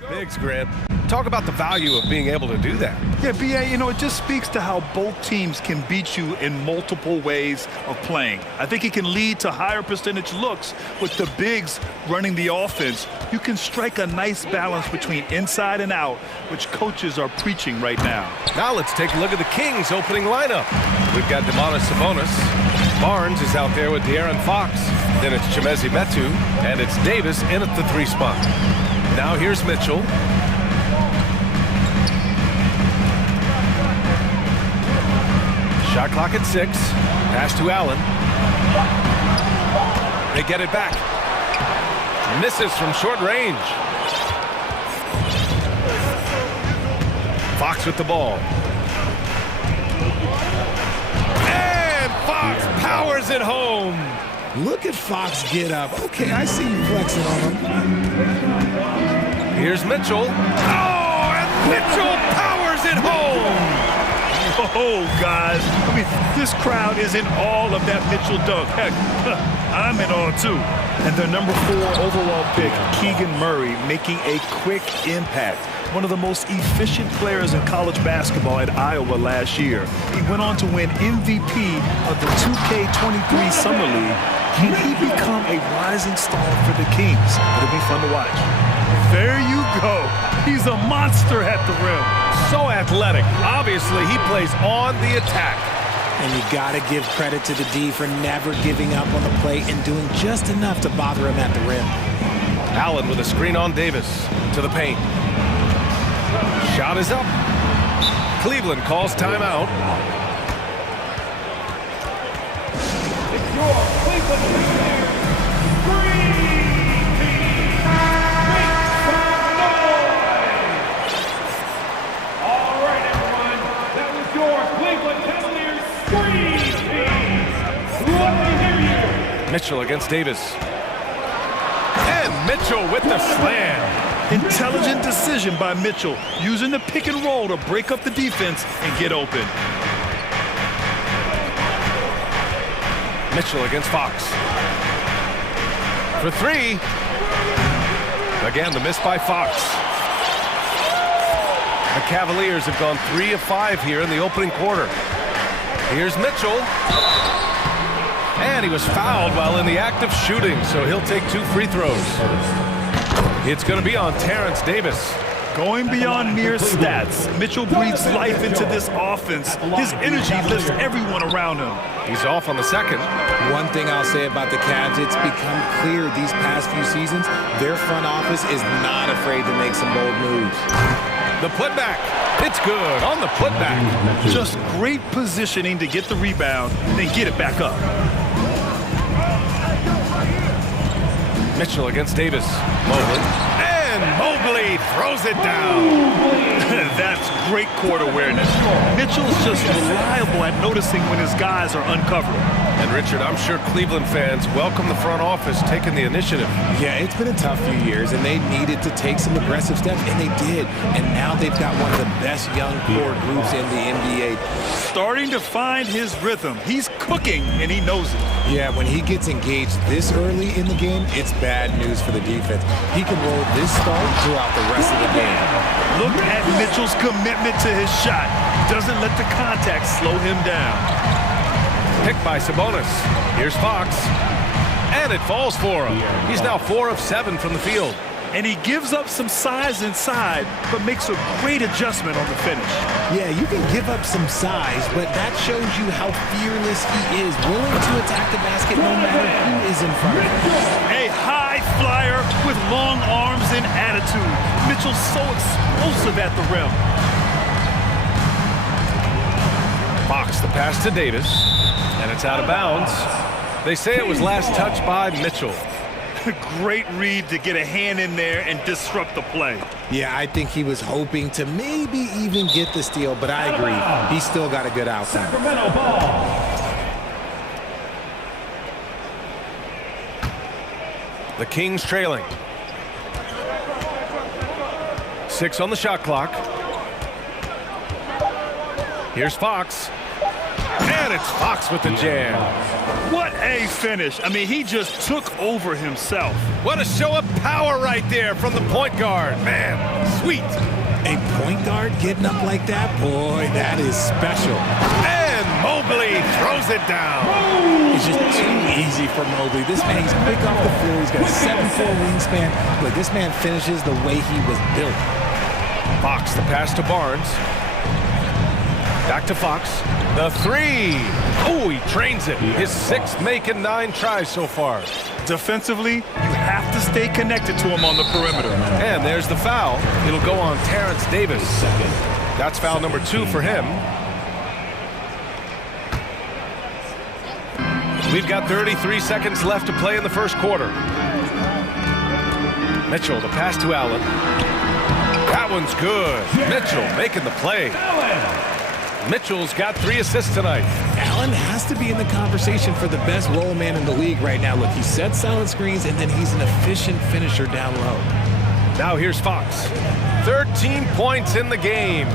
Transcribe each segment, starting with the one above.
Bigs, Grant. Talk about the value of being able to do that. Yeah, B.A., you know, it just speaks to how both teams can beat you in multiple ways of playing. I think it can lead to higher percentage looks with the bigs running the offense. You can strike a nice balance between inside and out, which coaches are preaching right now. Now let's take a look at the Kings' opening lineup. We've got Sabonis. Barnes is out there with De'Aaron Fox. Then it's Chimezie Metu, and it's Davis in at the 3 spot. Now here's Mitchell. Shot clock at 6. Pass to Allen. They get it back. Misses from short range. Fox with the ball. And Fox powers it home. Look at Fox get up. Okay, I see you flexing on him. Here's Mitchell. Oh, and Mitchell powers it home. Oh, guys, I mean, this crowd is in awe of that Mitchell dunk. Heck, I'm in awe, too. And their number 4 overall pick, Keegan Murray, making a quick impact. One of the most efficient players in college basketball at Iowa last year. He went on to win MVP of the 2K23 Summer League. Can he become a rising star for the Kings? It'll be fun to watch. There you go. He's a monster at the rim. So athletic. Obviously, he plays on the attack. And you got to give credit to the D for never giving up on the play and doing just enough to bother him at the rim. Allen with a screen on Davis to the paint. Shot is up. Cleveland calls timeout. It's your Cleveland Mitchell against Davis. And Mitchell with the slam. Intelligent decision by Mitchell, using the pick and roll to break up the defense and get open. Mitchell against Fox. For 3. Again, the miss by Fox. The Cavaliers have gone 3 of 5 here in the opening quarter. Here's Mitchell. And he was fouled while in the act of shooting, so he'll take 2 free throws. It's going to be on Terrence Davis. Going beyond mere stats, Mitchell breathes life into this offense. His energy lifts everyone around him. He's off on the second. One thing I'll say about the Cavs, it's become clear these past few seasons, their front office is not afraid to make some bold moves. The putback. It's good on the putback. Just great positioning to get the rebound, then get it back up. Mitchell against Davis. Mobley. And Mobley throws it down. That's great court awareness. Mitchell's just reliable at noticing when his guys are uncovered. And Richard, I'm sure Cleveland fans welcome the front office taking the initiative. Yeah, it's been a tough few years, and they needed to take some aggressive steps, and they did. And now they've got one of the best young core groups in the NBA. Starting to find his rhythm. He's cooking, and he knows it. Yeah, when he gets engaged this early in the game, it's bad news for the defense. He can roll this start throughout the rest of the game. Look at Mitchell's commitment to his shot. Doesn't let the contact slow him down. Picked by Sabonis. Here's Fox. And it falls for him. He's now 4 of 7 from the field. And he gives up some size inside, but makes a great adjustment on the finish. Yeah, you can give up some size, but that shows you how fearless he is, willing to attack the basket no matter who is in front of him. A high flyer with long arms and attitude. Mitchell's so explosive at the rim. Fox the pass to Davis, and it's out of bounds. They say it was last touched by Mitchell. Great read to get a hand in there and disrupt the play. Yeah, I think he was hoping to maybe even get the steal, but I agree. He's still got a good outcome. Sacramento ball. The Kings trailing. 6 on the shot clock. Here's Fox. And it's Fox with the jam. What a finish. I mean, he just took over himself. What a show of power right there from the point guard. Man, sweet. A point guard getting up like that? Boy, that is special. And Mobley throws it down. It's just too easy for Mobley. This man, he's quick off the floor. He's got a 7'4" wingspan. But this man finishes the way he was built. Fox, the pass to Barnes. Back to Fox. The three. Oh, he trains it. His sixth make in 9 tries so far. Defensively, you have to stay connected to him on the perimeter. And there's the foul. It'll go on Terrence Davis. That's foul number 2 for him. We've got 33 seconds left to play in the first quarter. Mitchell, the pass to Allen. That one's good. Mitchell making the play. Mitchell's got 3 assists tonight. Allen has to be in the conversation for the best roll man in the league right now. Look, he sets solid screens, and then he's an efficient finisher down low. Now here's Fox. 13 points in the game.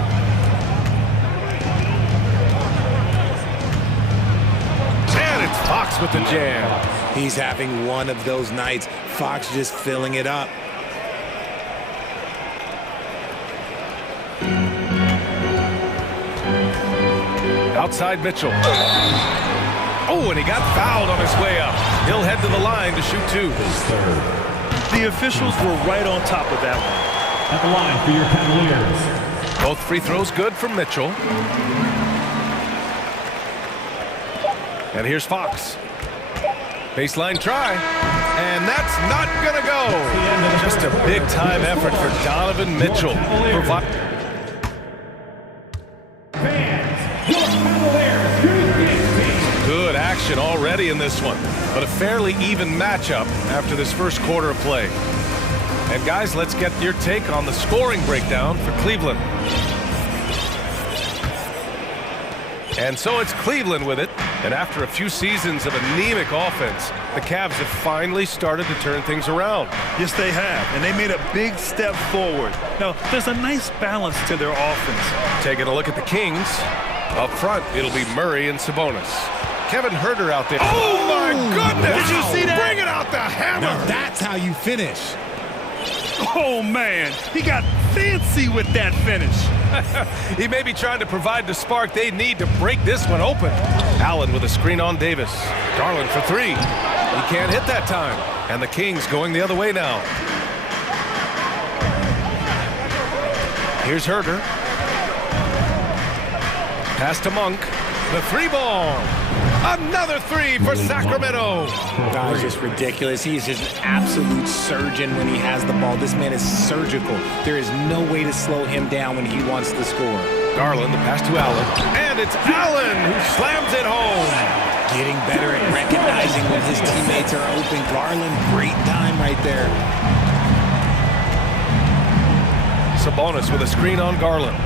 And it's Fox with the jam. He's having one of those nights. Fox just filling it up. Outside Mitchell. Oh, and he got fouled on his way up. He'll head to the line to shoot 2. The officials were right on top of that one. At the line for your Cavaliers. Both free throws good from Mitchell. And here's Fox. Baseline try. And that's not going to go. Just a big-time effort for Donovan Mitchell. Good action already in this one, but a fairly even matchup after this first quarter of play. And guys, let's get your take on the scoring breakdown for Cleveland. And so it's Cleveland with it, and after a few seasons of anemic offense, the Cavs have finally started to turn things around. Yes, they have, and they made a big step forward. Now, there's a nice balance to their offense. Taking a look at the Kings. Up front, it'll be Murray and Sabonis. Kevin Huerter out there. Oh, my goodness! Did you see that? Bringing out the hammer! Now that's how you finish. Oh, man, he got fancy with that finish. He may be trying to provide the spark they need to break this one open. Allen with a screen on Davis. Garland for 3. He can't hit that time. And the Kings going the other way now. Here's Huerter. Pass to Monk. The 3-ball. Another 3 for Sacramento. That's just ridiculous. He's just an absolute surgeon when he has the ball. This man is surgical. There is no way to slow him down when he wants to score. Garland, the pass to Allen. And it's Allen who slams it home. Getting better at recognizing when his teammates are open. Garland, great time right there. Sabonis with a screen on Garland.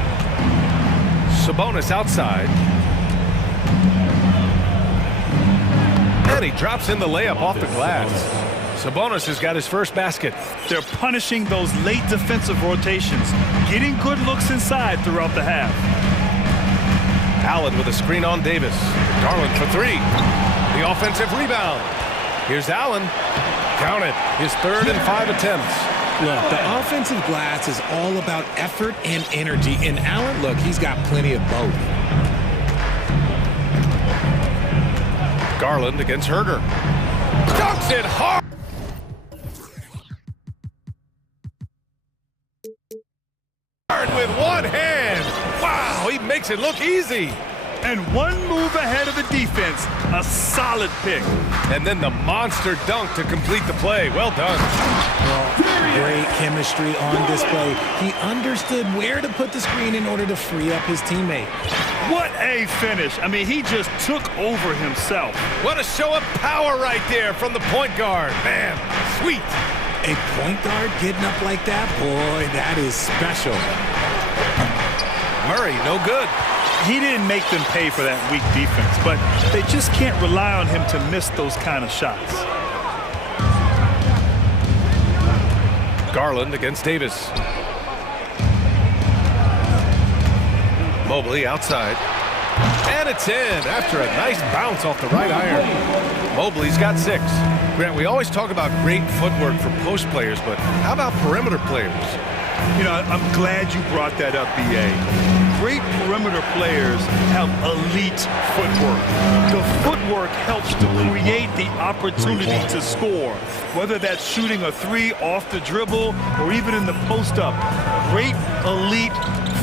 Sabonis outside. And he drops in the layup off the glass. Sabonis has got his first basket. They're punishing those late defensive rotations, getting good looks inside throughout the half. Allen with a screen on Davis. Garland for 3. The offensive rebound. Here's Allen. Count it. His 3rd and 5 attempts. Look, the offensive glass is all about effort and energy. And Allen, look, he's got plenty of both. Garland against Huerter. Dunks it hard. With one hand. Wow, he makes it look easy. And one move ahead of the defense. A solid pick. And then the monster dunk to complete the play. Well done. Great chemistry on display. He understood where to put the screen in order to free up his teammate. What a finish. I mean, he just took over himself. What a show of power right there from the point guard. Man, sweet. A point guard getting up like that? Boy, that is special. Murray, no good. He didn't make them pay for that weak defense, but they just can't rely on him to miss those kind of shots. Garland against Davis. Mobley outside. And it's in after a nice bounce off the right iron. Mobley's got 6. Grant, we always talk about great footwork for post players, but how about perimeter players? You know, I'm glad you brought that up, B.A. Great perimeter players have elite footwork. The footwork helps to create the opportunity to score, whether that's shooting a 3 off the dribble or even in the post-up. Great, elite,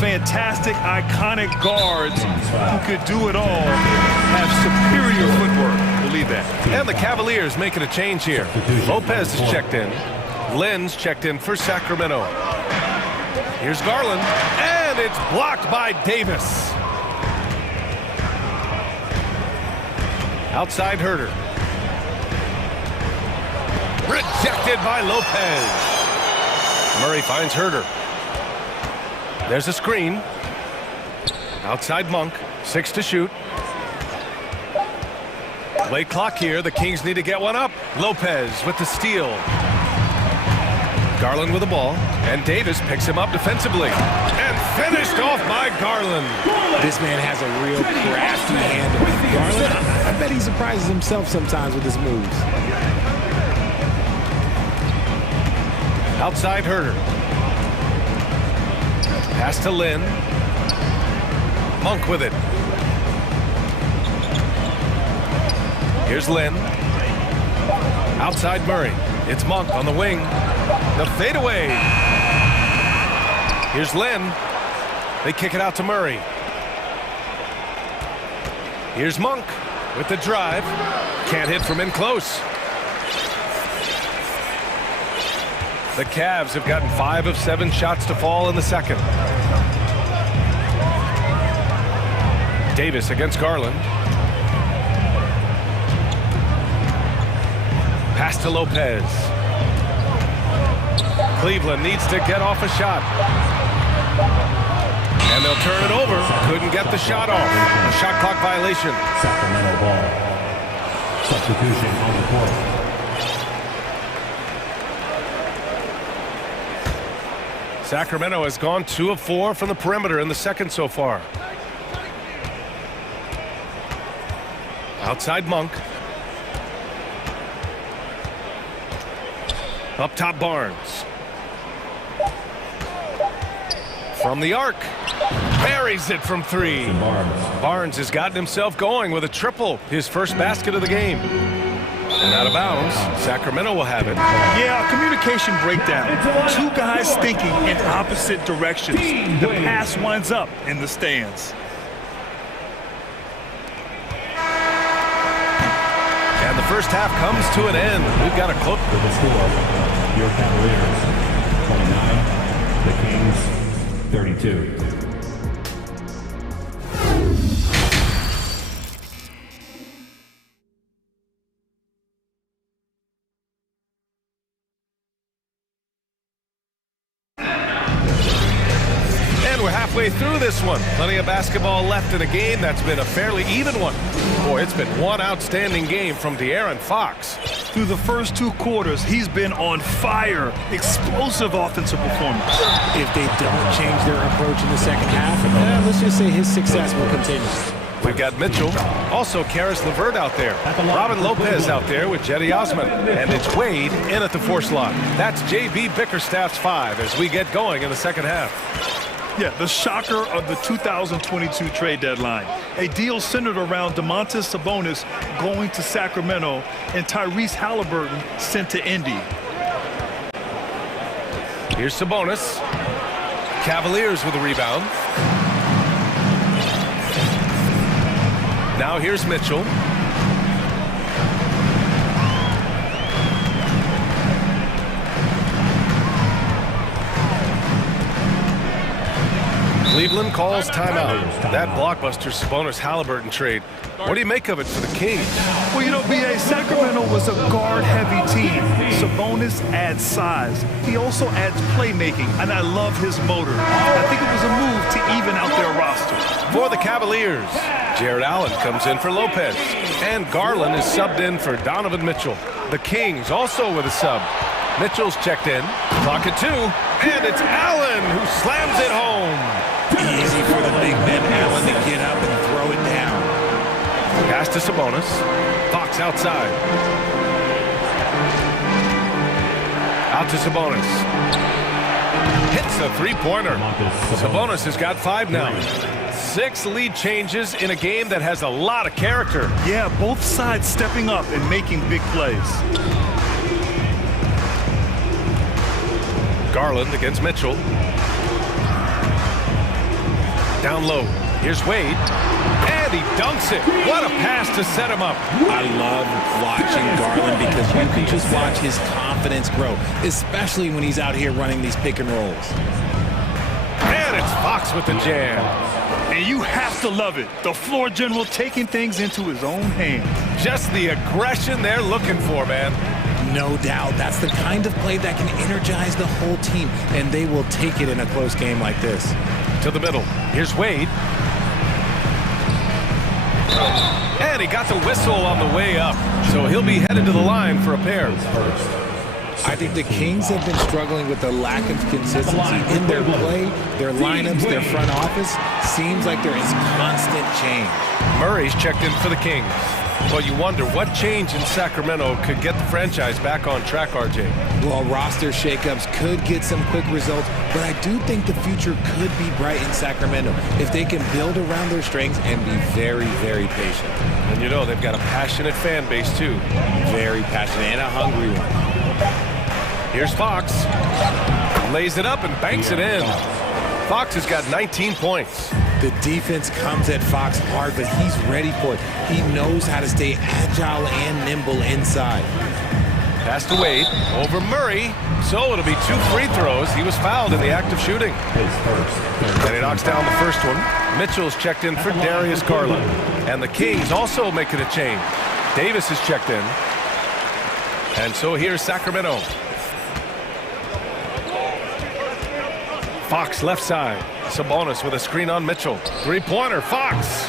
fantastic, iconic guards who could do it all have superior footwork. Believe that. And the Cavaliers making a change here. Lopez is checked in. Lynn's checked in for Sacramento. Here's Garland, and it's blocked by Davis. Outside Herter. Rejected by Lopez. Murray finds Herter. There's a screen. Outside Monk, 6 to shoot. Late clock here, the Kings need to get one up. Lopez with the steal. Garland with the ball, and Davis picks him up defensively. And finished off by Garland. This man has a real crafty hand. Garland, I bet he surprises himself sometimes with his moves. Outside Herter. Pass to Lynn. Monk with it. Here's Lynn. Outside Murray. It's Monk on the wing. The fadeaway. Here's Lynn. They kick it out to Murray. Here's Monk with the drive. Can't hit from in close. The Cavs have gotten 5 of 7 shots to fall in the second. Davis against Garland. Pass to Lopez. Cleveland needs to get off a shot. And they'll turn it over. Couldn't get the shot off. A shot clock violation. Sacramento ball. Substitution on the court. Sacramento has gone 2 of 4 from the perimeter in the second so far. Outside Monk. Up top Barnes. From the arc. Buries it from 3. Barnes has gotten himself going with a triple. His first basket of the game. And out of bounds, Sacramento will have it. Yeah, communication breakdown. 2 guys thinking in opposite directions. The pass winds up in the stands. And the first half comes to an end. We've got a close. With the score, your Cavaliers 29, the Kings 32. We're halfway through this one. Plenty of basketball left in a game that's been a fairly even one. Boy, it's been one outstanding game from De'Aaron Fox. Through the first 2 quarters, he's been on fire. Explosive offensive performance. If they don't change their approach in the second half, let's just say his success will continue. We've got Mitchell, also Karis LeVert out there. Robin Lopez out there with Jetty Osman. And it's Wade in at the 4 slot. That's J.B. Bickerstaff's 5 as we get going in the second half. Yeah, the shocker of the 2022 trade deadline. A deal centered around Domantas Sabonis going to Sacramento and Tyrese Halliburton sent to Indy. Here's Sabonis. Cavaliers with a rebound. Now here's Mitchell. Cleveland calls timeout. That blockbuster Sabonis-Halliburton trade. What do you make of it for the Kings? Well, you know, B.A., Sacramento was a guard-heavy team. Sabonis adds size. He also adds playmaking, and I love his motor. I think it was a move to even out their roster. For the Cavaliers, Jared Allen comes in for Lopez. And Garland is subbed in for Donovan Mitchell. The Kings also with a sub. Mitchell's checked in. Clock at 2. And it's Allen who slams it home. Easy for the big man Allen to get up and throw it down. to Sabonis. Fox outside. Out to Sabonis. Hits a three-pointer. Sabonis has got 5 now. 6 lead changes in a game that has a lot of character. Yeah, both sides stepping up and making big plays. Garland against Mitchell. Down low. Here's Wade. And he dunks it. What a pass to set him up. I love watching Garland because you can just watch his confidence grow, especially when he's out here running these pick and rolls. And it's Fox with the jam. And you have to love it. The floor general taking things into his own hands. Just the aggression they're looking for, man. No doubt. That's the kind of play that can energize the whole team, and they will take it in a close game like this. To the middle. Here's Wade. And he got the whistle on the way up, so he'll be headed to the line for a pair. I think the Kings have been struggling with the lack of consistency in their play, their lineups, their front office. Seems like there is constant change. Murray's checked in for the Kings. Well, you wonder what change in Sacramento could get the franchise back on track, RJ. Well, roster shakeups could get some quick results, but I do think the future could be bright in Sacramento if they can build around their strengths and be very, very patient. And you know, they've got a passionate fan base, too. Very passionate and a hungry one. Here's Fox. Lays it up and banks it in. Fox has got 19 points. The defense comes at Fox hard, but he's ready for it. He knows how to stay agile and nimble inside. Pass to Wade, over Murray. So it'll be 2 free throws. He was fouled in the act of shooting. And he knocks down the first one. Mitchell's checked in for Darius Garland. And the Kings also making a change. Davis is checked in. And so here's Sacramento. Fox left side. Sabonis with a screen on Mitchell. Three-pointer, Fox.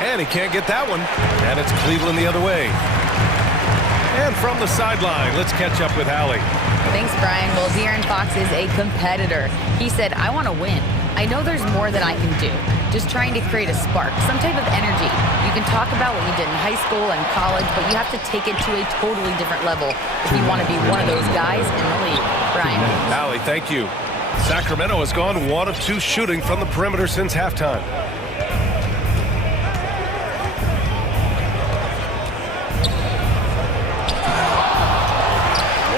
And he can't get that one. And it's Cleveland the other way. And from the sideline, let's catch up with Allie. Thanks, Brian. Well, De'Aaron Fox is a competitor. He said, I want to win. I know there's more than I can do. Just trying to create a spark, some type of energy. You can talk about what you did in high school and college, but you have to take it to a totally different level if you want to be one of those guys in the league. Brian. Allie, thank you. Sacramento has gone 1 of 2 shooting from the perimeter since halftime.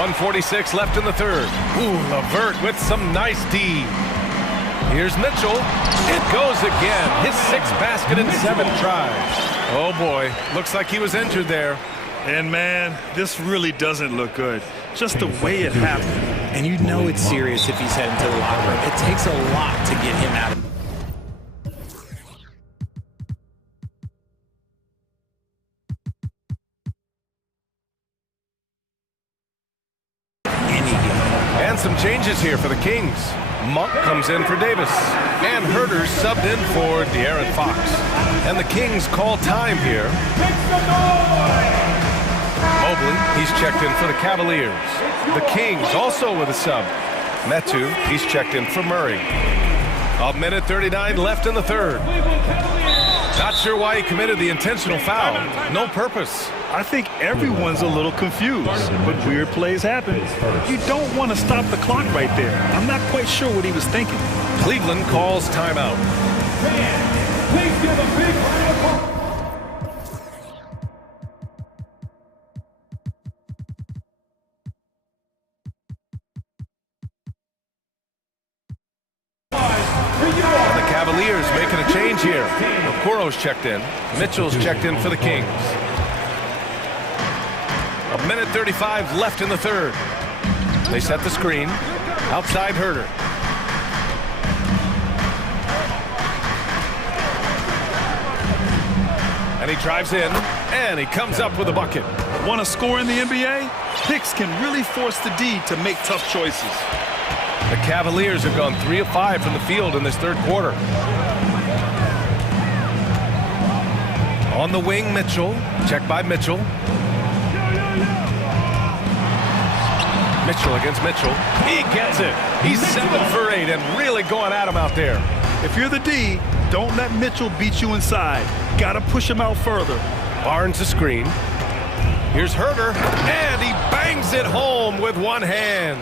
.146 left in the third. Ooh, LeVert with some nice D. Here's Mitchell. It goes again. His 6th basket in 7 tries. Oh boy, looks like he was injured there. And man, this really doesn't look good. Just the way it happened. And you know it's serious if he's heading to the locker room. It takes a lot to get him out of any game. And some changes here for the Kings. Monk comes in for Davis. And Herter's subbed in for De'Aaron Fox. And the Kings call time here. Mobley, he's checked in for the Cavaliers. The Kings also with a sub. Metu, he's checked in for Murray. 1:39 left in the third. Not sure why he committed the intentional foul. No purpose. I think everyone's a little confused, but weird plays happen. You don't want to stop the clock right there. I'm not quite sure what he was thinking. Cleveland calls timeout. Please give a big round of applause. And the Cavaliers making a change here. Okoro's checked in. Mitchell's checked in for the Kings. 1:35 left in the third. They set the screen. Outside Herter. And he drives in, and he comes up with a bucket. Want to score in the NBA? Picks can really force the D to make tough choices. The Cavaliers have gone 3 of 5 from the field in this third quarter. On the wing, Mitchell. Check by Mitchell. Mitchell against Mitchell. He gets it. He's 7 for 8 and really going at him out there. If you're the D, don't let Mitchell beat you inside. Got to push him out further. Barnes a screen. Here's Herder, and he bangs it home with one hand.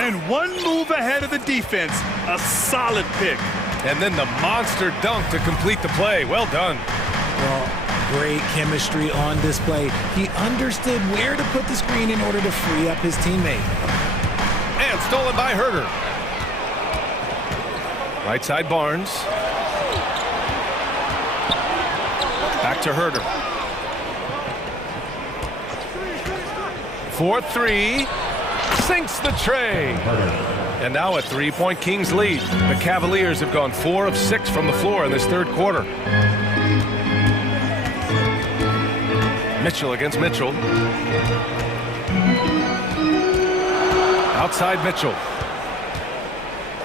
And one move ahead of the defense. A solid pick. And then the monster dunk to complete the play. Well done. Well, great chemistry on display. He understood where to put the screen in order to free up his teammate. And stolen by Herder. Right side Barnes. Back to Herder. 4-3. Sinks the tray. And now a three-point Kings lead. The Cavaliers have gone 4 of 6 from the floor in this third quarter. Mitchell against Mitchell. Outside Mitchell.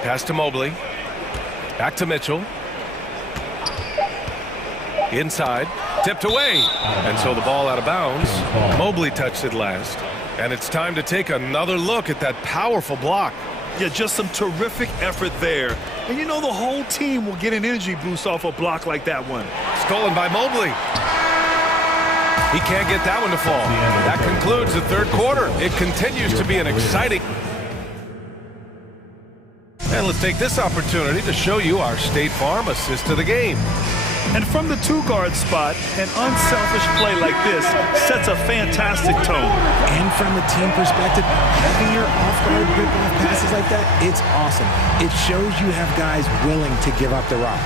Pass to Mobley. Back to Mitchell. Inside. Tipped away. And so the ball out of bounds. Mobley touched it last. And it's time to take another look at that powerful block. Yeah, just some terrific effort there. And you know the whole team will get an energy boost off a block like that one. Stolen by Mobley. He can't get that one to fall. That concludes the third quarter. It continues to be an exciting... And let's take this opportunity to show you our State Farm assist to the game. And from the two-guard spot, an unselfish play like this sets a fantastic tone. And from a team perspective, having your off-guard rip-off passes like that, it's awesome. It shows you have guys willing to give up the rock.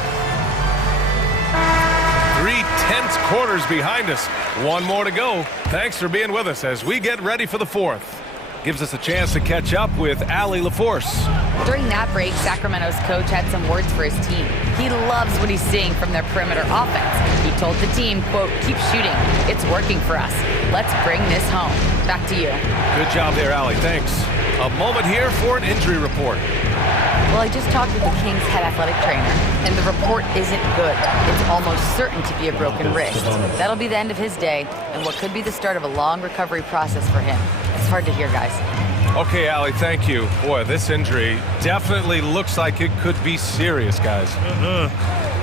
3 tense quarters behind us. One more to go. Thanks for being with us as we get ready for the fourth. Gives us a chance to catch up with Allie LaForce. During that break, Sacramento's coach had some words for his team. He loves what he's seeing from their perimeter offense. He told the team, quote, "Keep shooting. It's working for us. Let's bring this home." Back to you. Good job there, Allie. Thanks. A moment here for an injury report. Well, I just talked with the Kings head athletic trainer, and the report isn't good. It's almost certain to be a broken wrist. That'll be the end of his day, and what could be the start of a long recovery process for him. It's hard to hear, guys. Okay, Allie, thank you. Boy, this injury definitely looks like it could be serious, guys.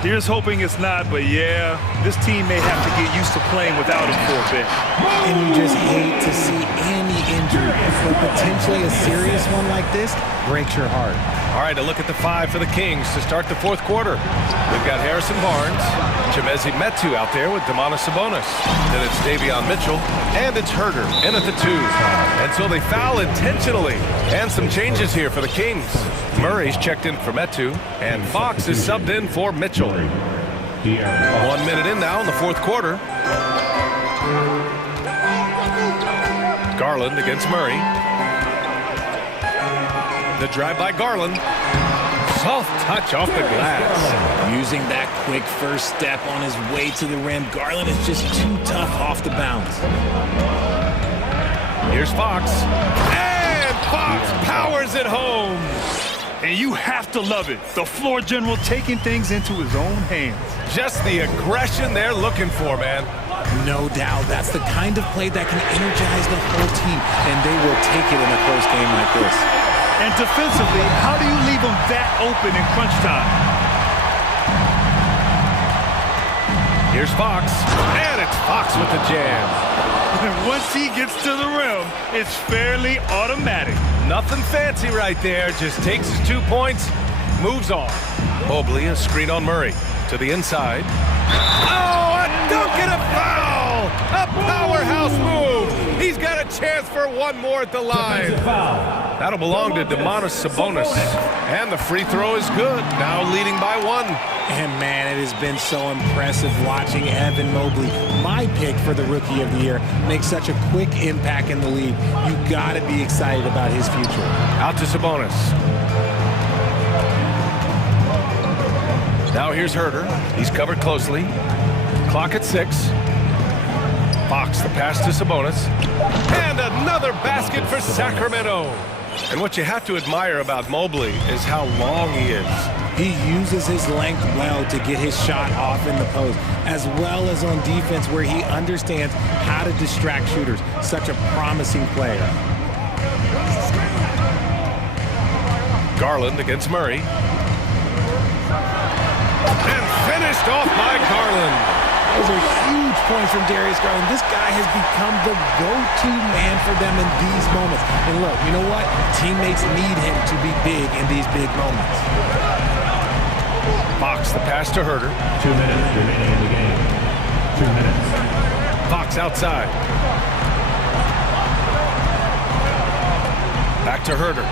Here's hoping it's not, but yeah, this team may have to get used to playing without him for a bit. And you just hate to see any injury, but potentially a serious one like this breaks your heart. All right, a look at the 5 for the Kings to start the fourth quarter. We've got Harrison Barnes, Chimezie Metu out there with Domantas Sabonis. Then it's Davion Mitchell, and it's Herder in at the 2. And so they foul intentionally. And some changes here for the Kings. Murray's checked in for Metu, and Fox is subbed in for Mitchell. 1 minute in now in the fourth quarter. Garland against Murray. The drive by Garland. Soft touch off the glass. Using that quick first step on his way to the rim, Garland is just too tough off the bounce. Here's Fox. And Fox powers it home. And you have to love it. The floor general taking things into his own hands. Just the aggression they're looking for, man. No doubt. That's the kind of play that can energize the whole team, and they will take it in a close game like this. And defensively, how do you leave them that open in crunch time? Here's Fox, and it's Fox with the jam. And once he gets to the rim, it's fairly automatic. Nothing fancy right there, just takes his 2 points, moves on. Mobley, a screen on Murray, to the inside. Oh, a dunk and a foul! A powerhouse move! He's got a chance for one more at the line. That'll belong to Domantas Sabonis. And the free throw is good, now leading by 1. And man, it has been so impressive watching Evan Mobley, my pick for the Rookie of the Year, make such a quick impact in the league. You gotta be excited about his future. Out to Sabonis. Now here's Herder. He's covered closely. Clock at 6. Fox, the pass to Sabonis. And another basket for Sacramento. And what you have to admire about Mobley is how long he is. He uses his length well to get his shot off in the post, as well as on defense where he understands how to distract shooters. Such a promising player. Garland against Murray. And finished off by Garland. Those are huge points from Darius Garland. This guy has become the go-to man for them in these moments. And look, you know what? Teammates need him to be big in these big moments. Fox, the pass to Herter. 2 minutes remaining in the game. 2 minutes. Fox outside. Back to Herter.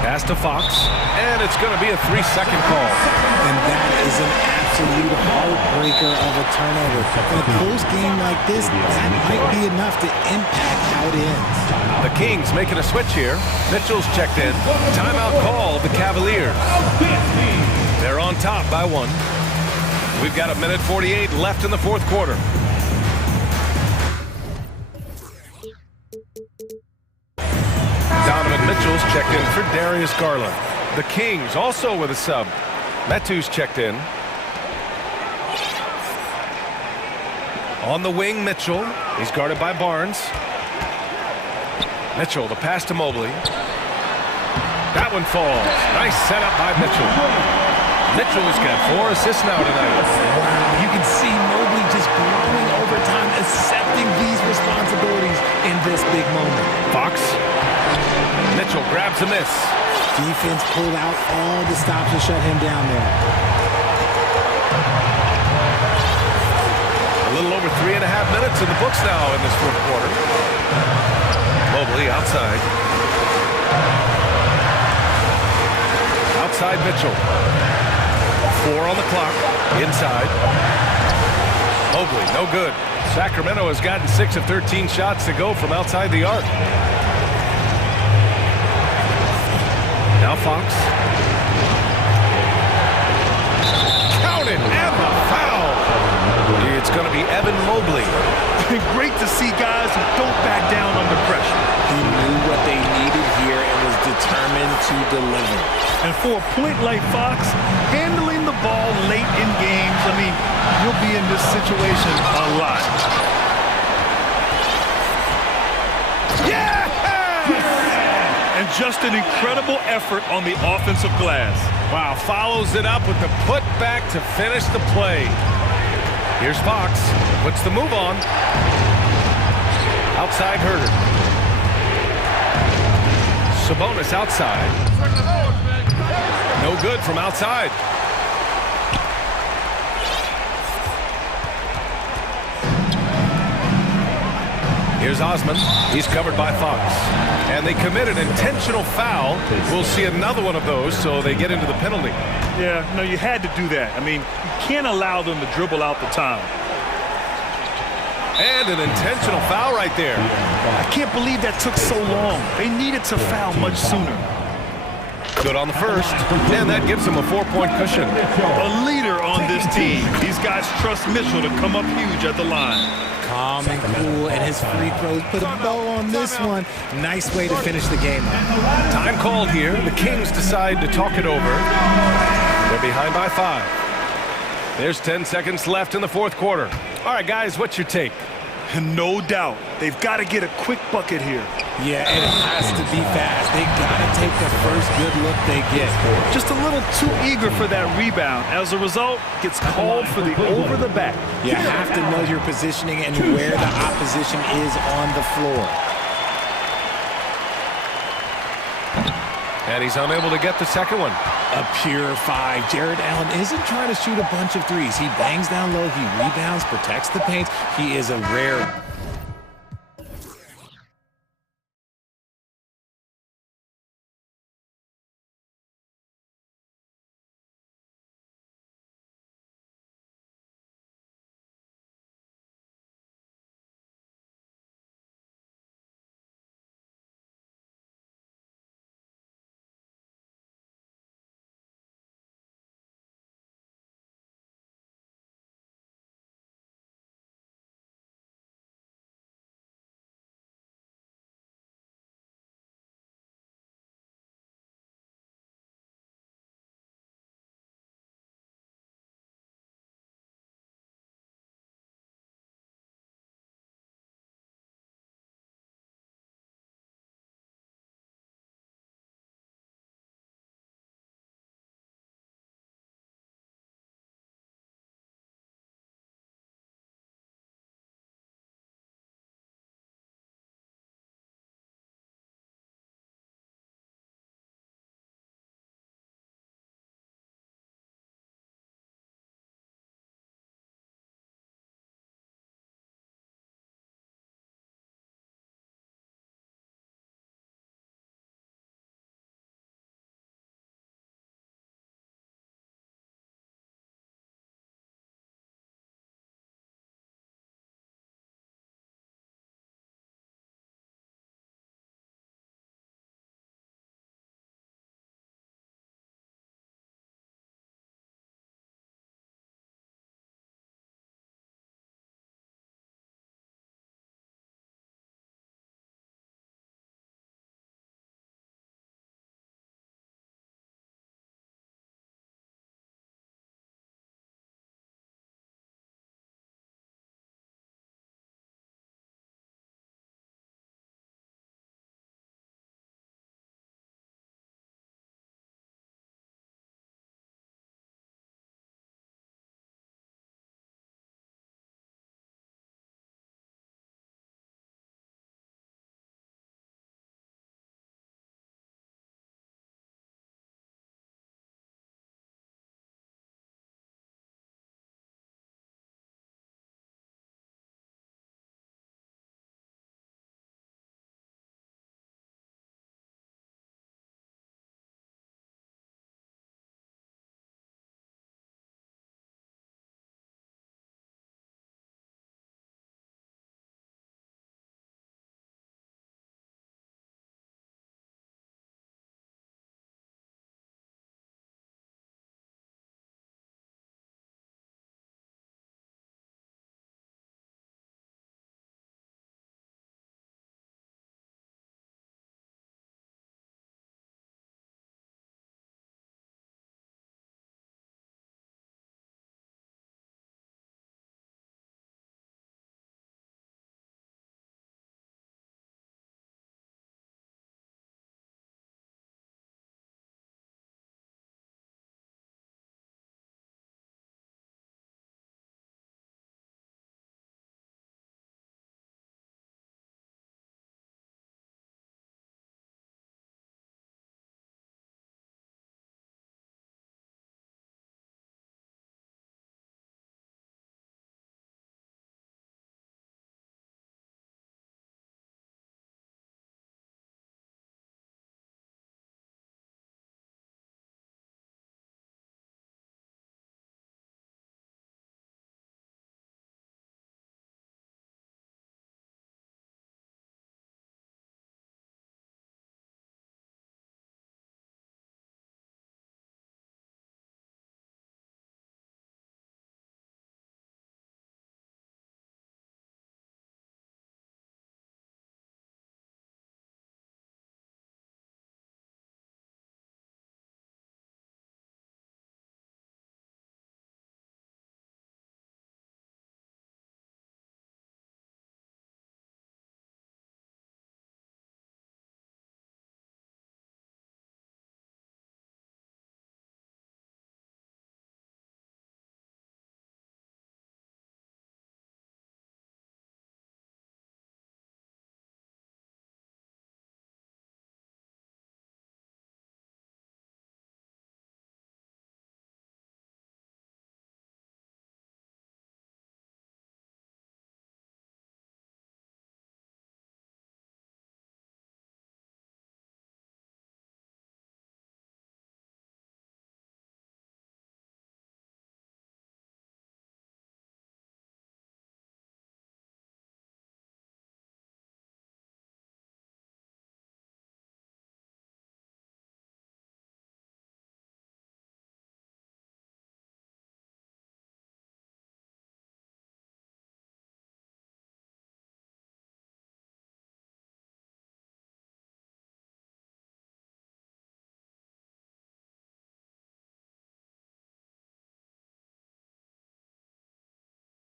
Pass to Fox, and it's going to be a 3-second call. And that is an absolute heartbreaker of a turnover. In a close game like this, that might be enough to impact how it ends. The Kings making a switch here. Mitchell's checked in. Timeout call of the Cavaliers. They're on top by 1. We've got 1:48 left in the fourth quarter. Mitchell's checked in for Darius Garland. The Kings also with a sub. Metu's checked in. On the wing, Mitchell. He's guarded by Barnes. Mitchell, the pass to Mobley. That one falls. Nice setup by Mitchell. Mitchell's got 4 assists now tonight. You can see Mobley just growing over time, accepting these responsibilities in this big moment. Fox. Mitchell grabs a miss. Defense pulled out all the stops to shut him down there. A little over 3.5 minutes in the books now in this fourth quarter. Mobley outside. Outside Mitchell. 4 on the clock. Inside. Mobley, no good. Sacramento has gotten 6 of 13 shots to go from outside the arc. Now Fox. Counted and the foul. It's going to be Evan Mobley. Great to see guys who don't back down under pressure. He knew what they needed here and was determined to deliver. And for a point like Fox, handling the ball late in games, I mean, you'll be in this situation a lot. And just an incredible effort on the offensive glass. Wow, follows it up with the putback to finish the play. Here's Fox. Puts the move on. Outside Herter. Sabonis outside. No good from outside. Here's Osman. He's covered by Fox. And they commit an intentional foul. We'll see another one of those, so they get into the penalty. Yeah, no, you had to do that. I mean, you can't allow them to dribble out the time. And an intentional foul right there. I can't believe that took so long. They needed to foul much sooner. Good on the first, and that gives them a 4-point cushion. A leader on this team. These guys trust Mitchell to come up huge at the line. Calm and cool, and his free throws put a bow on this one. Nice way to finish the game up. Time called here. The Kings decide to talk it over. They're behind by 5. There's 10 seconds left in the fourth quarter. All right, guys, what's your take? No doubt. They've got to get a quick bucket here. Yeah, it has to be fast. They got to take the first good look they get. Just a little too eager for that rebound. As a result, gets called for the over the back. You have to know your positioning and where the opposition is on the floor. And he's unable to get the second one. A pure 5. Jared Allen isn't trying to shoot a bunch of threes. He bangs down low, he rebounds, protects the paint. He is a rare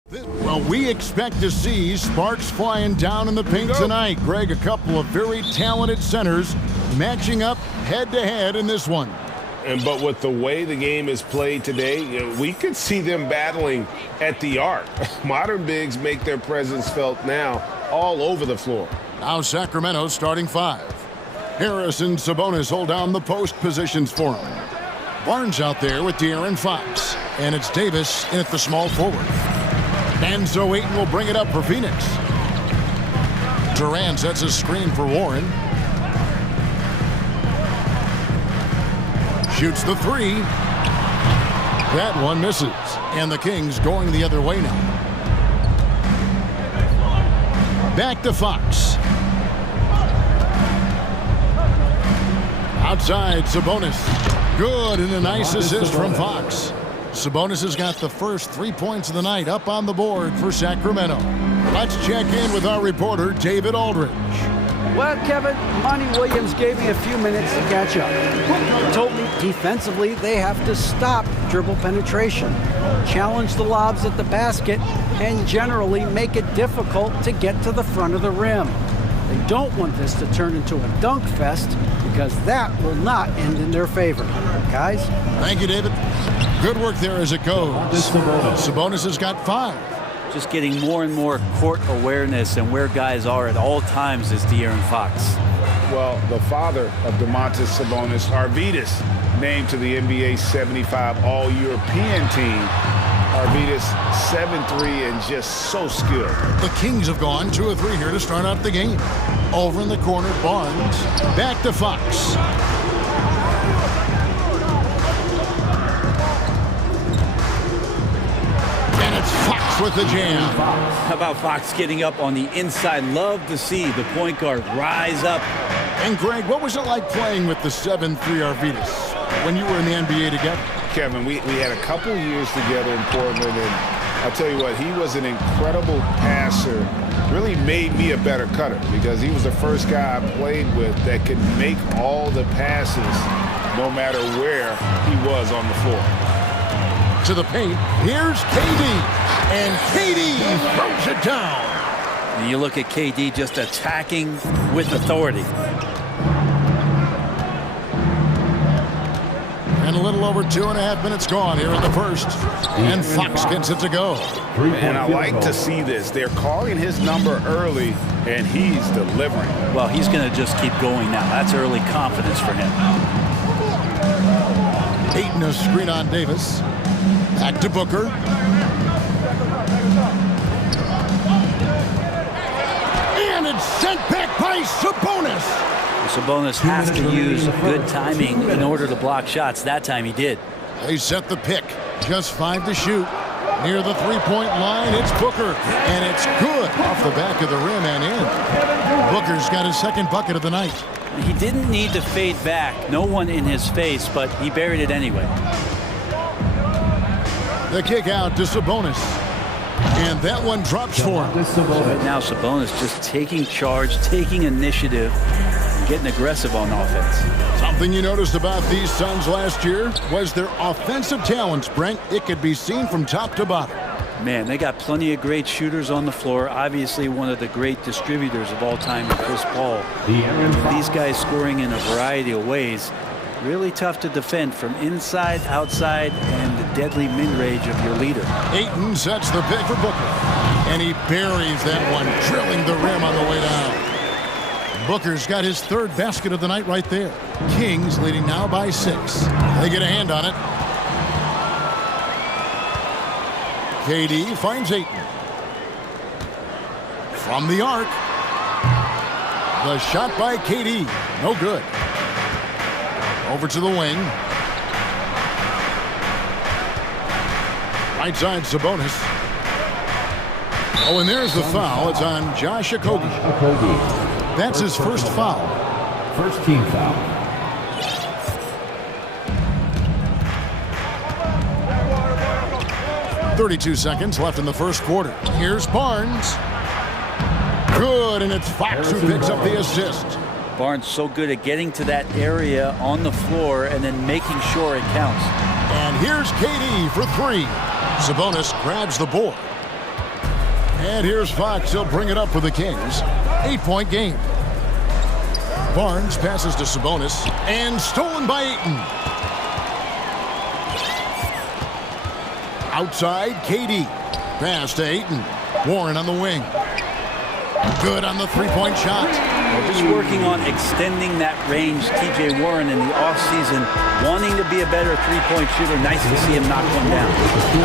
Well, we expect to see sparks flying down in the paint tonight. Greg, a couple of very talented centers matching up head-to-head in this one. But with the way the game is played today, we could see them battling at the arc. Modern bigs make their presence felt now all over the floor. Now Sacramento starting five. Harris and Sabonis hold down the post positions for him. Barnes out there with De'Aaron Fox. And it's Davis in at the small forward. And so Ayton will bring it up for Phoenix. Durant sets a screen for Warren. Shoots the three. That one misses. And the Kings going the other way now. Back to Fox. Outside, Sabonis. Good, and a nice assist from Fox. Sabonis has got the first 3 points of the night up on the board for Sacramento. Let's check in with our reporter, David Aldridge. Well, Kevin, Monty Williams gave me a few minutes to catch up. He told me defensively they have to stop dribble penetration, challenge the lobs at the basket, and generally make it difficult to get to the front of the rim. They don't want this to turn into a dunk fest because that will not end in their favor. Guys? Thank you, David. Good work there as it goes. Sabonis has got 5. Just getting more and more court awareness and where guys are at all times is De'Aaron Fox. Well, the father of Domantas Sabonis, Arvydas, named to the NBA 75 All-European team. Arvydas 7'3" and just so skilled. The Kings have gone 2 of 3 here to start out the game. Over in the corner, Barnes. Back to Fox. And it's Fox with the jam. How about Fox getting up on the inside? Love to see the point guard rise up. And Greg, what was it like playing with the 7'3" Arvydas when you were in the NBA together? Kevin, we had a couple years together in Portland, and I'll tell you what, he was an incredible passer. Really made me a better cutter because he was the first guy I played with that could make all the passes no matter where he was on the floor. To the paint, here's KD, and KD throws it down. And you look at KD just attacking with authority. And a little over 2.5 minutes gone here in the first. And Fox gets it to go. And I like to see this. They're calling his number early, and he's delivering. Well, he's going to just keep going now. That's early confidence for him. Ayton a screen on Davis. Back to Booker. And it's sent back by Sabonis. Sabonis has to use good timing in order to block shots. That time he did. They set the pick. Just 5 to shoot. Near the three-point line, it's Booker. And it's good off the back of the rim and in. Booker's got his second bucket of the night. He didn't need to fade back. No one in his face, but he buried it anyway. The kick out to Sabonis. And that one drops for him. Right now, Sabonis just taking charge, taking initiative, and getting aggressive on offense. Something you noticed about these Suns last year was their offensive talents, Brent. It could be seen from top to bottom. Man, they got plenty of great shooters on the floor. Obviously, one of the great distributors of all time, Chris Paul. These guys scoring in a variety of ways. Really tough to defend from inside, outside, and the deadly mid-range of your leader. Ayton sets the pick for Booker. And he buries that one, drilling the rim on the way down. Booker's got his third basket of the night right there. Kings leading now by 6. They get a hand on it. KD finds Ayton. From the arc. The shot by KD. No good. Over to the wing. Right side, Sabonis. Oh, and there's the foul. It's on Josh Okogie. That's his first foul. First team foul. .32 seconds left in the first quarter. Here's Barnes. Good, and it's Fox who picks up the assist. Barnes so good at getting to that area on the floor and then making sure it counts. And here's KD for 3. Sabonis grabs the board. And here's Fox. He'll bring it up for the Kings. 8-point game. Barnes passes to Sabonis. And stolen by Ayton. Outside, KD. Pass to Ayton. Warren on the wing. Good on the three-point shot. Well, just working on extending that range. TJ Warren in the offseason wanting to be a better three-point shooter. Nice to see him knock one down.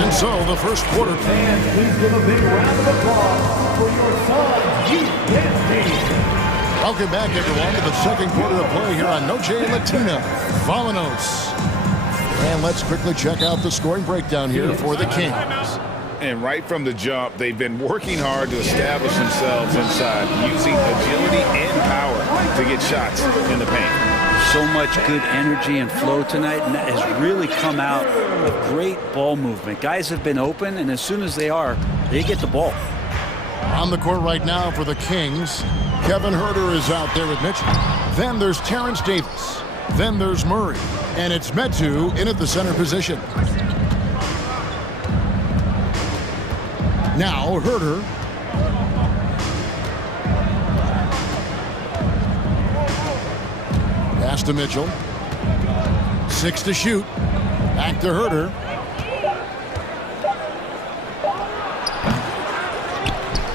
And so the first quarter. And please give a big round of applause for your son, Welcome back, everyone, to the second quarter of play here on Noche Latina. Vamonos. And let's quickly check out the scoring breakdown here for the Kings. And right from the jump, they've been working hard to establish themselves inside, using agility and power to get shots in the paint. So much good energy and flow tonight, and that has really come out with great ball movement. Guys have been open, and as soon as they are, they get the ball. On the court right now for the Kings, Kevin Huerter is out there with Mitchell. Then there's Terrence Davis. Then there's Murray. And it's Metu in at the center position. Now Huerter. Pass to Mitchell. 6 to shoot. Back to Huerter.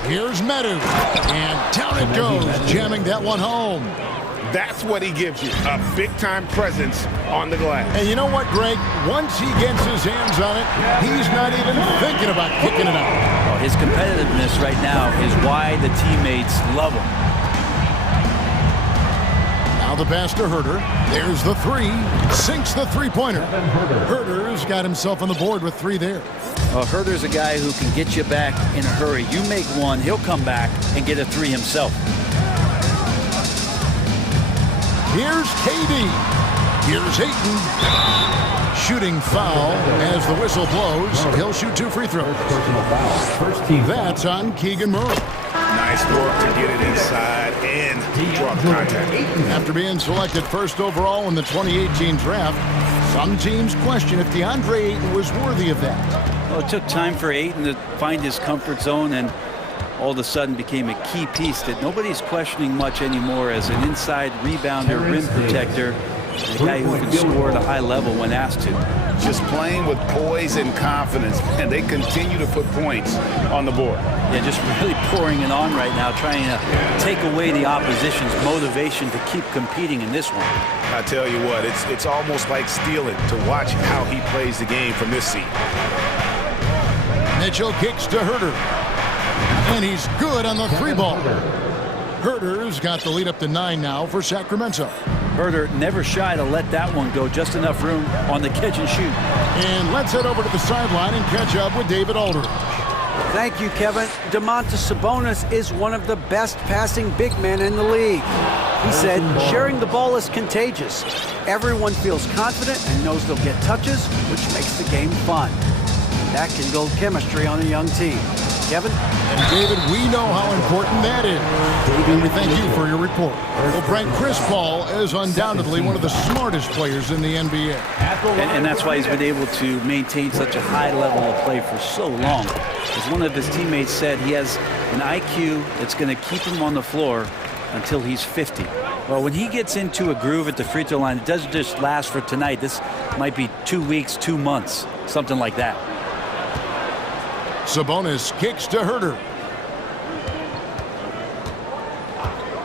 Here's Metu. And down it goes, jamming that one home. That's what he gives you, a big-time presence on the glass. And you know what, Greg? Once he gets his hands on it, he's not even thinking about kicking it out. Well, his competitiveness right now is why the teammates love him. Now the pass to Huerter. There's the three. Sinks the three-pointer. Huerter's got himself on the board with 3 there. Huerter's a guy who can get you back in a hurry. You make one, he'll come back and get a 3 himself. Here's KD. Here's Ayton. Shooting foul as the whistle blows. He'll shoot 2 free throws. That's on Keegan Murray. Nice work to get it inside and draw contact. After being selected first overall in the 2018 draft, some teams question if DeAndre Ayton was worthy of that. Well, it took time for Ayton to find his comfort zone and all of a sudden became a key piece that nobody's questioning much anymore as an inside rebounder, rim protector, a guy who can score at a high level when asked to. Just playing with poise and confidence, and they continue to put points on the board. Yeah, just really pouring it on right now, trying to take away the opposition's motivation to keep competing in this one. I tell you what, it's almost like stealing to watch how he plays the game from this seat. Mitchell kicks to Huerter. And he's good on the 3-ball. Huerter's got the lead up to 9 now for Sacramento. Huerter never shy to let that one go. Just enough room on the catch and shoot. And let's head over to the sideline and catch up with David Aldridge. Thank you, Kevin. Domantas Sabonis is one of the best passing big men in the league. He said, sharing the ball is contagious. Everyone feels confident and knows they'll get touches, which makes the game fun. That can build chemistry on a young team. Kevin? And David, we know how important that is. And we thank you for your report. Well, Brent, Chris Paul is undoubtedly one of the smartest players in the NBA. And that's why he's been able to maintain such a high level of play for so long. As one of his teammates said, he has an IQ that's going to keep him on the floor until he's 50. Well, when he gets into a groove at the free throw line, it doesn't just last for tonight. This might be 2 weeks, 2 months, something like that. Sabonis kicks to Huerter.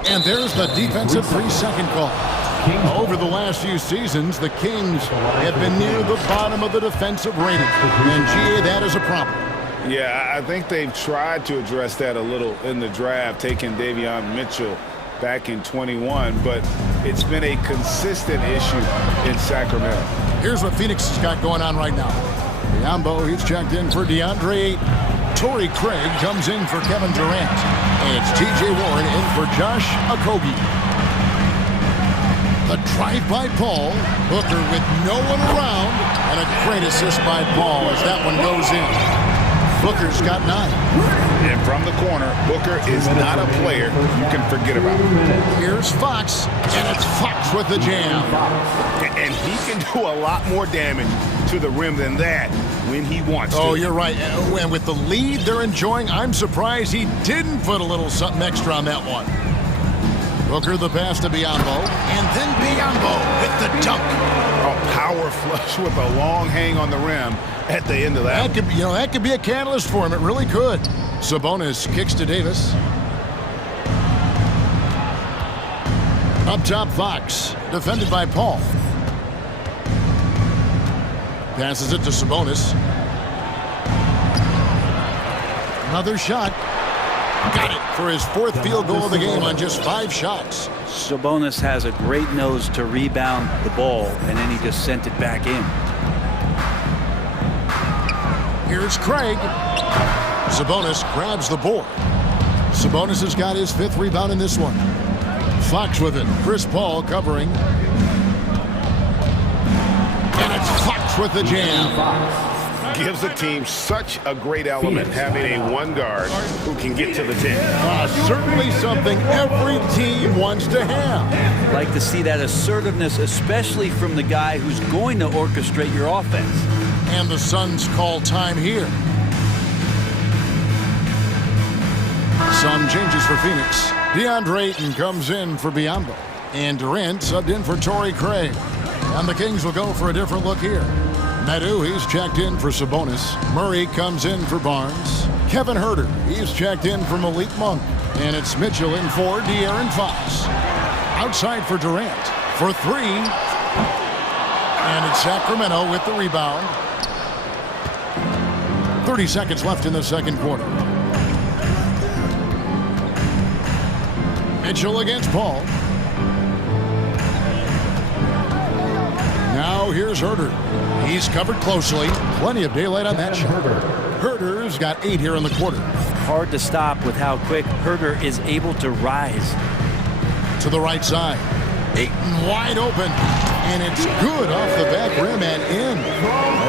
And there's the defensive 3-second call. Over the last few seasons, the Kings have been near the bottom of the defensive rating. And GA, that is a problem. Yeah, I think they've tried to address that a little in the draft, taking Davion Mitchell back in 21, but it's been a consistent issue in Sacramento. Here's what Phoenix has got going on right now. Yambo, he's checked in for DeAndre Ayton. Torrey Craig comes in for Kevin Durant. And it's TJ Warren in for Josh Okogie. The drive by Paul. Booker with no one around. And a great assist by Paul as that one goes in. Booker's got 9. And from the corner, Booker is not a player you can forget about. Here's Fox, and it's Fox with the jam. And he can do a lot more damage to the rim than that when he wants to. Oh, you're right. And with the lead they're enjoying, I'm surprised he didn't put a little something extra on that one. Booker the pass to Biyombo, and then Biyombo with the dunk. A power flush with a long hang on the rim at the end of that. That could, that could be a catalyst for him. It really could. Sabonis kicks to Davis. Up top, Fox, defended by Paul. Passes it to Sabonis. Another shot. Got it for his fourth field goal of the game on just 5 shots. Sabonis has a great nose to rebound the ball, and then he just sent it back in. Here's Craig. Sabonis grabs the board. Sabonis has got his 5th rebound in this one. Fox with it. Chris Paul covering. And it's Fox with the jam. Gives the team such a great element having a one guard who can get to the 10. Certainly something every team wants to have. Like to see that assertiveness, especially from the guy who's going to orchestrate your offense. And the Suns call time here. Some changes for Phoenix. DeAndre Ayton comes in for Biyombo. And Durant subbed in for Torrey Craig. And the Kings will go for a different look here. Medu, he's checked in for Sabonis. Murray comes in for Barnes. Kevin Huerter, he's checked in for Malik Monk. And it's Mitchell in for De'Aaron Fox. Outside for Durant for 3. And it's Sacramento with the rebound. 30 seconds left in the second quarter. Mitchell against Paul. Now here's Huerter. He's covered closely. Plenty of daylight on that shot. Huerter's got 8 here in the quarter. Hard to stop with how quick Huerter is able to rise. To the right side. Ayton wide open. And it's good off the back rim and in.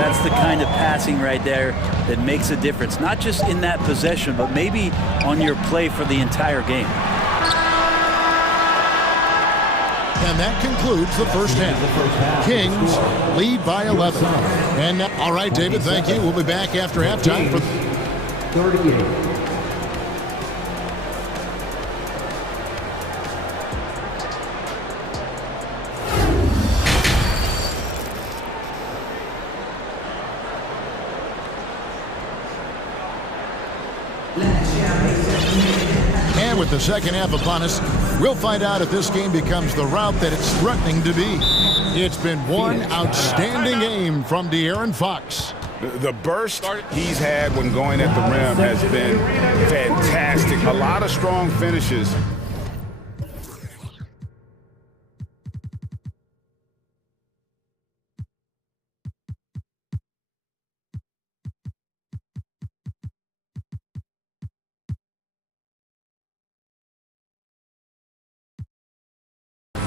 That's the kind of passing right there that makes a difference. Not just in that possession, but maybe on your play for the entire game. And that concludes the first half. Kings lead by 11. And all right, David, thank you. We'll be back after halftime for 38. And with the second half upon us, we'll find out if this game becomes the route that it's threatening to be. It's been one outstanding game from De'Aaron Fox. The burst he's had when going at the rim has been fantastic. A lot of strong finishes.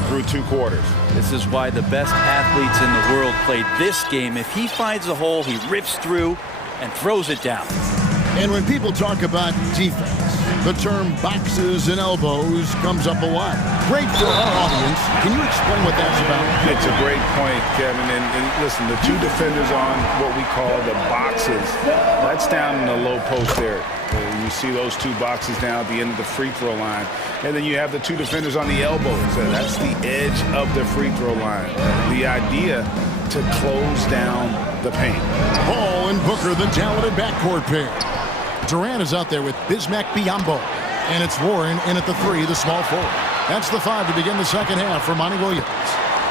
Through 2 quarters. This is why the best athletes in the world play this game. If he finds a hole, he rips through and throws it down. And when people talk about defense, the term boxes and elbows comes up a lot. Great for our audience. Can you explain what that's about? It's a great point, Kevin. And listen, the 2 defenders on what we call the boxes, that's down in the low post area. You see those 2 boxes down at the end of the free throw line. And then you have the 2 defenders on the elbows. That's the edge of the free throw line. The idea to close down the paint. Paul and Booker, the talented backcourt pair. Durant is out there with Bismack Biyombo. And it's Warren in at the 3, the small forward. That's the 5 to begin the second half for Monty Williams.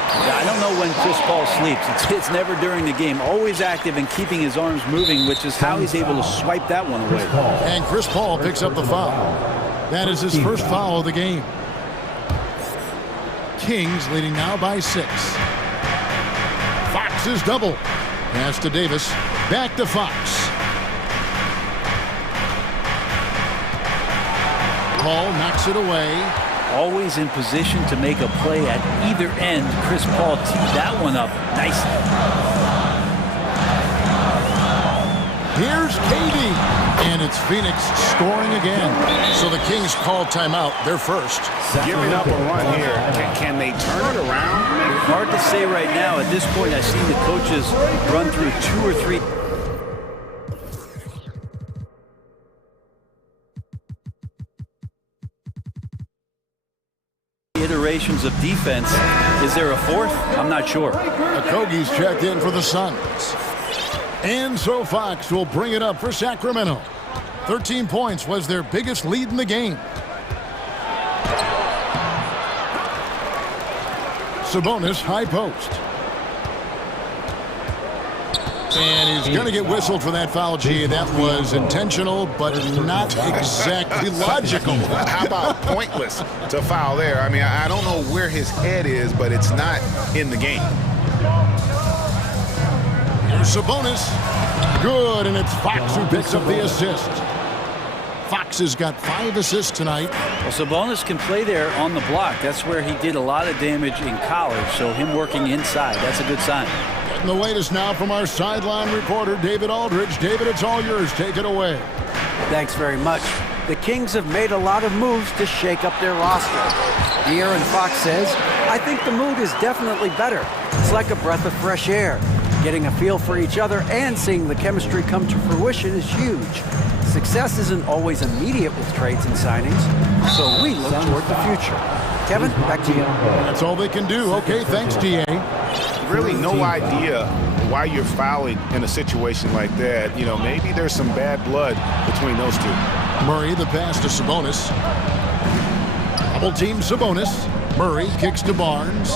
I don't know when Chris Paul sleeps. It's never during the game. Always active and keeping his arms moving, which is how he's able to swipe that one away. And Chris Paul picks up the foul. That is his first foul of the game. Kings leading now by 6. Fox is double. Pass to Davis. Back to Fox. Paul knocks it away. Always in position to make a play at either end. Chris Paul teed that one up nicely. Here's KD. And it's Phoenix scoring again. So the Kings call timeout. They're first. Giving up a run here. Can they turn it around? Hard to say right now. At this point, I see the coaches run through 2 or 3 iterations of defense. Is there a fourth? I'm not sure. Okogie's checked in for the Suns. And so Fox will bring it up for Sacramento. 13 points was their biggest lead in the game. Sabonis, high post. And he's going to get whistled for that foul, G. That was intentional, but not exactly logical. How about pointless to foul there? I mean, I don't know where his head is, but it's not in the game. Here's Sabonis. Good, and it's Fox who picks up the assist. Fox has got 5 assists tonight. Well, Sabonis can play there on the block. That's where he did a lot of damage in college, so him working inside, that's a good sign. Getting the latest now from our sideline reporter, David Aldridge. David, it's all yours. Take it away. Thanks very much. The Kings have made a lot of moves to shake up their roster. De'Aaron Fox says, I think the mood is definitely better. It's like a breath of fresh air. Getting a feel for each other and seeing the chemistry come to fruition is huge. Success isn't always immediate with trades and signings, so we look toward the future. Kevin, back to you. That's all they can do. Okay, thanks, DA. Really no idea why you're fouling in a situation like that. You know, maybe there's some bad blood between those two. Murray, the pass to Sabonis. Double team Sabonis. Murray kicks to Barnes.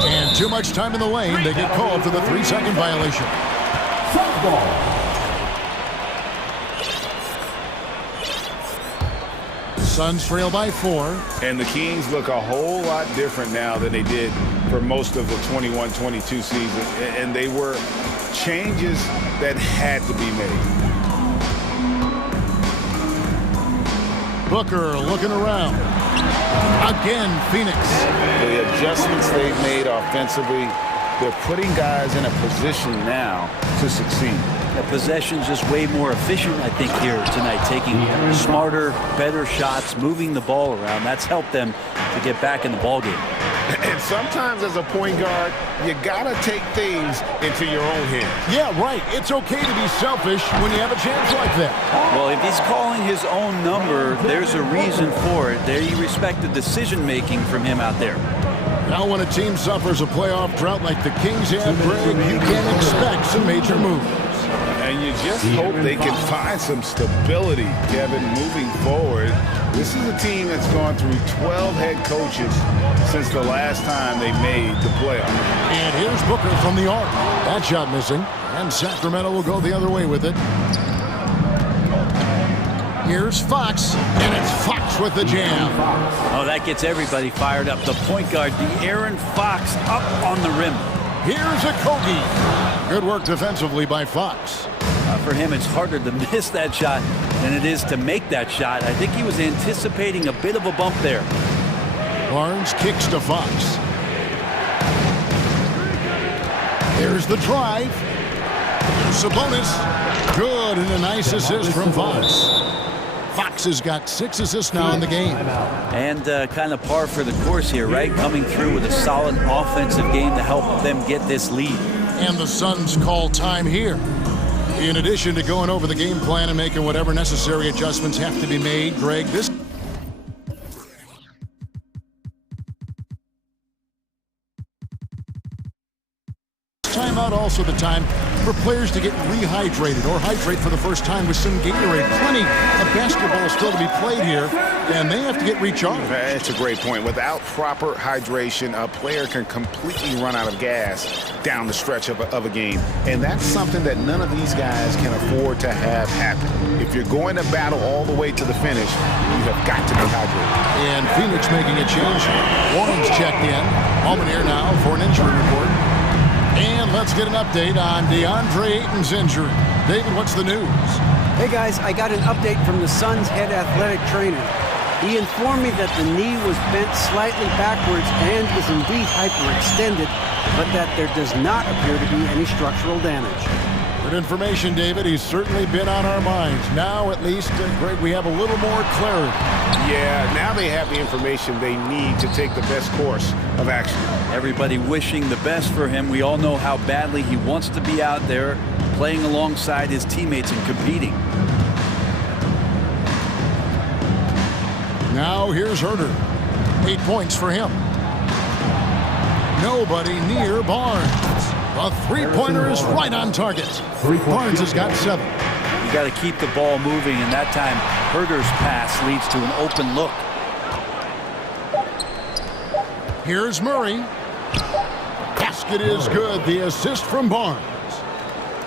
And too much time in the lane. They get called for the 3-second violation. Suns trail by 4. And the Kings look a whole lot different now than they did for most of the 21-22 season. And they were changes that had to be made. Booker looking around. Again, Phoenix. The adjustments they've made offensively, they're putting guys in a position now to succeed. The possession's just way more efficient, I think, here tonight, taking smarter, better shots, moving the ball around. That's helped them to get back in the ballgame. And sometimes as a point guard, you gotta take things into your own hands. Yeah, right. It's okay to be selfish when you have a chance like that. Well, if he's calling his own number, there's a reason for it. There you respect the decision-making from him out there. Now when a team suffers a playoff drought like the Kings have, Greg, you can expect some major moves. And you just hope they can find some stability, Kevin, moving forward. This is a team that's gone through 12 head coaches since the last time they made the playoffs. And here's Booker from the arc. That shot missing. And Sacramento will go the other way with it. Here's Fox. And it's Fox with the jam. Oh, that gets everybody fired up. The point guard, De'Aaron Fox, up on the rim. Here's Okogie. Good work defensively by Fox. For him, it's harder to miss that shot than it is to make that shot. I think he was anticipating a bit of a bump there. Barnes kicks to Fox. There's the drive. Sabonis. Good, and a nice assist from Fox. Fox has got 6 assists now in the game. And kind of par for the course here, right? Coming through with a solid offensive game to help them get this lead. And the Suns call time here. In addition to going over the game plan and making whatever necessary adjustments have to be made, Greg, this timeout also the time for players to get rehydrated or hydrate for the first time with some Gatorade. Plenty of basketball still to be played here, and they have to get recharged. That's a great point. Without proper hydration, a player can completely run out of gas down the stretch of a game. And that's something that none of these guys can afford to have happen. If you're going to battle all the way to the finish, you have got to be hydrated. And Phoenix making a change. Warren's checked in. Allman here now for an injury report. And let's get an update on DeAndre Ayton's injury. David, what's the news? Hey guys, I got an update from the Suns head athletic trainer. He informed me that the knee was bent slightly backwards and is indeed hyperextended, but that there does not appear to be any structural damage. Good information, David. He's certainly been on our minds. Now, at least, Greg, we have a little more clarity. Yeah, now they have the information they need to take the best course of action. Everybody wishing the best for him. We all know how badly he wants to be out there playing alongside his teammates and competing. Now here's Herder. 8 points for him. Nobody near Barnes. The three-pointer is right on target. Barnes has got 7. You got to keep the ball moving, and that time Herder's pass leads to an open look. Here's Murray. Basket is good. The assist from Barnes.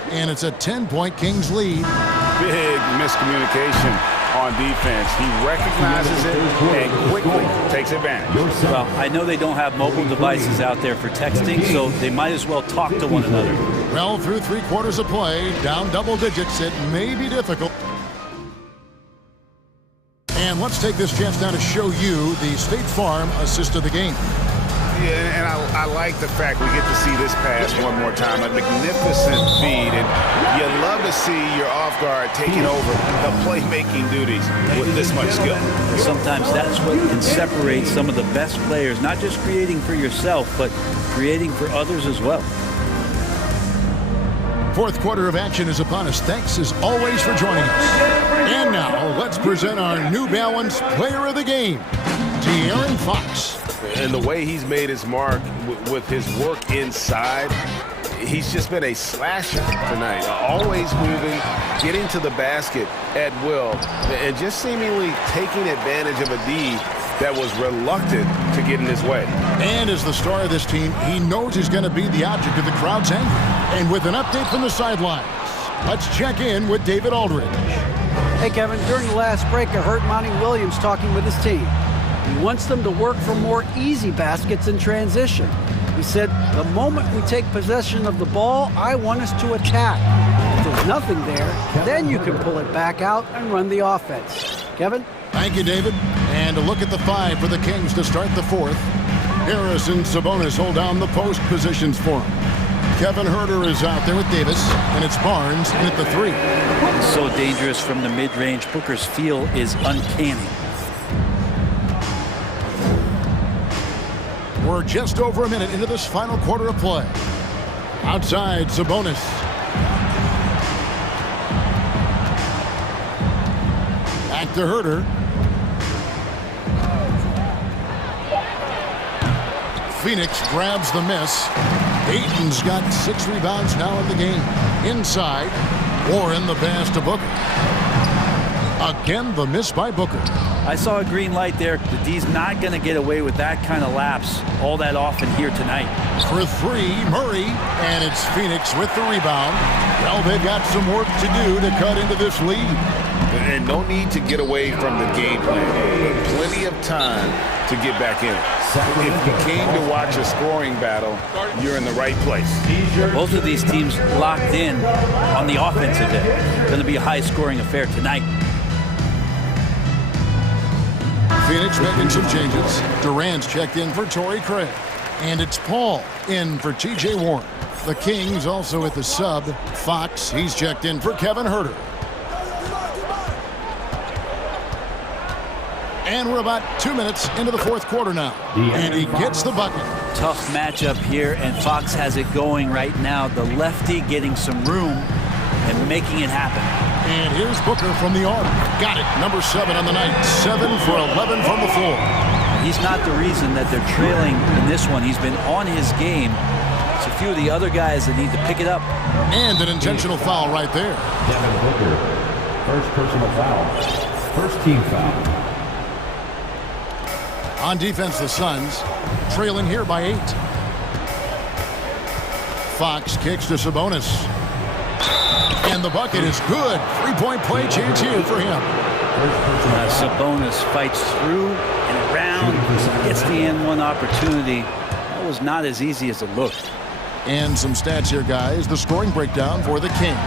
And it's a 10-point Kings lead. Big miscommunication on defense. He recognizes it and quickly takes advantage. Well, I know they don't have mobile devices out there for texting, so they might as well talk to one another. Well, through 3 quarters of play, down double digits, it may be difficult. And let's take this chance now to show you the State Farm assist of the game. Yeah, and I like the fact we get to see this pass one more time. A magnificent feed, and you love to see your off guard taking over the playmaking duties with this much skill. Sometimes that's what can separate some of the best players, not just creating for yourself, but creating for others as well. 4th quarter of action is upon us. Thanks as always for joining us. And now let's present our New Balance Player of the Game, De'Aaron Fox. And the way he's made his mark with his work inside, he's just been a slasher tonight. Always moving, getting to the basket at will, and just seemingly taking advantage of a D that was reluctant to get in his way. And as the star of this team, he knows he's going to be the object of the crowd's anger. And with an update from the sidelines, let's check in with David Aldridge. Hey, Kevin, during the last break, I heard Monty Williams talking with his team. He wants them to work for more easy baskets in transition. He said, the moment we take possession of the ball, I want us to attack. If there's nothing there, then you can pull it back out and run the offense. Kevin? Thank you, David. And a look at the 5 for the Kings to start the 4th. Harris and Sabonis hold down the post positions for him. Kevin Herder is out there with Davis, and it's Barnes in at the 3. So dangerous from the mid-range. Booker's feel is uncanny. We're just over a minute into this final quarter of play. Outside, Sabonis. Back to Herder. Phoenix grabs the miss. Ayton's got 6 rebounds now in the game. Inside, Warren the pass to Booker. Again, the miss by Booker. I saw a green light there. The D's not going to get away with that kind of lapse all that often here tonight. For 3, Murray, and it's Phoenix with the rebound. Well, they've got some work to do to cut into this lead. And no need to get away from the game plan, but plenty of time to get back in it. If you came to watch a scoring battle, you're in the right place. Both of these teams locked in on the offensive end. Going to be a high-scoring affair tonight. Phoenix making some changes. Durant's checked in for Torrey Craig. And it's Paul in for T.J. Warren. The Kings also at the sub. Fox, he's checked in for Kevin Herder. And we're about 2 minutes into the 4th quarter now. And he gets the bucket. Tough matchup here, and Fox has it going right now. The lefty getting some room and making it happen. And here's Booker from the arc. Got it. Number 7 on the night. 7 for 11 from the floor. He's not the reason that they're trailing in this one. He's been on his game. It's a few of the other guys that need to pick it up. And an intentional foul right there. Devin Booker, first personal foul. First team foul. On defense, the Suns trailing here by 8. Fox kicks to Sabonis. And the bucket is good. 3-point play chance here for him. Sabonis fights through and around, gets the N1 opportunity. That was not as easy as it looked. And some stats here, guys. The scoring breakdown for the Kings.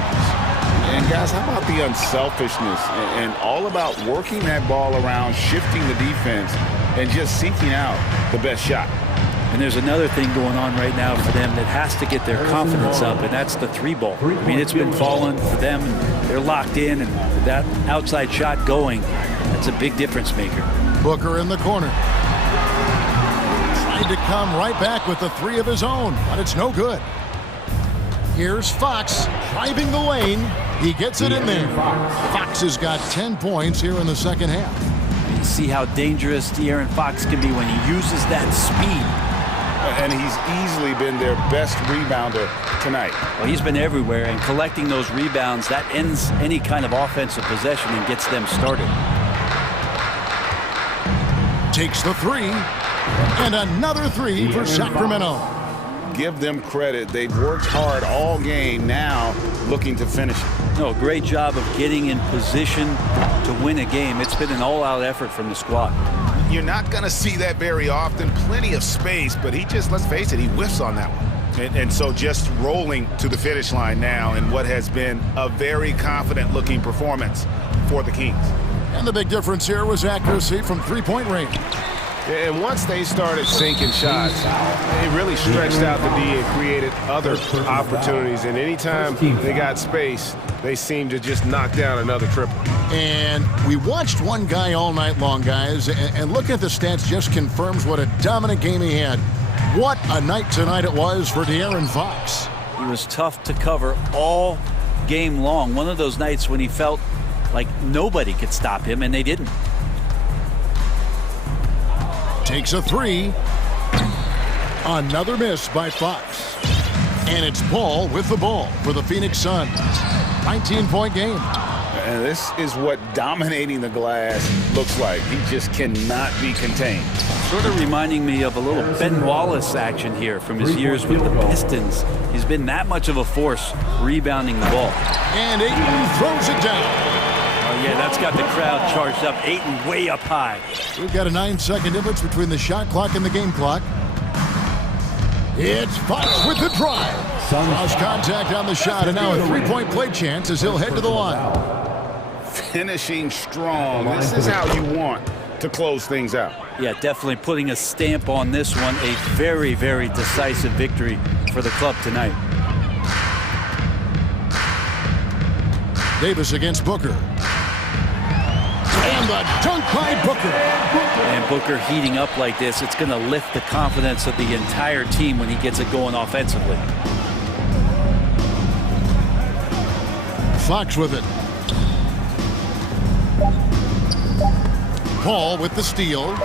And guys, how about the unselfishness and all about working that ball around, shifting the defense, and just seeking out the best shot. And there's another thing going on right now for them that has to get their confidence up, and that's the three ball. I mean, it's been falling for them. They're locked in, and that outside shot going, that's a big difference maker. Booker in the corner. Tried to come right back with the three of his own, but it's no good. Here's Fox driving the lane. He gets it in there. Fox has got 10 points here in the second half. You see how dangerous De'Aaron Fox can be when he uses that speed. And he's easily been their best rebounder tonight. Well, he's been everywhere, and collecting those rebounds, that ends any kind of offensive possession and gets them started. Takes the three, and another three for Sacramento. Give them credit. They've worked hard all game, now looking to finish it. No, great job of getting in position to win a game. It's been an all-out effort from the squad. You're not going to see that very often. Plenty of space, but he just, let's face it, he whiffs on that one. And so just rolling to the finish line now in what has been a very confident-looking performance for the Kings. And the big difference here was accuracy from three-point range. And once they started sinking shots, it really stretched out the D and created other opportunities. And anytime they got space, they seemed to just knock down another triple. And we watched one guy all night long, guys, and look at the stats just confirms what a dominant game he had. What a night tonight it was for De'Aaron Fox. He was tough to cover all game long. One of those nights when he felt like nobody could stop him, and they didn't. Takes a three. Another miss by Fox. And it's Paul with the ball for the Phoenix Suns. 19-point game. And this is what dominating the glass looks like. He just cannot be contained. Sort of reminding me of a little Ben Wallace action here from his years with the Pistons. He's been that much of a force rebounding the ball. And Ayton throws it down. Oh, yeah, that's got the crowd charged up. Ayton way up high. We've got a 9-second difference between the shot clock and the game clock. It's Fox with the drive. Lost contact on the shot, and now a three-point play chance as he'll head to the line. Finishing strong. This is how you want to close things out. Yeah, definitely putting a stamp on this one. A very, very decisive victory for the club tonight. Davis against Booker. And the dunk by Booker. And Booker heating up like this, it's going to lift the confidence of the entire team when he gets it going offensively. Fox with it. Paul with the steal.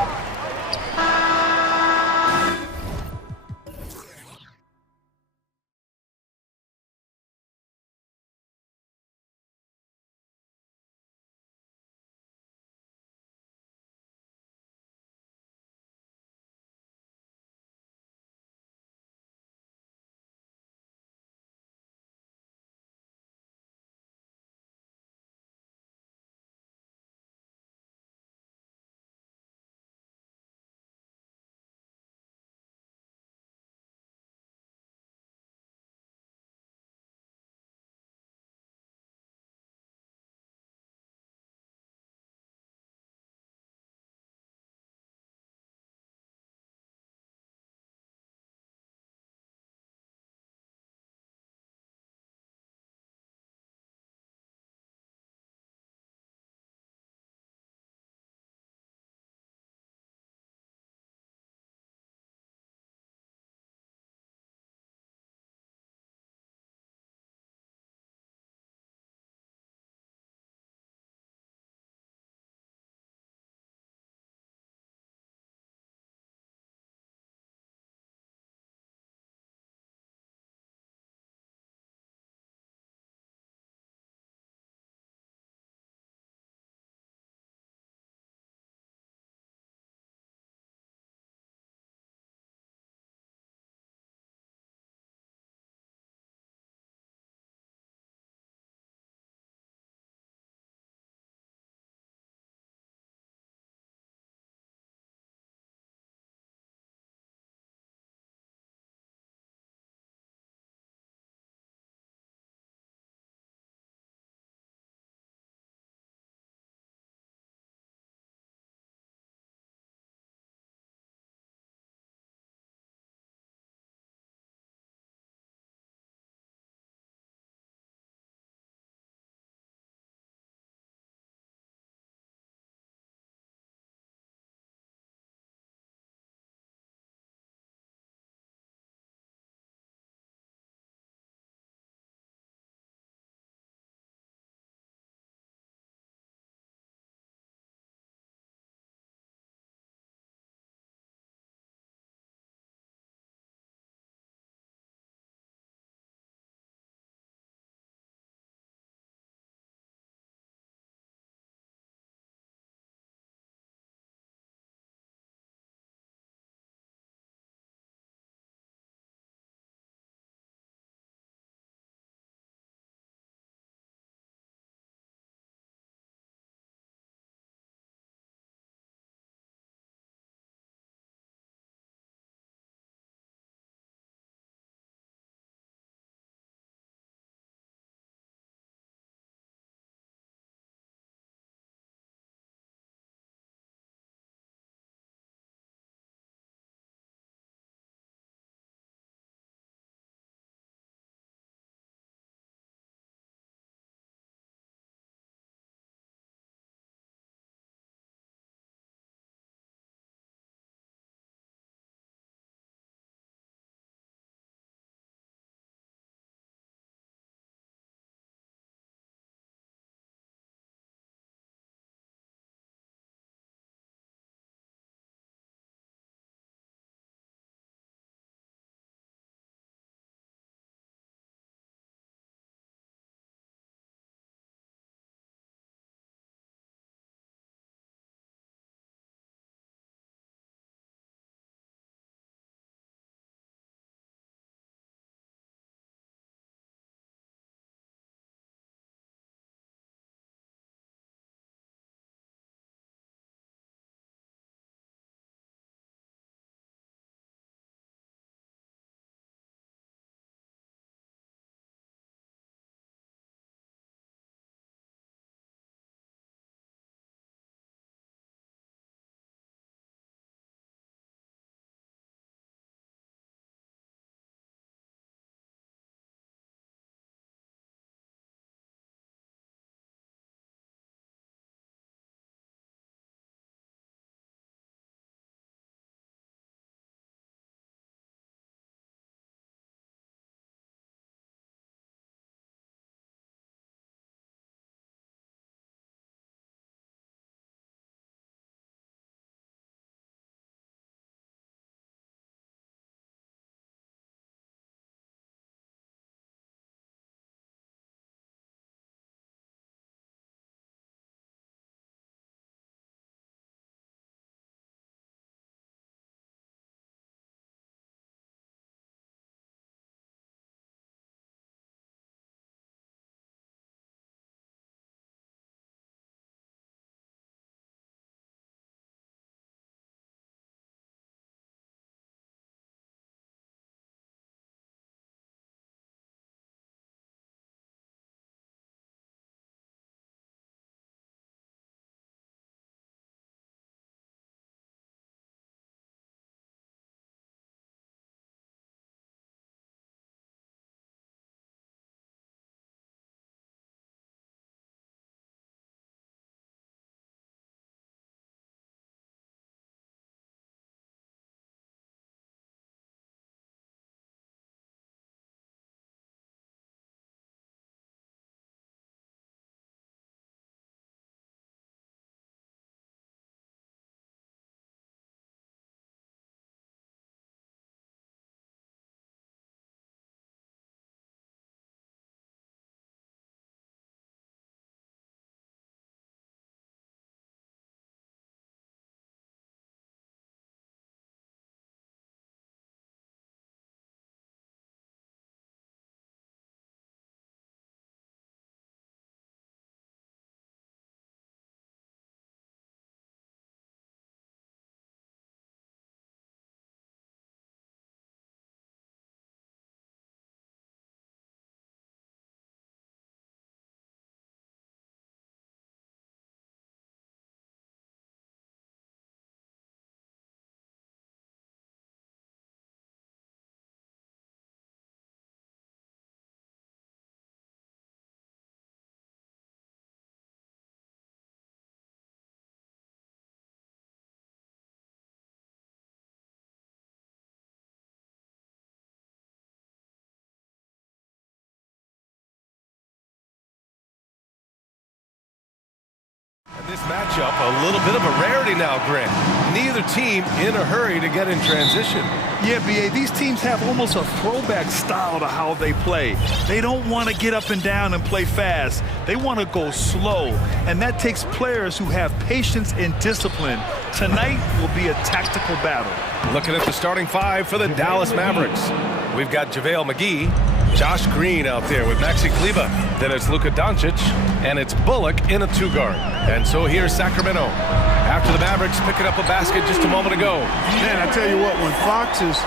matchup, a little bit of a rarity now, Grant. Neither team in a hurry to get in transition. Yeah, B.A., these teams have almost a throwback style to how they play. They don't want to get up and down and play fast. They want to go slow, and that takes players who have patience and discipline. Tonight will be a tactical battle. Looking at the starting five for the Dallas Mavericks. We've got JaVale McGee, Josh Green out there with Maxi Kleber. Then it's Luka Doncic, and it's Bullock in a two-guard. And so here's Sacramento. After the Mavericks picking up a basket just a moment ago. Man, I tell you what, when Fox is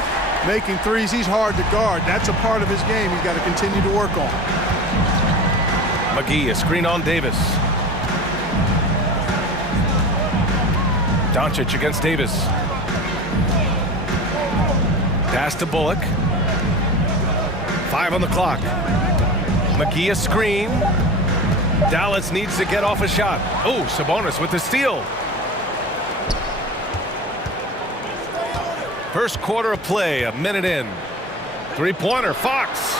making threes, he's hard to guard. That's a part of his game he's got to continue to work on. McGee, a screen on Davis. Doncic against Davis. Pass to Bullock. 5 on the clock. McGee a screen. Dallas needs to get off a shot. Oh, Sabonis with the steal. First quarter of play, a minute in. Three-pointer, Fox.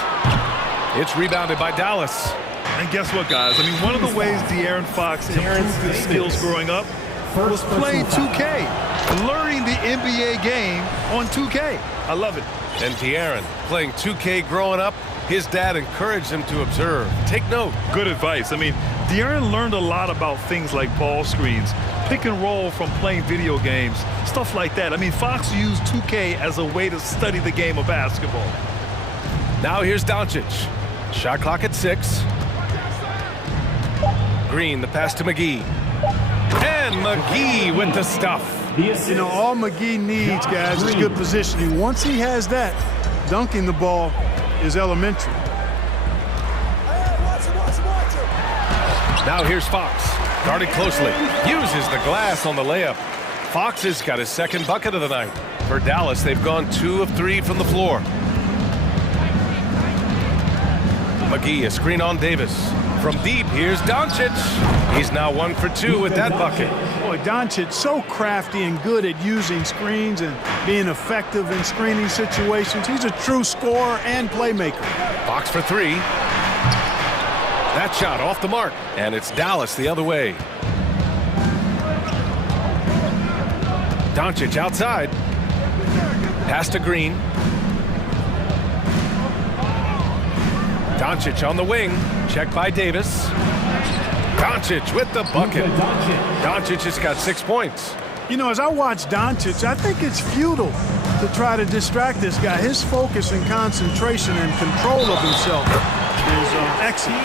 It's rebounded by Dallas. And guess what, guys? I mean, one of the ways De'Aaron Fox improved his skills growing up was playing 2K, learning the NBA game on 2K. I love it. And De'Aaron playing 2K growing up, his dad encouraged him to observe. Take note. Good advice. I mean, De'Aaron learned a lot about things like ball screens, pick and roll from playing video games, stuff like that. I mean, Fox used 2K as a way to study the game of basketball. Now here's Doncic. Shot clock at 6. Green, the pass to McGee. And McGee with the stuff. You know, all McGee needs, guys, is good positioning. Once he has that, dunking the ball is elementary. Now here's Fox. Guarded closely. Uses the glass on the layup. Fox has got his second bucket of the night. For Dallas, they've gone 2 of 3 from the floor. McGee, a screen on Davis. From deep, here's Doncic. He's now 1 for 2 with that bucket. Boy, Doncic so crafty and good at using screens and being effective in screening situations. He's a true scorer and playmaker. Fox for 3. That shot off the mark, and it's Dallas the other way. Doncic outside. Pass to Green. Doncic on the wing. Check by Davis. Doncic with the bucket. Doncic has got 6 points. You know, as I watch Doncic, I think it's futile to try to distract this guy. His focus and concentration and control of himself is excellent.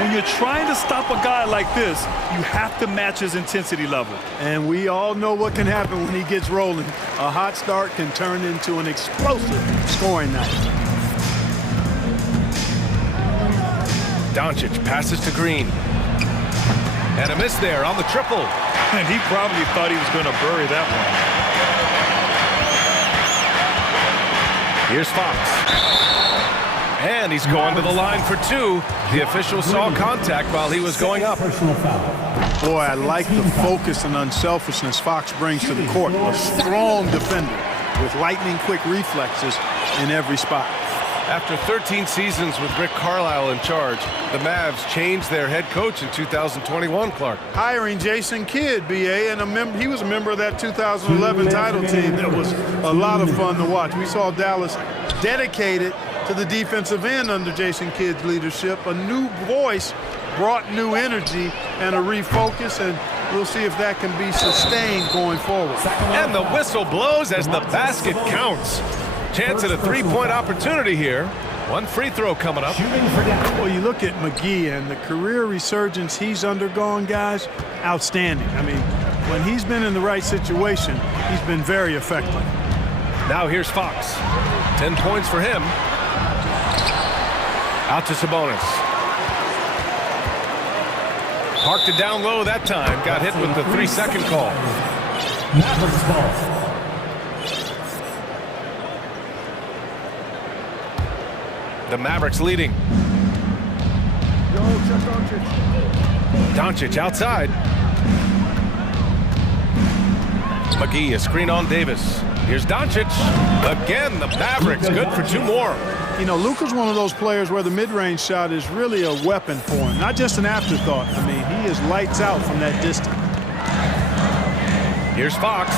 When you're trying to stop a guy like this, you have to match his intensity level. And we all know what can happen when he gets rolling. A hot start can turn into an explosive scoring night. Doncic passes to Green. And a miss there on the triple. And he probably thought he was going to bury that one. Here's Fox. And he's going to the line for 2. The official saw contact while he was going up. Boy, I like the focus and unselfishness Fox brings to the court. A strong defender with lightning-quick reflexes in every spot. After 13 seasons with Rick Carlisle in charge, the Mavs changed their head coach in 2021, Clark. Hiring Jason Kidd, B.A., and he was a member of that 2011 title team. That was a lot of fun to watch. We saw Dallas dedicated to the defensive end under Jason Kidd's leadership. A new voice brought new energy and a refocus, and we'll see if that can be sustained going forward. And the whistle blows as the basket counts. Chance at a three-point opportunity here. One free throw coming up. Well, you look at McGee and the career resurgence he's undergone, guys, outstanding. I mean, when he's been in the right situation, he's been very effective. Now here's Fox. 10 points for him. Out to Sabonis. Parked it down low that time. Got hit with the 3-second call. Mavericks ball. The Mavericks leading. Doncic outside. McGee, a screen on Davis. Here's Doncic. Again, the Mavericks good for 2 more. You know, Luka's one of those players where the mid-range shot is really a weapon for him, not just an afterthought. I mean, he is lights out from that distance. Here's Fox.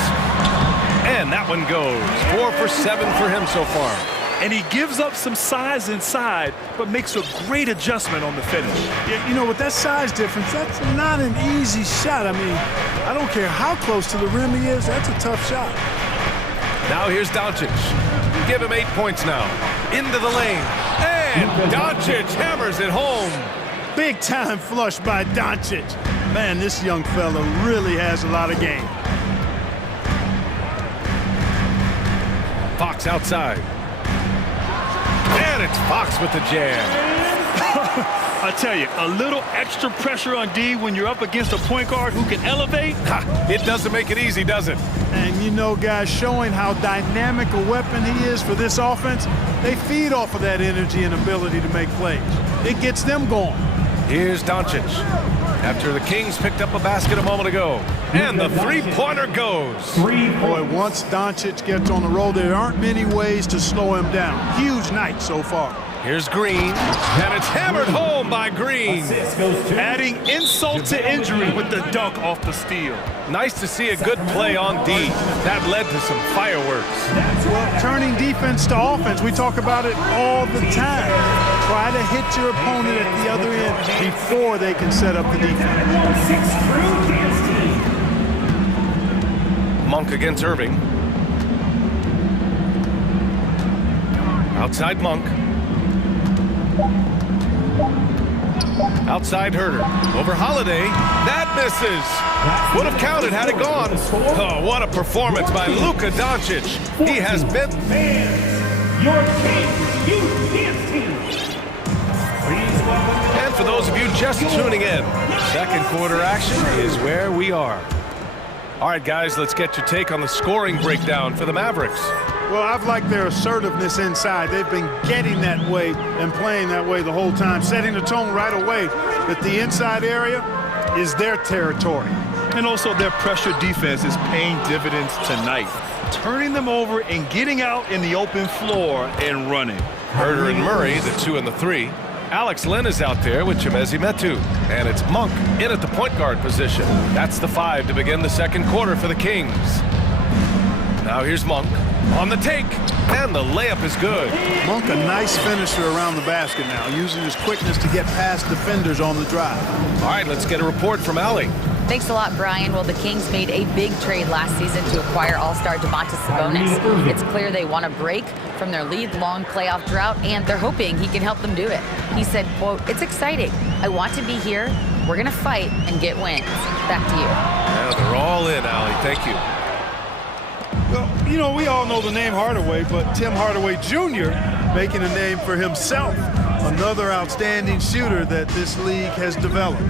And that one goes. 4 for 7 for him so far. And he gives up some size inside, but makes a great adjustment on the finish. Yeah, you know, with that size difference, that's not an easy shot. I mean, I don't care how close to the rim he is, that's a tough shot. Now here's Doncic. Give him 8 points now. Into the lane. And Doncic hammers it home. Big time flush by Doncic. Man, this young fella really has a lot of game. Fox outside. And it's Fox with the jam. I tell you, a little extra pressure on D when you're up against a point guard who can elevate. It doesn't make it easy, does it? And you know, guys, showing how dynamic a weapon he is for this offense, they feed off of that energy and ability to make plays. It gets them going. Here's Doncic. After the Kings picked up a basket a moment ago. And the three-pointer goes. Boy, once Doncic gets on the roll, there aren't many ways to slow him down. Huge night so far. Here's Green, and it's hammered home by Green. Adding insult to injury with the dunk off the steal. Nice to see a good play on D. That led to some fireworks. Well, turning defense to offense, we talk about it all the time. Try to hit your opponent at the other end before they can set up the defense. Monk against Irving. Outside Monk. Outside Herder. Over Holiday. That misses. Would have counted had it gone. Oh, what a performance by Luka Doncic. He has been... Your Kings Youth Team. And for those of you just tuning in, second quarter action is where we are. All right, guys, let's get your take on the scoring breakdown for the Mavericks. Well, I've liked their assertiveness inside. They've been getting that way and playing that way the whole time, setting the tone right away that the inside area is their territory. And also their pressure defense is paying dividends tonight. Turning them over and getting out in the open floor and running. Herder and Murray, the 2 and the 3. Alex Len is out there with Chimezie Metu. And it's Monk in at the point guard position. That's the 5 to begin the second quarter for the Kings. Now here's Monk on the take. And the layup is good. Monk, a nice finisher around the basket now, using his quickness to get past defenders on the drive. All right, let's get a report from Allie. Thanks a lot, Brian. Well, the Kings made a big trade last season to acquire all-star Domantas Sabonis. It's clear they want to break from their league-long playoff drought, and they're hoping he can help them do it. He said, quote, "It's exciting. I want to be here. We're going to fight and get wins." Back to you. Yeah, they're all in, Allie. Thank you. Well, you know, we all know the name Hardaway, but Tim Hardaway Jr. making a name for himself. Another outstanding shooter that this league has developed.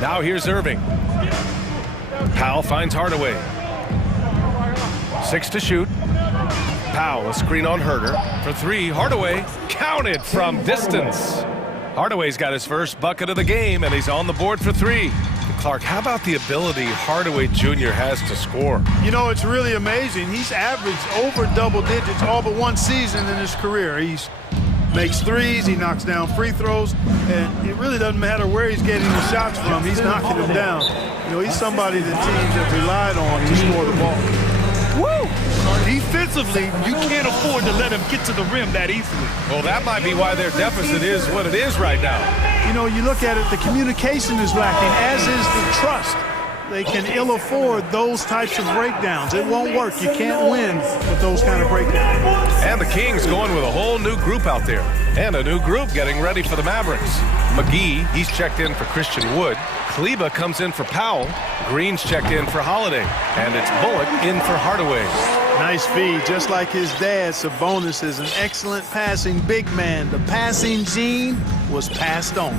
Now here's Irving. Powell finds Hardaway. 6 to shoot. Powell, a screen on Herder. For 3, Hardaway counted from distance. Hardaway's got his first bucket of the game, and he's on the board for 3. Clark, how about the ability Hardaway Jr. has to score? You know, it's really amazing. He's averaged over double digits all but one season in his career. He makes threes, he knocks down free throws, and it really doesn't matter where he's getting the shots from. He's knocking them down. You know, he's somebody that teams have relied on to score the ball. Woo! Defensively, you can't afford to let him get to the rim that easily. Well, that might be why their deficit is what it is right now. You know, you look at it, the communication is lacking, as is the trust. They can ill afford those types of breakdowns. It won't work. You can't win with those kind of breakdowns. And the Kings going with a whole new group out there. And a new group getting ready for the Mavericks. McGee, he's checked in for Christian Wood. Kleba comes in for Powell. Green's checked in for Holiday. And it's Bullock in for Hardaway. Nice feed. Just like his dad, Sabonis is an excellent passing big man. The passing gene was passed on.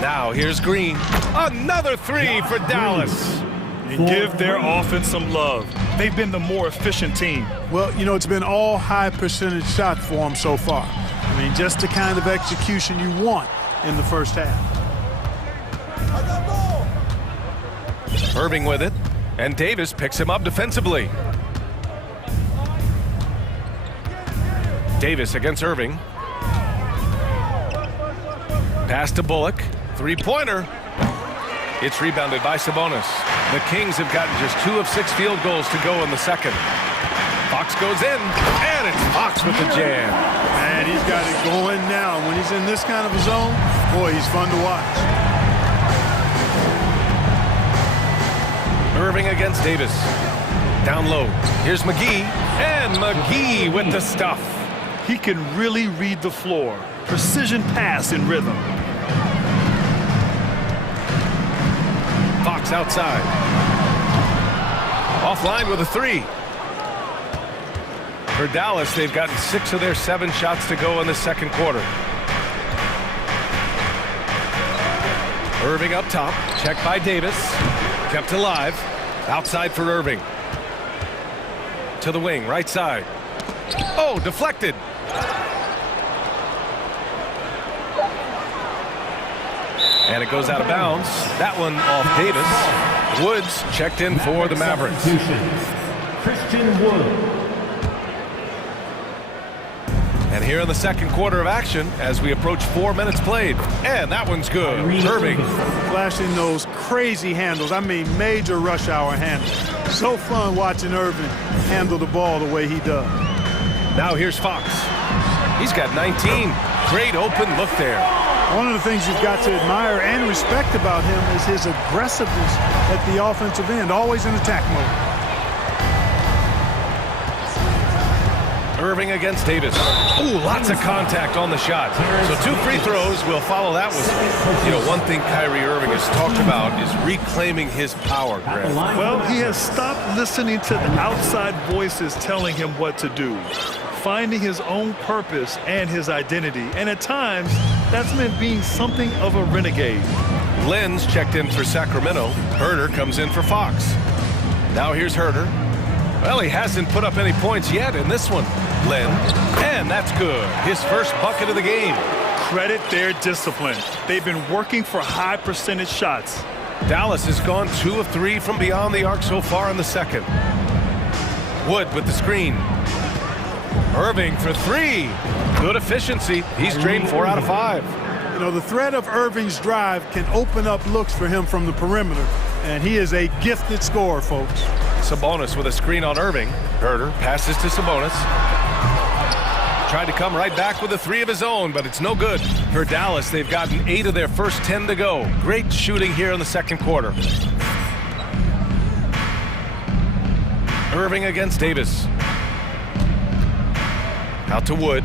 Now here's Green. Another 3 for Dallas. And give their offense some love. They've been the more efficient team. Well, you know, it's been all high percentage shots for them so far. I mean, just the kind of execution you want in the first half. Irving with it. And Davis picks him up defensively. Davis against Irving. Pass to Bullock. Three-pointer. It's rebounded by Sabonis. The Kings have gotten just 2 of 6 field goals to go in the second. Fox goes in, and it's Fox with the jam. And he's got it going now. When he's in this kind of a zone, boy, he's fun to watch. Irving against Davis. Down low. Here's McGee, and McGee with the stuff. He can really read the floor. Precision pass in rhythm. Fox outside. Offline with a 3. For Dallas, they've gotten 6 of their 7 shots to go in the second quarter. Irving up top. Checked by Davis. Kept alive. Outside for Irving. To the wing, right side. Oh, deflected. And it goes out of bounds. That one off Davis. Woods checked in for the Mavericks. Christian Wood. And here in the second quarter of action as we approach 4 minutes played. And that one's good. Irving. Flashing those crazy handles. I mean, major rush hour handles. So fun watching Irving handle the ball the way he does. Now here's Fox. He's got 19. Great open look there. One of the things you've got to admire and respect about him is his aggressiveness at the offensive end, always in attack mode. Irving against Davis. Ooh, lots of contact on the shot. So 2 free throws will follow that one. You know, one thing Kyrie Irving has talked about is reclaiming his power, Grant. Well, he has stopped listening to the outside voices telling him what to do. Finding his own purpose and his identity. And at times, that's meant being something of a renegade. Lenz checked in for Sacramento. Herter comes in for Fox. Now here's Herter. Well, he hasn't put up any points yet in this one. Len, and that's good. His first bucket of the game. Credit their discipline. They've been working for high percentage shots. Dallas has gone 2 of 3 from beyond the arc so far in the second. Wood with the screen. Irving for 3. Good efficiency. He's drained 4 out of 5. You know, the threat of Irving's drive can open up looks for him from the perimeter, and he is a gifted scorer, folks. Sabonis with a screen on Irving. Herter passes to Sabonis. Tried to come right back with a 3 of his own, but it's no good. For Dallas, they've gotten 8 of their first 10 to go. Great shooting here in the second quarter. Irving against Davis. Out to Wood.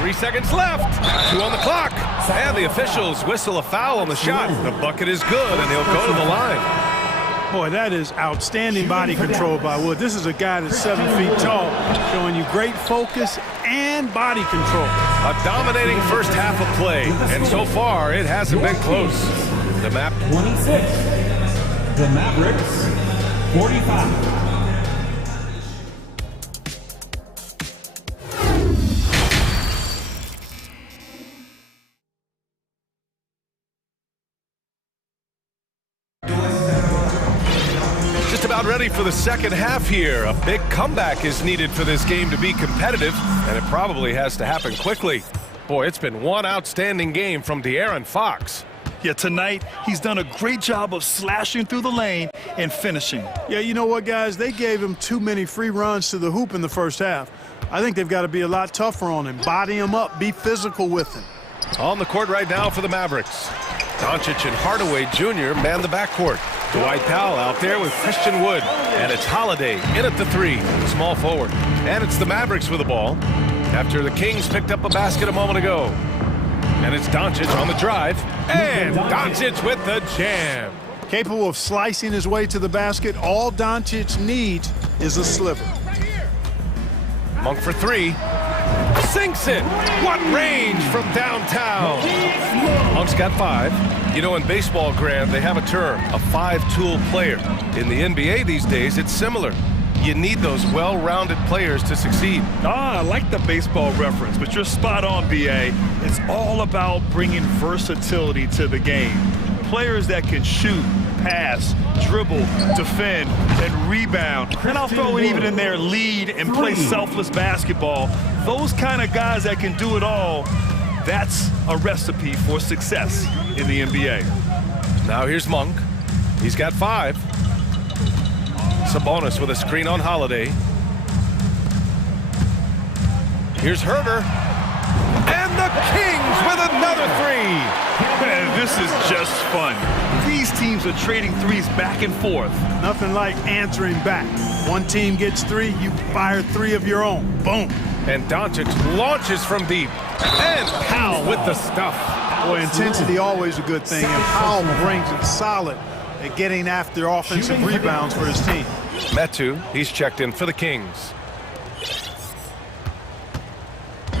3 seconds left. 2 on the clock. And the officials whistle a foul on the shot. The bucket is good, and he'll go to the line. Boy, that is outstanding body control by Wood. This is a guy that's 7 feet tall, showing you great focus and body control. A dominating first half of play, and so far it hasn't been close. The map 26. The Mavericks 45. Ready for the second half here. A big comeback is needed for this game to be competitive, and it probably has to happen quickly. Boy, it's been one outstanding game from De'Aaron Fox. Yeah, tonight, he's done a great job of slashing through the lane and finishing. Yeah, you know what, guys? They gave him too many free runs to the hoop in the first half. I think they've got to be a lot tougher on him. Body him up. Be physical with him. On the court right now for the Mavericks. Doncic and Hardaway Jr. man the backcourt. Dwight Powell out there with Christian Wood. And it's Holiday in at the 3, small forward. And it's the Mavericks with the ball after the Kings picked up a basket a moment ago. And it's Doncic on the drive. And Doncic with the jam. Capable of slicing his way to the basket. All Doncic needs is a sliver. Monk for 3. Sinks it. What range from downtown. Monk's got 5. You know, in baseball, Grant, they have a term, a 5-tool player. In the NBA these days, it's similar. You need those well-rounded players to succeed. I like the baseball reference, but you're spot on, BA. It's all about bringing versatility to the game. Players that can shoot, pass, dribble, defend, and rebound. And I'll throw it even in there, lead and play selfless basketball. Those kind of guys that can do it all, that's a recipe for success in the NBA. Now here's Monk. He's got 5. Sabonis with a screen on Holiday. Here's Herder. And the Kings with another 3. Man, this is just fun. These teams are trading threes back and forth. Nothing like answering back. One team gets 3, you fire 3 of your own. Boom. And Doncic launches from deep. And Powell with the stuff. Boy, intensity always a good thing, and Powell brings it solid at getting after offensive rebounds for his team. Metu, he's checked in for the Kings.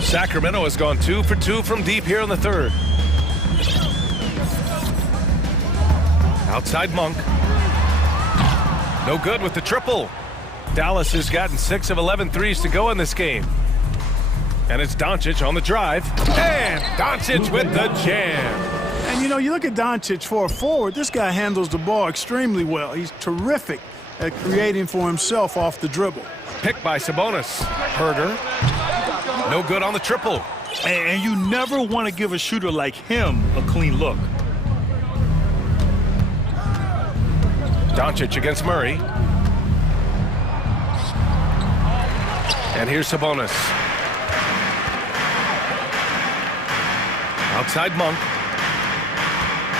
Sacramento has gone 2 for 2 from deep here in the third. Outside Monk. No good with the triple. Dallas has gotten 6 of 11 threes to go in this game. And it's Doncic on the drive. And Doncic with the jam. And, you know, you look at Doncic for a forward, this guy handles the ball extremely well. He's terrific at creating for himself off the dribble. Picked by Sabonis. Herder. No good on the triple. And you never want to give a shooter like him a clean look. Doncic against Murray. And here's Sabonis. Outside Monk.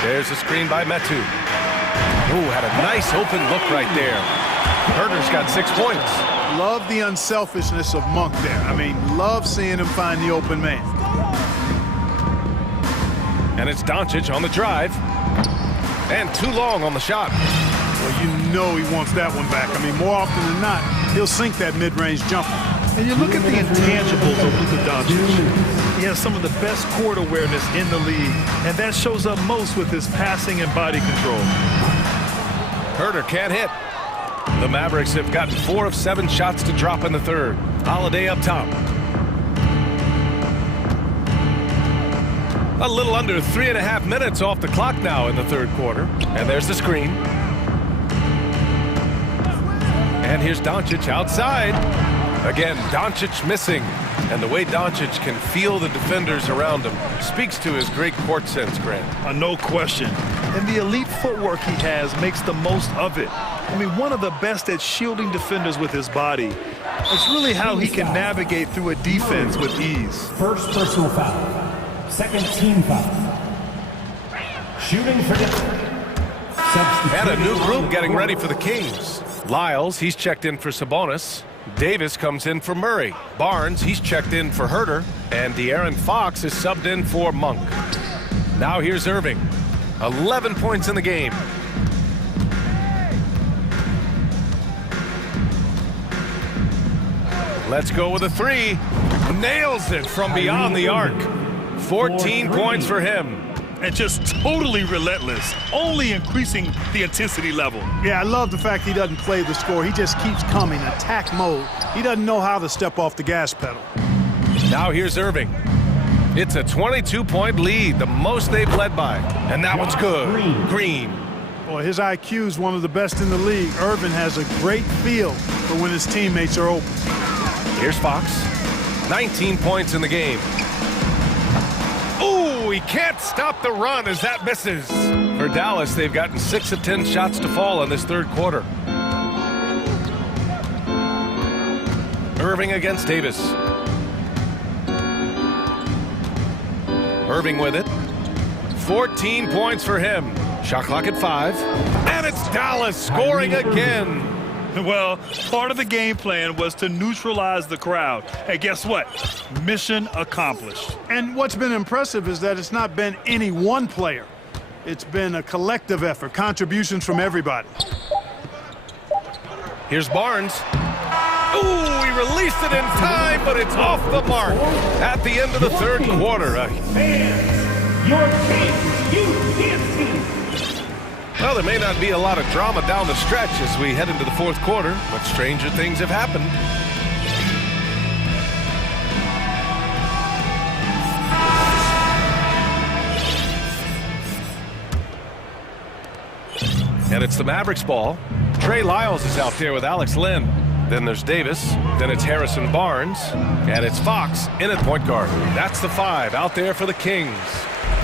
There's a screen by Metu. Ooh, had a nice open look right there. Herder's got 6 points. Love the unselfishness of Monk there. I mean, love seeing him find the open man. And it's Doncic on the drive. And too long on the shot. Well, you know he wants that one back. I mean, more often than not, he'll sink that mid-range jumper. And you look at the intangibles of Luka Doncic. He has some of the best court awareness in the league, and that shows up most with his passing and body control. Herder can't hit. The Mavericks have gotten 4 of 7 shots to drop in the third. Holiday up top. A little under 3.5 minutes off the clock now in the third quarter. And there's the screen. And here's Doncic outside. Again, Doncic missing. And the way Doncic can feel the defenders around him speaks to his great court sense, Grant. No question. And the elite footwork he has makes the most of it. I mean, one of the best at shielding defenders with his body. It's really how he can navigate through a defense with ease. First personal foul. Second team foul. Shooting for different. And a new group getting ready for the Kings. Lyles, he's checked in for Sabonis. Davis comes in for Murray. Barnes, he's checked in for Herder. And De'Aaron Fox is subbed in for Monk. Now here's Irving. 11 points in the game. Let's go with a 3. Nails it from beyond the arc. 14 points for him. And just totally relentless, only increasing the intensity level. Yeah, I love the fact he doesn't play the score. He just keeps coming, attack mode. He doesn't know how to step off the gas pedal. Now here's Irving. It's a 22-point lead, the most they've led by. And that one's good. Green. Boy, his IQ is one of the best in the league. Irving has a great feel for when his teammates are open. Here's Fox. 19 points in the game. Ooh, he can't stop the run as that misses. For Dallas, they've gotten 6 of 10 shots to fall in this third quarter. Irving against Davis. Irving with it. 14 points for him. Shot clock at 5. And it's Dallas scoring again. Well, part of the game plan was to neutralize the crowd. And guess what? Mission accomplished. And what's been impressive is that it's not been any one player. It's been a collective effort, contributions from everybody. Here's Barnes. Ooh, he released it in time, but it's off the mark at the end of the third quarter. Fans, your Kings youth team. Well, there may not be a lot of drama down the stretch as we head into the fourth quarter, but stranger things have happened. And it's the Mavericks ball. Trey Lyles is out there with Alex Len. Then there's Davis. Then it's Harrison Barnes. And it's Fox in at point guard. That's the 5 out there for the Kings.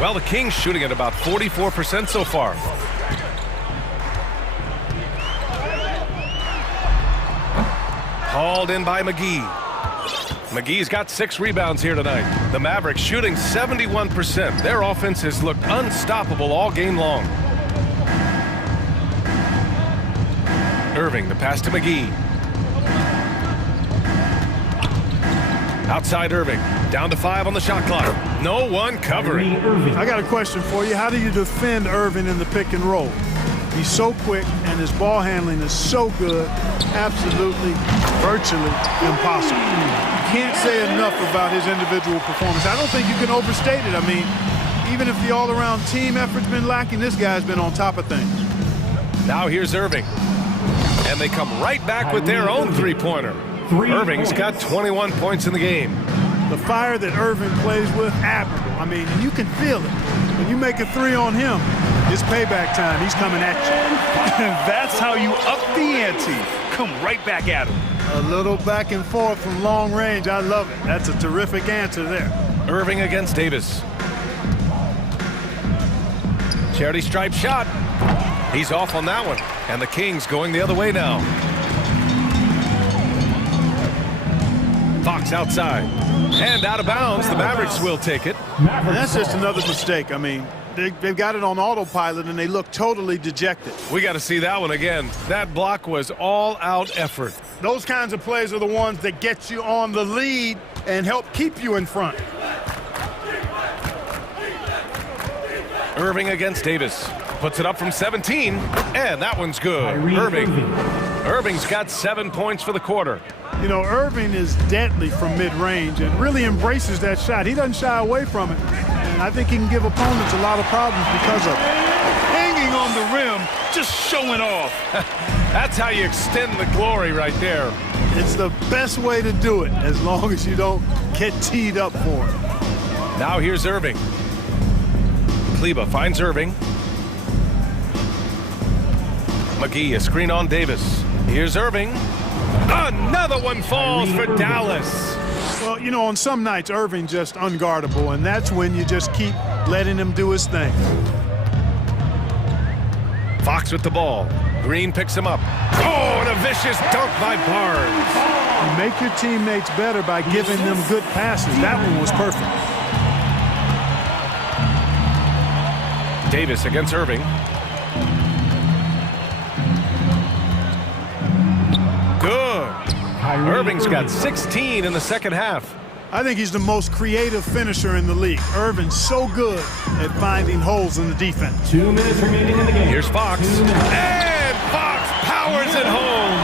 Well, the Kings shooting at about 44% so far. Hauled in by McGee. McGee's got 6 rebounds here tonight. The Mavericks shooting 71%. Their offense has looked unstoppable all game long. Irving, the pass to McGee. Outside Irving, down to 5 on the shot clock. No one covering. I got a question for you. How do you defend Irving in the pick and roll? He's so quick and his ball handling is so good, absolutely, virtually impossible. You can't say enough about his individual performance. I don't think you can overstate it. I mean, even if the all-around team effort's been lacking, this guy's been on top of things. Now here's Irving. And they come right back with their own three-pointer. Irving's got 21 points in the game. The fire that Irving plays with, admirable. I mean, you can feel it. When you make a 3 on him, it's payback time. He's coming at you. That's how you up the ante. Come right back at him. A little back and forth from long range. I love it. That's a terrific answer there. Irving against Davis. Charity stripe shot. He's off on that one. And the Kings going the other way now. Fox outside. And out of bounds. The Mavericks will take it. And that's just another mistake. I mean, they've got it on autopilot, and they look totally dejected. We got to see that one again. That block was all-out effort. Those kinds of plays are the ones that get you on the lead and help keep you in front. Irving against Davis. Puts it up from 17, and that one's good. Irving's got 7 points for the quarter. You know, Irving is deadly from mid-range and really embraces that shot. He doesn't shy away from it. And I think he can give opponents a lot of problems because of it. Hanging on the rim, just showing off. That's how you extend the glory right there. It's the best way to do it, as long as you don't get teed up for it. Now here's Irving. Kleba finds Irving. McGee, a screen on Davis. Here's Irving. Another one falls for Dallas. Well, you know, on some nights, Irving just unguardable, and that's when you just keep letting him do his thing. Fox with the ball. Green picks him up. Oh, and a vicious dunk by Barnes. You make your teammates better by giving them good passes. That one was perfect. Davis against Irving. Good. Irving's got 16 in the second half. I think he's the most creative finisher in the league. Irving's so good at finding holes in the defense. 2 minutes remaining in the game. Here's Fox. And Fox powers it home.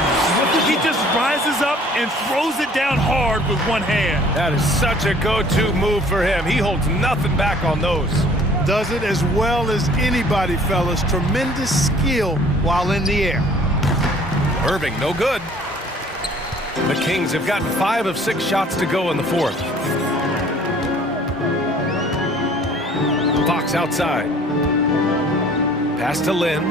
He just rises up and throws it down hard with one hand. That is such a go-to move for him. He holds nothing back on those. Does it as well as anybody, fellas. Tremendous skill while in the air. Irving, no good. The Kings have gotten 5 of 6 shots to go in the fourth. Fox outside. Pass to Lynn.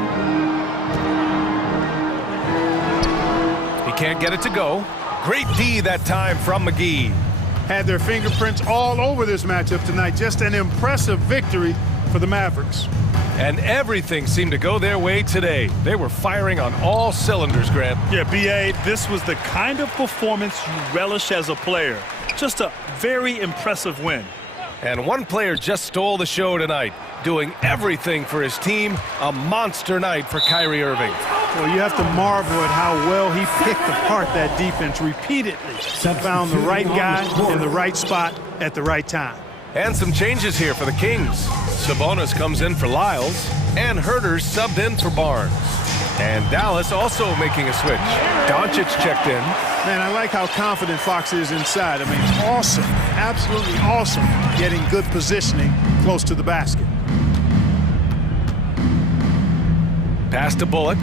He can't get it to go. Great D that time from McGee. Had their fingerprints all over this matchup tonight. Just an impressive victory for the Mavericks. And everything seemed to go their way today. They were firing on all cylinders, Grant. Yeah, B.A., this was the kind of performance you relish as a player. Just a very impressive win. And one player just stole the show tonight, doing everything for his team. A monster night for Kyrie Irving. Well, you have to marvel at how well he picked apart that defense repeatedly. Found the right guy in the right spot at the right time. And some changes here for the Kings. Sabonis comes in for Lyles, and Herter's subbed in for Barnes. And Dallas also making a switch. Doncic checked in. Man, I like how confident Fox is inside. I mean, awesome, absolutely awesome, getting good positioning close to the basket. Pass to Bullock.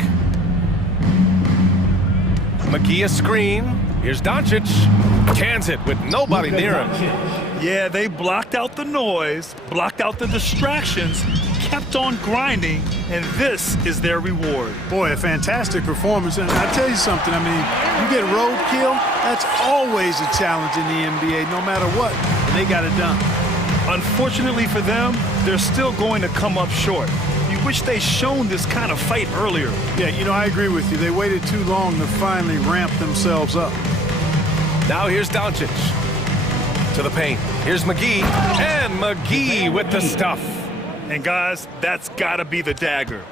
McGee a screen. Here's Doncic. Cans it with nobody near him. Yeah, they blocked out the noise, blocked out the distractions, kept on grinding, and this is their reward. Boy, a fantastic performance. And I'll tell you something, I mean, you get roadkill, that's always a challenge in the NBA, no matter what. And they got it done. Unfortunately for them, they're still going to come up short. You wish they'd shown this kind of fight earlier. Yeah, you know, I agree with you. They waited too long to finally ramp themselves up. Now here's Doncic. To the paint. Here's McGee. And McGee with the stuff. And guys, that's got to be the dagger.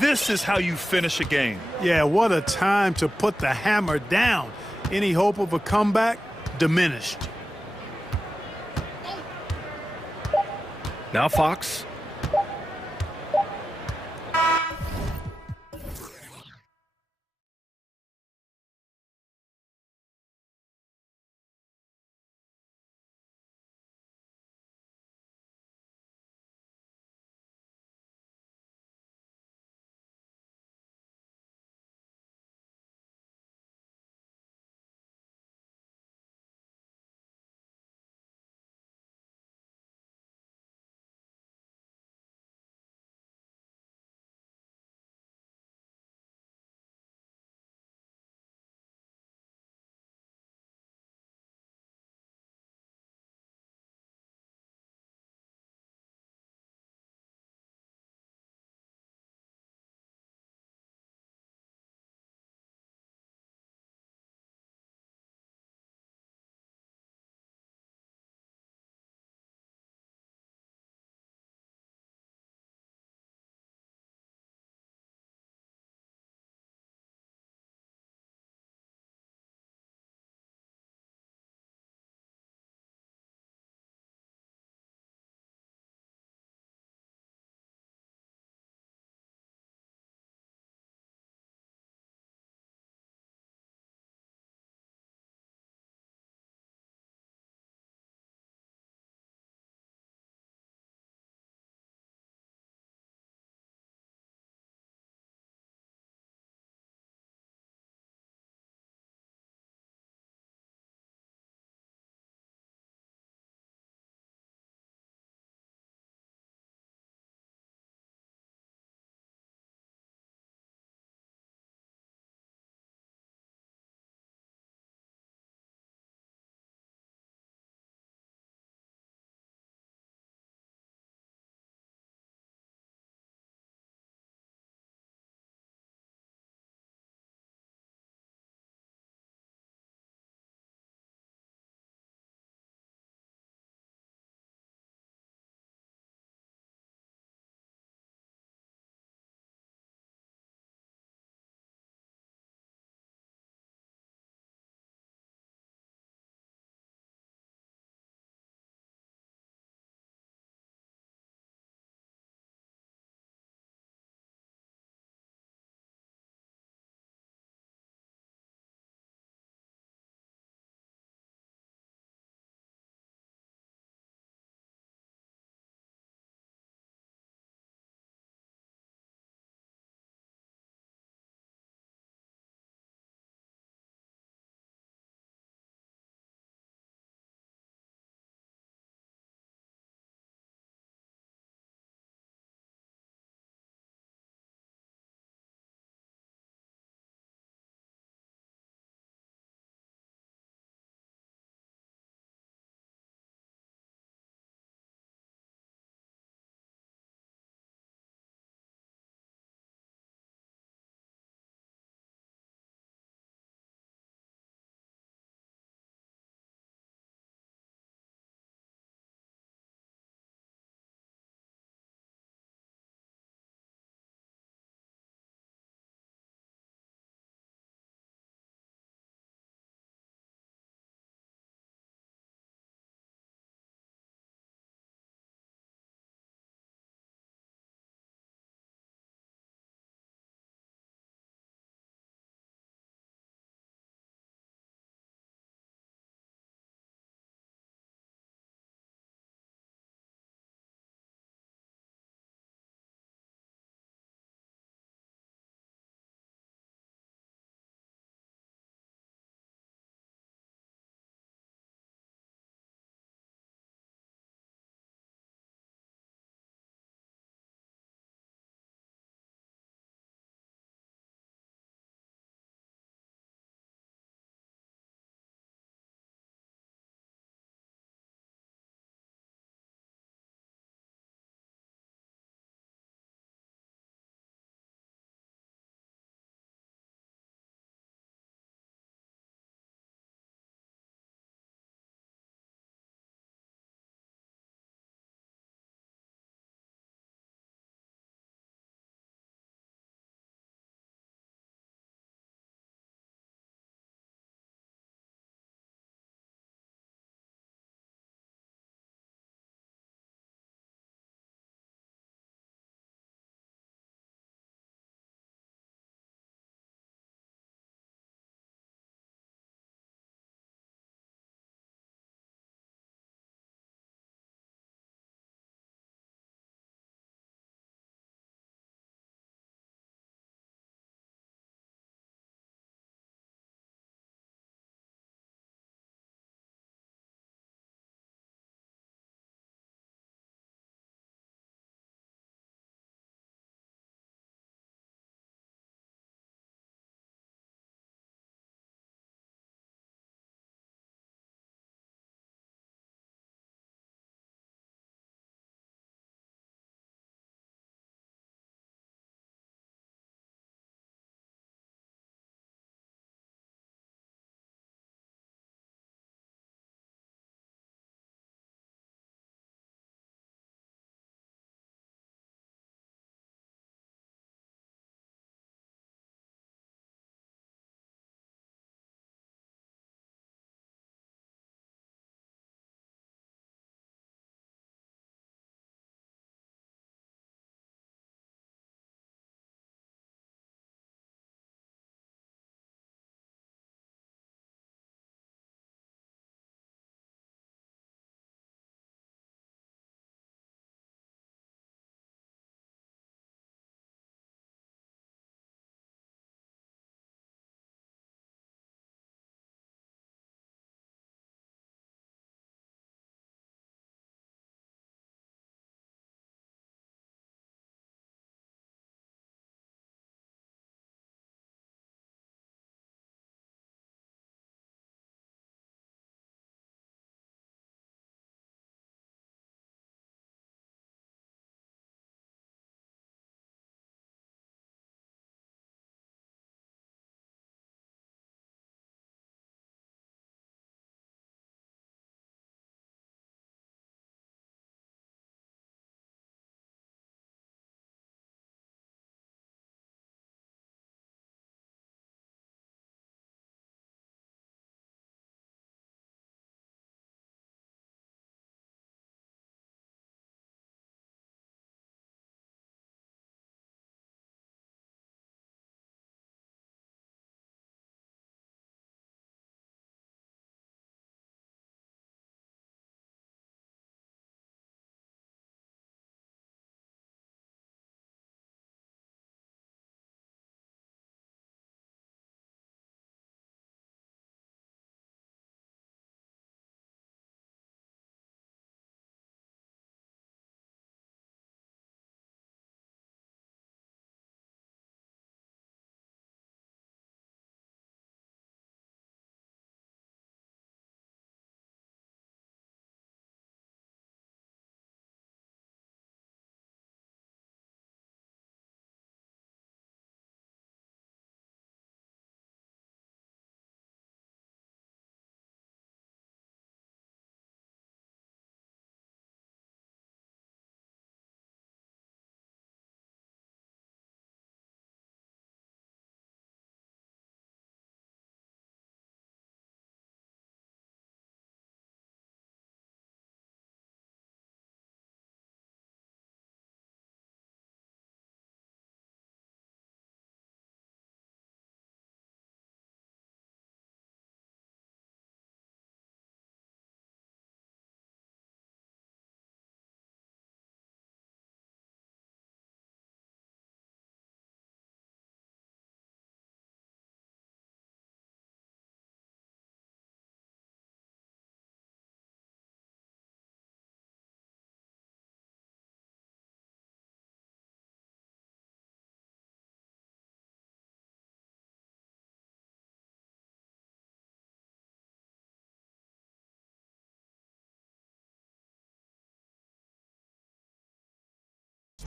This is how you finish a game. Yeah, what a time to put the hammer down. Any hope of a comeback diminished. Now Fox.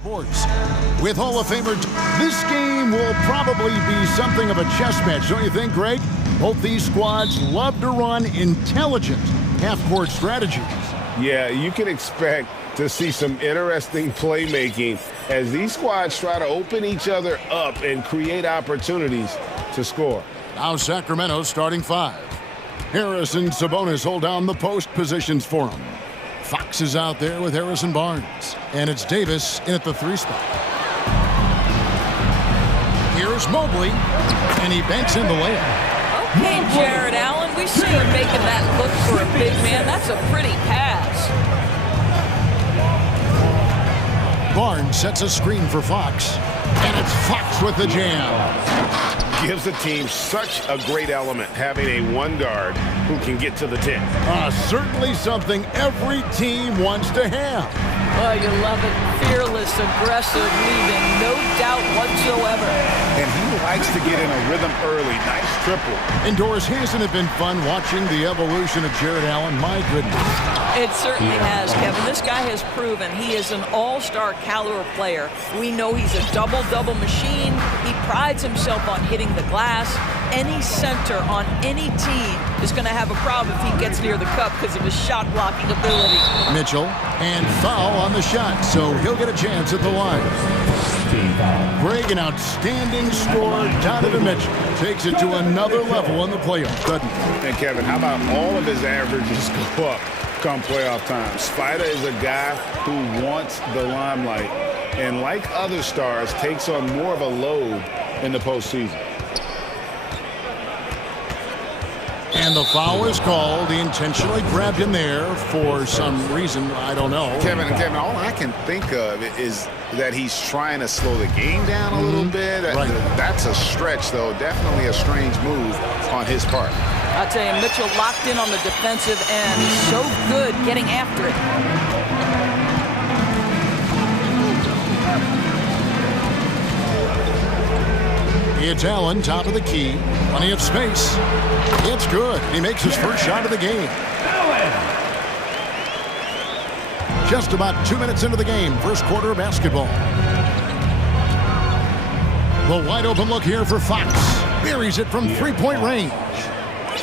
Sports. With Hall of Famer, this game will probably be something of a chess match, don't you think, Greg? Both these squads love to run intelligent half-court strategies. Yeah, you can expect to see some interesting playmaking as these squads try to open each other up and create opportunities to score. Now Sacramento starting five. Harris and Sabonis hold down the post positions for him. Fox is out there with Harris and Barnes. And it's Davis in at the 3 spot. Here's Mobley, and he banks in the layup. Okay, Jared Allen, we see him making that look for a big man. That's a pretty pass. Barnes sets a screen for Fox, and it's Fox with the jam. Gives the team such a great element having a one guard who can get to the 10. Certainly something every team wants to have. Well, you love it. Fearless, aggressive, leaving no doubt whatsoever. And he likes to get in a rhythm early. Nice triple. Indoors, hasn't it been fun watching the evolution of Jared Allen? My goodness. It certainly has, Kevin. This guy has proven he is an all-star caliber player. We know he's a double-double machine. He prides himself on hitting the glass. Any center on any team is going to have a problem if he gets near the cup because of his shot-blocking ability. Mitchell, and foul on the shot, so he'll get a chance at the line. Greg, an outstanding scorer. Donovan Mitchell takes it to another level in the playoffs, doesn't he? And Kevin, how about all of his averages go up come playoff time? Spider is a guy who wants the limelight, and like other stars, takes on more of a load in the postseason. And the foul is called. He intentionally grabbed him there for some reason. I don't know. Kevin, all I can think of is that he's trying to slow the game down a little bit. Right. That's a stretch, though. Definitely a strange move on his part. I'll tell you, Mitchell locked in on the defensive end. He's so good getting after it. It's Allen, top of the key. Plenty of space. It's good. He makes his first shot of the game. Just about 2 minutes into the game, first quarter of basketball. The wide open look here for Fox. Buries it from three-point range.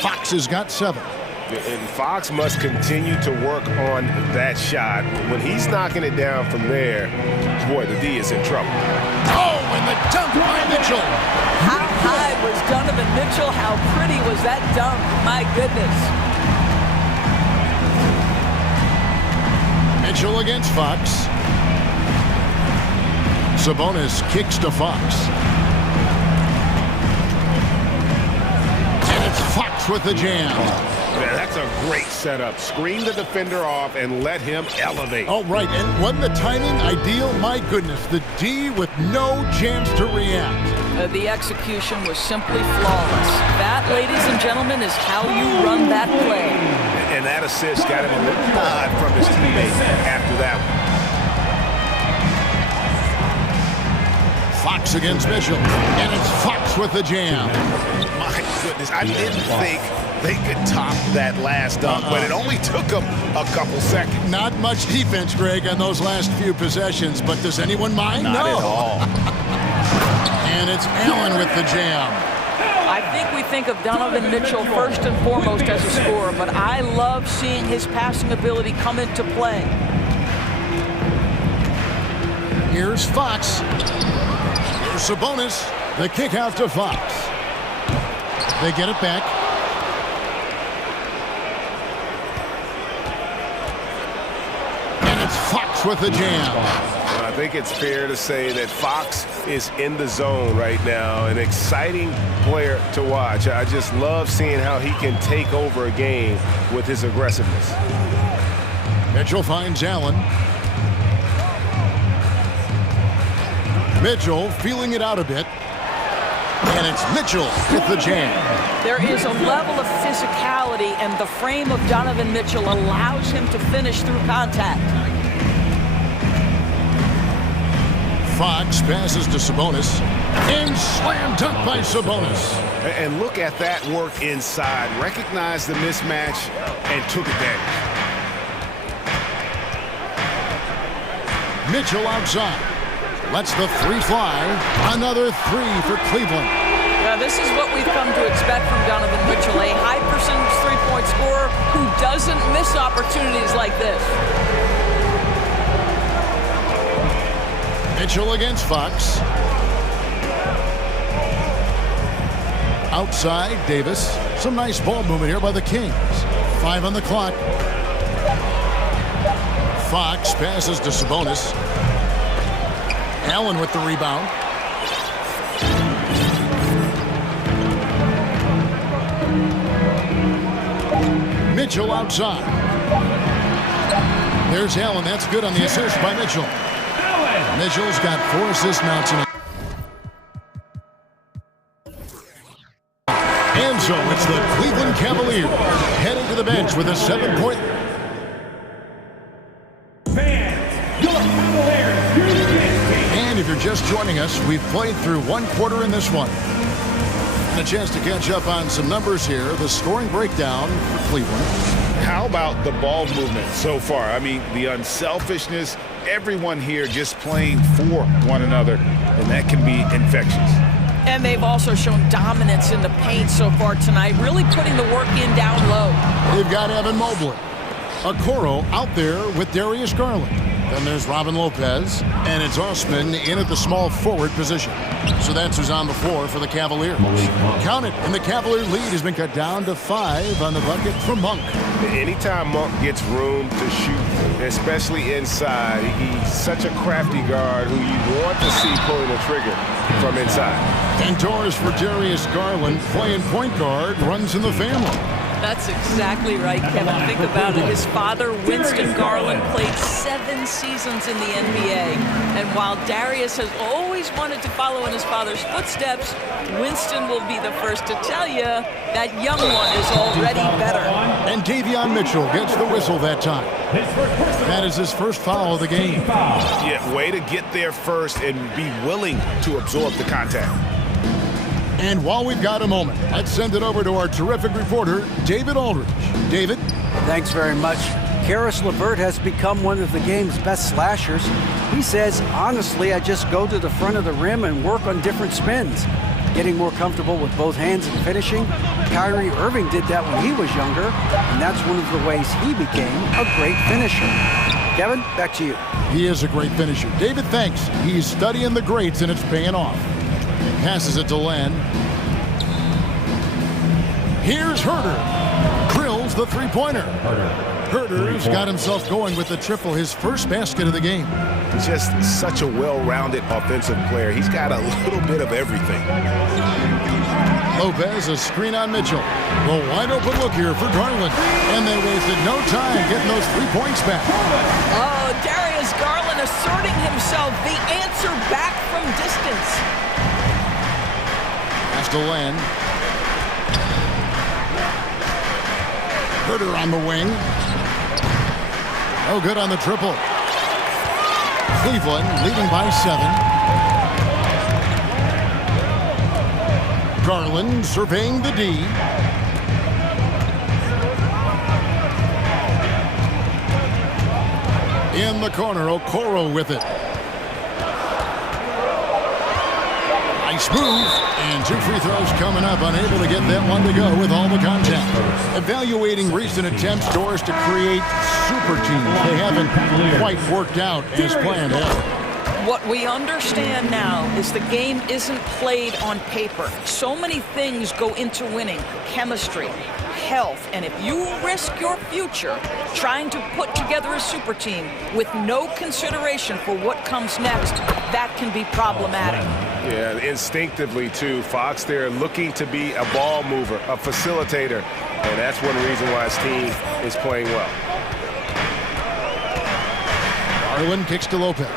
Fox has got 7. And Fox must continue to work on that shot. When he's knocking it down from there, boy, the D is in trouble. Oh, and the dunk by Mitchell. How high was Donovan Mitchell? How pretty was that dunk? My goodness. Mitchell against Fox. Sabonis kicks to Fox. And it's Fox with the jam. Yeah, that's a great setup. Screen the defender off and let him elevate. Oh, right. And wasn't the timing ideal? My goodness, the D with no chance to react. The execution was simply flawless. That, ladies and gentlemen, is how you run that play. And that assist got him a little nod from his teammates after that one. Fox against Mitchell. And it's Fox with the jam. My goodness, I didn't think they could top that last dunk, but it only took them a couple seconds. Not much defense, Greg, on those last few possessions, but does anyone mind? Not no. at all. And it's Allen with the jam. I think we think of Donovan Mitchell first and foremost as a scorer, but I love seeing his passing ability come into play. Here's Fox. Here's Sabonis. The kick out to Fox. They get it back. And it's Fox with the jam. Well, I think it's fair to say that Fox is in the zone right now. An exciting player to watch. I just love seeing how he can take over a game with his aggressiveness. Mitchell finds Allen. Mitchell feeling it out a bit. And it's Mitchell with the jam. There is a level of physicality, and the frame of Donovan Mitchell allows him to finish through contact. Fox passes to Sabonis. And slam dunk by Sabonis. And look at that work inside. Recognized the mismatch and took advantage. Mitchell outside. Lets the three fly. Another three for Cleveland. Yeah, this is what we've come to expect from Donovan Mitchell, a high percentage three-point scorer who doesn't miss opportunities like this. Mitchell against Fox. Outside, Davis. Some nice ball movement here by the Kings. 5 on the clock. Fox passes to Sabonis. Allen with the rebound. Mitchell outside. There's Allen. That's good on the assist by Mitchell. Mitchell's got 4 assists now tonight. And so it's the Cleveland Cavaliers heading to the bench with a 7-point. And if you're just joining us, we've played through 1 quarter in this one. And a chance to catch up on some numbers here. The scoring breakdown for Cleveland. How about the ball movement so far? I mean, the unselfishness, everyone here just playing for one another, and that can be infectious. And they've also shown dominance in the paint so far tonight, really putting the work in down low. They've got Evan Mobley. Okoro out there with Darius Garland. Then there's Robin Lopez, and it's Osman in at the small forward position. So that's who's on the floor for the Cavaliers. Count it, and the Cavalier lead has been cut down to 5 on the bucket for Monk. Anytime Monk gets room to shoot, especially inside, he's such a crafty guard who you want to see pulling the trigger from inside. And doors for Darius Garland, playing point guard, runs in the family. That's exactly right, Kevin. Think about it. His father, Winston Garland, played 7 seasons in the NBA. And while Darius has always wanted to follow in his father's footsteps, Winston will be the first to tell you that young one is already better. And Davion Mitchell gets the whistle that time. That is his first foul of the game. Yeah, way to get there first and be willing to absorb the contact. And while we've got a moment, let's send it over to our terrific reporter, David Aldridge. David? Thanks very much. Karis LeVert has become one of the game's best slashers. He says, honestly, I just go to the front of the rim and work on different spins. Getting more comfortable with both hands and finishing. Kyrie Irving did that when he was younger, and that's one of the ways he became a great finisher. Kevin, back to you. He is a great finisher. David, thanks. He's studying the greats, and it's paying off. Passes it to Len. Here's Herter. Drills the three-pointer. Herter's got himself going with the triple, his first basket of the game. Just such a well-rounded offensive player. He's got a little bit of everything. Lopez, a screen on Mitchell. A wide-open look here for Garland. And they wasted no time getting those 3 points back. Oh, Darius Garland asserting himself, the answer back from distance. Pass to Len. Herter on the wing. Oh, good on the triple. Cleveland leading by 7. Garland surveying the D. In the corner, Okoro with it. Nice move. And 2 free throws coming up. Unable to get that one to go with all the contact. Evaluating recent attempts, Doors, to create super teams. They haven't quite worked out as planned, have they? What we understand now is the game isn't played on paper. So many things go into winning. Chemistry, health, and if you risk your future trying to put together a super team with no consideration for what comes next, that can be problematic. Yeah, instinctively, too. Fox there looking to be a ball mover, a facilitator, and that's one reason why his team is playing well. Garland kicks to Lopez.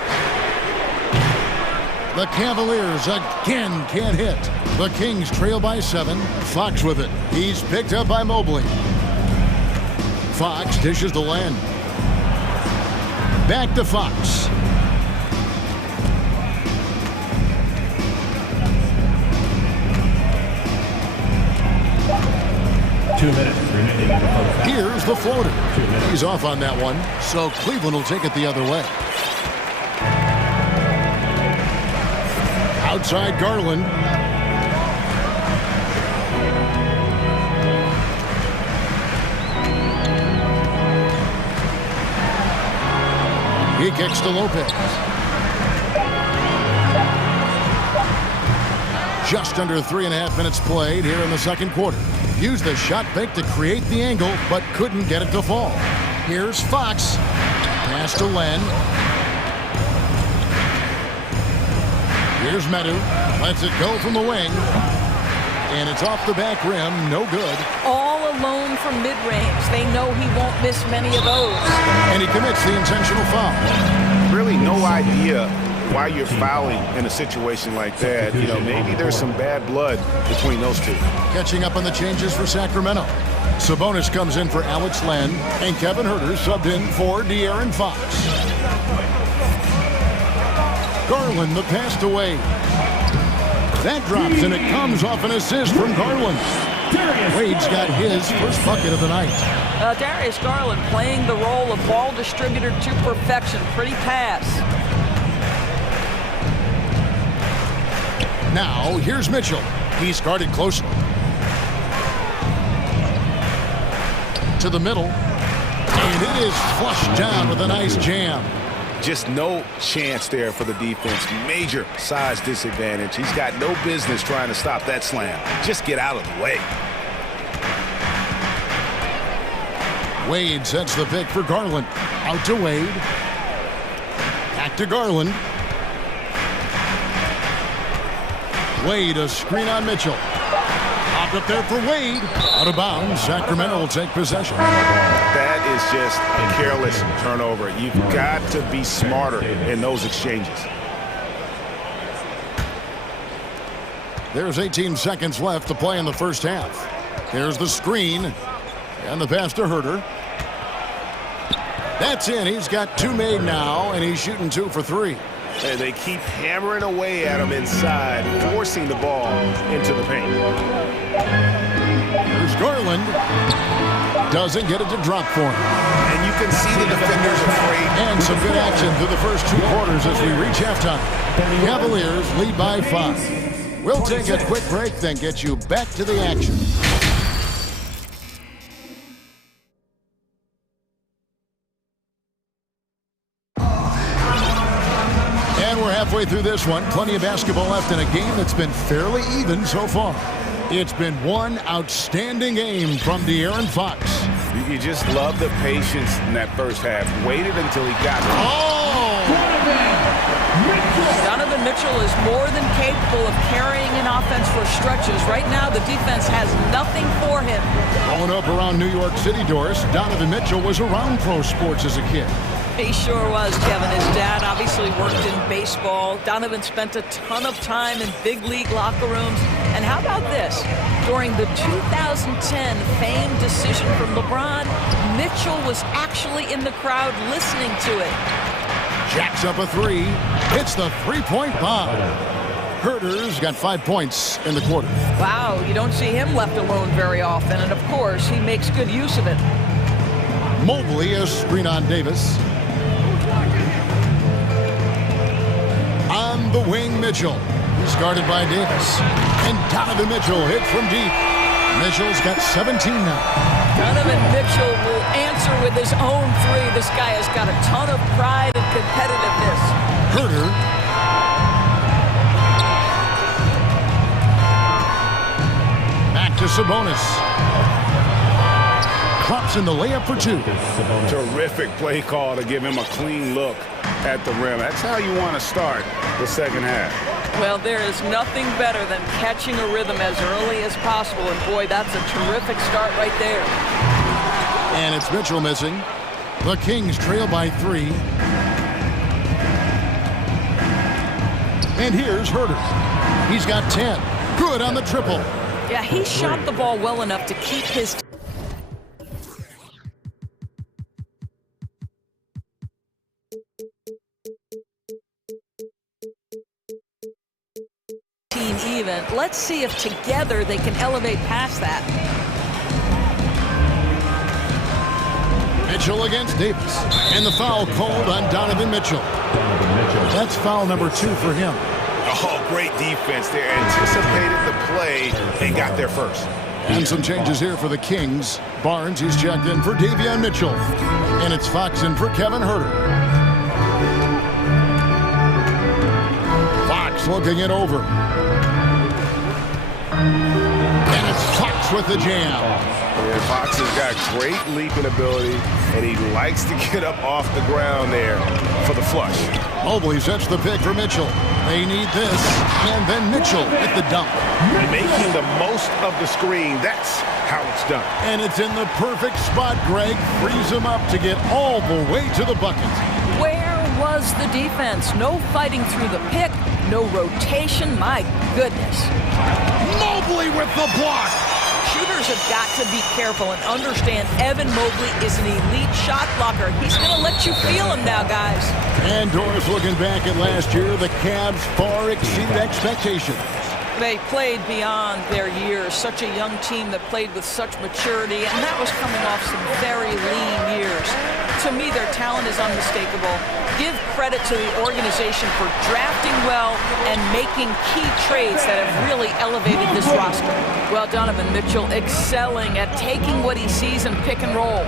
The Cavaliers again can't hit. The Kings trail by 7. Fox with it. He's picked up by Mobley. Fox dishes to Len. Back to Fox. Here's the floater. He's off on that one, so Cleveland will take it the other way. Outside Garland. He kicks to Lopez. Just under 3.5 minutes played here in the second quarter. Used the shot fake to create the angle, but couldn't get it to fall. Here's Fox. Pass to Len. Here's Medu. Lets it go from the wing. And it's off the back rim. No good. All alone from mid-range. They know he won't miss many of those. And he commits the intentional foul. Really no idea why you're fouling in a situation like that. You know, maybe there's some bad blood between those two. Catching up on the changes for Sacramento. Sabonis comes in for Alex Len, and Kevin Huerter subbed in for De'Aaron Fox. Garland, the pass to Wade. That drops, and it comes off an assist from Garland. Wade's got his first bucket of the night. Darius Garland playing the role of ball distributor to perfection. Pretty pass. Now, here's Mitchell. He's guarded closely. To the middle. And it is flushed down with a nice jam. Just no chance there for the defense. Major size disadvantage. He's got no business trying to stop that slam. Just get out of the way. Wade sets the pick for Garland. Out to Wade. Back to Garland. Wade, a screen on Mitchell. Popped up there for Wade. Out of bounds. Sacramento will take possession. That is just a careless turnover. You've got to be smarter in those exchanges. There's 18 seconds left to play in the first half. Here's the screen. And the pass to Huerter. That's in. He's got two made now, and he's shooting 2 for 3. And they keep hammering away at him inside, forcing the ball into the paint. Here's Garland. Doesn't get it to drop for him. And you can see the defenders afraid. And some good action through the first 2 quarters as we reach halftime. Cavaliers lead by 5. We'll take a quick break, then get you back to the action. Halfway through this one, plenty of basketball left in a game that's been fairly even so far. It's been one outstanding game from De'Aaron Fox. You just love the patience in that first half. Waited until he got it. Oh! Donovan Mitchell is more than capable of carrying an offense for stretches. Right now, the defense has nothing for him. Growing up around New York City, Doris, Donovan Mitchell was around pro sports as a kid. He sure was, Kevin. His dad obviously worked in baseball. Donovan spent a ton of time in big league locker rooms. And how about this? During the 2010 famed decision from LeBron, Mitchell was actually in the crowd listening to it. Jacks up a 3. Hits the three-point bomb. Huerter's got 5 points in the quarter. Wow, you don't see him left alone very often. And of course, he makes good use of it. Mobley, a screen on Davis. On the wing, Mitchell. He's guarded by Davis. And Donovan Mitchell hit from deep. Mitchell's got 17 now. Donovan Mitchell will answer with his own 3. This guy has got a ton of pride and competitiveness. Huerter. Back to Sabonis. Drops in the layup for 2. Terrific play call to give him a clean look at the rim. That's how you want to start the second half. Well, there is nothing better than catching a rhythm as early as possible. And boy, that's a terrific start right there. And it's Mitchell missing. The Kings trail by 3. And here's Huerter. He's got 10. Good on the triple. Yeah, he shot the ball well enough to keep his team even. Let's see if together they can elevate past that. Mitchell against Davis. And the foul called on Donovan Mitchell. That's foul number 2 for him. Oh, great defense there. Anticipated the play and got there first. And some changes here for the Kings. Barnes, he's checked in for Davion Mitchell. And it's Fox in for Kevin Herter. Fox looking it over. And it's Fox with the jam. And Fox has got great leaping ability, and he likes to get up off the ground there for the flush. Mobley sets the pick for Mitchell. They need this, and then Mitchell with the dunk. Making the most of the screen, that's how it's done. And it's in the perfect spot, Greg. Frees him up to get all the way to the bucket. Where was the defense? No fighting through the pick, no rotation. My goodness. Mobley with the block. Shooters have got to be careful and understand Evan Mobley is an elite shot blocker. He's going to let you feel him now, guys. And Doris, looking back at last year, the Cavs far exceeded expectations. They played beyond their years. Such a young team that played with such maturity, and that was coming off some very lean years. To me, their talent is unmistakable. Give credit to the organization for drafting well and making key trades that have really elevated this roster. Well, Donovan Mitchell excelling at taking what he sees in pick and roll.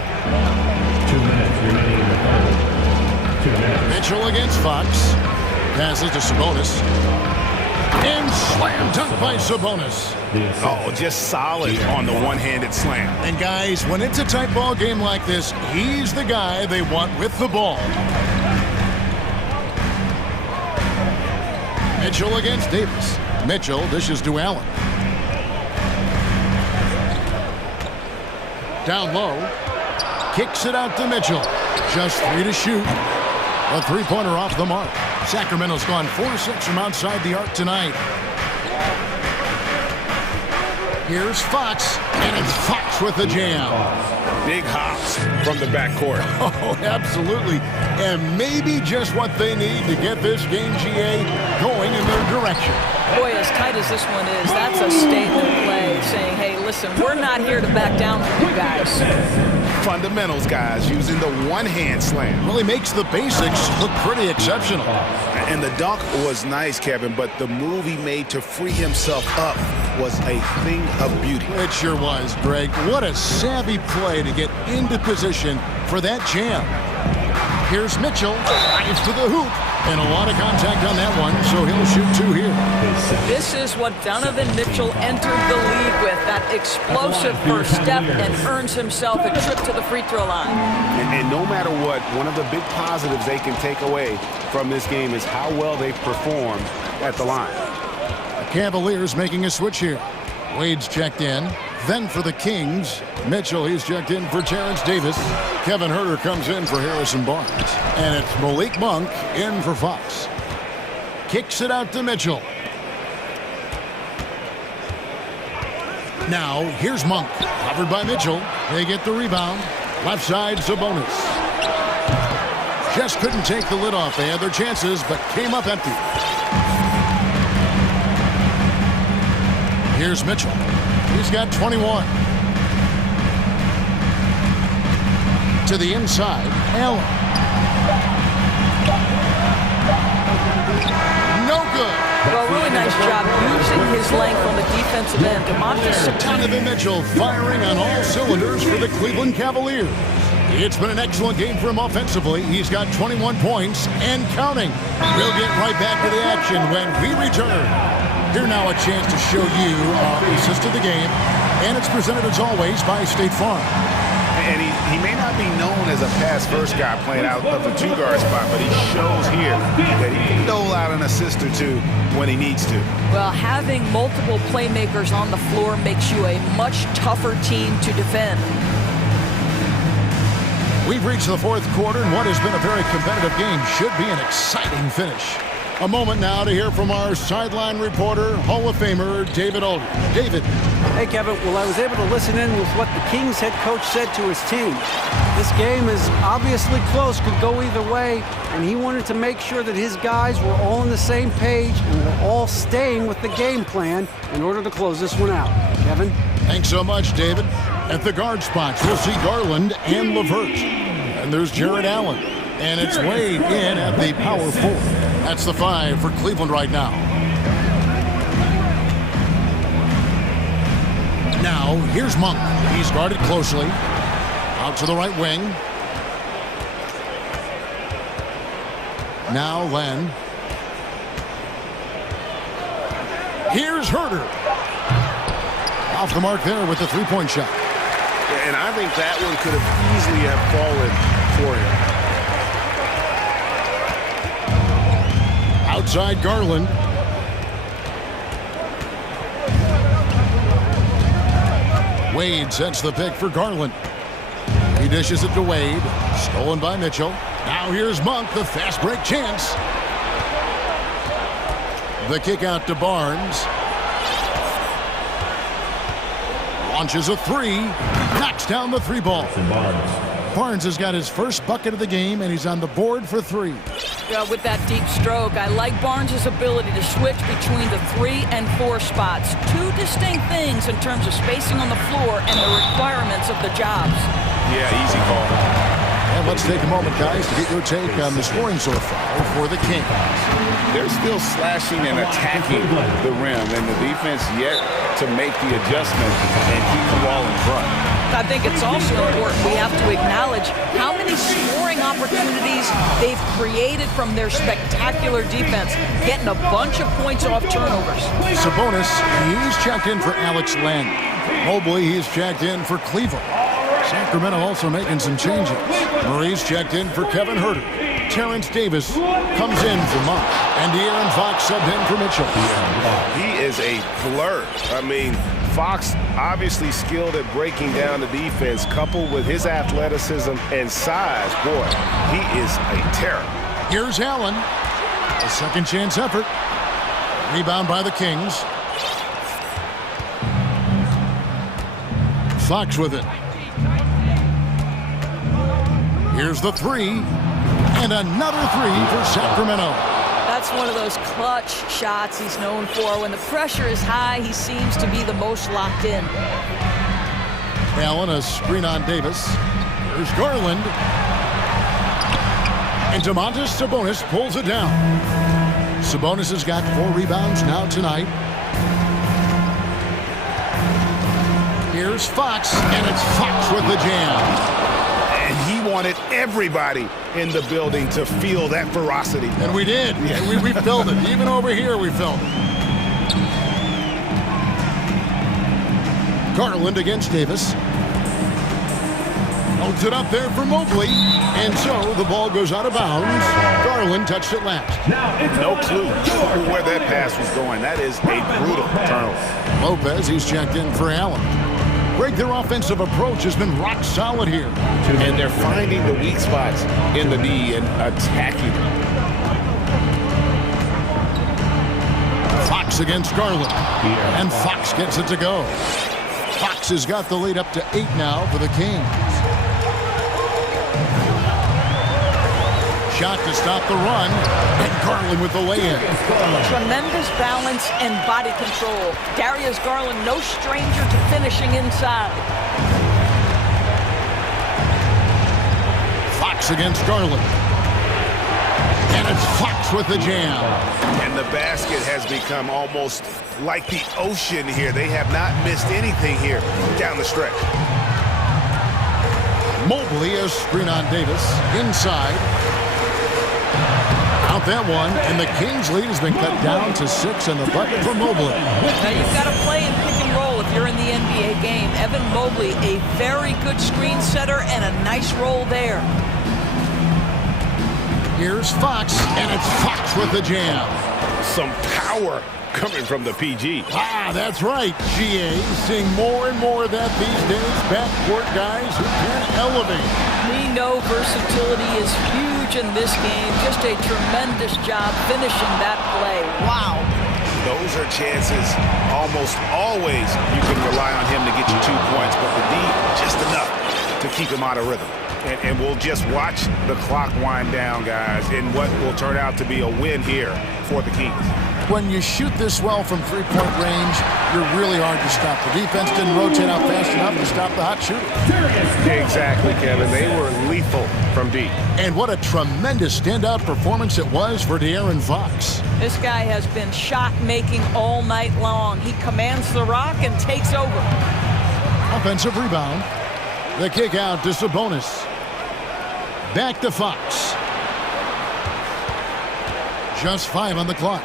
2 minutes remaining in the third. 2 minutes. Mitchell against Fox. Passes to Sabonis. And slam dunk by Sabonis. Oh, just solid on the one-handed slam. And guys, when it's a tight ball game like this, he's the guy they want with the ball. Mitchell against Davis. Mitchell dishes to Allen. Down low. Kicks it out to Mitchell. Just 3 to shoot. A three-pointer off the mark. Sacramento's gone 4-6 from outside the arc tonight. Here's Fox, and it's Fox with the jam. Big hops from the backcourt. Oh, absolutely. And maybe just what they need to get this game, GA, going in their direction. Boy, as tight as this one is, that's a statement play saying, hey, listen, we're not here to back down from you guys. Fundamentals, guys, using the one-hand slam. Really makes the basics look pretty exceptional. And the dunk was nice, Kevin, but the move he made to free himself up was a thing of beauty. It sure was, Greg. What a savvy play to get into position for that jam. Here's Mitchell, drives to the hoop, and a lot of contact on that one, so he'll shoot 2 here. This is what Donovan Mitchell entered the league with, that explosive first step, and earns himself a trip to the free throw line. And no matter what, one of the big positives they can take away from this game is how well they performed at the line. The Cavaliers making a switch here. Wade's checked in. Then for the Kings, Mitchell, he's checked in for Terrence Davis. Kevin Herter comes in for Harrison Barnes. And it's Malik Monk in for Fox. Kicks it out to Mitchell. Now, here's Monk. Covered by Mitchell. They get the rebound. Left side, Sabonis. Just couldn't take the lid off. They had their chances, but came up empty. Here's Mitchell. He's got 21. To the inside, Allen. No good. Well, really nice job using his length on the defensive end. Donovan Mitchell firing on all cylinders for the Cleveland Cavaliers. It's been an excellent game for him offensively. He's got 21 points and counting. We'll get right back to the action when we return. Here now a chance to show you our assist of the game, and it's presented as always by State Farm. And he may not be known as a pass-first guy playing out of the two-guard spot, but he shows here that he can dole out an assist or two when he needs to. Well, having multiple playmakers on the floor makes you a much tougher team to defend. We've reached the fourth quarter, and what has been a very competitive game should be an exciting finish. A moment now to hear from our sideline reporter, Hall of Famer David Aldridge. David. Hey, Kevin. Well, I was able to listen in with what the Kings head coach said to his team. This game is obviously close, could go either way, and he wanted to make sure that his guys were all on the same page and were all staying with the game plan in order to close this one out. Kevin? Thanks so much, David. At the guard spots, we'll see Garland and LeVert. And there's Jared Allen. And it's Wade in at the power forward. That's the 5 for Cleveland right now. Now, here's Monk. He's guarded closely. Out to the right wing. Now Len. Here's Herder. Off the mark there with the three-point shot. And I think that one could have easily have fallen for him. Outside Garland. Wade sets the pick for Garland. He dishes it to Wade. Stolen by Mitchell. Now here's Monk, the fast break chance. The kick out to Barnes. Launches a three. Knocks down the three ball. Barnes has got his first bucket of the game, and he's on the board for three. Yeah, with that deep stroke, I like Barnes' ability to switch between the 3 and 4 spots. Two distinct things in terms of spacing on the floor and the requirements of the jobs. Yeah, easy call. And let's take a moment, guys, to get your take on the scoring so far for the Kings. They're still slashing and attacking the rim, and the defense yet to make the adjustment and keep the ball in front. I think it's also important we have to acknowledge how many scoring opportunities they've created from their spectacular defense, getting a bunch of points off turnovers. Sabonis, he's checked in for Alex Len. Mobley, he's checked in for Cleveland. Sacramento also making some changes. Murray's checked in for Kevin Herter. Terrence Davis comes in for Monk. And De'Aaron Fox subbed in for Mitchell. He is a blur. I mean, Fox obviously skilled at breaking down the defense, coupled with his athleticism and size. Boy, he is a terror. Here's Allen. A second chance effort. Rebound by the Kings. Fox with it. Here's the three. And another three for Sacramento. That's one of those clutch shots he's known for. When the pressure is high, he seems to be the most locked in. Allen, a screen on Davis. Here's Garland. And Domantas Sabonis pulls it down. Sabonis has got 4 rebounds now tonight. Here's Fox, and it's Fox with the jam. And he wanted everybody in the building to feel that ferocity. And we did. Yeah. We felt it. Even over here, we felt it. Garland against Davis. Holds it up there for Mobley. And so the ball goes out of bounds. Garland touched it last. No clue where that pass was going. That is a brutal turnover. Lopez, he's checked in for Allen. Greg, their offensive approach has been rock solid here. And they're finding the weak spots in the D and attacking them. Fox against Garland. And Fox gets it to go. Fox has got the lead up to 8 now for the Kings. Shot to stop the run. And Garland with the lay-in. Tremendous balance and body control. Darius Garland, no stranger to finishing inside. Fox against Garland. And it's Fox with the jam. And the basket has become almost like the ocean here. They have not missed anything here down the stretch. Mobley, a screen on Davis. Inside. Out that one, and the Kings' lead has been cut down to 6 in the bucket for Mobley. Now you've got to play in pick and roll if you're in the NBA game. Evan Mobley, a very good screen setter and a nice roll there. Here's Fox, and it's Fox with the jam. Some power coming from the PG. Ah, that's right, GA. Seeing more and more of that these days. Backcourt guys who can elevate. We know versatility is huge in this game. Just a tremendous job finishing that play. Wow. Those are chances almost always you can rely on him to get you 2 points, but the D, just enough to keep him out of rhythm. And we'll just watch the clock wind down, guys, in what will turn out to be a win here for the Kings. When you shoot this well from three-point range, you're really hard to stop. The defense didn't rotate out fast enough to stop the hot shooter. Exactly, Kevin. They were lethal from deep. And what a tremendous standout performance it was for De'Aaron Fox. This guy has been shot-making all night long. He commands the rock and takes over. Offensive rebound. The kick out to Sabonis. Back to Fox. Just 5 on the clock.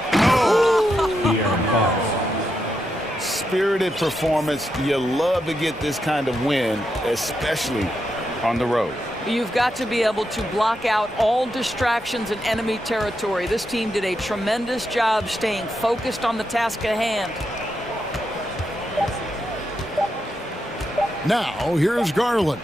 Spirited performance. You love to get this kind of win, especially on the road. You've got to be able to block out all distractions in enemy territory. This team did a tremendous job staying focused on the task at hand. Now, here's Garland.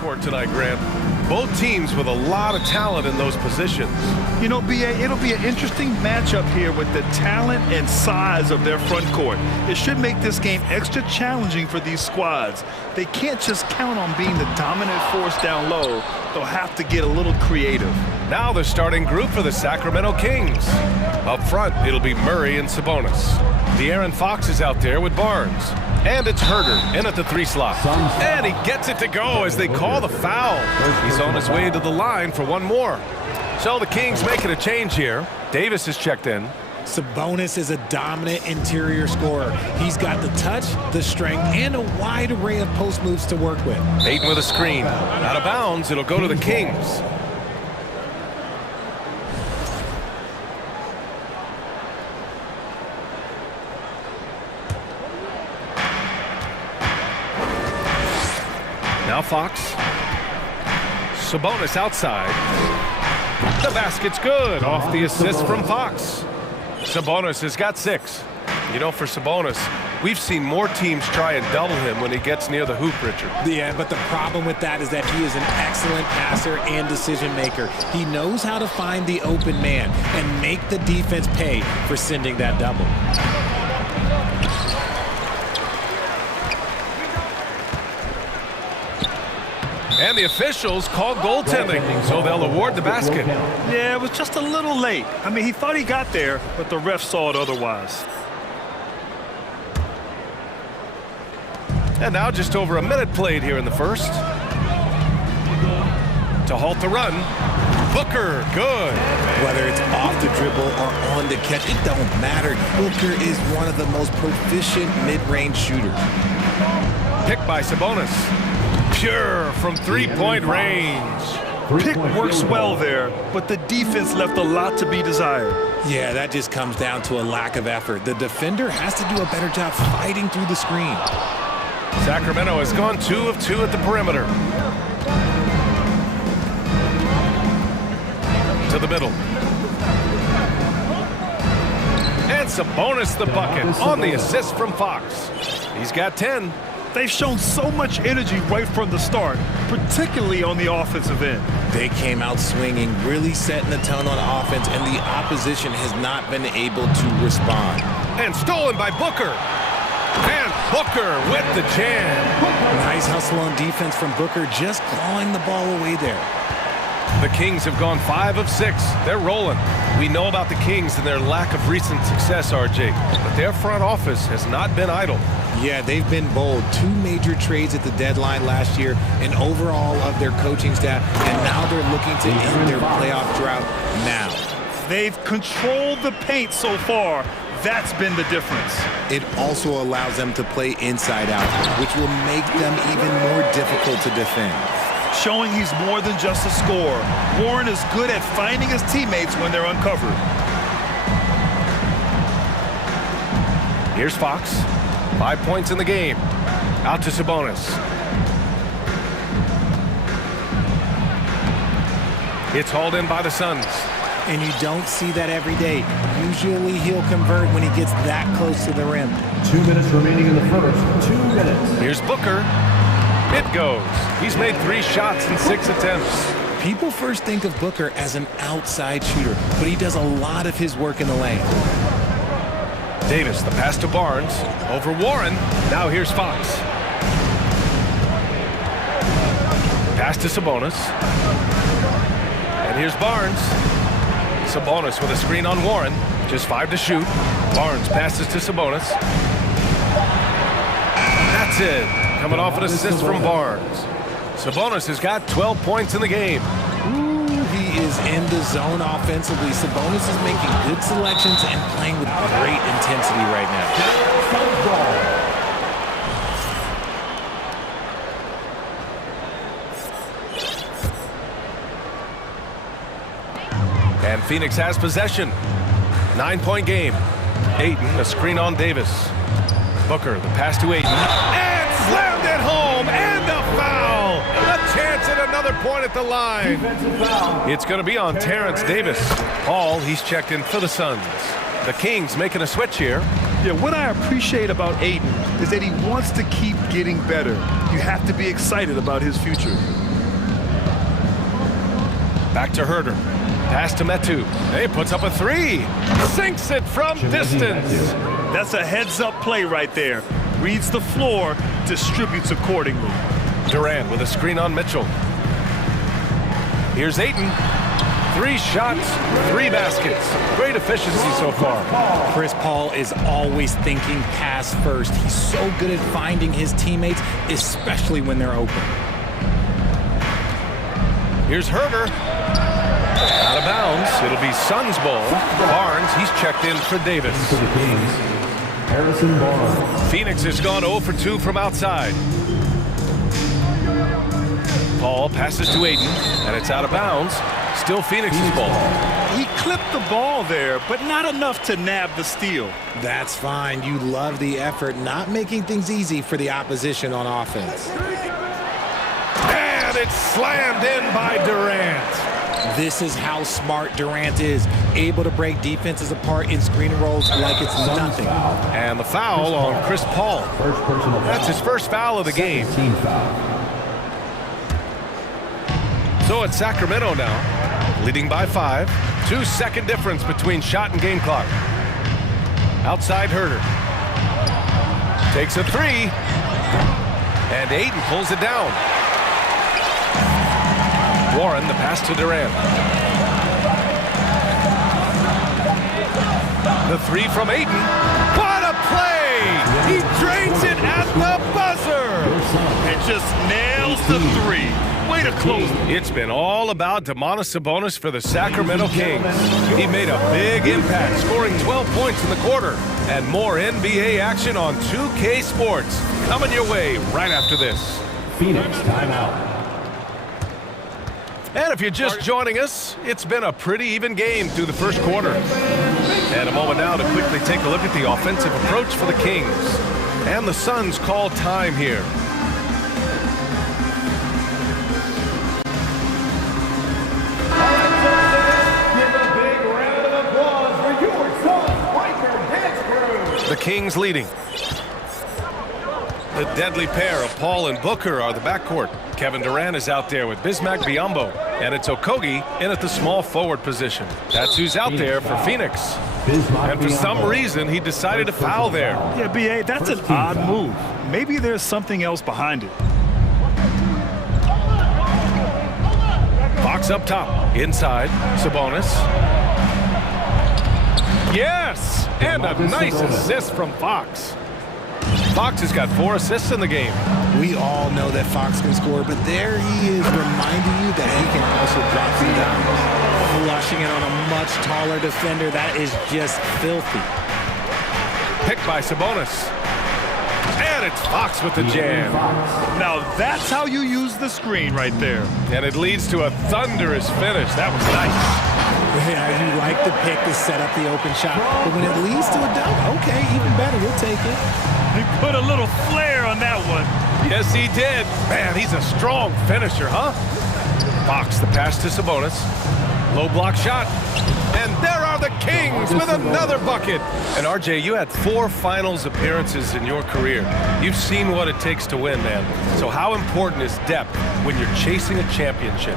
backcourt tonight, Grant. Both teams with a lot of talent in those positions. You know, B.A., it'll be an interesting matchup here with the talent and size of their front court. It should make this game extra challenging for these squads. They can't just count on being the dominant force down low. They'll have to get a little creative. Now the starting group for the Sacramento Kings. Up front, it'll be Murray and Sabonis. De'Aaron Fox is out there with Barnes. And it's Herter in at the 3 slot. And he gets it to go as they call the foul. He's on his way to the line for one more. So the Kings making a change here. Davis is checked in. Sabonis is a dominant interior scorer. He's got the touch, the strength, and a wide array of post moves to work with. Ayton with a screen. Out of bounds, it'll go to the Kings. Now Fox. Sabonis outside. The basket's good off the assist from Fox. Sabonis has got 6. You know, for Sabonis, we've seen more teams try and double him when he gets near the hoop, Richard. Yeah, but the problem with that is that he is an excellent passer and decision maker. He knows how to find the open man and make the defense pay for sending that double. And the officials call goaltending, so they'll award the basket. Yeah, it was just a little late. I mean, he thought he got there, but the ref saw it otherwise. And now just over a minute played here in the first. To halt the run, Booker, good. Whether it's off the dribble or on the catch, it don't matter. Booker is one of the most proficient mid-range shooters. Picked by Sabonis. Pure from three-point range. Pick works well there, but the defense left a lot to be desired. Yeah, that just comes down to a lack of effort. The defender has to do a better job fighting through the screen. Sacramento has gone 2 of 2 at the perimeter. To the middle. And Sabonis the bucket on the assist from Fox. He's got 10. They've shown so much energy right from the start, particularly on the offensive end. They came out swinging, really setting the tone on offense, and the opposition has not been able to respond. And stolen by Booker. And Booker with the jam. Nice hustle on defense from Booker, just clawing the ball away there. The Kings have gone 5 of 6. They're rolling. We know about the Kings and their lack of recent success, RJ, but their front office has not been idle. Yeah, they've been bold. 2 major trades at the deadline last year, an overhaul of their coaching staff, and now they're looking to end their playoff drought now. They've controlled the paint so far. That's been the difference. It also allows them to play inside out, which will make them even more difficult to defend. Showing he's more than just a scorer. Warren is good at finding his teammates when they're uncovered. Here's Fox. 5 points in the game. Out to Sabonis. It's hauled in by the Suns. And you don't see that every day. Usually he'll convert when he gets that close to the rim. 2 minutes remaining in the first. 2 minutes. Here's Booker. It goes. He's made 3 shots in 6 attempts. People first think of Booker as an outside shooter, but he does a lot of his work in the lane. Davis, the pass to Barnes. Over Warren. Now here's Fox. Pass to Sabonis. And here's Barnes. Sabonis with a screen on Warren. Just 5 to shoot. Barnes passes to Sabonis. That's it. Coming off an assist from Barnes. Sabonis has got 12 points in the game. Ooh, he is in the zone offensively. Sabonis is making good selections and playing with great intensity right now. And Phoenix has possession. 9-point game. Ayton, a screen on Davis. Booker, the pass to Ayton. And slammed it home, and a foul. A chance at another point at the line. It's going to be on Terrence Davis. Paul, he's checked in for the Suns. The Kings making a switch here. Yeah, what I appreciate about Ayton is that he wants to keep getting better. You have to be excited about his future. Back to Herder. Pass to Metu. He puts up a three. Sinks it from distance. That's a heads-up play right there. Reads the floor, distributes accordingly. Durant with a screen on Mitchell. Here's Ayton. 3 shots, 3 baskets. Great efficiency so far. Chris Paul is always thinking pass first. He's so good at finding his teammates, especially when they're open. Here's Herder. Out of bounds. It'll be Suns ball. Barnes, he's checked in for Davis. Harrison Barnes. Phoenix has gone 0 for 2 from outside. Paul passes to Ayton, and it's out of bounds. Still Phoenix's ball. He clipped the ball there, but not enough to nab the steal. That's fine. You love the effort, not making things easy for the opposition on offense. And it's slammed in by Durant. This is how smart Durant is, able to break defenses apart in screen rolls like it's nothing. And the foul on Chris Paul. That's his first foul of the game. Team foul. So it's Sacramento now, leading by 5. 2-second difference between shot and game clock. Outside Herder. Takes a 3. And Ayton pulls it down. Warren, the pass to Durant. The 3 from Ayton. What a play! He drains it at the buzzer! And just nails the 3. Way to close. It's been all about Domantas Sabonis for the Sacramento Kings. He made a big impact, scoring 12 points in the quarter. And more NBA action on 2K Sports. Coming your way right after this. Phoenix timeout. And if you're just joining us, it's been a pretty even game through the first quarter. And a moment now to quickly take a look at the offensive approach for the Kings. And the Suns call time here. The Kings leading. The deadly pair of Paul and Booker are the backcourt. Kevin Durant is out there with Bismack Biyombo. And it's Okogie in at the small forward position. That's who's out there for Phoenix. And for some reason, he decided to foul there. Yeah, B.A., that's an odd move. Maybe there's something else behind it. Fox up top. Inside. Sabonis. Yes! And a nice assist from Fox. Fox has got 4 assists in the game. We all know that Fox can score, but there he is reminding you that he can also drop them down. Flushing it on a much taller defender. That is just filthy. Picked by Sabonis. And it's Fox with the jam. Now that's how you use the screen right there. And it leads to a thunderous finish. That was nice. Yeah, you like the pick to set up the open shot, but when it leads to a dunk, okay, even better, we'll take it. He put a little flair on that one. Yes, he did. Man, he's a strong finisher, huh? Fox, the pass to Sabonis. Low block shot. And there are the Kings with another bucket. And RJ, you had 4 finals appearances in your career. You've seen what it takes to win, man. So how important is depth when you're chasing a championship?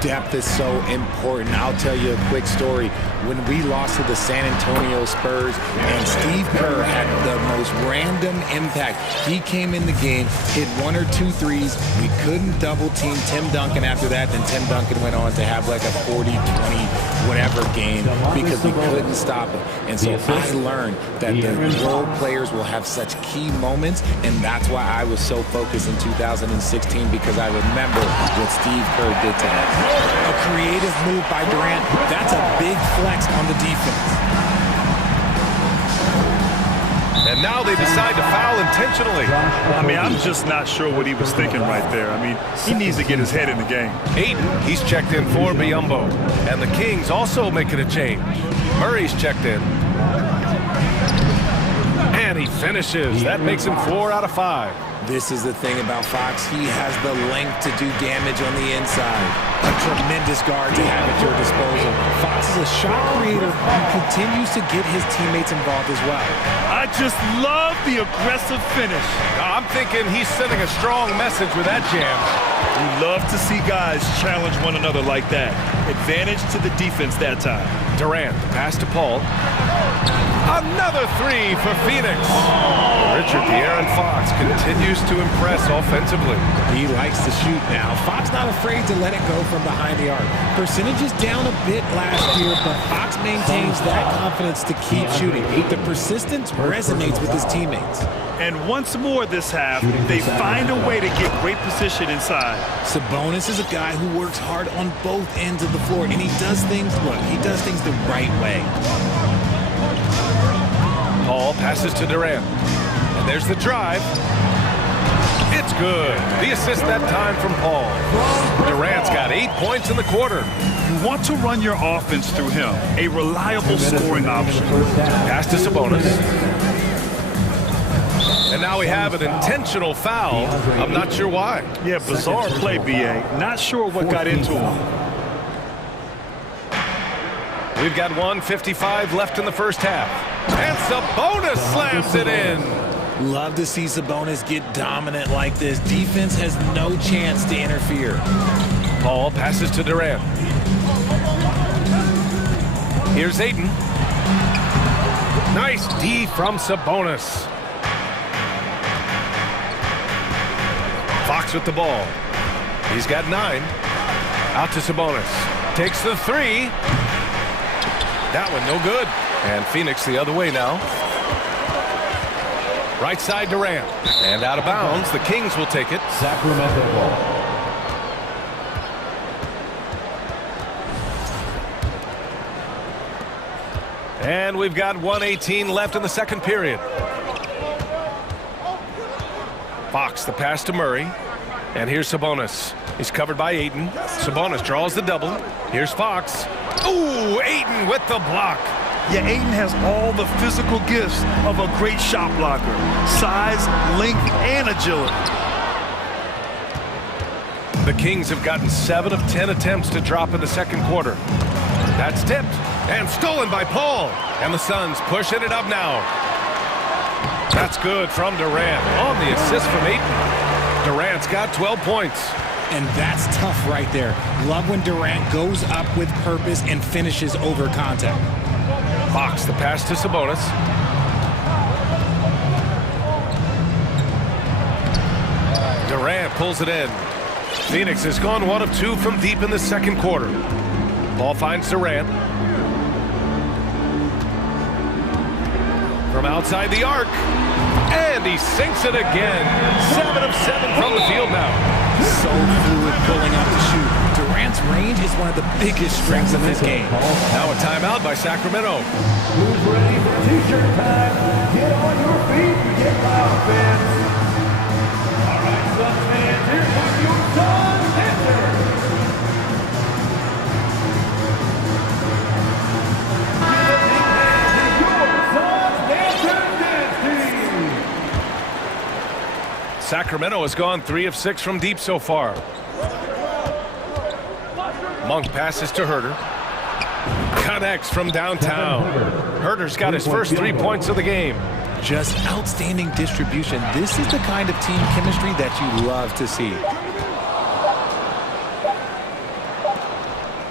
Depth is so important. I'll tell you a quick story. When we lost to the San Antonio Spurs and Steve Kerr had the most random impact. He came in the game, hit 1 or 2 threes. We couldn't double team Tim Duncan after that. Then Tim Duncan went on to have like a 40, 20, whatever game because we couldn't stop him. And so I learned that the role players will have such key moments. And that's why I was so focused in 2016 because I remember what Steve Kerr did to us. A creative move by Durant. That's a big flex on the defense. And now they decide to foul intentionally. I mean, I'm just not sure what he was thinking right there. I mean, he needs to get his head in the game. Ayton, he's checked in for Biyombo. And the Kings also making a change. Murray's checked in. And he finishes. That makes him 4 out of 5. This is the thing about Fox. He has the length to do damage on the inside. A tremendous guard to have at your disposal. Fox is a shot creator who continues to get his teammates involved as well. I just love the aggressive finish. I'm thinking he's sending a strong message with that jam. We love to see guys challenge one another like that. Advantage to the defense that time. Durant, pass to Paul. Another three for Phoenix. Richard De'Aaron Fox continues to impress offensively. He likes to shoot now. Fox not afraid to let it go from behind the arc. Percentage is down a bit last year, but Fox maintains that confidence to keep shooting. The persistence resonates with his teammates. And once more this half, they find a way to get great position inside. Sabonis is a guy who works hard on both ends of the floor, and he does things the right way. Paul passes to Durant. And there's the drive. It's good. The assist that time from Paul. Durant's got 8 points in the quarter. You want to run your offense through him. A reliable scoring option. Pass to Sabonis. And now we have an intentional foul. I'm not sure why. Yeah, bizarre play, BA. Not sure what got into him. We've got 1:55 left in the first half. And Sabonis slams it in. Love to see Sabonis get dominant like this. Defense has no chance to interfere. Paul passes to Durant. Here's Ayton. Nice D from Sabonis. Fox with the ball. He's got 9. Out to Sabonis. Takes the 3. That one no good. And Phoenix the other way now. Right side Durant. And out of bounds. The Kings will take it. Sacramento ball. And we've got 1:18 left in the second period. Fox the pass to Murray. And here's Sabonis. He's covered by Ayton. Sabonis draws the double. Here's Fox. Ooh, Ayton with the block. Yeah, Ayton has all the physical gifts of a great shot blocker. Size, length, and agility. The Kings have gotten 7 of 10 attempts to drop in the second quarter. That's tipped and stolen by Paul. And the Suns pushing it up now. That's good from Durant on the assist from Ayton. Durant's got 12 points. And that's tough right there. Love when Durant goes up with purpose and finishes over contact. Fox the pass to Sabonis. Durant pulls it in. Phoenix has gone 1 of 2 from deep in the second quarter. Ball finds Durant. From outside the arc. And he sinks it again. 7 of 7 from the field now. So fluid pulling up to shoot. Durant's range is one of the biggest strengths of his game. Now a timeout by Sacramento. Who's ready for t-shirt time? Get on your feet and get loud, fans. All right, Suns fans, here comes your Suns answer. Sacramento has gone 3 of 6 from deep so far. Monk passes to Herter. Connects from downtown. Herter's got his first 3 points of the game. Just outstanding distribution. This is the kind of team chemistry that you love to see.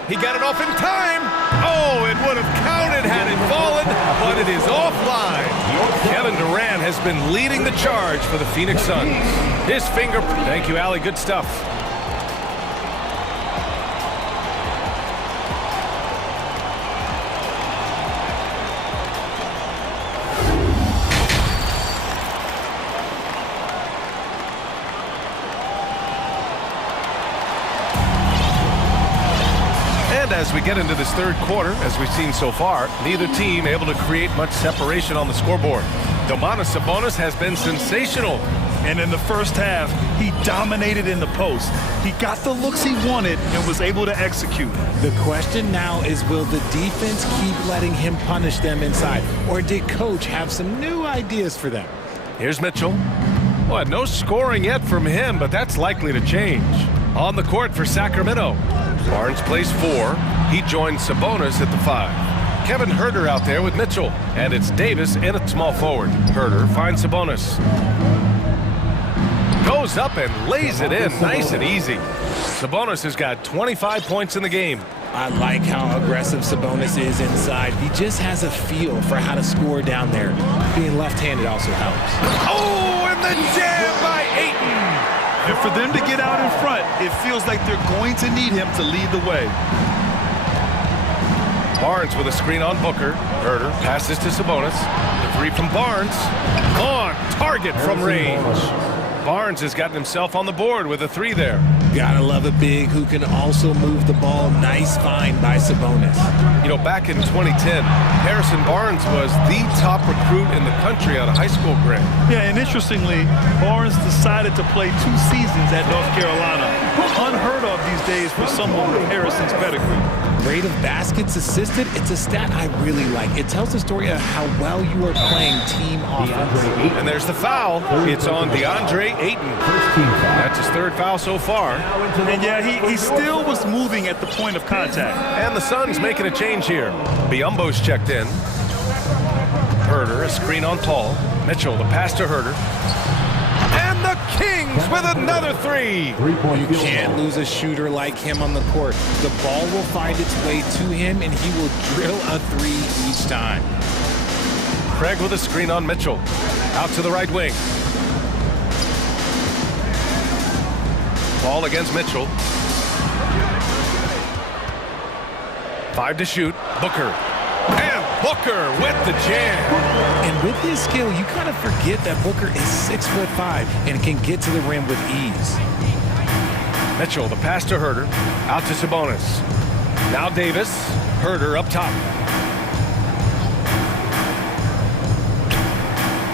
He got it off in time. Oh, it would have counted had it fallen, but it is offline. Kevin Durant has been leading the charge for the Phoenix Suns. His finger. Thank you, Allie. Good stuff. As we get into this third quarter, as we've seen so far, neither team able to create much separation on the scoreboard. Domantas Sabonis has been sensational. And in the first half, he dominated in the post. He got the looks he wanted and was able to execute. The question now is, will the defense keep letting him punish them inside? Or did coach have some new ideas for them? Here's Mitchell. Well, no scoring yet from him, but that's likely to change. On the court for Sacramento. Barnes plays 4. He joins Sabonis at the 5. Kevin Huerter out there with Mitchell. And it's Davis in at small forward. Huerter finds Sabonis. Goes up and lays it in nice and easy. Sabonis has got 25 points in the game. I like how aggressive Sabonis is inside. He just has a feel for how to score down there. Being left-handed also helps. Oh, and the jam by Ayton. And for them to get out in front, it feels like they're going to need him to lead the way. Barnes with a screen on Booker. Huerter passes to Sabonis. The 3 from Barnes. On target from range. Barnes has gotten himself on the board with a 3 there. Gotta love a big who can also move the ball. Nice find by Sabonis. You know, back in 2010, Harrison Barnes was the top recruit in the country out of high school grade. Yeah, and interestingly, Barnes decided to play 2 seasons at North Carolina. Unheard of these days for someone with Harrison's pedigree. Rate of baskets assisted, it's a stat I really like. It tells the story of how well you are playing team offense. And there's the foul. It's on DeAndre Ayton. That's his 3rd foul so far. And yeah, he still was moving at the point of contact. And the Suns making a change here. Biyombo's checked in. Huerter, a screen on Paul. Mitchell, the pass to Huerter. And the Kings with another 3. You can't lose a shooter like him on the court. The ball will find its way to him, and he will drill a 3 each time. Craig with a screen on Mitchell. Out to the right wing. Ball against Mitchell. 5 to shoot. Booker. And Booker with the jam. And with his skill, you kind of forget that Booker is 6'5" and can get to the rim with ease. Mitchell, the pass to Huerter. Out to Sabonis. Now Davis. Huerter up top.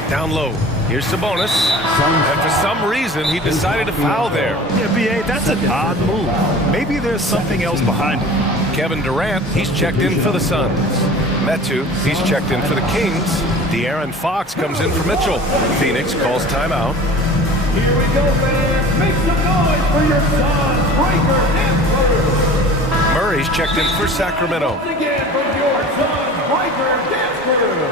Down low. Here's Sabonis. And for some reason, he decided to foul there. Yeah, B.A., that's an odd move. Maybe there's something else behind it. Kevin Durant, he's checked in for the Suns. Metu, he's checked in for the Kings. De'Aaron Fox comes in for Mitchell. Phoenix calls timeout. Here we go, fans. Make some noise for your Suns, Breaker and Huerter. Murray's checked in for Sacramento. Once again from your Suns, Breaker and Huerter.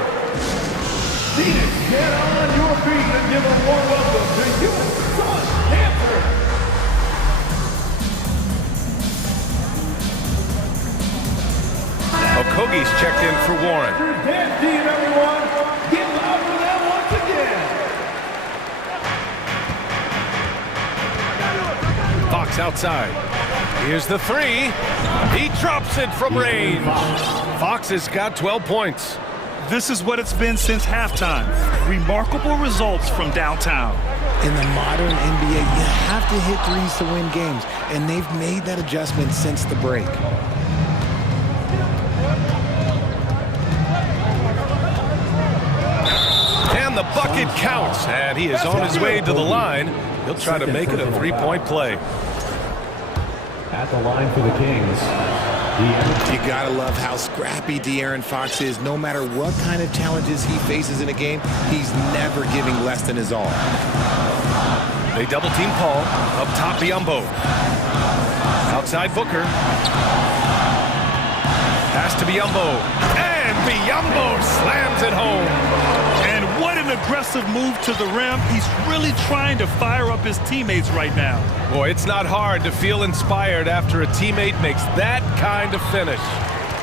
Phoenix, get on your feet and give a warm welcome to your Suns Dancers. Okogie's checked in for Warren. Dance team, everyone. Get loud for them once again. Fox outside. Here's the 3. He drops it from range. Fox has got 12 points. This is what it's been since halftime. Remarkable results from downtown. In the modern NBA, you have to hit 3s to win games, and they've made that adjustment since the break. And the bucket counts, and he is on his way to the line. He'll try to make it a 3-point play. At the line for the Kings. You gotta love how scrappy De'Aaron Fox is. No matter what kind of challenges he faces in a game, he's never giving less than his all. They double team Paul. Up top, Biyombo. Outside Booker. Pass to Biyombo. And Biyombo slams it home. And what an aggressive move to the rim. He's really trying to fire up his teammates right now. Boy, it's not hard to feel inspired after a teammate makes that kind of finish.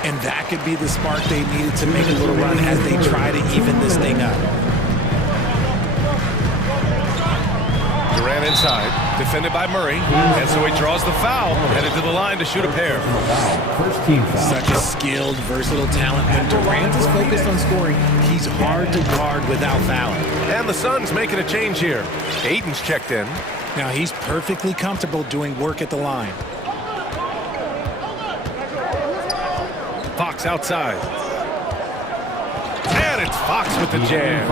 And that could be the spark they needed to make a little run as they try to even this thing up. Durant inside, defended by Murray, and so he draws the foul, headed to the line to shoot a pair. First team foul. Such a skilled, versatile talent. When Durant is focused on scoring, he's hard to guard without fouling. And the Suns making a change here. Ayton's checked in. Now he's perfectly comfortable doing work at the line. Fox outside. And it's Fox with the jam.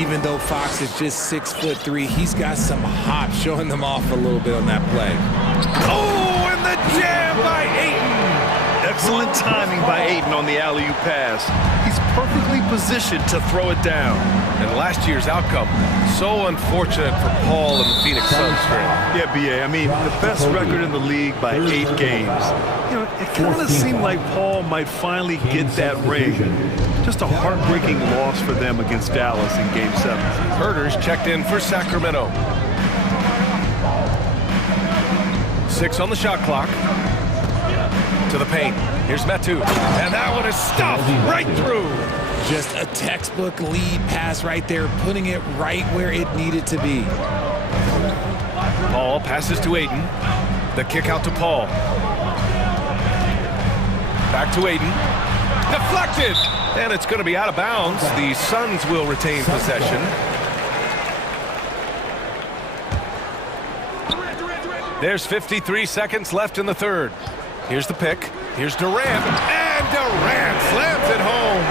Even though Fox is just 6'3", he's got some hop, showing them off a little bit on that play. Oh, and the jam by Ayton. Excellent timing by Ayton on the alley-oop pass. He's perfectly positioned to throw it down. And last year's outcome, so unfortunate for Paul and the Phoenix Suns. Yeah, B.A., I mean, the best record in the league by 8 games. You know, it kind of seemed like Paul might finally get that ring. Just a heartbreaking loss for them against Dallas in Game 7. Herder's checked in for Sacramento. 6 on the shot clock. To the paint. Here's Metu. And that one is stuffed right through. Just a textbook lead pass right there, putting it right where it needed to be. Paul passes to Ayton. The kick out to Paul. Back to Ayton. Deflected! And it's going to be out of bounds. The Suns will retain possession. There's 53 seconds left in the third. Here's the pick. Here's Durant. And Durant slams it home.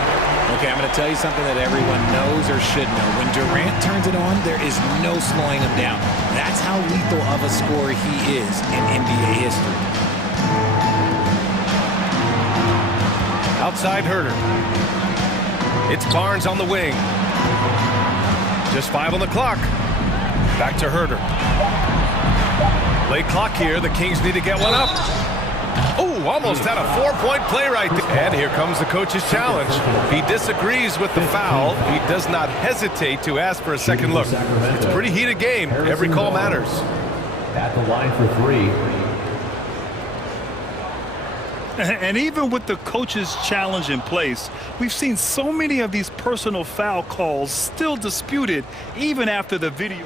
Okay, I'm going to tell you something that everyone knows or should know. When Durant turns it on, there is no slowing him down. That's how lethal of a scorer he is in NBA history. Outside Herder. It's Barnes on the wing. Just 5 on the clock. Back to Herder. Late clock here. The Kings need to get one up. Oh, almost had a 4-point play right there. And here comes the coach's challenge. If he disagrees with the foul, he does not hesitate to ask for a second look. It's a pretty heated game. Every call matters. At the line for 3. And even with the coach's challenge in place, we've seen so many of these personal foul calls still disputed even after the video.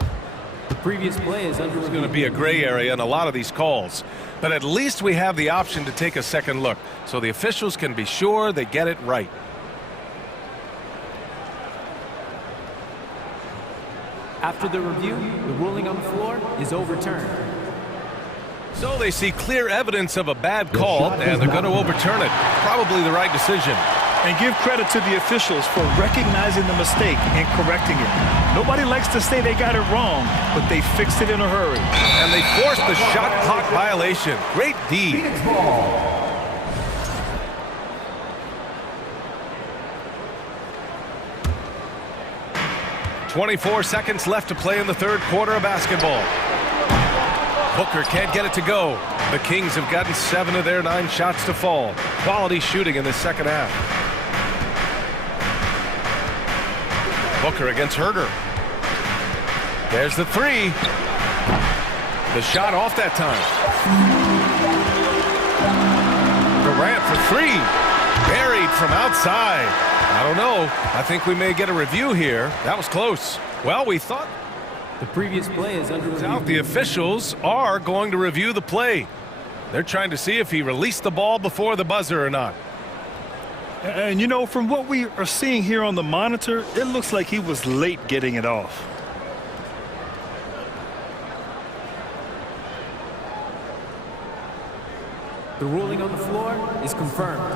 The previous play is under There's going to be a gray area in a lot of these calls. But at least we have the option to take a second look, so the officials can be sure they get it right. After the review, the ruling on the floor is overturned. So they see clear evidence of a bad call, and they're going to overturn it. Probably the right decision. And give credit to the officials for recognizing the mistake and correcting it. Nobody likes to say they got it wrong, but they fixed it in a hurry. And they forced the shot clock violation. Great D. 24 seconds left to play in the third quarter of basketball. Booker can't get it to go. The Kings have gotten 7 of their 9 shots to fall. Quality shooting in the second half. Booker against Herder. There's the 3. The shot off that time. Durant for 3. Buried from outside. I don't know. I think we may get a review here. That was close. Well, we thought the previous play is under review. The officials are going to review the play. They're trying to see if he released the ball before the buzzer or not. And, you know, from what we are seeing here on the monitor, it looks like he was late getting it off. The ruling on the floor is confirmed.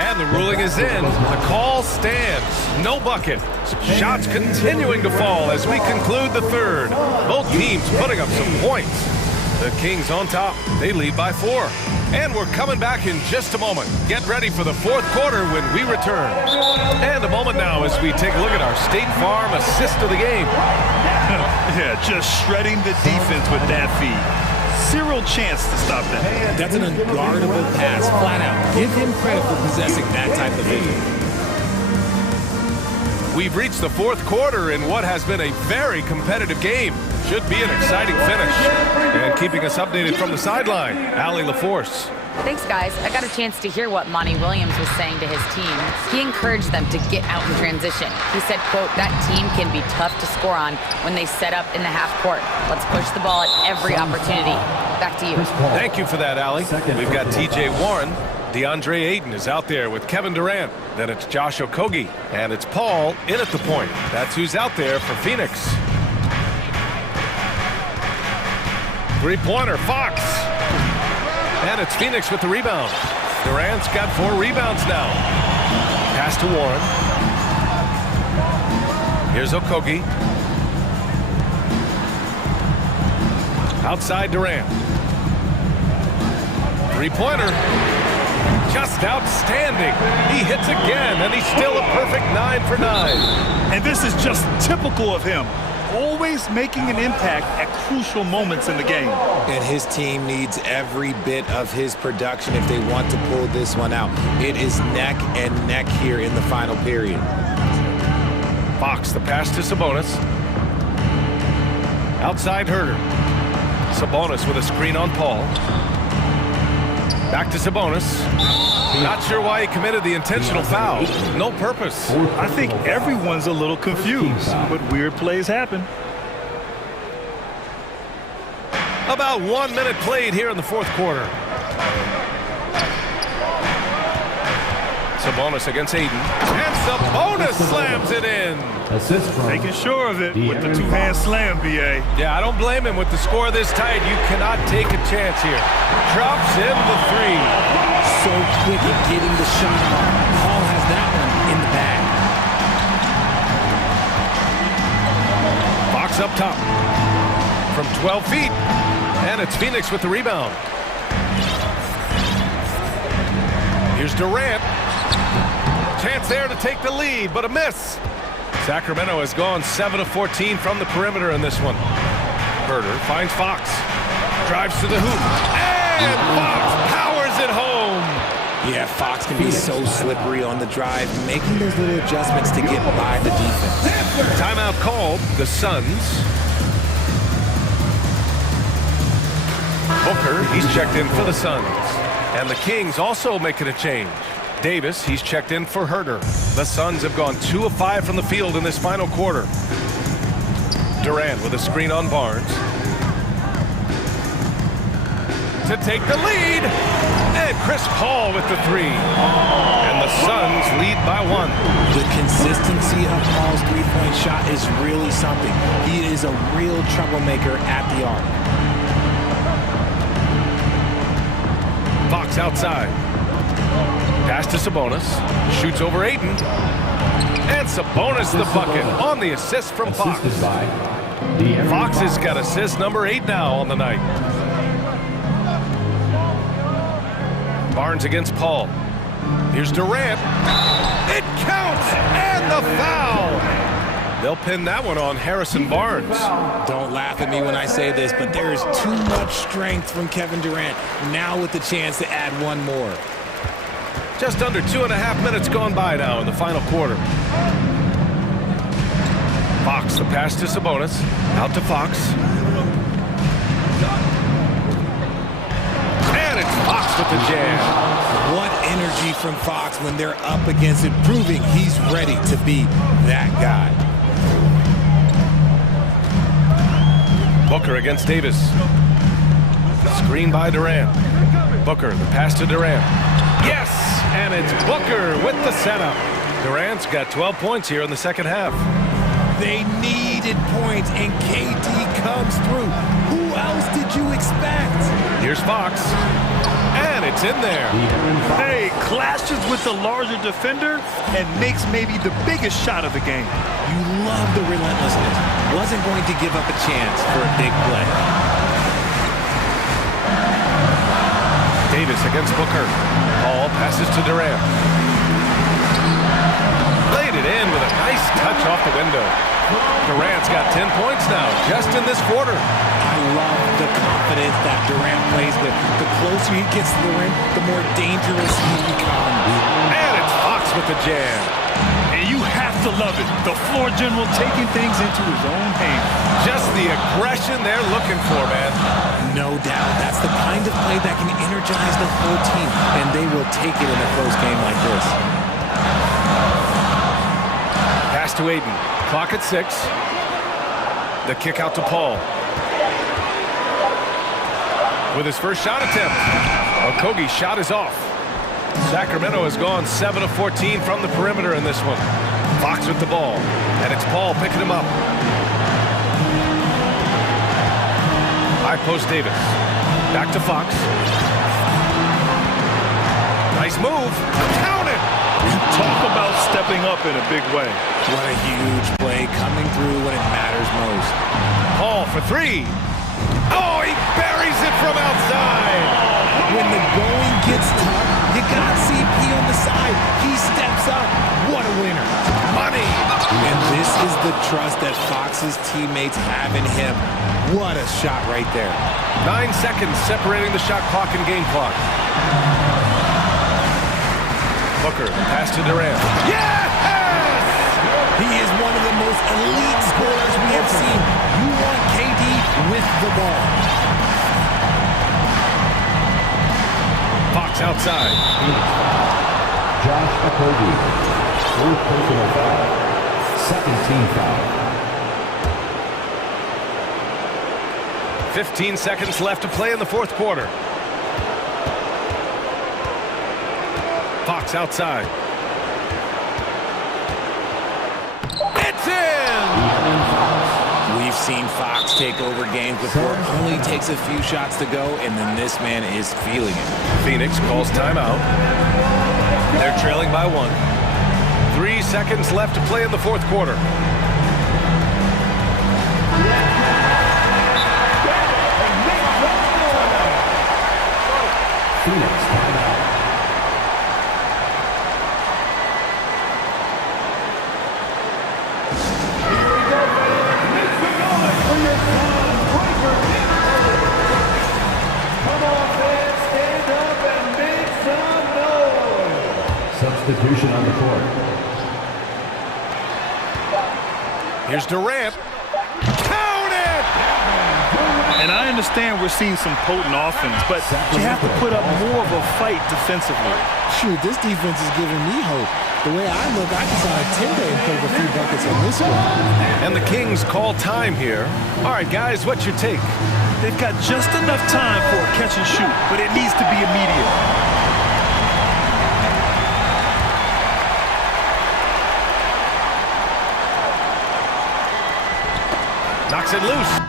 And the ruling is in. The call stands. No bucket. Shots continuing to fall as we conclude the third. Both teams putting up some points. The Kings on top. They lead by 4. And we're coming back in just a moment. Get ready for the fourth quarter when we return. And a moment now as we take a look at our State Farm assist of the game. Yeah, just shredding the defense with that feed. Zero chance to stop that. That's an unguardable pass, flat out. Give him credit for possessing that type of vision. We've reached the fourth quarter in what has been a very competitive game. Should be an exciting finish. And keeping us updated from the sideline, Allie LaForce. Thanks, guys. I got a chance to hear what Monty Williams was saying to his team. He encouraged them to get out in transition. He said, quote, that team can be tough to score on when they set up in the half court. Let's push the ball at every opportunity. Back to you. Thank you for that, Allie. We've got TJ Warren. DeAndre Ayton is out there with Kevin Durant. Then it's Josh Okogie. And it's Paul in at the point. That's who's out there for Phoenix. Three-pointer, Fox. And it's Phoenix with the rebound. Durant's got 4 rebounds now. Pass to Warren. Here's Okogie. Outside Durant. Three-pointer. Just outstanding. He hits again, and he's still a perfect 9 for 9. And this is just typical of him. Always making an impact at crucial moments in the game. And his team needs every bit of his production if they want to pull this one out. It is neck and neck here in the final period. Fox, the pass to Sabonis. Outside Herder. Sabonis with a screen on Paul. Back to Sabonis. Not sure why he committed the intentional foul. No purpose. I think everyone's a little confused, but weird plays happen. About 1 minute played here in the fourth quarter. Sabonis against Aiden. And Sabonis slams it in. Assist from Making sure of it with the two-hand slam, BA. Yeah, I don't blame him with the score this tight. You cannot take a chance here. Drops in the 3. So quick at getting the shot off. Paul has that one in the bag. Fox up top. From 12 feet. And it's Phoenix with the rebound. Here's Durant. Chance there to take the lead, but a miss. Sacramento has gone 7 of 14 from the perimeter in this one. Herder finds Fox. Drives to the hoop. And Fox powers it home. Yeah, Fox can be so slippery on the drive, making those little adjustments to get by the defense. Timeout called. The Suns. Booker, he's checked in for the Suns. And the Kings also making a change. Davis, he's checked in for Herder. The Suns have gone 2 of 5 from the field in this final quarter. Durant with a screen on Barnes. To take the lead. And Chris Paul with the 3. And the Suns lead by 1. The consistency of Paul's three-point shot is really something. He is a real troublemaker at the arc. Fox outside. Pass to Sabonis. Shoots over Ayton. And Sabonis the bucket on the assist from Fox. Fox has got assist number 8 now on the night. Barnes against Paul. Here's Durant. It counts! And the foul! They'll pin that one on Harrison Barnes. Don't laugh at me when I say this, but there is too much strength from Kevin Durant, now with the chance to add one more. Just under 2.5 minutes gone by now in the final quarter. Fox, the pass to Sabonis. Out to Fox. And it's Fox with the jam. What energy from Fox when they're up against it, proving he's ready to be that guy. Booker against Davis. Screen by Durant. Booker, the pass to Durant. Yes! And it's Booker with the setup. Durant's got 12 points here in the second half. They needed points, and KD comes through. Who else did you expect? Here's Fox. And it's in there. Hey, clashes with the larger defender and makes maybe the biggest shot of the game. You love the relentlessness. Wasn't going to give up a chance for a big play. Davis against Booker. Paul passes to Durant. Laid it in with a nice touch off the window. Durant's got 10 points now, just in this quarter. I love the confidence that Durant plays with. The closer he gets to the rim, the more dangerous he becomes. And it's Fox with the jam. And you have to love it. The floor general taking things into his own hands. Just the aggression they're looking for, man. No doubt. That's the kind of play that can energize the whole team, and they will take it in a close game like this. Pass to Ayton. Clock at 6. The kick out to Paul. With his first shot attempt. Okogie's shot is off. Sacramento has gone 7 of 14 from the perimeter in this one. Fox with the ball. And it's Paul picking him up. High post Davis. Back to Fox. Nice move. Count it! Talk about stepping up in a big way. What a huge play coming through when it matters most. Paul for 3. Oh, he buries it from outside. When the going gets tough, you got CP on the side. He steps up. What a winner. Money. And this is the trust that Fox's teammates have in him. What a shot right there. 9 seconds separating the shot clock and game clock. Booker, pass to Durant. Yes! He is one of the most elite scorers we have seen. You want KD with the ball. Fox outside. Josh Okogie. Fourth personal foul. Second team foul. 15 seconds left to play in the fourth quarter. Fox outside. It's in! We've seen Fox take over games before. Only takes a few shots to go, and then this man is feeling it. Phoenix calls timeout. They're trailing by 1. 3 seconds left to play in the fourth quarter. Phoenix timeout. Substitution on the court. Here's Durant. Count it! And I understand we're seeing some potent offense, but you have to put up more of a fight defensively. Shoot, this defense is giving me hope. The way I look, I can sign a 10-day and put a few buckets on this one. And the Kings call time here. All right, guys, what's your take? They've got just enough time for a catch and shoot, but it needs to be immediate. Knocks it loose.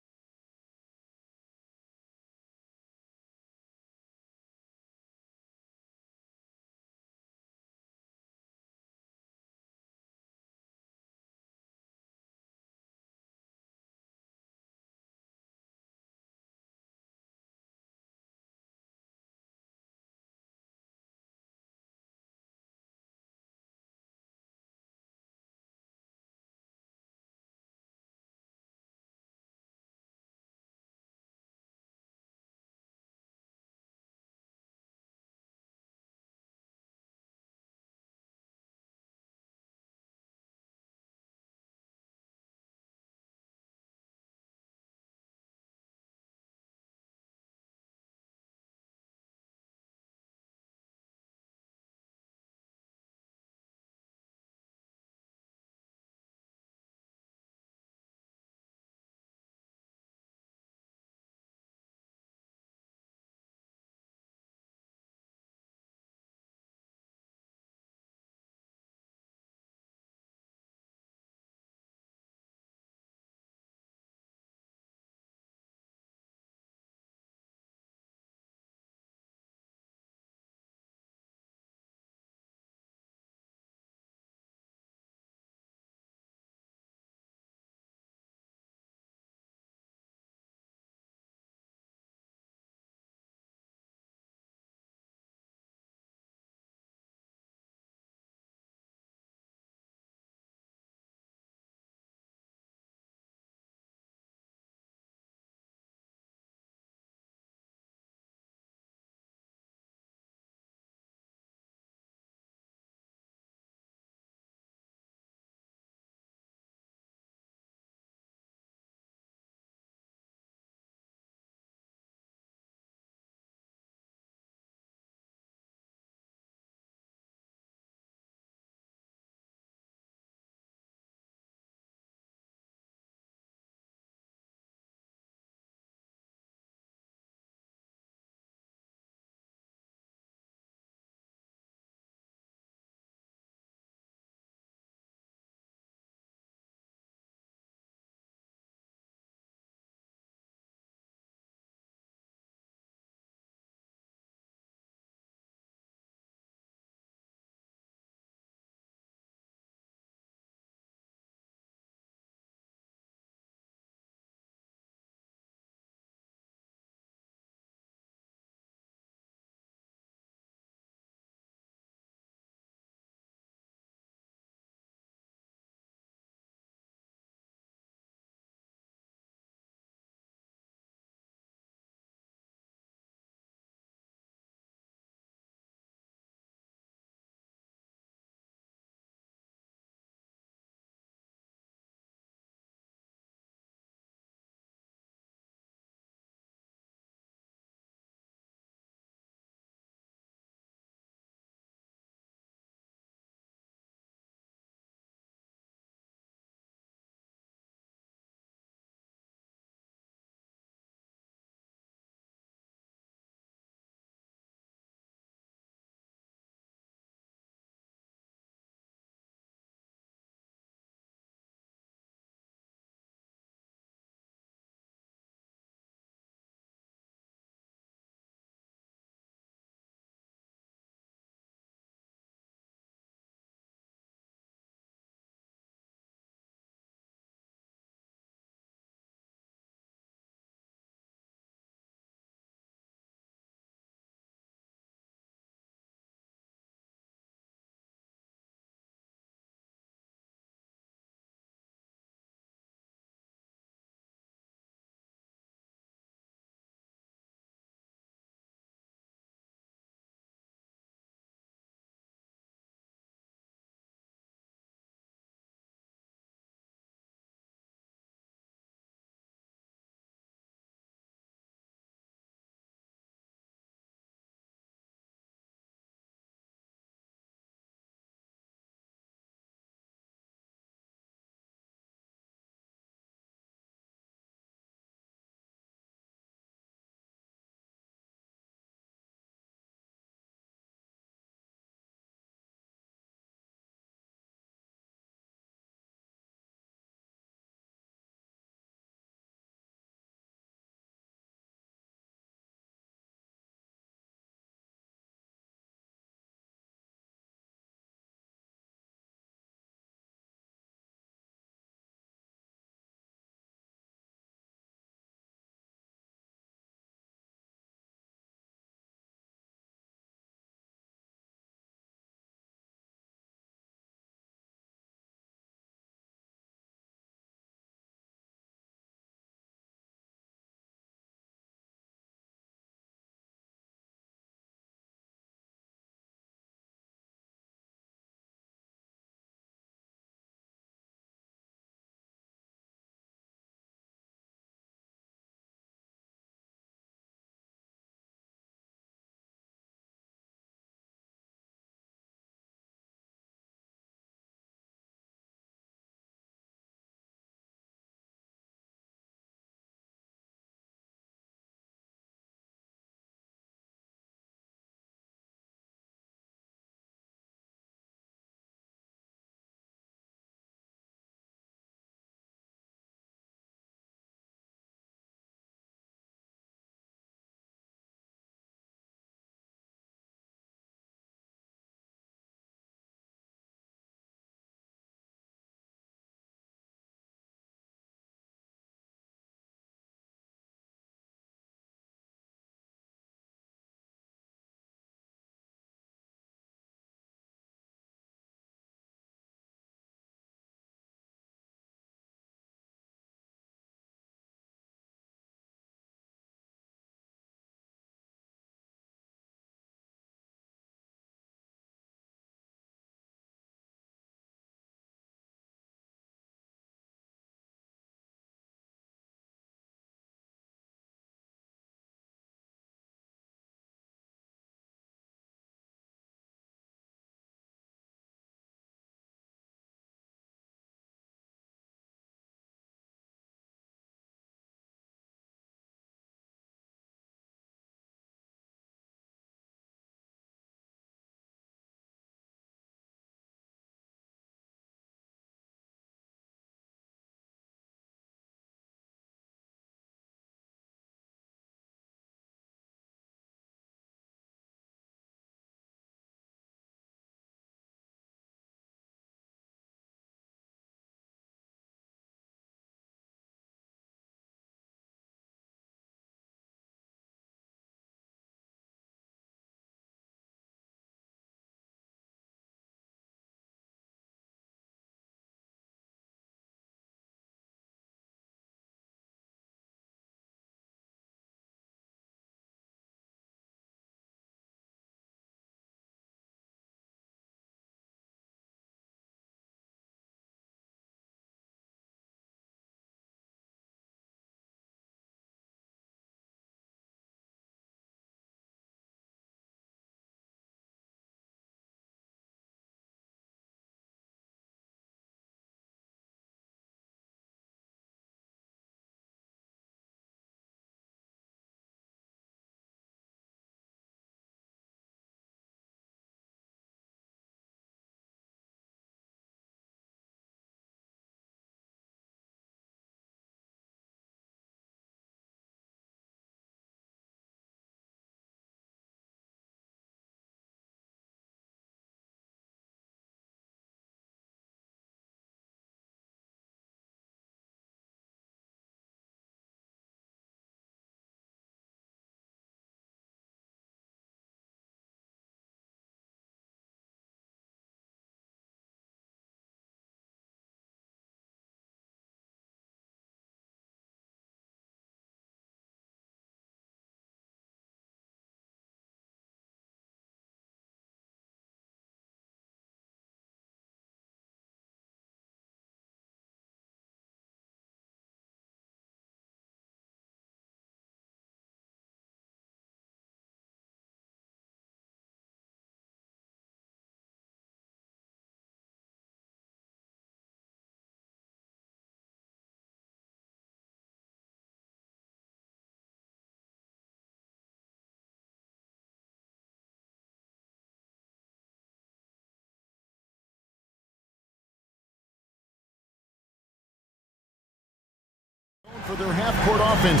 For their half-court offense,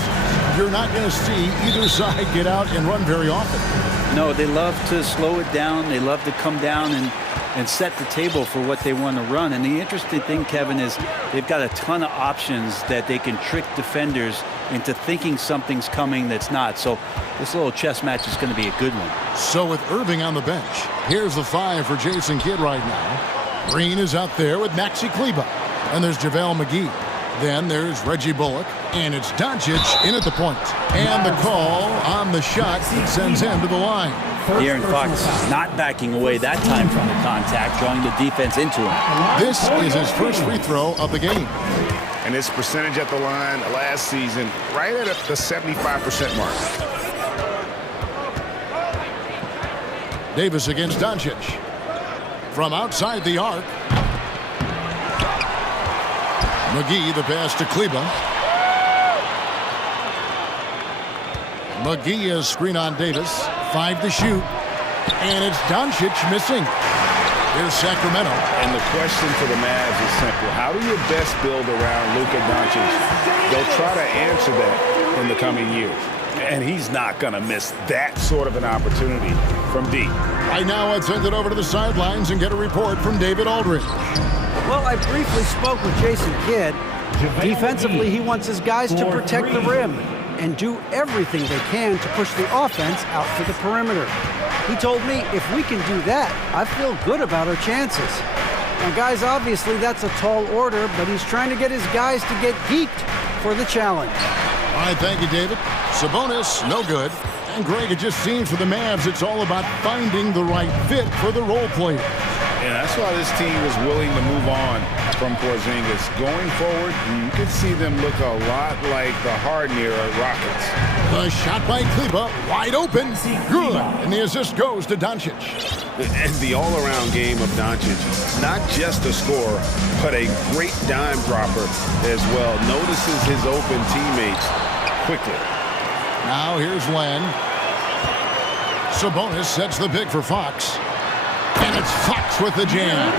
you're not going to see either side get out and run very often. No, they love to slow it down. They love to come down and set the table for what they want to run. And the interesting thing, Kevin, is they've got a ton of options that they can trick defenders into thinking something's coming that's not. So this little chess match is going to be a good one. So with Irving on the bench, here's the 5 for Jason Kidd right now. Green is out there with Maxi Kleber. And there's JaVale McGee. Then there's Reggie Bullock. And it's Doncic in at the point. And the call on the shot sends him to the line. De'Aaron Fox not backing away that time from the contact, drawing the defense into him. This is his first free throw of the game. And his percentage at the line last season, right at the 75% mark. Davis against Doncic. From outside the arc. McGee, the pass to Kleber. McGee is screen on Davis. 5 to shoot. And it's Doncic missing. Here's Sacramento. And the question for the Mavs is simple. How do you best build around Luka Doncic? They'll try to answer that in the coming years. And he's not going to miss that sort of an opportunity from deep. Right now, let's send it over to the sidelines and get a report from David Aldridge. Well, I briefly spoke with Jason Kidd. Defensively, he wants his guys to protect the rim and do everything they can to push the offense out to the perimeter. He told me if we can do that, I feel good about our chances. Now, guys, obviously that's a tall order, but he's trying to get his guys to get geeked for the challenge. All right, thank you, David. Sabonis, no good. And Greg, it just seems for the Mavs, it's all about finding the right fit for the role players. Yeah, that's why this team was willing to move on from Porzingis. Going forward, you could see them look a lot like the Harden-era Rockets. The shot by Kleber, wide open, good, and the assist goes to Doncic. And the all-around game of Doncic, not just a scorer, but a great dime dropper as well. Notices his open teammates quickly. Now here's Len. Sabonis sets the pick for Fox. And it's Fox with the jam.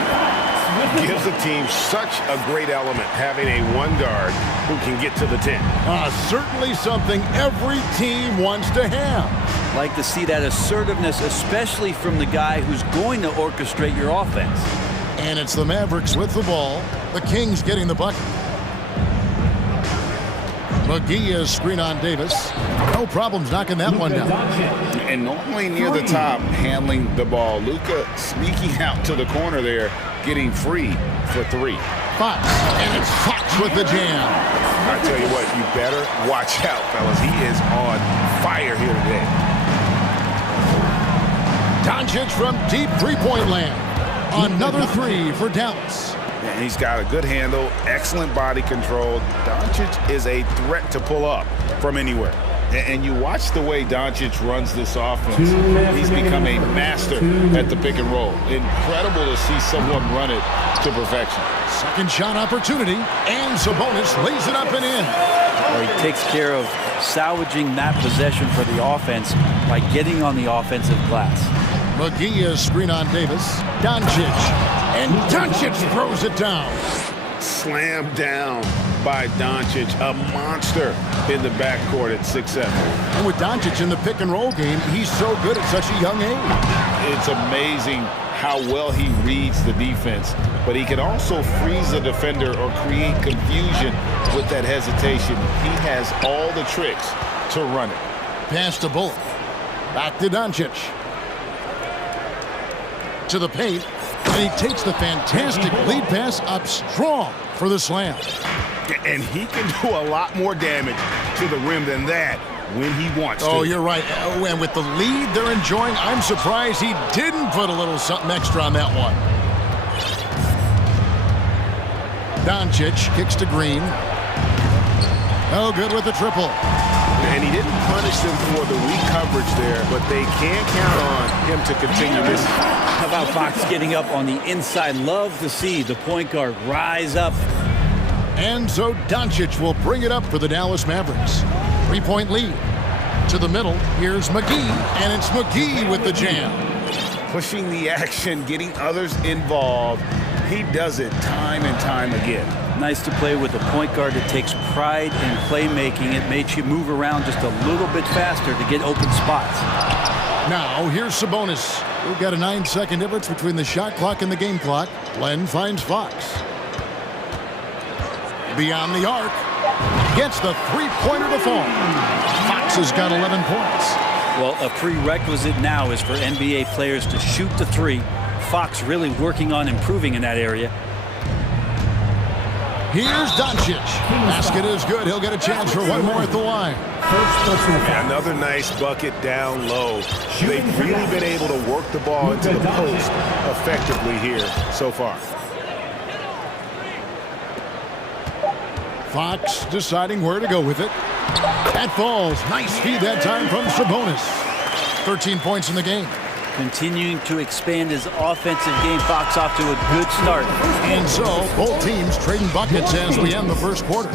Gives the team such a great element, having a one guard who can get to the 10. Certainly something every team wants to have. Like to see that assertiveness, especially from the guy who's going to orchestrate your offense. And it's the Mavericks with the ball. The Kings getting the bucket. McGee is screen on Davis. No problems knocking that one down. And normally near the top, handling the ball. Luka sneaking out to the corner there, getting free for 3. Fox, and it's Fox with the jam. I tell you what, you better watch out, fellas. He is on fire here today. Doncic from deep three-point land. Another 3 for Dallas. And he's got a good handle, excellent body control. Doncic is a threat to pull up from anywhere. And you watch the way Doncic runs this offense. He's become a master at the pick and roll. Incredible to see someone run it to perfection. Second shot opportunity, and Sabonis lays it up and in. Well, he takes care of salvaging that possession for the offense by getting on the offensive glass. McGee is screen on Davis. Doncic. And Doncic throws it down. Slammed down by Doncic, a monster in the backcourt at 6'7". And with Doncic in the pick and roll game, he's so good at such a young age. It's amazing how well he reads the defense, but he can also freeze a defender or create confusion with that hesitation. He has all the tricks to run it. Pass to Bullock. Back to Doncic. To the paint. And he takes the fantastic lead pass up strong for the slam. And he can do a lot more damage to the rim than that when he wants to. Oh, you're right. And with the lead they're enjoying, I'm surprised he didn't put a little something extra on that one. Doncic kicks to Green. Oh, good with the triple. And he didn't punish them for the weak coverage there, but they can't count on him to continue this. How about Fox getting up on the inside? Love to see the point guard rise up. And so Doncic will bring it up for the Dallas Mavericks. 3-point lead. To the middle, here's McGee, and it's McGee with the jam. Pushing the action, getting others involved. He does it time and time again. Nice to play with a point guard that takes pride in playmaking. It makes you move around just a little bit faster to get open spots. Now, here's Sabonis. We've got a 9-second difference between the shot clock and the game clock. Len finds Fox. Beyond the arc. Gets the three-pointer to fall. Fox has got 11 points. Well, a prerequisite now is for NBA players to shoot the three. Fox really working on improving in that area. Here's Doncic. Basket is good. He'll get a chance for one more at the line. Another nice bucket down low. They've really been able to work the ball into the post effectively here so far. Fox deciding where to go with it. That falls. Nice feed that time from Sabonis. 13 points in the game. Continuing to expand his offensive game. Fox off to a good start. And so, both teams trading buckets as we end the first quarter.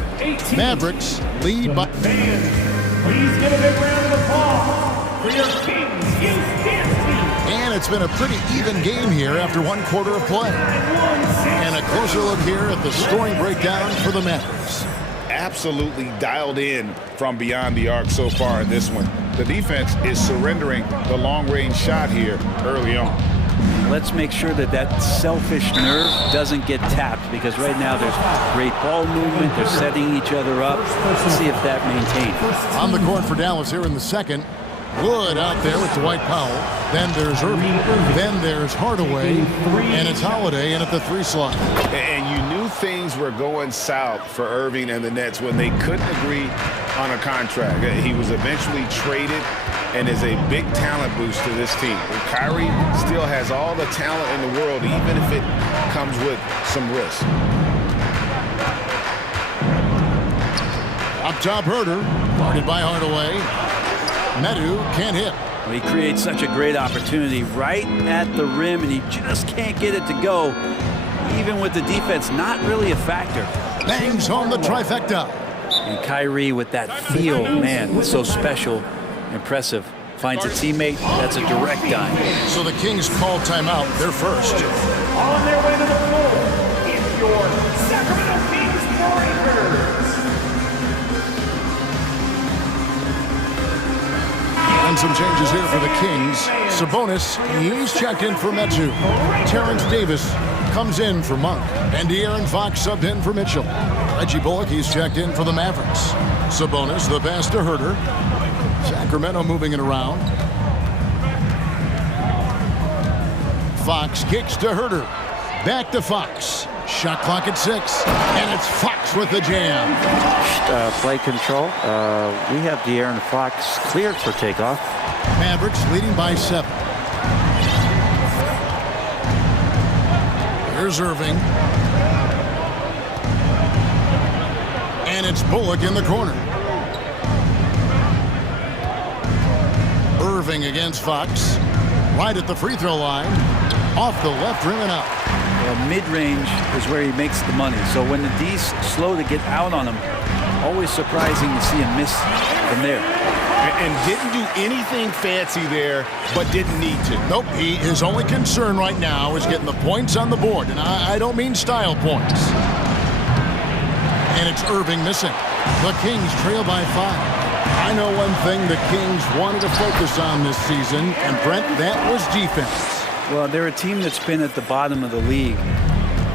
Mavericks lead by... Please give a big round of applause for your Kings Youth Dance Team. And it's been a pretty even game here after one quarter of play. And a closer look here at the scoring breakdown for the Mavericks. Absolutely dialed in from beyond the arc so far in this one. The defense is surrendering the long-range shot here early on. Let's make sure that that selfish nerve doesn't get tapped, because right now there's great ball movement. They're setting each other up. Let's see if that maintains. On the court for Dallas here in the second. Wood out there with Dwight Powell. Then there's Irving. Then there's Hardaway. And it's Holiday in at the 3 slot. And you knew things were going south for Irving and the Nets when they couldn't agree on a contract. He was eventually traded and is a big talent boost to this team. Kyrie still has all the talent in the world, even if it comes with some risk. Up top, Herter. Guarded by Hardaway. Medu can't hit. Well, he creates such a great opportunity right at the rim, and he just can't get it to go. Even with the defense not really a factor. Bangs home the trifecta. And Kyrie with that feel, man, so special, impressive. Finds a teammate, that's a direct dime. So the Kings call timeout, they're first. On their way to the floor, it's your Sacramento Kings Warriors. And some changes here for the Kings. Sabonis, he's checked in for Metu. Terrence Davis comes in for Monk. And De'Aaron Fox subbed in for Mitchell. Reggie Bullock, he's checked in for the Mavericks. Sabonis, the pass to Herter. Sacramento moving it around. Fox kicks to Herter. Back to Fox. Shot clock at 6. And it's Fox with the jam. Play control. We have De'Aaron Fox cleared for takeoff. Mavericks leading by 7. Here's Irving. And it's Bullock in the corner. Irving against Fox. Right at the free throw line. Off the left rim and out. Well, mid-range is where he makes the money. So when the D's slow to get out on him, always surprising to see him miss from there. And didn't do anything fancy there, but didn't need to. Nope, his only concern right now is getting the points on the board. And I don't mean style points. And it's Irving missing. The Kings trail by 5. I know one thing the Kings wanted to focus on this season, and Brent, that was defense. Well, they're a team that's been at the bottom of the league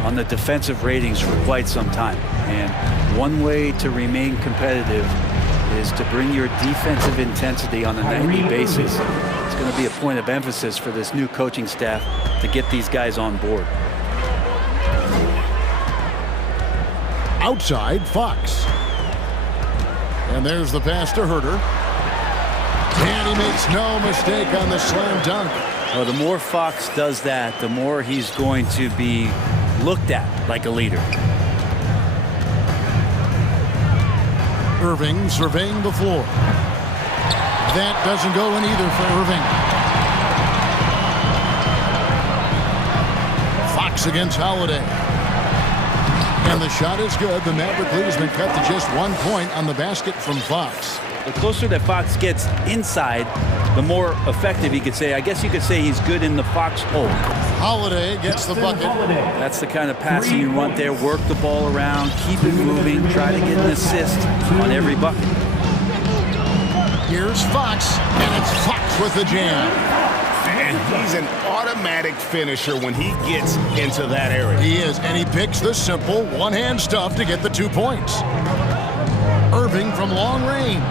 on the defensive ratings for quite some time. And one way to remain competitive is to bring your defensive intensity on a nightly basis. It's going to be a point of emphasis for this new coaching staff to get these guys on board. Outside, Fox. And there's the pass to Herter. And he makes no mistake on the slam dunk. Well, the more Fox does that, the more he's going to be looked at like a leader. Irving surveying the floor. That doesn't go in either for Irving. Fox against Holiday. And the shot is good. The Maverick lead has been cut to just 1 point on the basket from Fox. The closer that Fox gets inside, the more effective he could say. I guess you could say he's good in the Fox hole. Holiday gets the bucket. That's the kind of passing you want there. Work the ball around, keep it moving, try to get an assist on every bucket. Here's Fox, and it's Fox with the jam. And he's an automatic finisher when he gets into that area. He is, and he picks the simple one-hand stuff to get the 2 points. Irving from long range.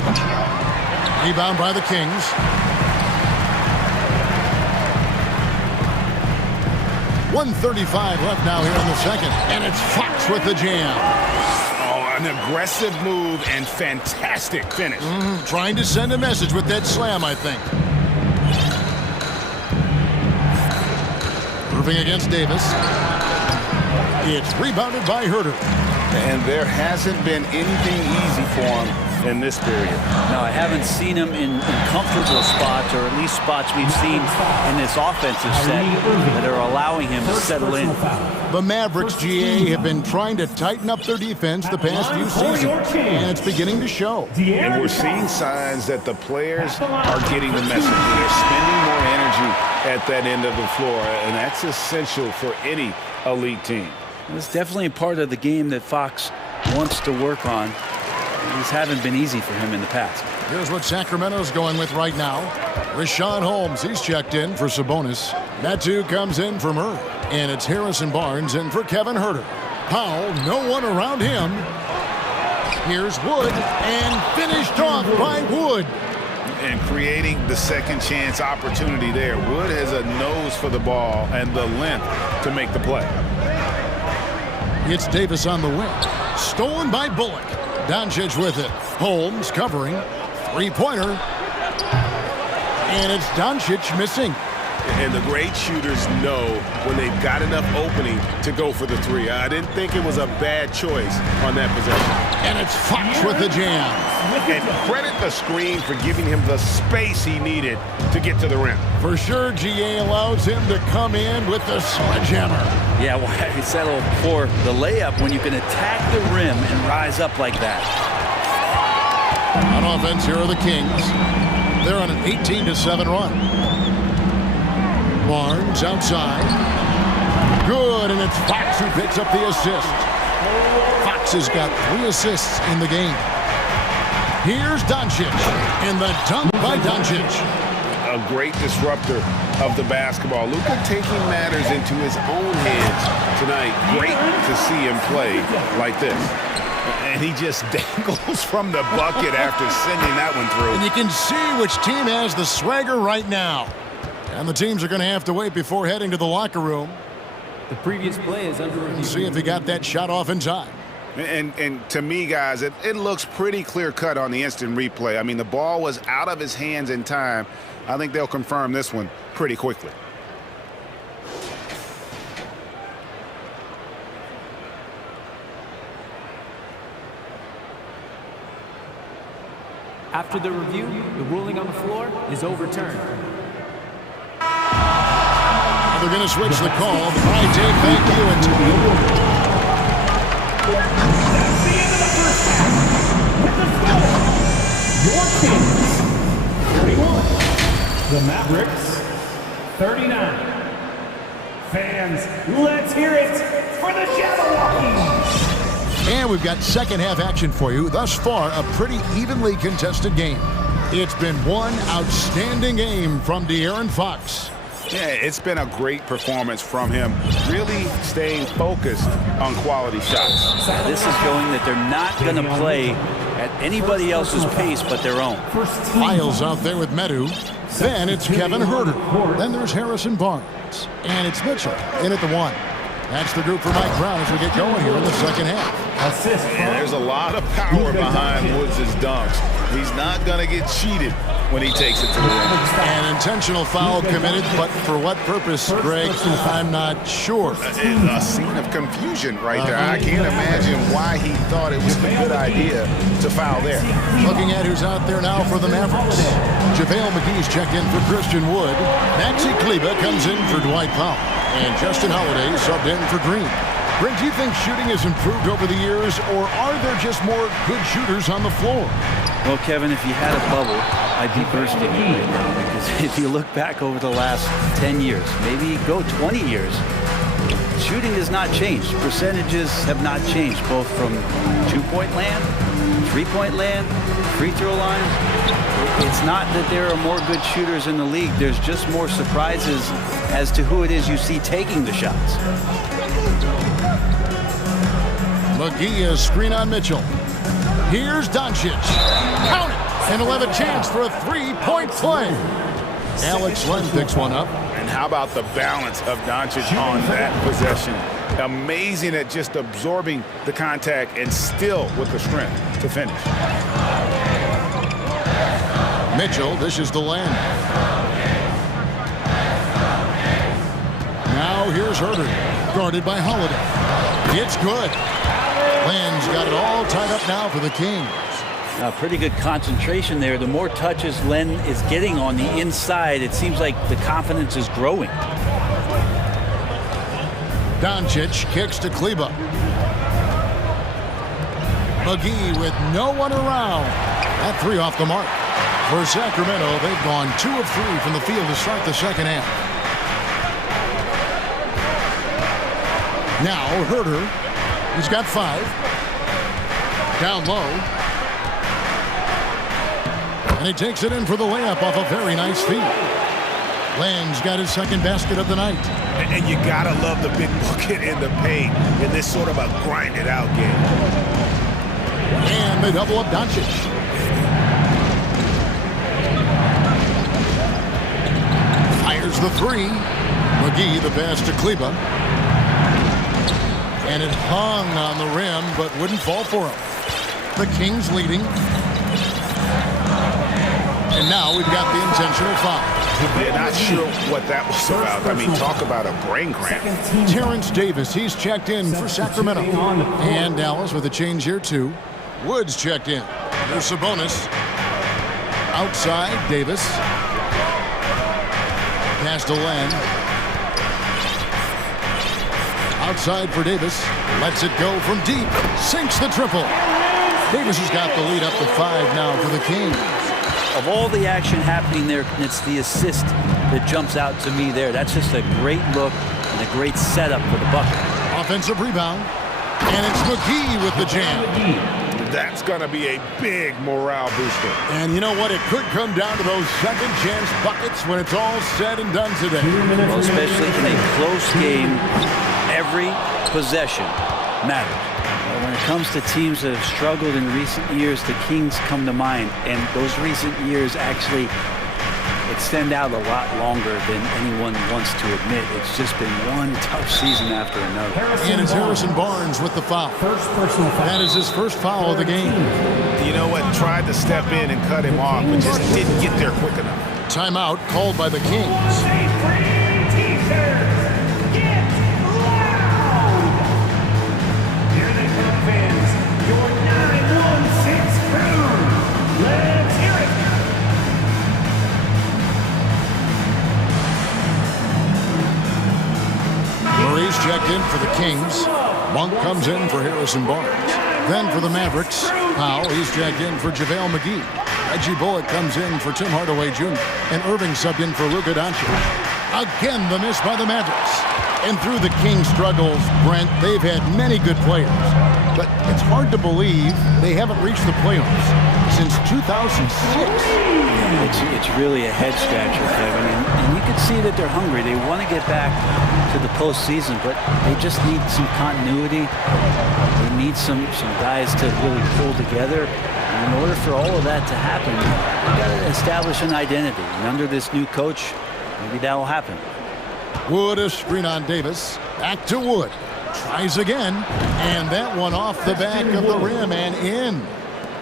Rebound by the Kings. .135 left now here in the second, and it's Fox with the jam. Oh, an aggressive move and fantastic finish. Trying to send a message with that slam, I think. Irving against Davis. It's rebounded by Herter. And there hasn't been anything easy for him in this period. No, I haven't seen him in comfortable spots, or at least spots we've seen in this offensive set that are allowing him to settle in. The Mavericks, GA, have been trying to tighten up their defense the past few seasons, and it's beginning to show. And we're seeing signs that the players are getting the message. They're spending more energy at that end of the floor, and that's essential for any elite team. It's definitely a part of the game that Fox wants to work on. These haven't been easy for him in the past. Here's what Sacramento's going with right now. Rashawn Holmes, he's checked in for Sabonis. Metu comes in for Murray. And it's Harrison Barnes in for Kevin Herter. Powell, no one around him. Here's Wood, and finished off by Wood. And creating the second chance opportunity there. Wood has a nose for the ball and the length to make the play. It's Davis on the wing. Stolen by Bullock. Doncic with it. Holmes covering. Three-pointer. And it's Doncic missing. And the great shooters know when they've got enough opening to go for the three. I didn't think it was a bad choice on that possession. And it's Fox with the jam. And credit the screen for giving him the space he needed to get to the rim. For sure, GA allows him to come in with the sledgehammer. Yeah, well, he settled for the layup when you can attack the rim and rise up like that. On offense, here are the Kings. They're on an 18-7 run. Barnes outside. Good, and it's Fox who picks up the assist. Fox has got 3 assists in the game. Here's Doncic, and the dunk by Doncic. A great disruptor of the basketball. Luka taking matters into his own hands tonight. Great to see him play like this. And he just dangles from the bucket after sending that one through. And you can see which team has the swagger right now. And the teams are going to have to wait before heading to the locker room. The previous play is under review. See if he got that shot off in time. And to me, guys, it looks pretty clear-cut on the instant replay. I mean, the ball was out of his hands in time. I think they'll confirm this one pretty quickly. After the review, the ruling on the floor is overturned. They're going to switch the call. I take thank you. And That's the end of the first half. With the score, your Kings 31, the Mavericks 39. Fans, let's hear it for the Jabberwockies. And we've got second half action for you. Thus far, a pretty evenly contested game. It's been one outstanding game from De'Aaron Fox. Yeah, it's been a great performance from him, really staying focused on quality shots. This is showing that they're not going to play at anybody else's pace but their own. Miles out there with Metu. Then it's Kevin Herter. Then there's Harrison Barnes. And it's Mitchell in at the 1. That's the group for Mike Brown as we get going here in the second half. And there's a lot of power behind Woods' dunks. He's not going to get cheated when he takes it to the rim. An intentional foul committed, but for what purpose, Greg? I'm not sure. A scene of confusion right there. I can't imagine why he thought it was a good idea to foul there. Looking at who's out there now for the Mavericks. JaVale McGee's checked in for Christian Wood. Maxi Kleba comes in for Dwight Powell. And Justin Holiday subbed in for Green. Greg, do you think shooting has improved over the years, or are there just more good shooters on the floor? Well, Kevin, if you had a bubble, I'd be bursting it right now, because if you look back over the last 10 years, maybe go 20 years, shooting has not changed. Percentages have not changed, both from two-point land, three-point land, free throw line. It's not that there are more good shooters in the league. There's just more surprises as to who it is you see taking the shots. McGee is screen on Mitchell. Here's Doncic. Count it! And he'll have a chance for a three-point play. Alex Len picks one up. And how about the balance of Doncic on that possession? Amazing at just absorbing the contact and still with the strength to finish. Mitchell dishes to Len. Now here's Herter, guarded by Holiday. It's good. Len's got it all tied up now for the Kings. Pretty good concentration there. The more touches Len is getting on the inside, it seems like the confidence is growing. Doncic kicks to Kleba. McGee with no one around. That three off the mark. For Sacramento, they've gone 2 of 3 from the field to start the second half. Now Herter, he's got 5. Down low. And he takes it in for the layup off a very nice feed. Len's got his second basket of the night. And you gotta love the big bucket in the paint in this sort of a grinded out game. And they double up Doncic. Fires the 3. McGee the pass to Kleba. And it hung on the rim, but wouldn't fall for him. The Kings leading. And now we've got the intentional foul. Yeah, not sure what that was about. I mean, talk about a brain cramp. Terrence Davis, he's checked in for Sacramento. And Dallas with a change here, too. Woods checked in. There's Sabonis. Outside, Davis. Pass to Len. Outside for Davis. Lets it go from deep. Sinks the triple. Davis has got the lead up to 5 now for the Kings. Of all the action happening there, it's the assist that jumps out to me there. That's just a great look and a great setup for the bucket. Offensive rebound. And it's McGee with the jam. That's going to be a big morale booster. And you know what? It could come down to those second chance buckets when it's all said and done today. Well, especially in a close game, every possession matters. When it comes to teams that have struggled in recent years, the Kings come to mind, and those recent years actually extend out a lot longer than anyone wants to admit. It's just been one tough season after another. And it's Harrison Barnes with the foul. That is his first foul of the game. You know what? Tried to step in and cut him off, but just didn't get there quick enough. Timeout called by the Kings. Murray's checked in for the Kings. Monk comes in for Harrison Barnes. Then for the Mavericks, Powell, he's checked in for JaVale McGee. Reggie Bullock comes in for Tim Hardaway Jr. And Irving subbed in for Luka Doncic. Again, the miss by the Mavericks. And through the Kings' struggles, Brent, they've had many good players. But it's hard to believe they haven't reached the playoffs since 2006. It's really a head scratcher, Kevin. And you can see that they're hungry. They want to get back to the postseason, but they just need some continuity. They need some guys to really pull together. And in order for all of that to happen, they've got to establish an identity. And under this new coach, maybe that will happen. Wood a screen on Davis. Back to Wood. Tries again. And that one off the back of the rim and in.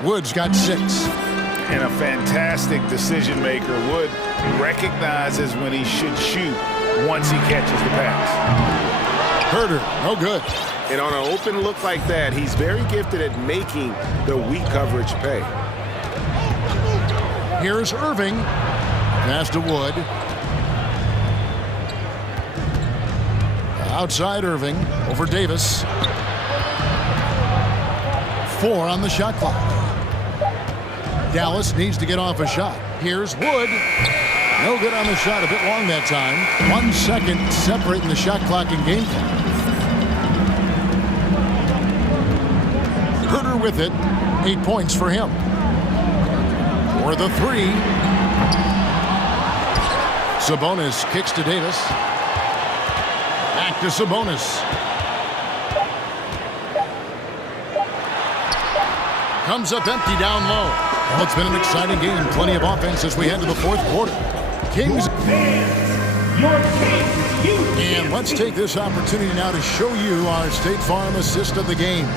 Wood's got 6. And a fantastic decision maker. Wood recognizes when he should shoot once he catches the pass. Herter, no good. And on an open look like that, he's very gifted at making the weak coverage pay. Here's Irving. Pass to Wood. Outside Irving over Davis. 4 on the shot clock. Dallas needs to get off a shot. Here's Wood. No good on the shot. A bit long that time. 1 second separating the shot clock and game clock. Herter with it. 8 points for him. For the 3. Sabonis kicks to Davis. Back to Sabonis. Comes up empty down low. Well, it's been an exciting game. Plenty of offense as we head to the fourth quarter. Kings. And let's take this opportunity now to show you our State Farm assist of the game.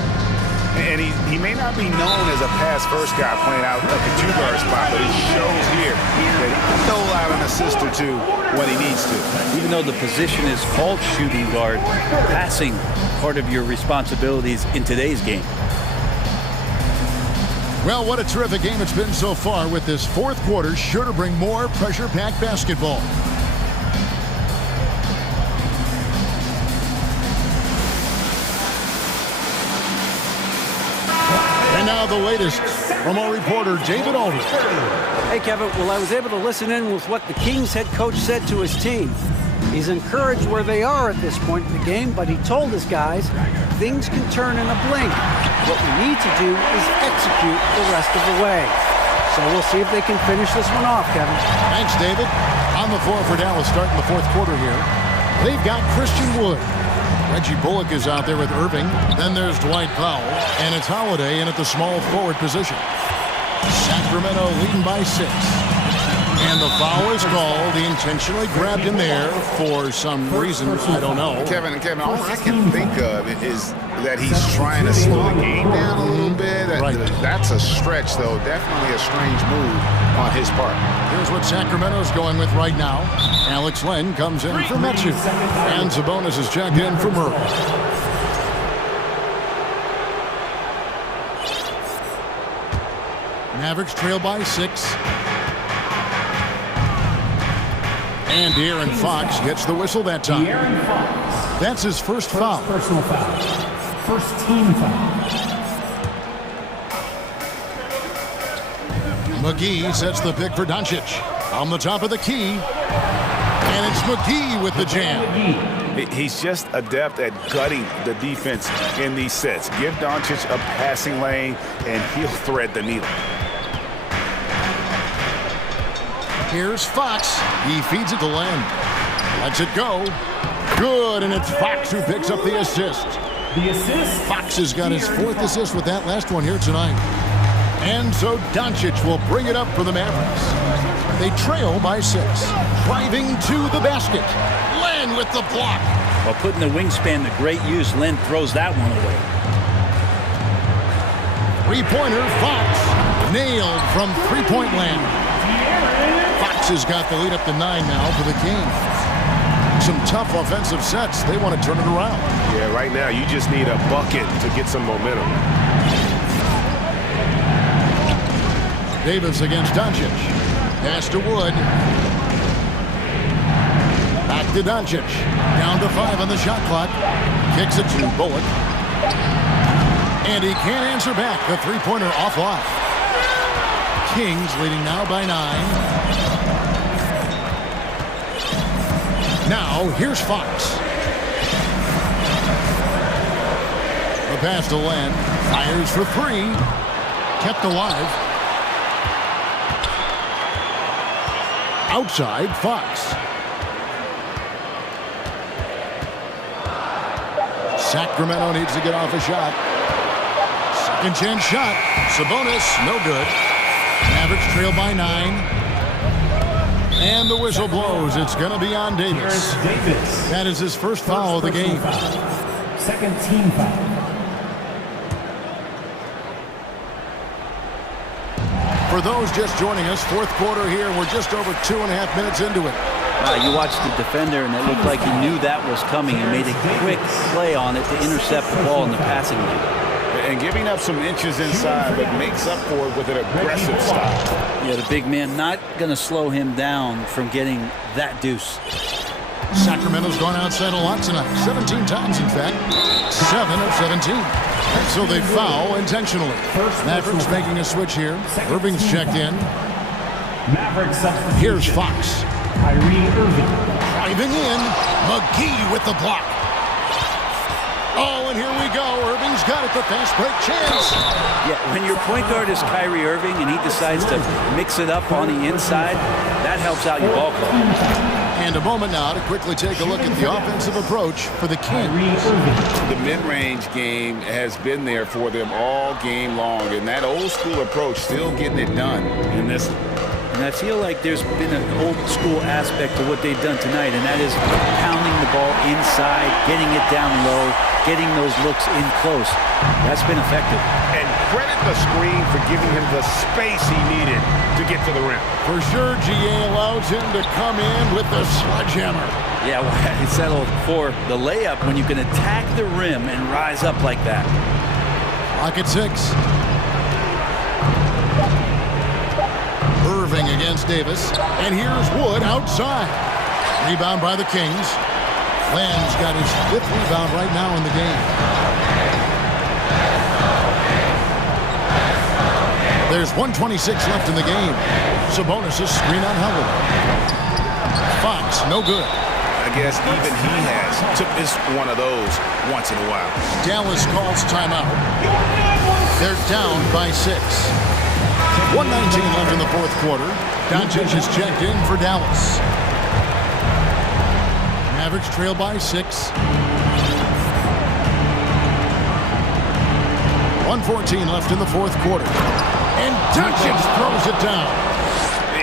And he may not be known as a pass-first guy playing out at the two-guard spot, but it shows here that he can dole out an assist or two when he needs to. Even though the position is called shooting guard, passing part of your responsibilities in today's game. Well, what a terrific game it's been so far, with this fourth quarter sure to bring more pressure-packed basketball. And now the latest from our reporter, David Alden. Hey, Kevin. Well, I was able to listen in with what the Kings head coach said to his team. He's encouraged where they are at this point in the game, but he told his guys things can turn in a blink. What we need to do is execute the rest of the way. So we'll see if they can finish this one off, Kevin. Thanks, David. On the floor for Dallas starting the fourth quarter here. They've got Christian Wood. Reggie Bullock is out there with Irving. Then there's Dwight Powell. And it's Holiday in at the small forward position. Sacramento leading by 6. And the foul is called. He intentionally grabbed him there for some reason. I don't know. Kevin, all I can think of is that he's trying to slow the game down a little bit. Right. That's a stretch, though. Definitely a strange move on his part. Here's what Sacramento's going with right now. Alex Len comes in for matches. And Sabonis is checked in for Murray. Mavericks trail by 6. And De'Aaron Fox gets the whistle that time. That's his first foul. Personal foul. First team foul. McGee sets the pick for Doncic. On the top of the key. And it's McGee with the jam. He's just adept at gutting the defense in these sets. Give Doncic a passing lane, and he'll thread the needle. Here's Fox. He feeds it to Len. Lets it go. Good, and it's Fox who picks up the assist. The assist. Fox has got his 4th assist with that last one here tonight. And so Doncic will bring it up for the Mavericks. They trail by 6. Driving to the basket. Len with the block. While putting the wingspan to great use, Len throws that one away. 3-pointer, Fox. Nailed from 3-point land. Fox has got the lead up to 9 now for the Kings. Some tough offensive sets. They want to turn it around. Yeah, right now you just need a bucket to get some momentum. Davis against Doncic. Pass to Wood. Back to Doncic. Down to 5 on the shot clock. Kicks it to Bullock. And he can't answer back. The 3-pointer offline. Kings leading now by 9. Now, here's Fox. The pass to Len. Fires for 3. Kept alive. Outside, Fox. Sacramento needs to get off a shot. Second chance shot. Sabonis, no good. Mavericks trail by 9. And the whistle blows. It's going to be on Davis. That is his first foul of the game. Second team foul. For those just joining us, fourth quarter here. We're just over 2.5 minutes into it. You watched the defender, and it looked like he knew that was coming and made a quick play on it to intercept the ball in the passing lane. And giving up some inches inside, but makes up for it with an aggressive style. Yeah, the big man not going to slow him down from getting that deuce. Sacramento's gone outside a lot tonight. 17 times, in fact. 7 of 17. So they foul intentionally. Mavericks making a switch here. Irving's checked in. Here's Fox. Driving in. McGee with the block. Oh, and here we go. Irving's got it. The fast break chance. Yeah, when your point guard is Kyrie Irving and he decides to mix it up on the inside, that helps out your ball club. And a moment now to quickly take a look at the offensive approach for the Kings. The mid-range game has been there for them all game long, and that old-school approach still getting it done in this. And I feel like there's been an old-school aspect to what they've done tonight, and that is pounding the ball inside, getting it down low, getting those looks in close. That's been effective. And credit the screen for giving him the space he needed to get to the rim. For sure, GA allows him to come in with the sledgehammer. Yeah, well, he settled for the layup when you can attack the rim and rise up like that. Clock at 6. Irving against Davis. And here's Wood outside. Rebound by the Kings. Lamb's got his 5th rebound right now in the game. There's 1:26 left in the game. Sabonis' screen on Howard. Fox, no good. I guess even he took this one of those once in a while. Dallas calls timeout. They're down by 6. 1:19 left in the 4th quarter. Doncic is checked in for Dallas. Mavericks trail by 6. 1:14 left in the 4th quarter. And Doncic throws it down.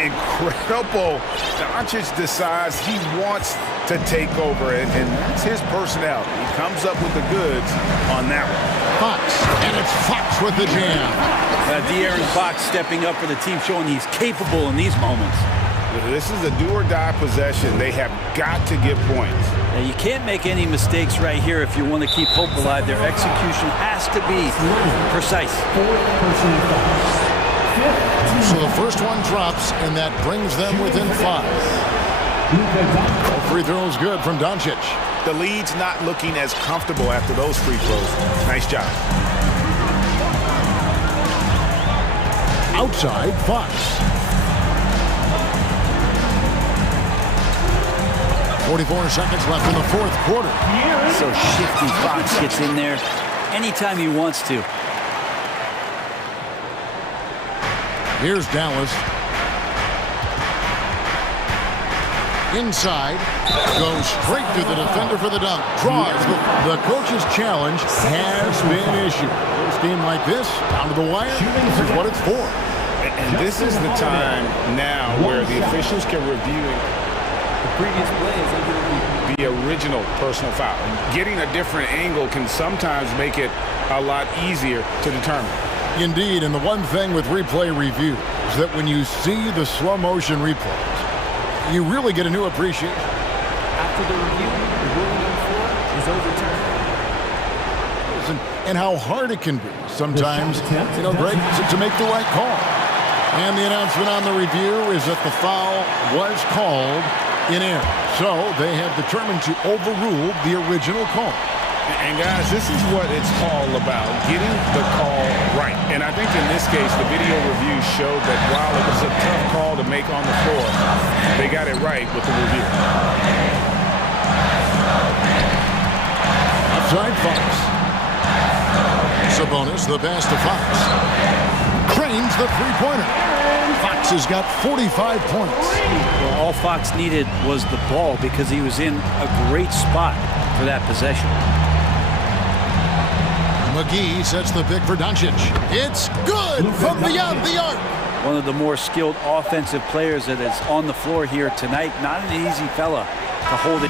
Incredible. Doncic decides he wants to take over, and that's his personality. He comes up with the goods on that one. Fox, and it's Fox with the jam. De'Aaron Fox stepping up for the team, showing he's capable in these moments. This is a do-or-die possession. They have got to get points. Now, you can't make any mistakes right here if you want to keep hope alive. Their execution has to be precise. So the first one drops, and that brings them within 5. Free throws good from Doncic. The lead's not looking as comfortable after those free throws. Nice job. Outside, Fox. 44 seconds left in the 4th quarter. So shifty. Fox gets in there anytime he wants to. Here's Dallas. Inside. Goes straight to the defender for the dunk. Draws. The coach's challenge has been issued. This game like this, down to the wire, this is what it's for. And this is the time now where the officials can review The previous play is under review. the original personal foul. Getting a different angle can sometimes make it a lot easier to determine. Indeed, and the one thing with replay review is that when you see the slow motion replays, you really get a new appreciation. After the review, the ruling on the floor is overturned. And how hard it can be sometimes, Greg, to make the right call. And the announcement on the review is that the foul was called in error. So they have determined to overrule the original call. And guys, this is what it's all about, getting the call right. And I think in this case, the video review showed that while it was a tough call to make on the floor, they got it right with the review. Outside Fox. Sabonis, the pass to Fox. Cranes the three-pointer. Fox has got 45 points. Well, all Fox needed was the ball because he was in a great spot for that possession. McGee sets the pick for Doncic. It's good from beyond the arc. One of the more skilled offensive players that is on the floor here tonight. Not an easy fella to hold it.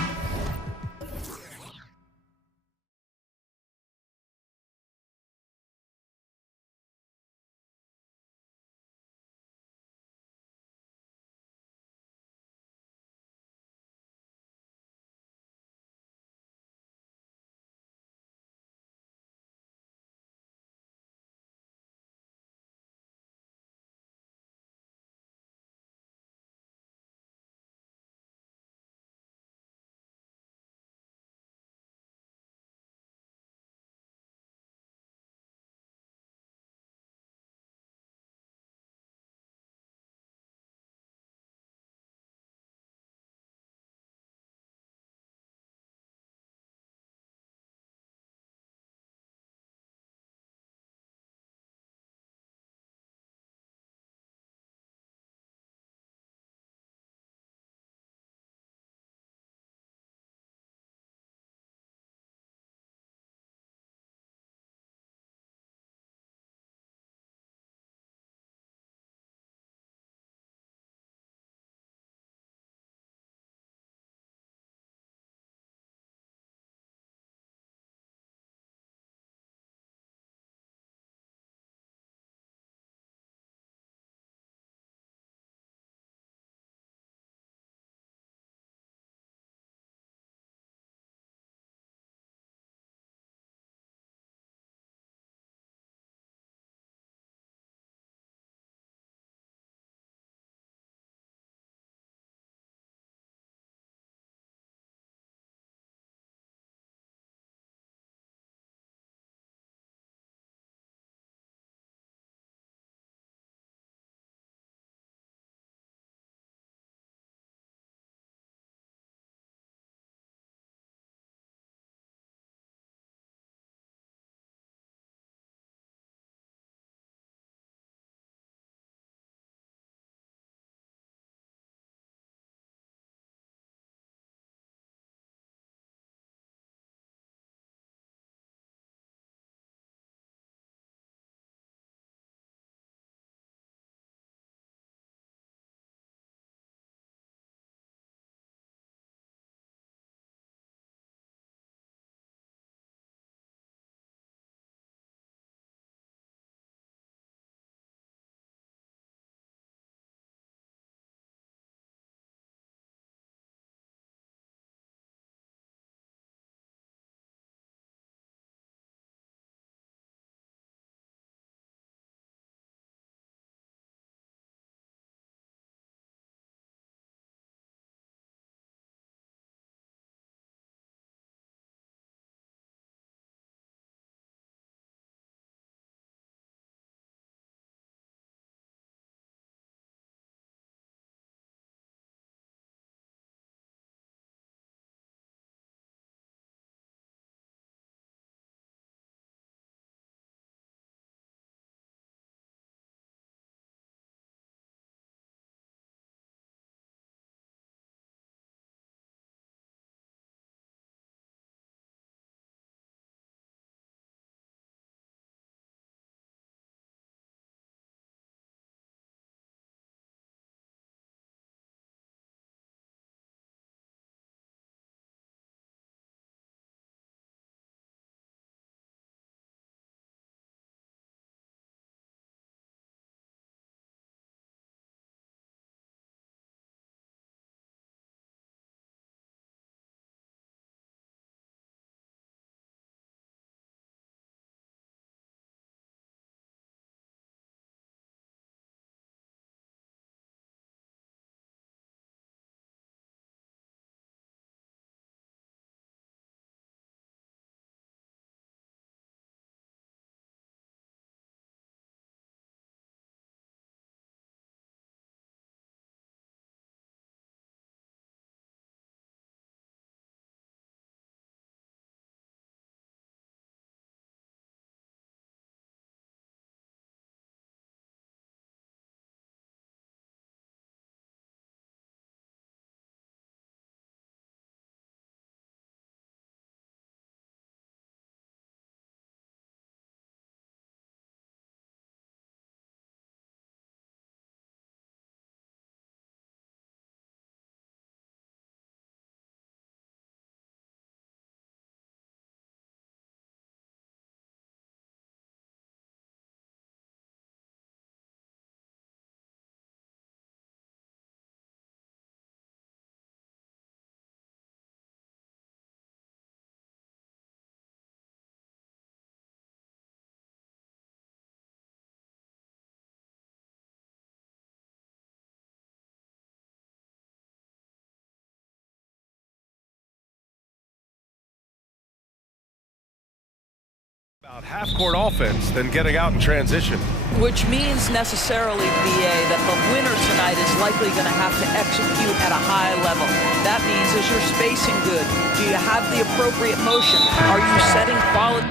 Half-court offense, then getting out in transition. Which means necessarily, BA, that the winner tonight is likely going to have to execute at a high level. That means, is your spacing good? Do you have the appropriate motion? Are you setting quality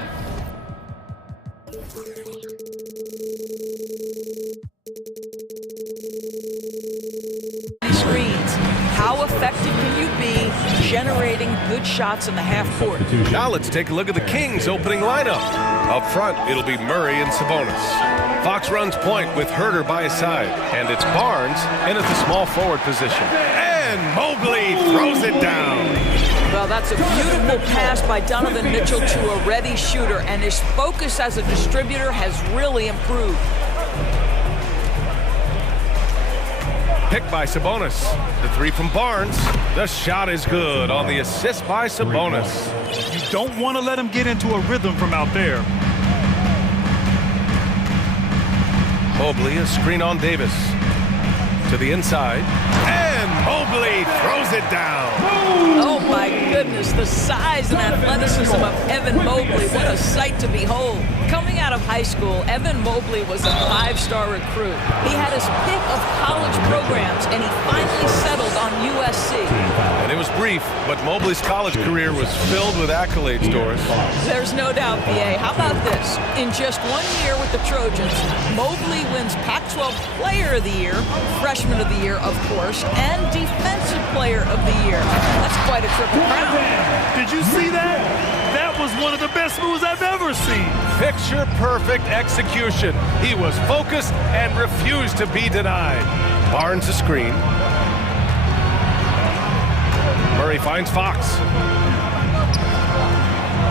screens? How effective can you be generating good shots in the half court? Now let's take a look at the Kings' opening lineup. Up front, it'll be Murray and Sabonis. Fox runs point with Herter by his side, and it's Barnes in at the small forward position. And Mobley throws it down. Well, that's a beautiful pass by Donovan Mitchell to a ready shooter, and his focus as a distributor has really improved. Picked by Sabonis. The three from Barnes. The shot is good on the assist by Sabonis. You don't want to let him get into a rhythm from out there. Mobley, a screen on Davis. To the inside. And Mobley throws it down. Oh, my goodness. The size and athleticism of Evan Mobley. What a sight to behold. Coming out of high school, Evan Mobley was a five-star recruit. He had his pick of college programs, and he finally settled on USC. And it was brief, but Mobley's college career was filled with accolades, Doris. There's no doubt, BA. How about this? In just 1 year with the Trojans, Mobley wins Pac-12 Player of the Year, Freshman of the Year, of course, and Defensive Player of the Year. That's quite a triple crown. Did you see that? That was one of the best moves I've ever seen. Picture-perfect execution. He was focused and refused to be denied. Barnes a screen. Murray finds Fox.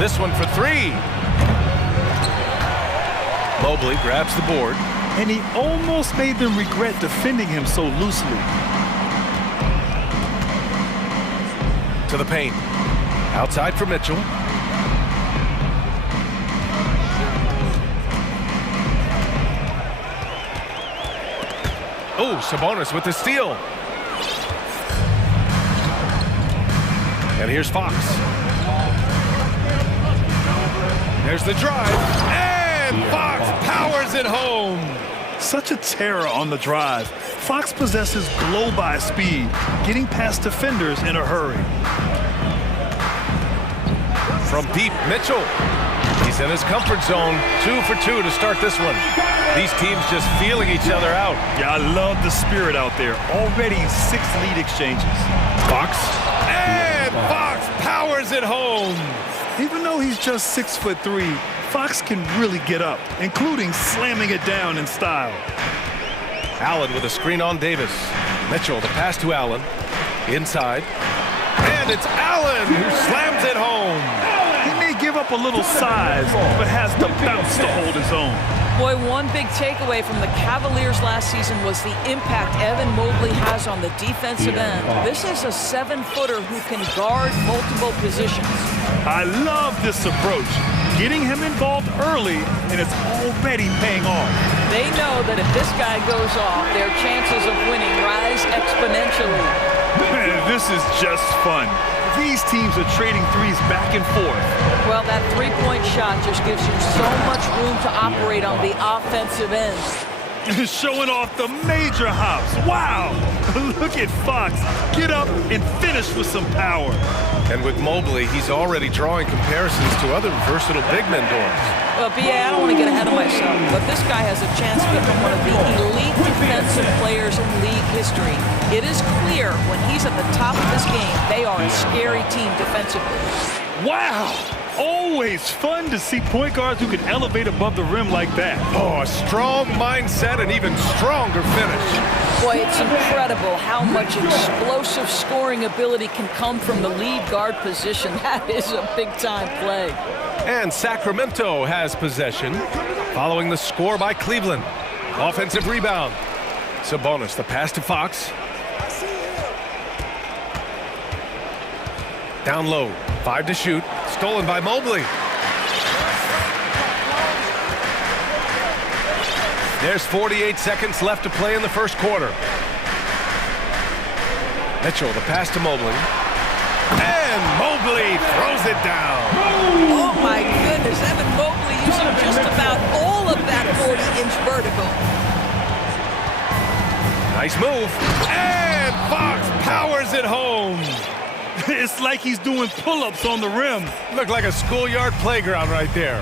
This one for three. Mobley grabs the board. And he almost made them regret defending him so loosely. To the paint. Outside for Mitchell. Oh, Sabonis with the steal. And here's Fox. There's the drive. And Fox powers it home. Such a terror on the drive. Fox possesses blow-by speed, getting past defenders in a hurry. From deep, Mitchell. He's in his comfort zone. 2 for 2 to start this one. These teams just feeling each other out. Yeah, I love the spirit out there. Already 6 lead exchanges. Fox. And Fox powers it home. Even though he's just 6'3", Fox can really get up, including slamming it down in style. Allen with a screen on Davis. Mitchell, the pass to Allen. Inside. And it's Allen who slams it home. He may give up a little size, but has the bounce to hold his own. Boy, one big takeaway from the Cavaliers last season was the impact Evan Mobley has on the defensive end. This is a 7-footer who can guard multiple positions. I love this approach. Getting him involved early, and it's already paying off. They know that if this guy goes off, their chances of winning rise exponentially. Man, this is just fun. These teams are trading threes back and forth. Well, that three-point shot just gives you so much room to operate on the offensive end. Showing off the major hops. Wow! Look at Fox. Get up and finish with some power. And with Mobley, he's already drawing comparisons to other versatile big men, Doris. Well, BA, I don't want to get ahead of myself, but this guy has a chance to become one of the elite defensive players in league history. It is clear when he's at the top of his game, they are a scary team defensively. Wow! Always fun to see point guards who can elevate above the rim like that. Oh, a strong mindset and even stronger finish. Boy, it's incredible how much explosive scoring ability can come from the lead guard position. That is a big-time play. And Sacramento has possession, following the score by Cleveland. Offensive rebound. Sabonis, the pass to Fox. Down low, 5 to shoot. Stolen by Mobley. There's 48 seconds left to play in the first quarter. Mitchell, the pass to Mobley. And Mobley throws it down. Oh, my goodness. Evan Mobley using Nice move. And Fox powers it home. It's like he's doing pull-ups on the rim. Looked like a schoolyard playground right there.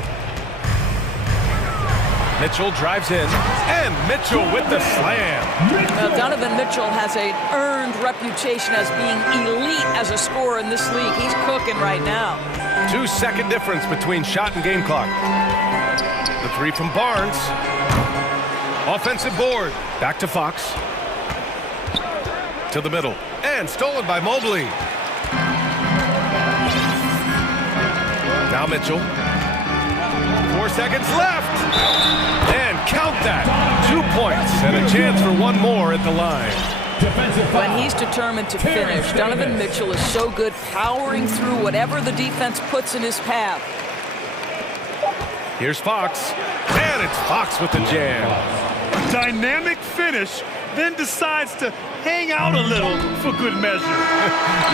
Mitchell drives in, and Mitchell with the slam. Now, Donovan Mitchell has an earned reputation as being elite as a scorer in this league. He's cooking right now. 2-second difference between shot and game clock. The three from Barnes. Offensive board. Back to Fox. To the middle. And stolen by Mobley. Now Mitchell. 4 seconds left. And count that. 2 points and a chance for one more at the line. When he's determined to finish, Donovan Mitchell is so good powering through whatever the defense puts in his path. Here's Fox. And it's Fox with the jam. A dynamic finish, then decides to hang out a little for good measure.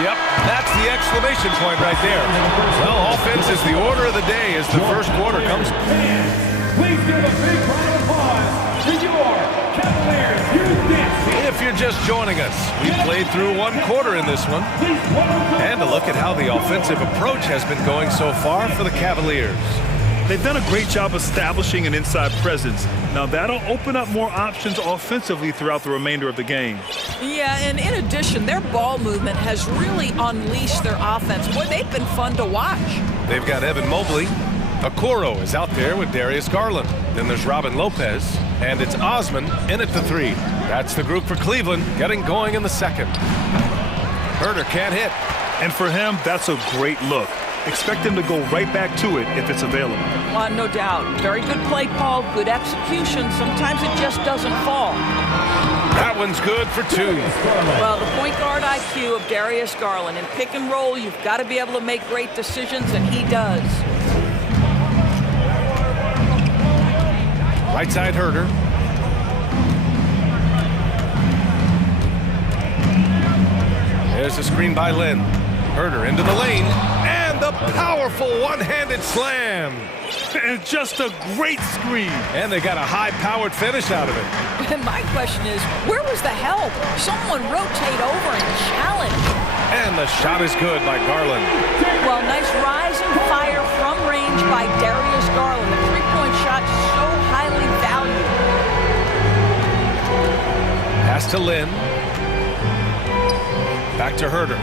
Yep, that's the exclamation point right there. Well, offense is the order of the day as the first quarter comes. Please give a big round of applause to your Cavaliers. If you're just joining us, we played through one quarter in this one. And a look at how the offensive approach has been going so far for the Cavaliers. They've done a great job establishing an inside presence. Now that'll open up more options offensively throughout the remainder of the game. Yeah, and in addition, their ball movement has really unleashed their offense. Boy, they've been fun to watch. They've got Evan Mobley. Okoro is out there with Darius Garland. Then there's Robin Lopez. And it's Osman in at the three. That's the group for Cleveland getting going in the second. Herder can't hit. And for him, that's a great look. Expect him to go right back to it if it's available. No doubt. Very good play call, good execution. Sometimes it just doesn't fall. That one's good for two. Well, the point guard IQ of Darius Garland. In pick and roll, you've got to be able to make great decisions, and he does. Right side Herder. There's a screen by Lynn. Herder into the lane. And the powerful one-handed slam. And just a great screen. And they got a high-powered finish out of it. And my question is, where was the help? Someone rotate over and challenge. And the shot is good by Garland. Well, nice rise and fire from range by Darius Garland. The three-point shot so highly valued. Pass to Lynn. Back to Herder.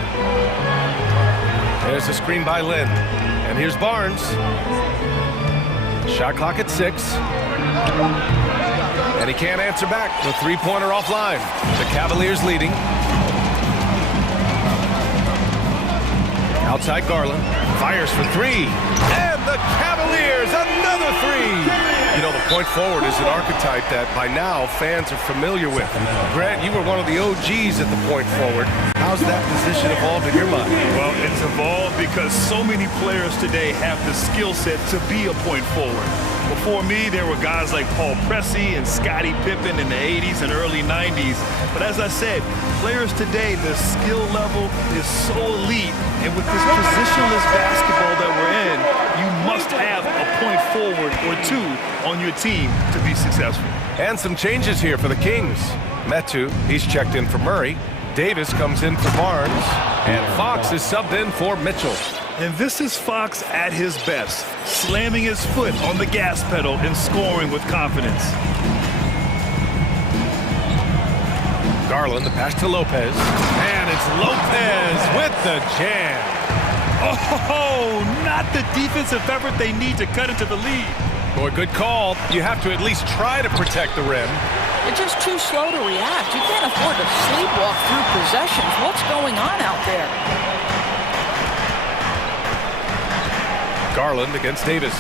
There's a screen by Lynn. And here's Barnes. Shot clock at 6. And he can't answer back. The three-pointer offline. The Cavaliers leading. Outside Garland. Fires for three. And the Cavaliers, another three. You know, the point forward is an archetype that by now fans are familiar with. Grant, you were one of the OGs at the point forward. How's that position evolved in your mind? Well, it's evolved because so many players today have the skill set to be a point forward. Before me, there were guys like Paul Pressey and Scottie Pippen in the 80s and early 90s. But as I said, players today, the skill level is so elite. And with this positionless basketball that we're in, you must have a point forward or two on your team to be successful. And some changes here for the Kings. Metu, he's checked in for Murray. Davis comes in for Barnes. And Fox is subbed in for Mitchell. And this is Fox at his best, slamming his foot on the gas pedal and scoring with confidence. Garland, the pass to Lopez. And it's Lopez with the jam. Oh, not the defensive effort they need to cut into the lead. Boy, good call. You have to at least try to protect the rim. You're just too slow to react. You can't afford to sleepwalk through possessions. What's going on out there? Garland against Davis.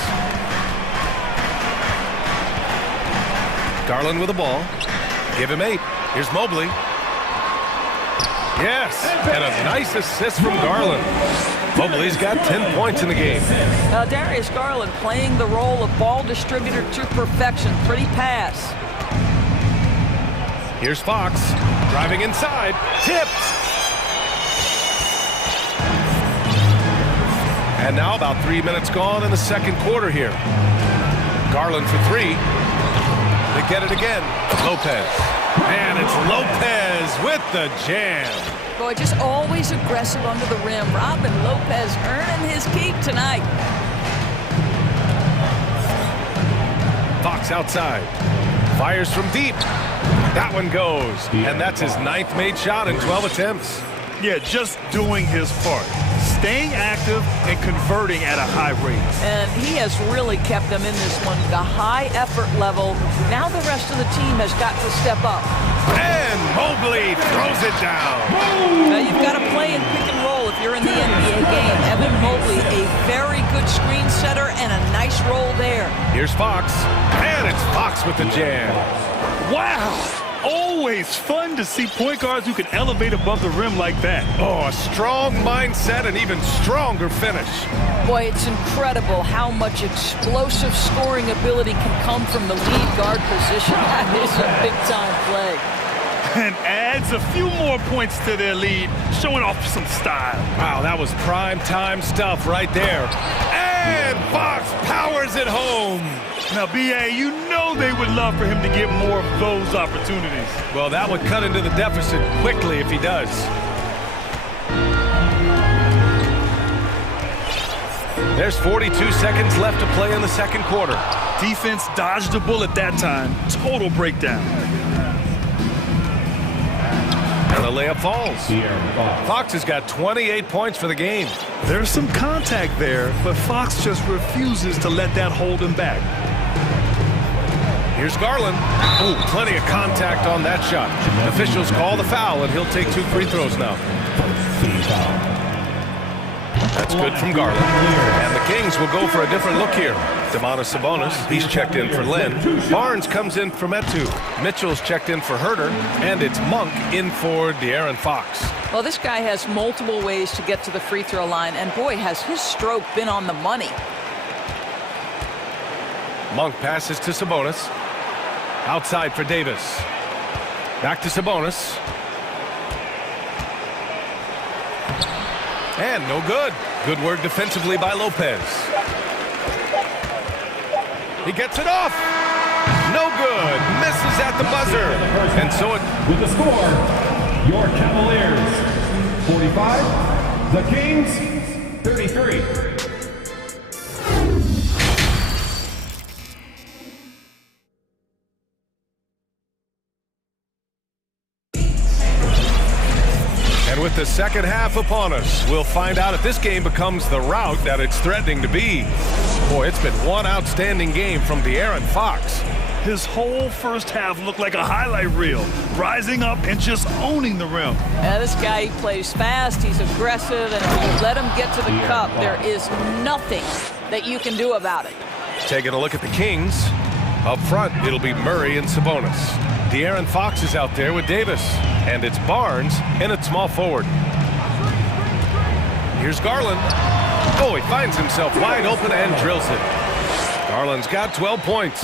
Garland with the ball. Give him 8. Here's Mobley. Yes, and a nice assist from Garland. Mobley's got 10 points in the game. Darius Garland playing the role of ball distributor to perfection. Pretty pass. Here's Fox driving inside. Tipped. And now about 3 minutes gone in the second quarter here. Garland for 3. They get it again. Lopez. And it's Lopez with the jam. Boy, just always aggressive under the rim. Robin Lopez earning his keep tonight. Fox outside. Fires from deep. That one goes. And that's his 9th made shot in 12 attempts. Yeah, just doing his part. Staying active and converting at a high rate. And he has really kept them in this one. The high effort level. Now the rest of the team has got to step up. And Mobley throws it down. Now you've got to play in pick and roll if you're in the NBA game. Evan Mobley, a very good screen setter and a nice roll there. Here's Fox. And it's Fox with the jam. Wow! Always fun to see point guards who can elevate above the rim like that. Oh, a strong mindset and even stronger finish. Boy, it's incredible how much explosive scoring ability can come from the lead guard position. That is a big-time play. And adds a few more points to their lead, showing off some style. Wow, that was prime-time stuff right there. And Fox powers it home. Now, B.A., you know they would love for him to get more of those opportunities. Well, that would cut into the deficit quickly if he does. There's 42 seconds left to play in the second quarter. Defense dodged a bullet that time. Total breakdown. And the layup falls. Fox has got 28 points for the game. There's some contact there, but Fox just refuses to let that hold him back. Here's Garland. Oh, plenty of contact on that shot. Officials call the foul, and he'll take 2 free throws now. That's good from Garland. And the Kings will go for a different look here. Domantas Sabonis, he's checked in for Len. Barnes comes in for Metu. Mitchell's checked in for Herter. And it's Monk in for De'Aaron Fox. Well, this guy has multiple ways to get to the free throw line, and boy, has his stroke been on the money. Monk passes to Sabonis. Outside for Davis. Back to Sabonis. And no good. Good work defensively by Lopez. He gets it off. No good. Misses at the buzzer. And so it... With the score, your Cavaliers 45, the Kings 33. And with the second half upon us, we'll find out if this game becomes the rout that it's threatening to be. Boy, it's been one outstanding game from De'Aaron Fox. His whole first half looked like a highlight reel, rising up and just owning the rim. Yeah, this guy, he plays fast, he's aggressive, and if you let him get to the cup, there is nothing that you can do about it. Taking a look at the Kings. Up front, it'll be Murray and Sabonis. De'Aaron Fox is out there with Davis. And it's Barnes in at small forward. Here's Garland. Oh, he finds himself wide open and drills it. Garland's got 12 points.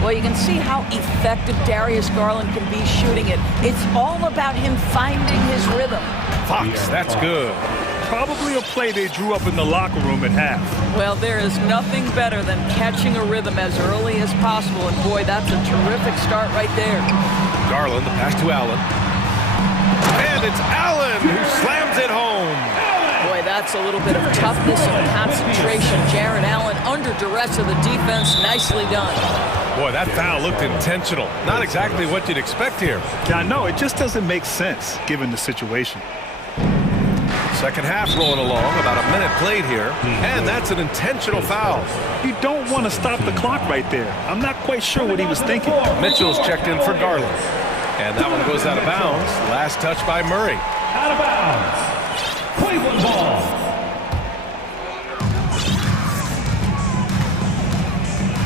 Well, you can see how effective Darius Garland can be shooting it. It's all about him finding his rhythm. Fox, that's good. Probably a play they drew up in the locker room at half. Well, there is nothing better than catching a rhythm as early as possible. And boy, that's a terrific start right there. Garland, the pass to Allen. And it's Allen who slams it home. Boy, that's a little bit of toughness and concentration. Jaron Allen under duress of the defense. Nicely done. Boy, that foul looked intentional. Not exactly what you'd expect here. Yeah, I know. It just doesn't make sense given the situation. Second half rolling along. About a minute played here. And that's an intentional foul. You don't want to stop the clock right there. I'm not quite sure what he was thinking. Mitchell's checked in for Garland. And that one goes out of bounds. Last touch by Murray. Out of bounds. Cleveland ball.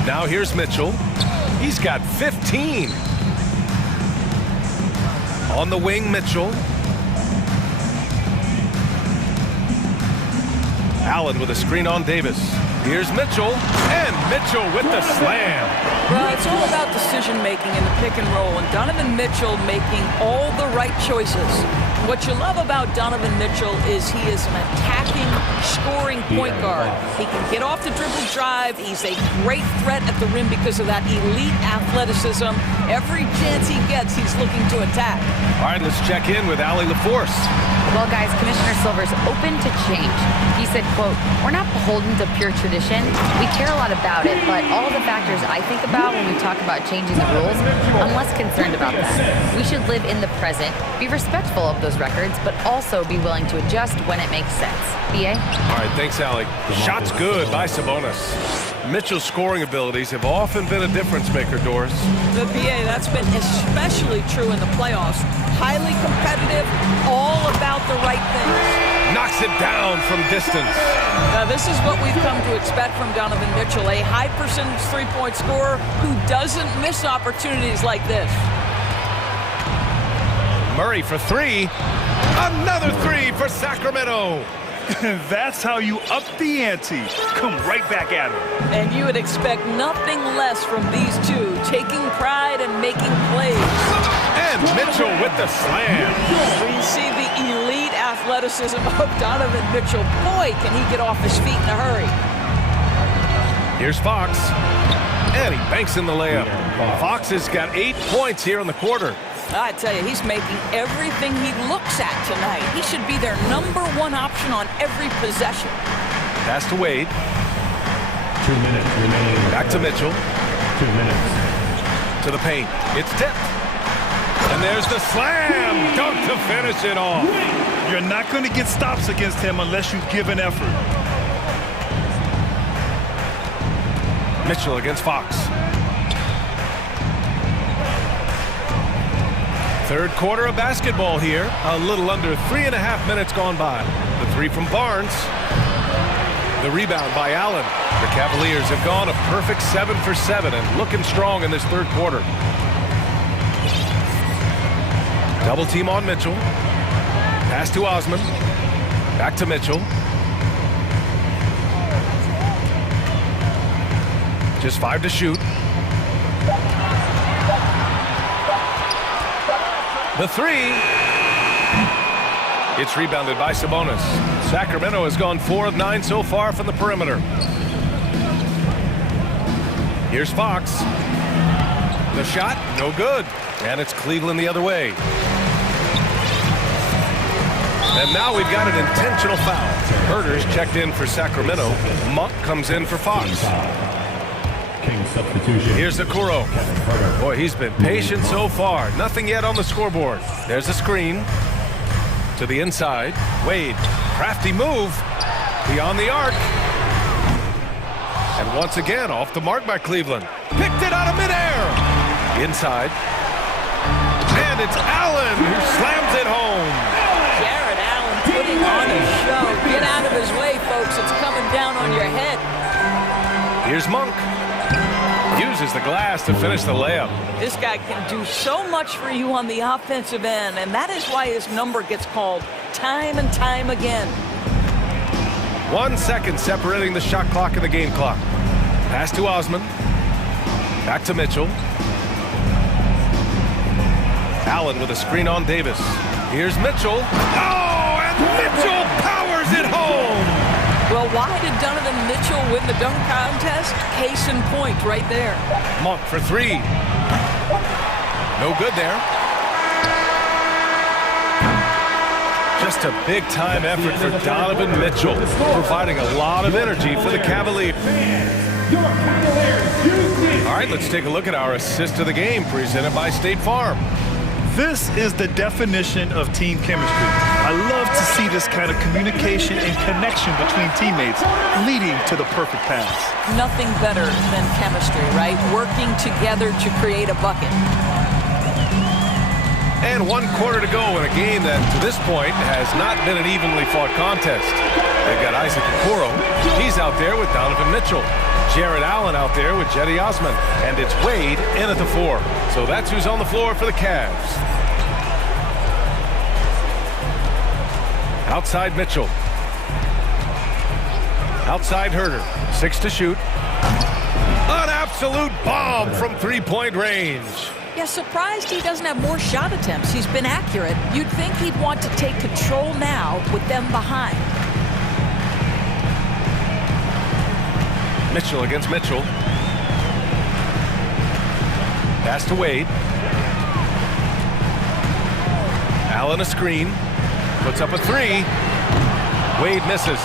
Now here's Mitchell. He's got 15. On the wing, Mitchell. Allen with a screen on Davis. Here's Mitchell, and Mitchell with the slam. Well, it's all about decision-making in the pick and roll, and Donovan Mitchell making all the right choices. What you love about Donovan Mitchell is he is an attacking scoring point guard. He can get off the dribble drive. He's a great threat at the rim because of that elite athleticism. Every chance he gets, he's looking to attack. All right, let's check in with Allie LaForce. Well, guys, Commissioner Silver's open to change. He said, quote, "We're not beholden to pure tradition. We care a lot about it, but all the factors I think about when we talk about changing the rules, I'm less concerned about that. We should live in the present, be respectful of those records, but also be willing to adjust when it makes sense." BA? All right, thanks, Allie. Shot's good by Sabonis. Mitchell's scoring abilities have often been a difference maker, Doris. The BA, that's been especially true in the playoffs. Highly competitive, all about the right things. Knocks it down from distance. Now, this is what we've come to expect from Donovan Mitchell, a high percentage three-point scorer who doesn't miss opportunities like this. Murray for three. Another three for Sacramento. That's how you up the ante. Come right back at him. And you would expect nothing less from these two, taking pride and making plays. And Mitchell with the slam. We see the elite athleticism of Donovan Mitchell. Boy, can he get off his feet in a hurry. Here's Fox. And he banks in the layup. Fox has got 8 points here in the quarter. I tell you, he's making everything he looks at tonight. He should be their #1 option on every possession. Pass to Wade. 2 minutes remaining. Back to Mitchell. 2 minutes. To the paint. It's tipped. And there's the slam dunk to finish it off. You're not going to get stops against him unless you give an effort. Mitchell against Fox. Third quarter of basketball here. A little under 3.5 minutes gone by. The three from Barnes. The rebound by Allen. The Cavaliers have gone a perfect 7 for 7 and looking strong in this third quarter. Double team on Mitchell. Pass to Osman. Back to Mitchell. Just 5 to shoot. The three. It's rebounded by Sabonis. Sacramento has gone 4 of 9 so far from the perimeter. Here's Fox. The shot, no good. And it's Cleveland the other way. And now we've got an intentional foul. Herder's checked in for Sacramento. Monk comes in for Fox. Substitution. Here's Okoro. Boy, he's been patient so far. Nothing yet on the scoreboard. There's a screen. To the inside. Wade. Crafty move. Beyond the arc. And once again, off the mark by Cleveland. Picked it out of midair. Inside. And it's Allen who slams it home. Jared Allen putting on a show. Get out of his way, folks. It's coming down on your head. Here's Monk. Uses the glass to finish the layup. This guy can do so much for you on the offensive end, and that is why his number gets called time and time again. 1 second separating the shot clock and the game clock. Pass to Osman. Back to Mitchell. Allen with a screen on Davis. Here's Mitchell. Oh, and Mitchell powers it home. Well, why did Donovan Mitchell win the dunk contest? Case in point right there. Monk for three. No good there. Just a big-time effort for Donovan Mitchell, providing a lot of energy for the Cavaliers. All right, let's take a look at our assist of the game, presented by State Farm. This is the definition of team chemistry. I love to see this kind of communication and connection between teammates leading to the perfect pass. Nothing better than chemistry, right? Working together to create a bucket. And 1 quarter to go in a game that, to this point, has not been an evenly fought contest. They've got Isaac Okoro. He's out there with Donovan Mitchell. Jared Allen out there with Jetty Osman. And it's Wade in at the 4. So that's who's on the floor for the Cavs. Outside Mitchell. Outside Herder. 6 to shoot. An absolute bomb from three-point range. Yeah, surprised he doesn't have more shot attempts. He's been accurate. You'd think he'd want to take control now with them behind. Mitchell against Mitchell. Pass to Wade. Allen a screen. Puts up a three. Wade misses.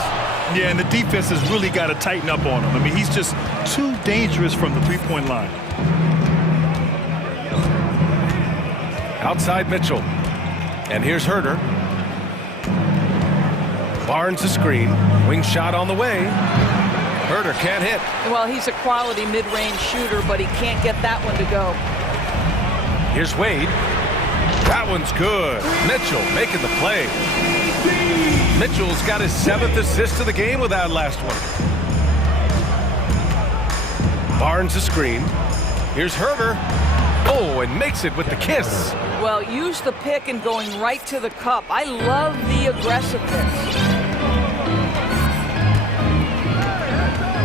Yeah, and the defense has really got to tighten up on him. I mean, he's just too dangerous from the three-point line. Outside Mitchell. And here's Herder. Barnes a screen. Wing shot on the way. Herder can't hit. Well, he's a quality mid-range shooter, but he can't get that one to go. Here's Wade. That one's good. Mitchell making the play. Mitchell's got his 7th assist of the game with that last one. Barnes a screen. Here's Herder. Oh, and makes it with the kiss. Well, use the pick and going right to the cup. I love the aggressiveness.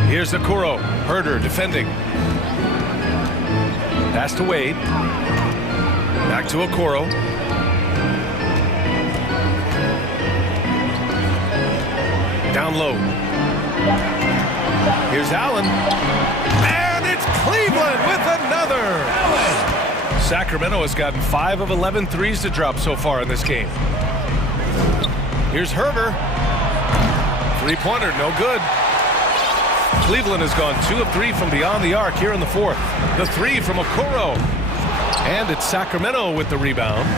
Here's Okoro. Herder defending. Pass to Wade. Back to Okoro. Down low. Here's Allen. And it's Cleveland with another. Sacramento has gotten 5 of 11 threes to drop so far in this game. Here's Herder. Three-pointer, no good. Cleveland has gone 2 of 3 from beyond the arc here in the 4th. The 3 from Okoro. And it's Sacramento with the rebound.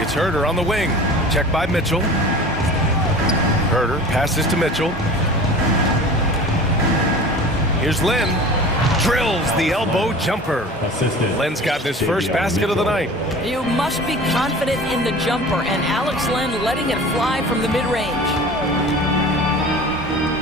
It's Herder on the wing. Checked by Mitchell. Herder passes to Mitchell. Here's Lynn. Drills the elbow jumper. Lynn's gotten his first basket of the night. You must be confident in the jumper, and Alex Lynn letting it fly from the mid-range.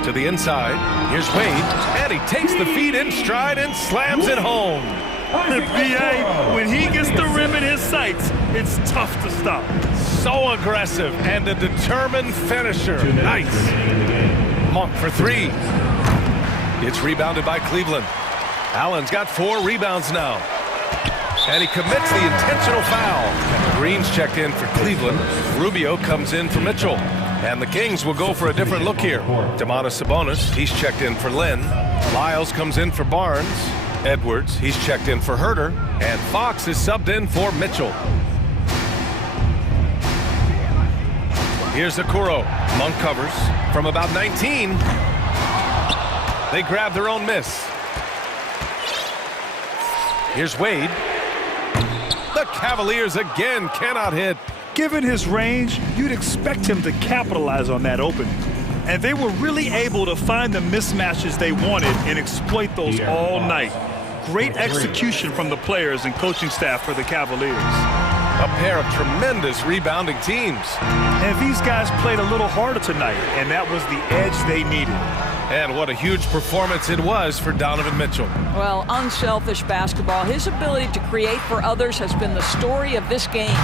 To the inside. Here's Wade. And he takes the feed in stride and slams it home. BA, when he gets the rim in his sights, it's tough to stop. So aggressive and a determined finisher. Nice. Monk for 3. It's rebounded by Cleveland. Allen's got 4 rebounds now. And he commits the intentional foul. Green's checked in for Cleveland. Rubio comes in for Mitchell. And the Kings will go for a different look here. Domantas Sabonis, he's checked in for Lynn. Lyles comes in for Barnes. Edwards, he's checked in for Herder. And Fox is subbed in for Mitchell. Here's Okoro. Monk covers from about 19. They grab their own miss. Here's Wade. The Cavaliers again cannot hit. Given his range, you'd expect him to capitalize on that opening. And they were really able to find the mismatches they wanted and exploit those all night. Great execution from the players and coaching staff for the Cavaliers. A pair of tremendous rebounding teams. And these guys played a little harder tonight, and that was the edge they needed. And what a huge performance it was for Donovan Mitchell. Well, unselfish basketball. His ability to create for others has been the story of this game.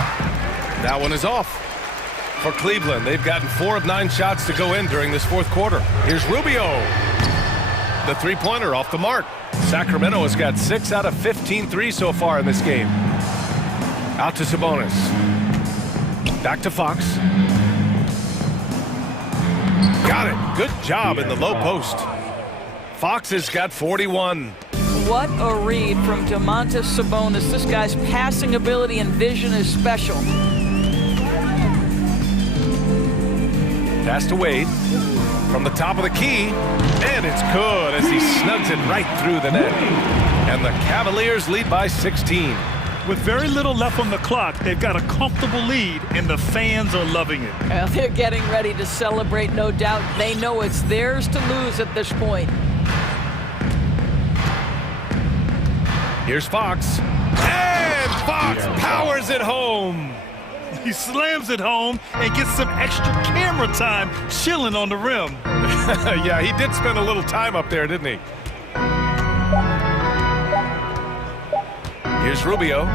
That one is off. For Cleveland, they've gotten 4 of 9 shots to go in during this 4th quarter. Here's Rubio. The three-pointer off the mark. Sacramento has got 6 out of 15 threes so far in this game. Out to Sabonis. Back to Fox. Got it. Good job in the low post. Fox has got 41. What a read from Domantas Sabonis. This guy's passing ability and vision is special. Pass to Wade. From the top of the key. And it's good as he snugs it right through the net. And the Cavaliers lead by 16. With very little left on the clock, they've got a comfortable lead, and the fans are loving it. Well, they're getting ready to celebrate, no doubt. They know it's theirs to lose at this point. Here's Fox. And Fox powers it home. He slams it home and gets some extra camera time chilling on the rim. Yeah, he did spend a little time up there, didn't he? Here's Rubio.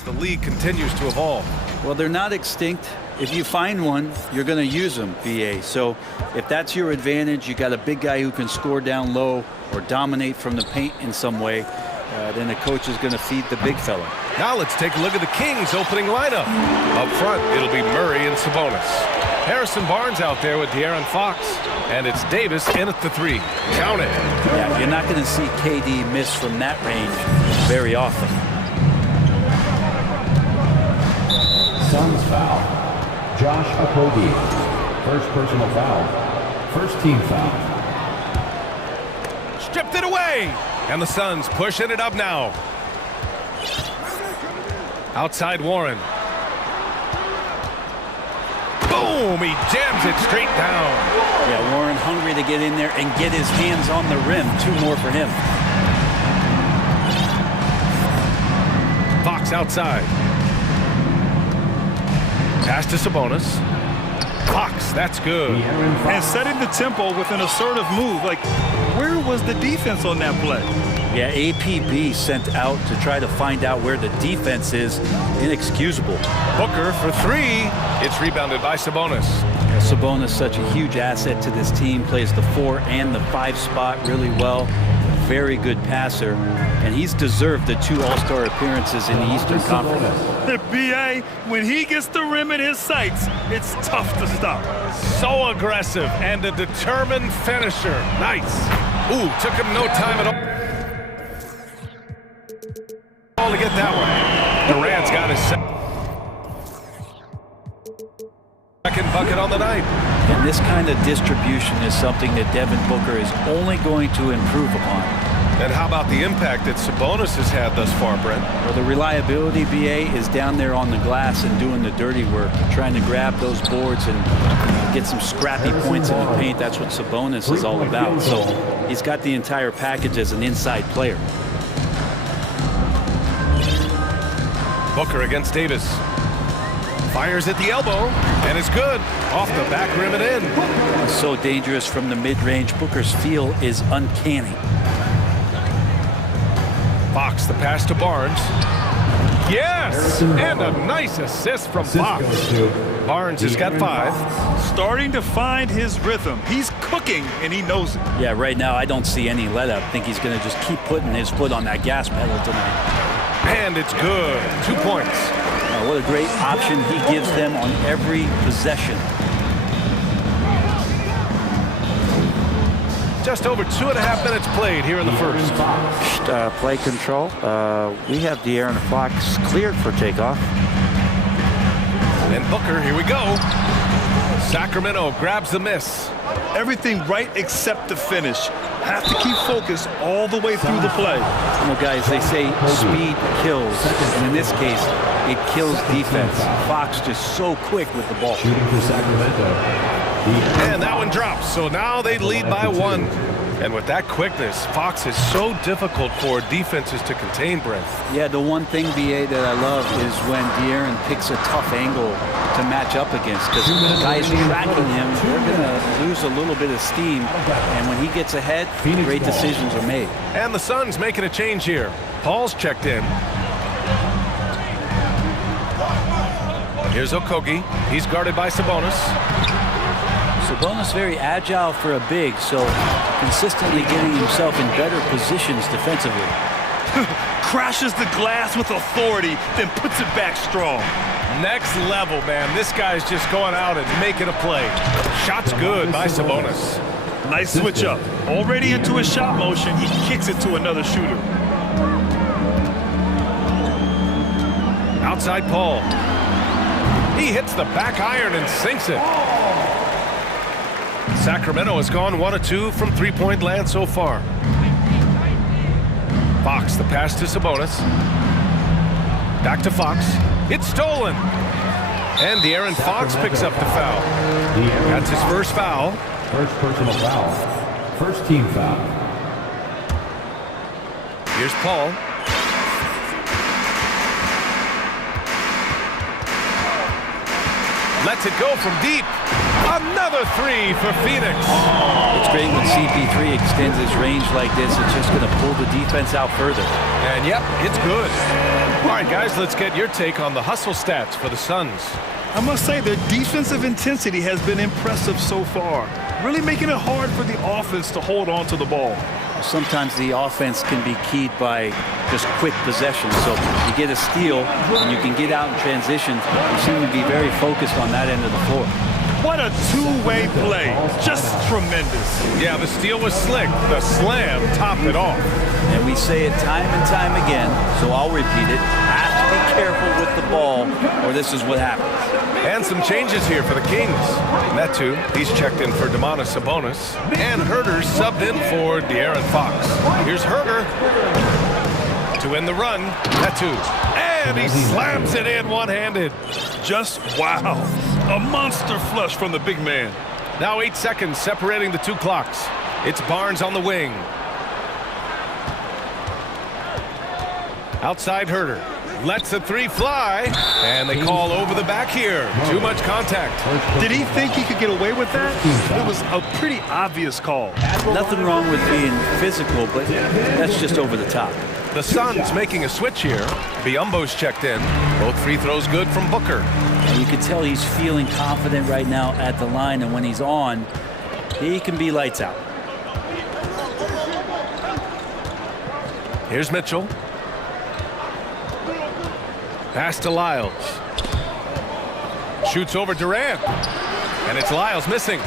as the league continues to evolve. Well, they're not extinct. If you find one, you're going to use them, BA. So if that's your advantage, you got a big guy who can score down low or dominate from the paint in some way, then the coach is going to feed the big fella. Now let's take a look at the Kings' opening lineup. Up front, it'll be Murray and Sabonis. Harrison Barnes out there with De'Aaron Fox. And it's Davis in at the 3. Count it. Yeah, you're not going to see KD miss from that range very often. Suns foul. Josh Okogie. First personal foul. First team foul. Stripped it away. And the Suns pushing it up now. Outside Warren. Boom! He jams it straight down. Yeah, Warren hungry to get in there and get his hands on the rim. 2 more for him. Fox outside. Pass to Sabonis. Fox, that's good. And setting the tempo with an assertive move. Like, where was the defense on that play? Yeah, APB sent out to try to find out where the defense is. Inexcusable. Booker for 3. It's rebounded by Sabonis. Yeah, Sabonis, such a huge asset to this team, plays the 4 and the 5 spot really well. Very good passer, and he's deserved the 2 All-Star appearances in the Eastern Conference. The BA, when he gets the rim in his sights, it's tough to stop. So aggressive and a determined finisher. Nice. Ooh, took him no time at all to get that one. Durant's got his second bucket on the night. And this kind of distribution is something that Devin Booker is only going to improve upon. And how about the impact that Sabonis has had thus far, Brent? Well, the reliability, BA, is down there on the glass and doing the dirty work, trying to grab those boards and get some scrappy points in the paint. That's what Sabonis is all about. So he's got the entire package as an inside player. Booker against Davis. Fires at the elbow, and it's good. Off the back rim and in. So dangerous from the mid-range. Booker's feel is uncanny. Fox, the pass to Barnes. Yes! And a nice assist from Fox. Barnes has got 5. Starting to find his rhythm. He's cooking, and he knows it. Yeah, right now I don't see any let-up. I think he's going to just keep putting his foot on that gas pedal tonight. And it's good. 2 points. What a great option he gives them on every possession. Just over 2.5 minutes played here in the first. Play control. We have De'Aaron Fox cleared for takeoff. And Booker, here we go. Sacramento grabs the miss. Everything right except the finish. Have to keep focused all the way through the play. You know, guys, they say speed kills. And in this case, it kills defense. Fox just so quick with the ball. Shooting for Sacramento. And that one drops. So now they lead by 1. And with that quickness, Fox is so difficult for defenses to contain, Brent. Yeah, the one thing, BA, that I love is when De'Aaron picks a tough angle to match up against, because guys tracking him, they're going to lose a little bit of steam. And when he gets ahead, great decisions are made. And the Suns making a change here. Paul's checked in. Here's Okogie. He's guarded by Sabonis. Sabonis very agile for a big, so consistently getting himself in better positions defensively. Crashes the glass with authority, then puts it back strong. Next level, man. This guy's just going out and making a play. Shot's good by Sabonis. Nice switch up. Already into his shot motion, he kicks it to another shooter. Outside Paul. He hits the back iron and sinks it. Sacramento has gone 1 of 2 from three-point land so far. Fox, the pass to Sabonis. Back to Fox. It's stolen. And De'Aaron Fox picks up the foul. That's his first foul. First personal foul. First team foul. Here's Paul. Lets it go from deep. Another three for Phoenix. It's great when CP3 extends his range like this. It's just going to pull the defense out further. And yep, it's good. All right, guys, let's get your take on the hustle stats for the Suns. I must say their defensive intensity has been impressive so far, really making it hard for the offense to hold on to the ball. Sometimes the offense can be keyed by just quick possession. So you get a steal and you can get out in transition. You seem to be very focused on that end of the floor. What a two-way play. Just tremendous. Yeah, the steal was slick. The slam topped it off. And we say it time and time again, so I'll repeat it. Have to be careful with the ball, or this is what happens. And some changes here for the Kings. Metu, he's checked in for Domantas Sabonis. And Herter subbed in for De'Aaron Fox. Here's Herter to win the run. Metu. And he slams it in one-handed. Just wow. A monster flush from the big man. Now 8 seconds separating the two clocks. It's Barnes on the wing. Outside Herter. Lets the three fly. And they call over the back here. Too much contact. Did he think he could get away with that? It was a pretty obvious call. Nothing wrong with being physical, but that's just over the top. The Suns making a switch here. Biyombo's checked in. Both free throws good from Booker. And you can tell he's feeling confident right now at the line, and when he's on, he can be lights out. Here's Mitchell. Pass to Lyles. Shoots over Durant. And it's Lyles missing.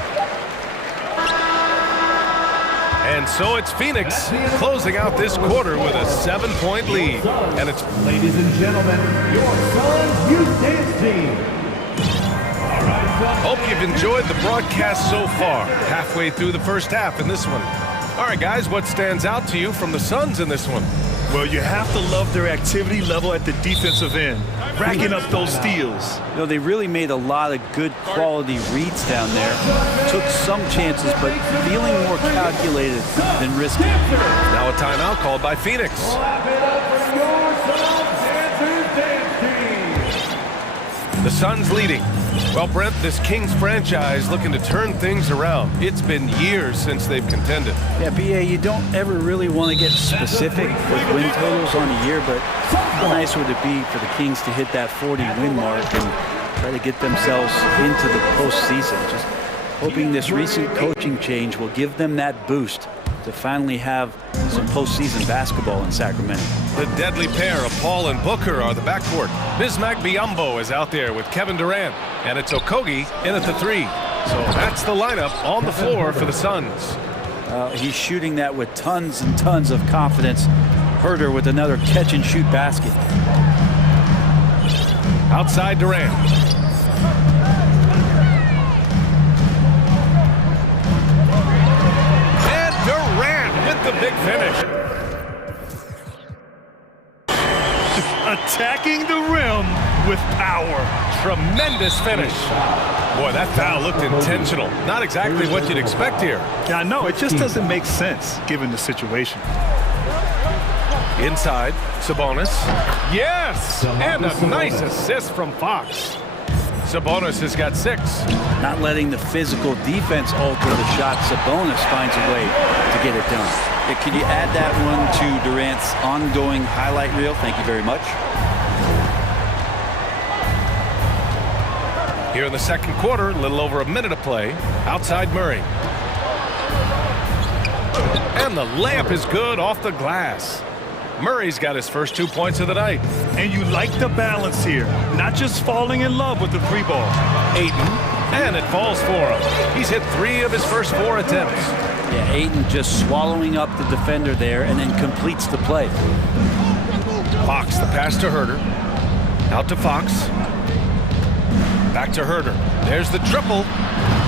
And so it's Phoenix closing out this quarter with a 7-point lead. And it's... Ladies and gentlemen, your Suns Youth Dance Team. Hope you've enjoyed the broadcast so far. Halfway through the first half in this one. All right, guys, what stands out to you from the Suns in this one? Well, you have to love their activity level at the defensive end, racking up those steals. You know, they really made a lot of good quality reads down there. Took some chances, but feeling more calculated than risky. Now a timeout called by Phoenix. The Suns leading. Well, Brent, this Kings franchise looking to turn things around. It's been years since they've contended. Yeah, BA, you don't ever really want to get specific with win totals on a year, but how nice would it be for the Kings to hit that 40-win mark and try to get themselves into the postseason? Just hoping this recent coaching change will give them that boost to finally have some postseason basketball in Sacramento. The deadly pair of Paul and Booker are the backcourt. Bismack Biyombo is out there with Kevin Durant, and it's Okogie in at the three. So that's the lineup on the floor for the Suns. He's shooting that with tons and tons of confidence. Herter with another catch-and-shoot basket. Outside Durant. The big finish. Attacking the rim with power. Tremendous finish. Boy, that foul looked intentional. Not exactly what you'd expect here. Yeah, I know. It just doesn't make sense given the situation. Inside, Sabonis. Yes! And a nice assist from Fox. Sabonis has got 6. Not letting the physical defense alter the shot. Sabonis finds a way to get it done. Yeah, can you add that one to Durant's ongoing highlight reel? Thank you very much. Here in the second quarter, a little over a minute of play. Outside Murray. And the layup is good off the glass. Murray's got his first 2 points of the night. And you like the balance here. Not just falling in love with the three ball. Ayton, and it falls for him. He's hit 3 of his first 4 attempts. Yeah, Ayton just swallowing up the defender there and then completes the play. Fox, the pass to Herter. Out to Fox. Back to Herter. There's the triple.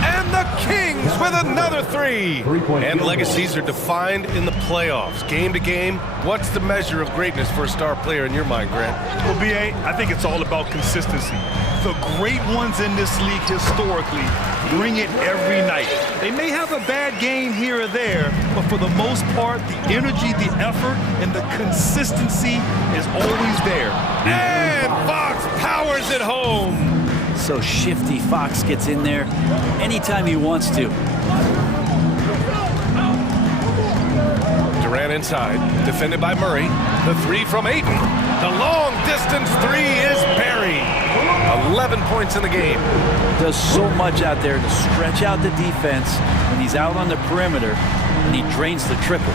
And the Kings with another 3. And legacies are defined in the playoffs. Game to game, what's the measure of greatness for a star player in your mind, Grant? Well, BA, I think it's all about consistency. The great ones in this league historically bring it every night. They may have a bad game here or there, but for the most part, the energy, the effort, and the consistency is always there. And Fox powers it home. So shifty. Fox gets in there anytime he wants to. Durant inside, defended by Murray. The three from Ayton. The long distance three is buried. 11 points in the game. Does so much out there to stretch out the defense when he's out on the perimeter, and he drains the triple.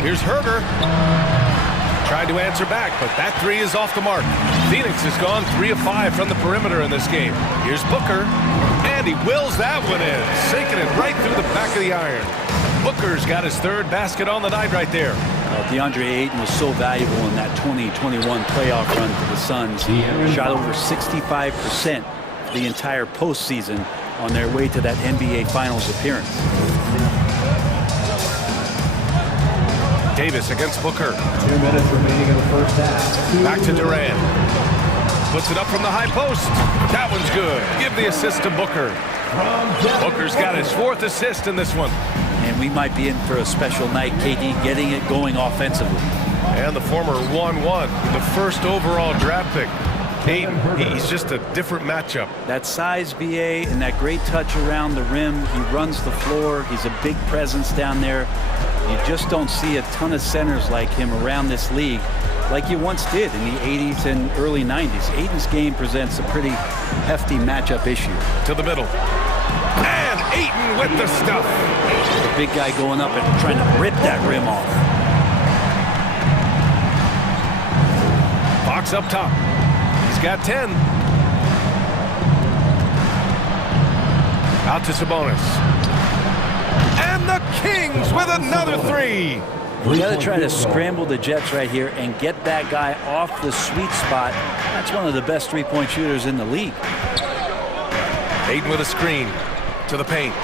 Here's Herder. Tried to answer back, but that three is off the mark. Phoenix has gone 3 of 5 from the perimeter in this game. Here's Booker, and he wills that one in, sinking it right through the back of the iron. Booker's got his 3rd basket on the night right there. DeAndre Ayton was so valuable in that 2021 playoff run for the Suns. Shot over 65% the entire postseason on their way to that NBA Finals appearance. Davis against Booker. 2 minutes remaining in the first half. Back to Durant. Puts it up from the high post. That one's good. Give the assist to Booker. Booker's got his 4th assist in this one. And we might be in for a special night, KD, getting it going offensively. And the former 1-1, the 1st overall draft pick. Ayton, he's just a different matchup. That size, BA, and that great touch around the rim. He runs the floor. He's a big presence down there. You just don't see a ton of centers like him around this league like you once did in the 80s and early 90s. Ayton's game presents a pretty hefty matchup issue. To the middle. And Ayton with the stuff. The big guy going up and trying to rip that rim off. Fox up top. He's got 10. Out to Sabonis. And the Kings with another 3. We got to try to scramble the Jets right here and get that guy off the sweet spot. That's one of the best three-point shooters in the league. Ayton with a screen to the paint.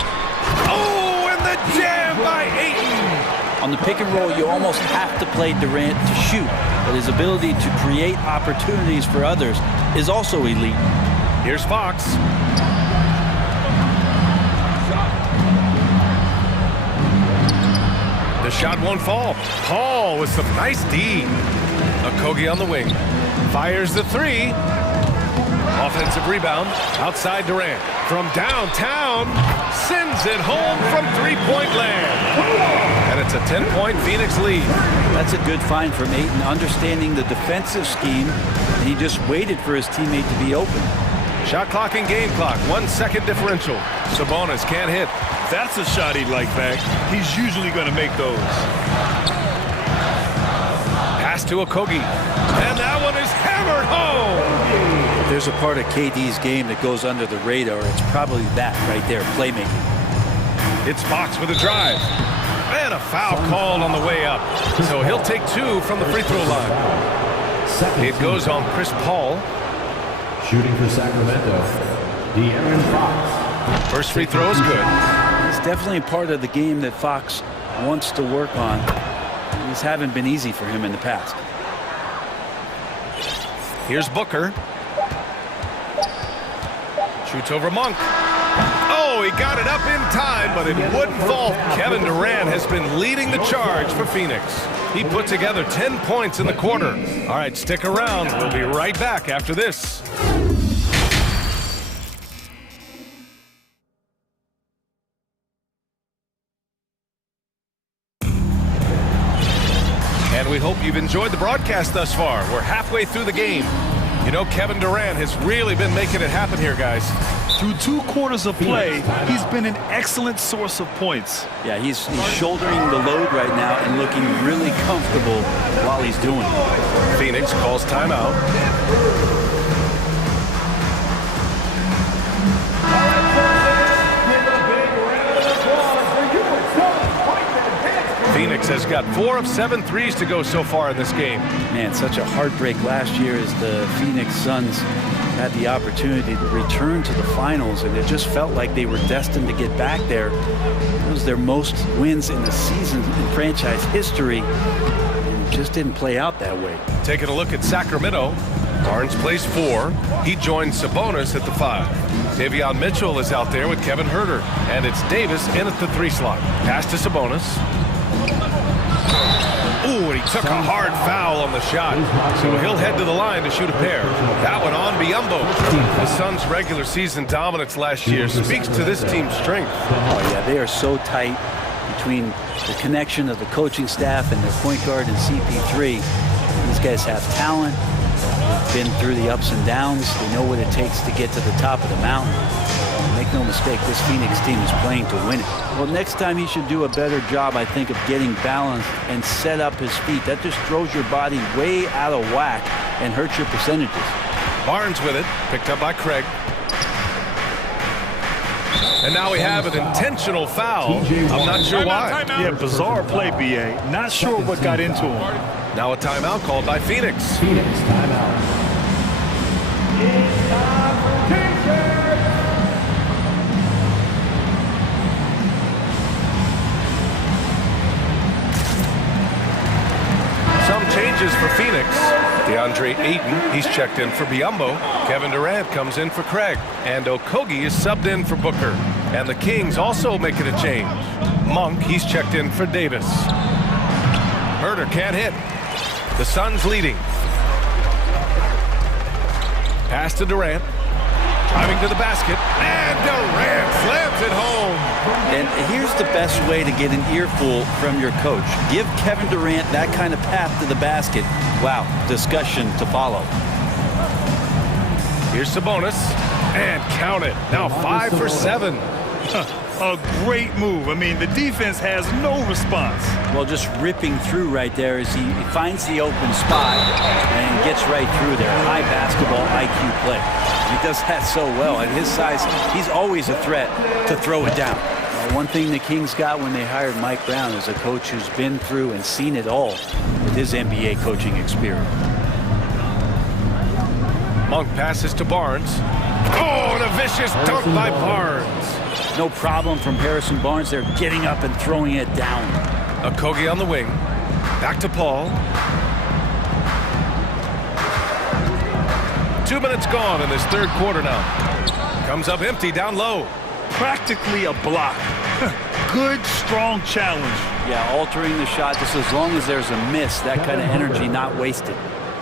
Oh, and the jam by Ayton. On the pick and roll, you almost have to play Durant to shoot, but his ability to create opportunities for others is also elite. Here's Fox. The shot won't fall. Paul with some nice D. Okogie on the wing. Fires the 3. Offensive rebound. Outside Durant. From downtown. Sends it home from 3-point land. And it's a 10-point Phoenix lead. That's a good find from Ayton, understanding the defensive scheme, and he just waited for his teammate to be open. Shot clock and game clock. 1 second differential. Sabonis can't hit. That's a shot he'd like back. He's usually going to make those. Pass to Okogie. And that one is hammered home. If there's a part of KD's game that goes under the radar, it's probably that right there, playmaking. It's Fox with a drive. And a foul called on the way up. So he'll take 2 from the free throw line. It goes on Chris Paul. Shooting for Sacramento, De'Aaron Fox. First free throw is good. It's definitely a part of the game that Fox wants to work on. These haven't been easy for him in the past. Here's Booker. Shoots over Monk. Oh, he got it up in time, but it wouldn't fall. Kevin Durant has been leading the charge for Phoenix. He put together 10 points in the quarter. All right, stick around. We'll be right back after this. And we hope you've enjoyed the broadcast thus far. We're halfway through the game. You know, Kevin Durant has really been making it happen here, guys. Through 2 quarters of play, he's been an excellent source of points. Yeah, he's shouldering the load right now and looking really comfortable while he's doing it. Phoenix calls timeout. Phoenix has got 4 of 7 threes to go so far in this game. Man, such a heartbreak last year as the Phoenix Suns had the opportunity to return to the finals, and it just felt like they were destined to get back there. It was their most wins in a season in franchise history, and it just didn't play out that way. Taking a look at Sacramento. Barnes plays 4. He joins Sabonis at the 5. Davion Mitchell is out there with Kevin Herder, and it's Davis in at the 3 slot. Pass to Sabonis. Ooh, and he took a hard foul on the shot. So he'll head to the line to shoot a pair. That one on Biyombo. The Suns' regular season dominance last year speaks to this team's strength. Oh, yeah, they are so tight between the connection of the coaching staff and their point guard and CP3. These guys have talent. They've been through the ups and downs. They know what it takes to get to the top of the mountain. Make no mistake, this Phoenix team is playing to win it. Well, next time he should do a better job, I think, of getting balanced and set up his feet. That just throws your body way out of whack and hurts your percentages. Barnes with it, picked up by Craig. And now we have an intentional foul. I'm not sure why. Yeah, bizarre play, BA. Not sure what got into him. Now a timeout called by Phoenix. Phoenix timeout. It's time for T-shirts. Some changes for Phoenix. DeAndre Ayton, he's checked in for Biyombo. Kevin Durant comes in for Craig. And Okogie is subbed in for Booker. And the Kings also making a change. Monk, he's checked in for Davis. Herter can't hit. The Suns leading. Pass to Durant. Driving to the basket. And Durant slams it home. And here's the best way to get an earful from your coach. Give Kevin Durant that kind of path to the basket. Wow, discussion to follow. Here's Sabonis. And count it. Now 5 for 7. A great move. I mean, the defense has no response. Well, just ripping through right there as he finds the open spot and gets right through there. High basketball IQ play. He does that so well. At his size, he's always a threat to throw it down. One thing the Kings got when they hired Mike Brown is a coach who's been through and seen it all with his NBA coaching experience. Monk passes to Barnes. Oh, and a vicious dunk by Barnes. No problem from Harrison Barnes. They're getting up and throwing it down. Okogie on the wing. Back to Paul. 2 minutes gone in this third quarter now. Comes up empty down low. Practically a block. Good, strong challenge. Yeah, altering the shot just as long as there's a miss. That kind of energy not wasted.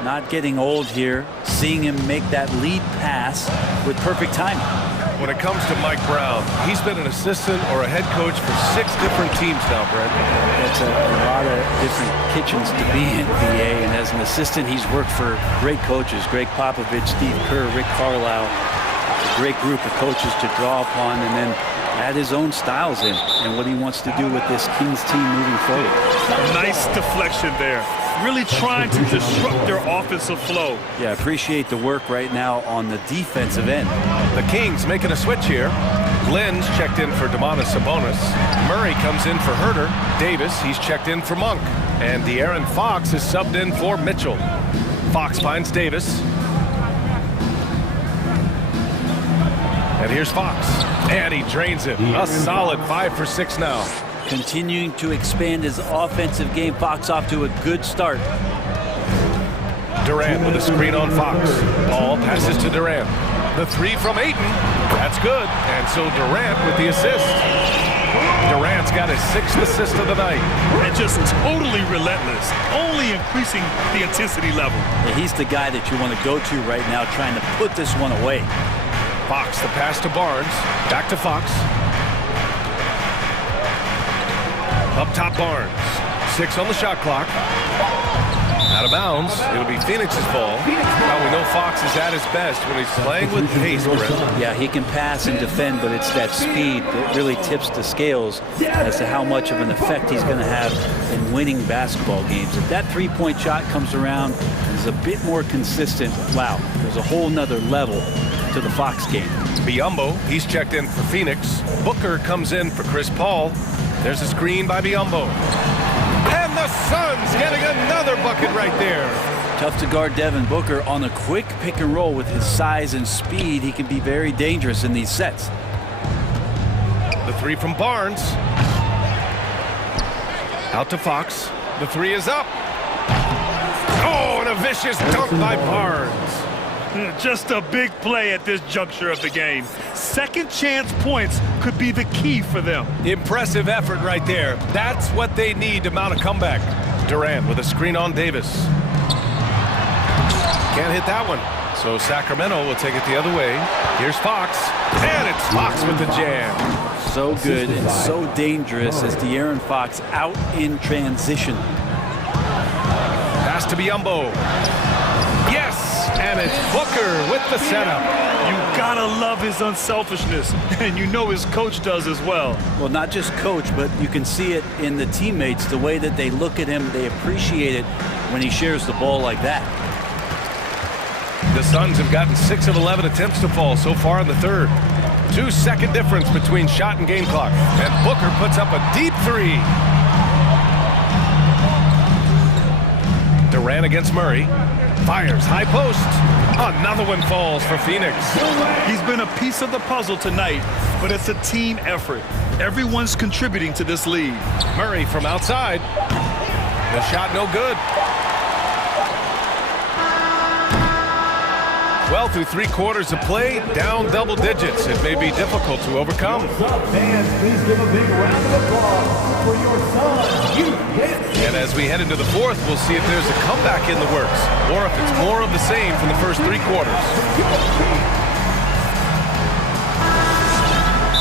Not getting old here. Seeing him make that lead pass with perfect timing. When it comes to Mike Brown, he's been an assistant or a head coach for 6 different teams now, Brent. That's a lot of different kitchens to be in, BA. And as an assistant, he's worked for great coaches. Greg Popovich, Steve Kerr, Rick Carlisle. A great group of coaches to draw upon and then add his own styles in and what he wants to do with this Kings team moving forward. Nice deflection there. Really trying to disrupt their offensive flow. Yeah, appreciate the work right now on the defensive end. The Kings making a switch here. Glenn's checked in for Domantas Sabonis. Murray comes in for Herter. Davis, he's checked in for Monk. And De'Aaron Fox is subbed in for Mitchell. Fox finds Davis. And here's Fox. And he drains it. A solid 5 for 6 now. Continuing to expand his offensive game. Fox off to a good start. Durant with a screen on Fox. Paul passes to Durant. The 3 from Ayton. That's good. And so Durant with the assist. Durant's got his 6th assist of the night. And just totally relentless. Only increasing the intensity level. Yeah, he's the guy that you want to go to right now trying to put this one away. Fox, the pass to Barnes. Back to Fox. Up top Barnes. 6 on the shot clock. Out of bounds. It'll be Phoenix's ball. Now we know Fox is at his best when he's playing with pace, Brent. Yeah, he can pass and defend, but it's that speed that really tips the scales as to how much of an effect he's going to have in winning basketball games. If that three-point shot comes around and is a bit more consistent, wow, there's a whole nother level to the Fox game. Biyombo, he's checked in for Phoenix. Booker comes in for Chris Paul. There's a screen by Biyombo. And the Suns getting another bucket right there. Tough to guard Devin Booker on a quick pick and roll with his size and speed. He can be very dangerous in these sets. The 3 from Barnes. Out to Fox. The 3 is up. Oh, and a vicious dunk by Barnes. Just a big play at this juncture of the game. Second chance points could be the key for them. Impressive effort right there. That's what they need to mount a comeback. Durant with a screen on Davis. Can't hit that one. So Sacramento will take it the other way. Here's Fox. And it's Fox with the jam. So good and so dangerous as De'Aaron Fox out in transition. Pass to Biyombo. Yes! And it's Booker with the setup. You gotta love his unselfishness, and you know his coach does as well. Well, not just coach, but you can see it in the teammates, the way that they look at him. They appreciate it when he shares the ball like that. The Suns have gotten 6 of 11 attempts to fall so far in the third. 2-second difference between shot and game clock. And Booker puts up a deep three. Durant against Murray. Fires high post. Another one falls for Phoenix. He's been a piece of the puzzle tonight, but it's a team effort. Everyone's contributing to this lead. Murray from outside. The shot no good. Well, through 3 quarters of play, down double digits. It may be difficult to overcome. Fans, please give a big round of applause for your son, And as we head into the fourth, we'll see if there's a comeback in the works, or if it's more of the same from the first 3 quarters.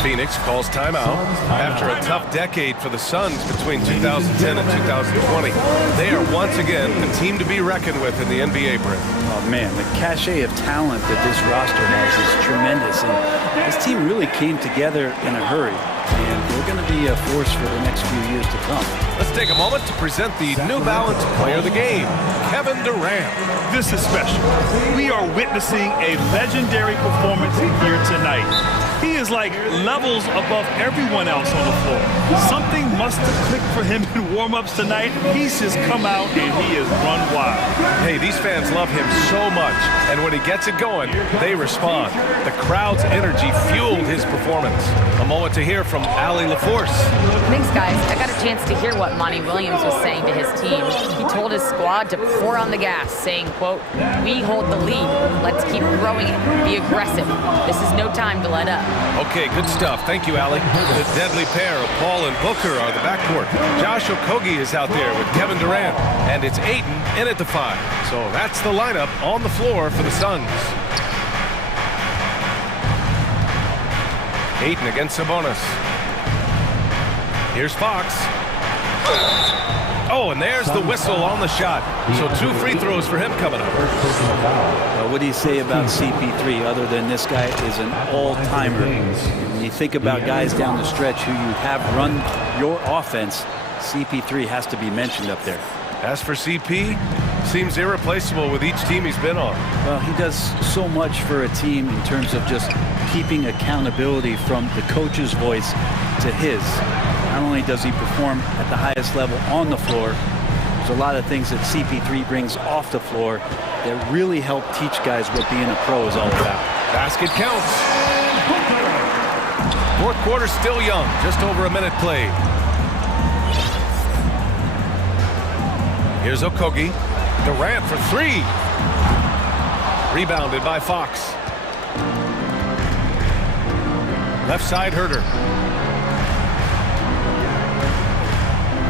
Phoenix calls timeout after a tough decade for the Suns between 2010 and 2020. They are once again a team to be reckoned with in the NBA, Brent. Oh, man, the cachet of talent that this roster has is tremendous. And this team really came together in a hurry. And they're going to be a force for the next few years to come. Let's take a moment to present the New Balance Player of the Game, Kevin Durant. This is special. We are witnessing a legendary performance here tonight. He is like levels above everyone else on the floor. Something must have clicked for him in warm-ups tonight. He's just come out and he has run wild. Hey, these fans love him so much, and when he gets it going, they respond. The crowd's energy fueled his performance. A moment to hear from Allie LaForce. Thanks, guys. I got a chance to hear what Monty Williams was saying to his team. He told his squad to pour on the gas, saying, quote, "We hold the lead. Let's keep growing it. Be aggressive. This is no time to let up." Okay, good stuff. Thank you, Allie. The deadly pair of Paul and Booker are the backcourt. Josh Okogie is out there with Kevin Durant, and it's Ayton in at the 5. So that's the lineup on the floor for the Suns. Ayton against Sabonis. Here's Fox. Oh, and there's the whistle on the shot. So 2 free throws for him coming up. What do you say about CP3 other than this guy is an all-timer? When you think about guys down the stretch who you have run your offense, CP3 has to be mentioned up there. As for CP, seems irreplaceable with each team he's been on. Well, he does so much for a team in terms of just keeping accountability from the coach's voice to his. Not only does he perform at the highest level on the floor, there's a lot of things that CP3 brings off the floor that really help teach guys what being a pro is all about. Basket counts. Fourth quarter still young, just over a minute played. Here's Okogie. Durant for 3. Rebounded by Fox. Left side Herter.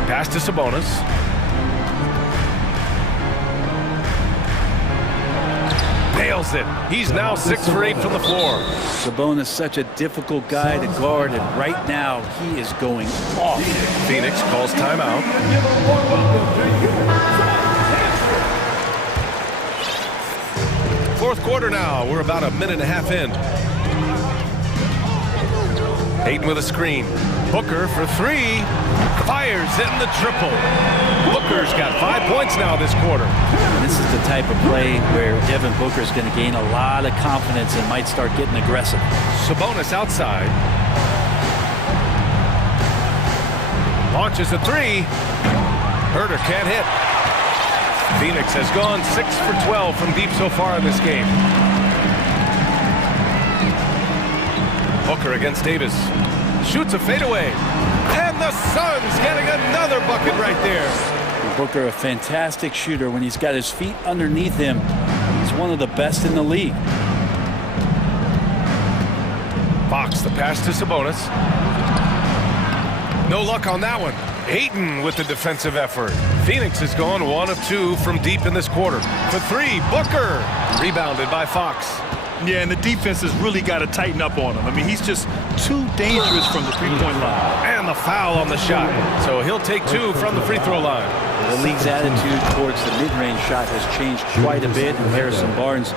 Pass to Sabonis. Nails it. He's now 6 for 8 from the floor. Sabonis, such a difficult guy to guard, and right now he is going off. Phoenix calls timeout. Fourth quarter now. We're about a minute and a half in. Ayton with a screen. Booker for 3. Fires in the triple. Booker's got 5 points now this quarter. And this is the type of play where Devin Booker is going to gain a lot of confidence and might start getting aggressive. Sabonis outside. Launches a 3. Herter can't hit. Phoenix has gone 6 for 12 from deep so far in this game. Booker against Davis. Shoots a fadeaway. And the Suns getting another bucket right there. Booker, a fantastic shooter. When he's got his feet underneath him, he's one of the best in the league. Fox, the pass to Sabonis. No luck on that one. Ayton with the defensive effort. Phoenix has gone 1 of 2 from deep in this quarter. For 3, Booker. Rebounded by Fox. Yeah, and the defense has really got to tighten up on him. I mean, he's just too dangerous from the three-point line. And the foul on the shot. So he'll take 2 from the free throw line. The league's attitude towards the mid-range shot has changed quite a bit, and Harrison Barnes,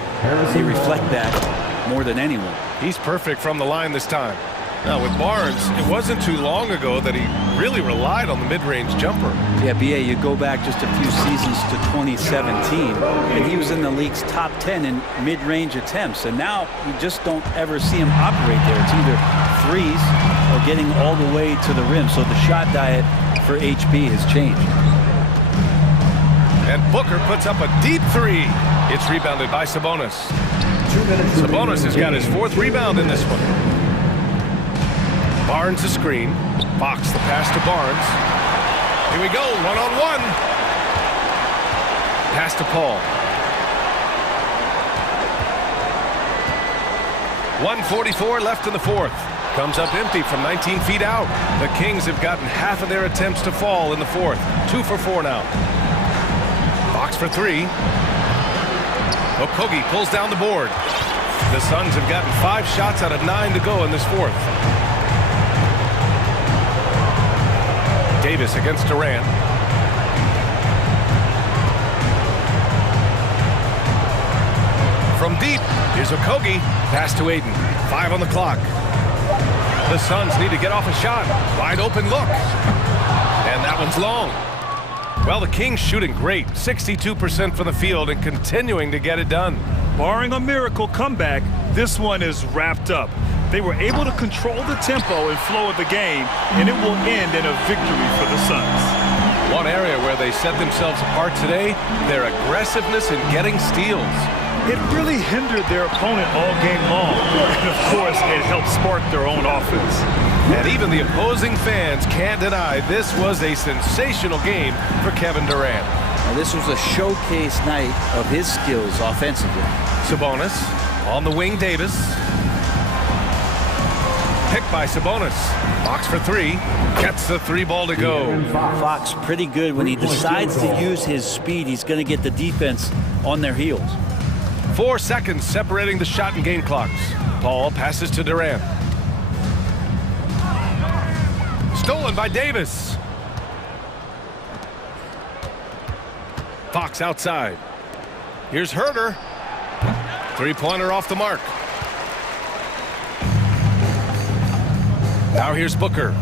they reflect that more than anyone. He's perfect from the line this time. Now, with Barnes, it wasn't too long ago that he really relied on the mid-range jumper. Yeah, B.A., you go back just a few seasons to 2017, and he was in the league's top 10 in mid-range attempts, and now you just don't ever see him operate there. It's either threes or getting all the way to the rim, so the shot diet for HB has changed. And Booker puts up a deep 3. It's rebounded by Sabonis. Sabonis has got his 4th rebound in this one. Barnes a screen. Fox the pass to Barnes. Here we go, 1-on-1. Pass to Paul. 1:44 left in the 4th. Comes up empty from 19 feet out. The Kings have gotten half of their attempts to fall in the 4th. 2 for 4 now. Fox for 3. Okogie pulls down the board. The Suns have gotten 5 shots out of 9 to go in this 4th. Davis against Durant. From deep, here's Okogie. Pass to Ayton. 5 on the clock. The Suns need to get off a shot. Wide open look. And that one's long. Well, the Kings shooting great. 62% from the field and continuing to get it done. Barring a miracle comeback, this one is wrapped up. They were able to control the tempo and flow of the game, and it will end in a victory for the Suns. One area where they set themselves apart today, their aggressiveness in getting steals. It really hindered their opponent all game long. And of course, it helped spark their own offense. And even the opposing fans can't deny this was a sensational game for Kevin Durant. Now, this was a showcase night of his skills offensively. Sabonis on the wing, Davis. Picked by Sabonis. Fox for 3. Gets the 3 ball to go. Fox pretty good when he decides to use his speed. He's going to get the defense on their heels. 4 seconds separating the shot and game clocks. Paul passes to Durant. Stolen by Davis. Fox outside. Here's Herter. 3-pointer off the mark. Now here's Booker.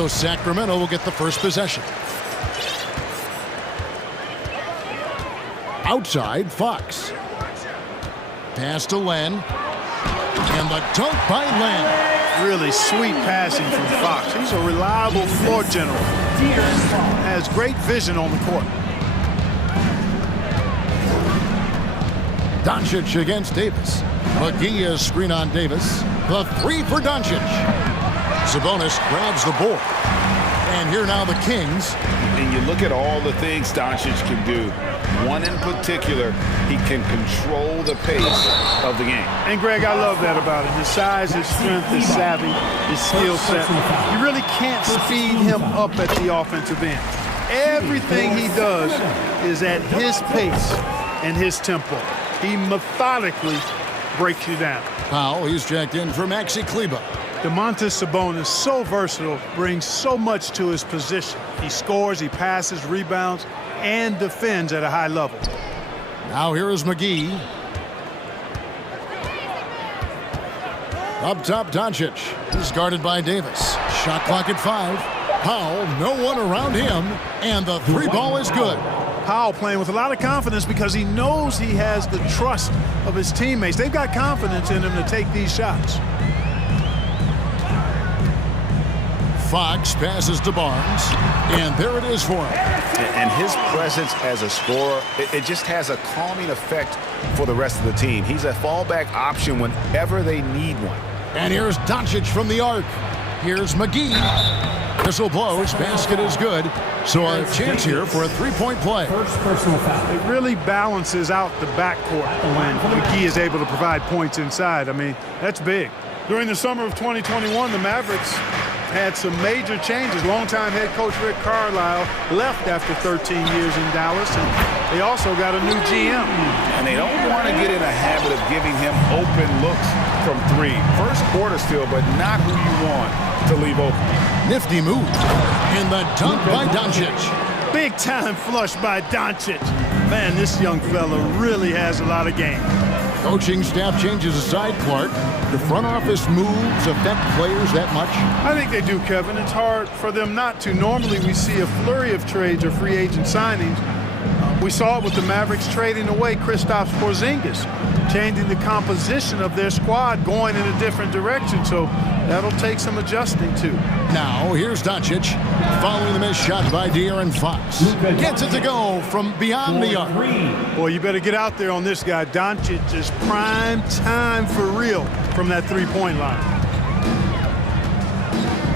So Sacramento will get the first possession. Outside, Fox. Pass to Len. And the dunk by Len. Really sweet passing from Fox. He's a reliable floor general. Has great vision on the court. Doncic against Davis. McGee is screen on Davis. The three for Doncic. Sabonis grabs the board. And here now the Kings. And you look at all the things Doncic can do. One in particular, he can control the pace of the game. And Greg, I love that about him. His size, his strength, his savvy, his skill set. You really can't speed him up at the offensive end. Everything he does is at his pace and his tempo. He methodically breaks you down. Powell, he's checked in for Maxi Kleber. Domantas Sabonis, so versatile, brings so much to his position. He scores, he passes, rebounds, and defends at a high level. Now here is McGee. Up top, Doncic. He's guarded by Davis. Shot clock at 5. Powell, no one around him, and the three ball is good. Powell playing with a lot of confidence because he knows he has the trust of his teammates. They've got confidence in him to take these shots. Fox passes to Barnes, and there it is for him. And his presence as a scorer, it just has a calming effect for the rest of the team. He's a fallback option whenever they need one. And here's Doncic from the arc. Here's McGee. Whistle blows, basket is good. So a chance here for a three-point play. First personal foul. It really balances out the backcourt when McGee is able to provide points inside. I mean, that's big. During the summer of 2021, the Mavericks had some major changes. Longtime head coach Rick Carlisle left after 13 years in Dallas, and they also got a new GM. And they don't want to get in a habit of giving him open looks from three. First quarter still, but not who you want to leave open. Nifty move. And the dunk by Doncic. Big time flush by Doncic. Man, this young fella really has a lot of game. Coaching staff changes aside, Clark. The front office moves affect players that much? I think they do, Kevin. It's hard for them not to. Normally we see a flurry of trades or free agent signings. We saw it with the Mavericks trading away Kristaps Porzingis, changing the composition of their squad, going in a different direction. So that'll take some adjusting to. Now here's Doncic following the missed shot by De'Aaron Fox. Gets it to go from beyond the arc. Boy, you better get out there on this guy. Doncic is prime time for real from that three-point line.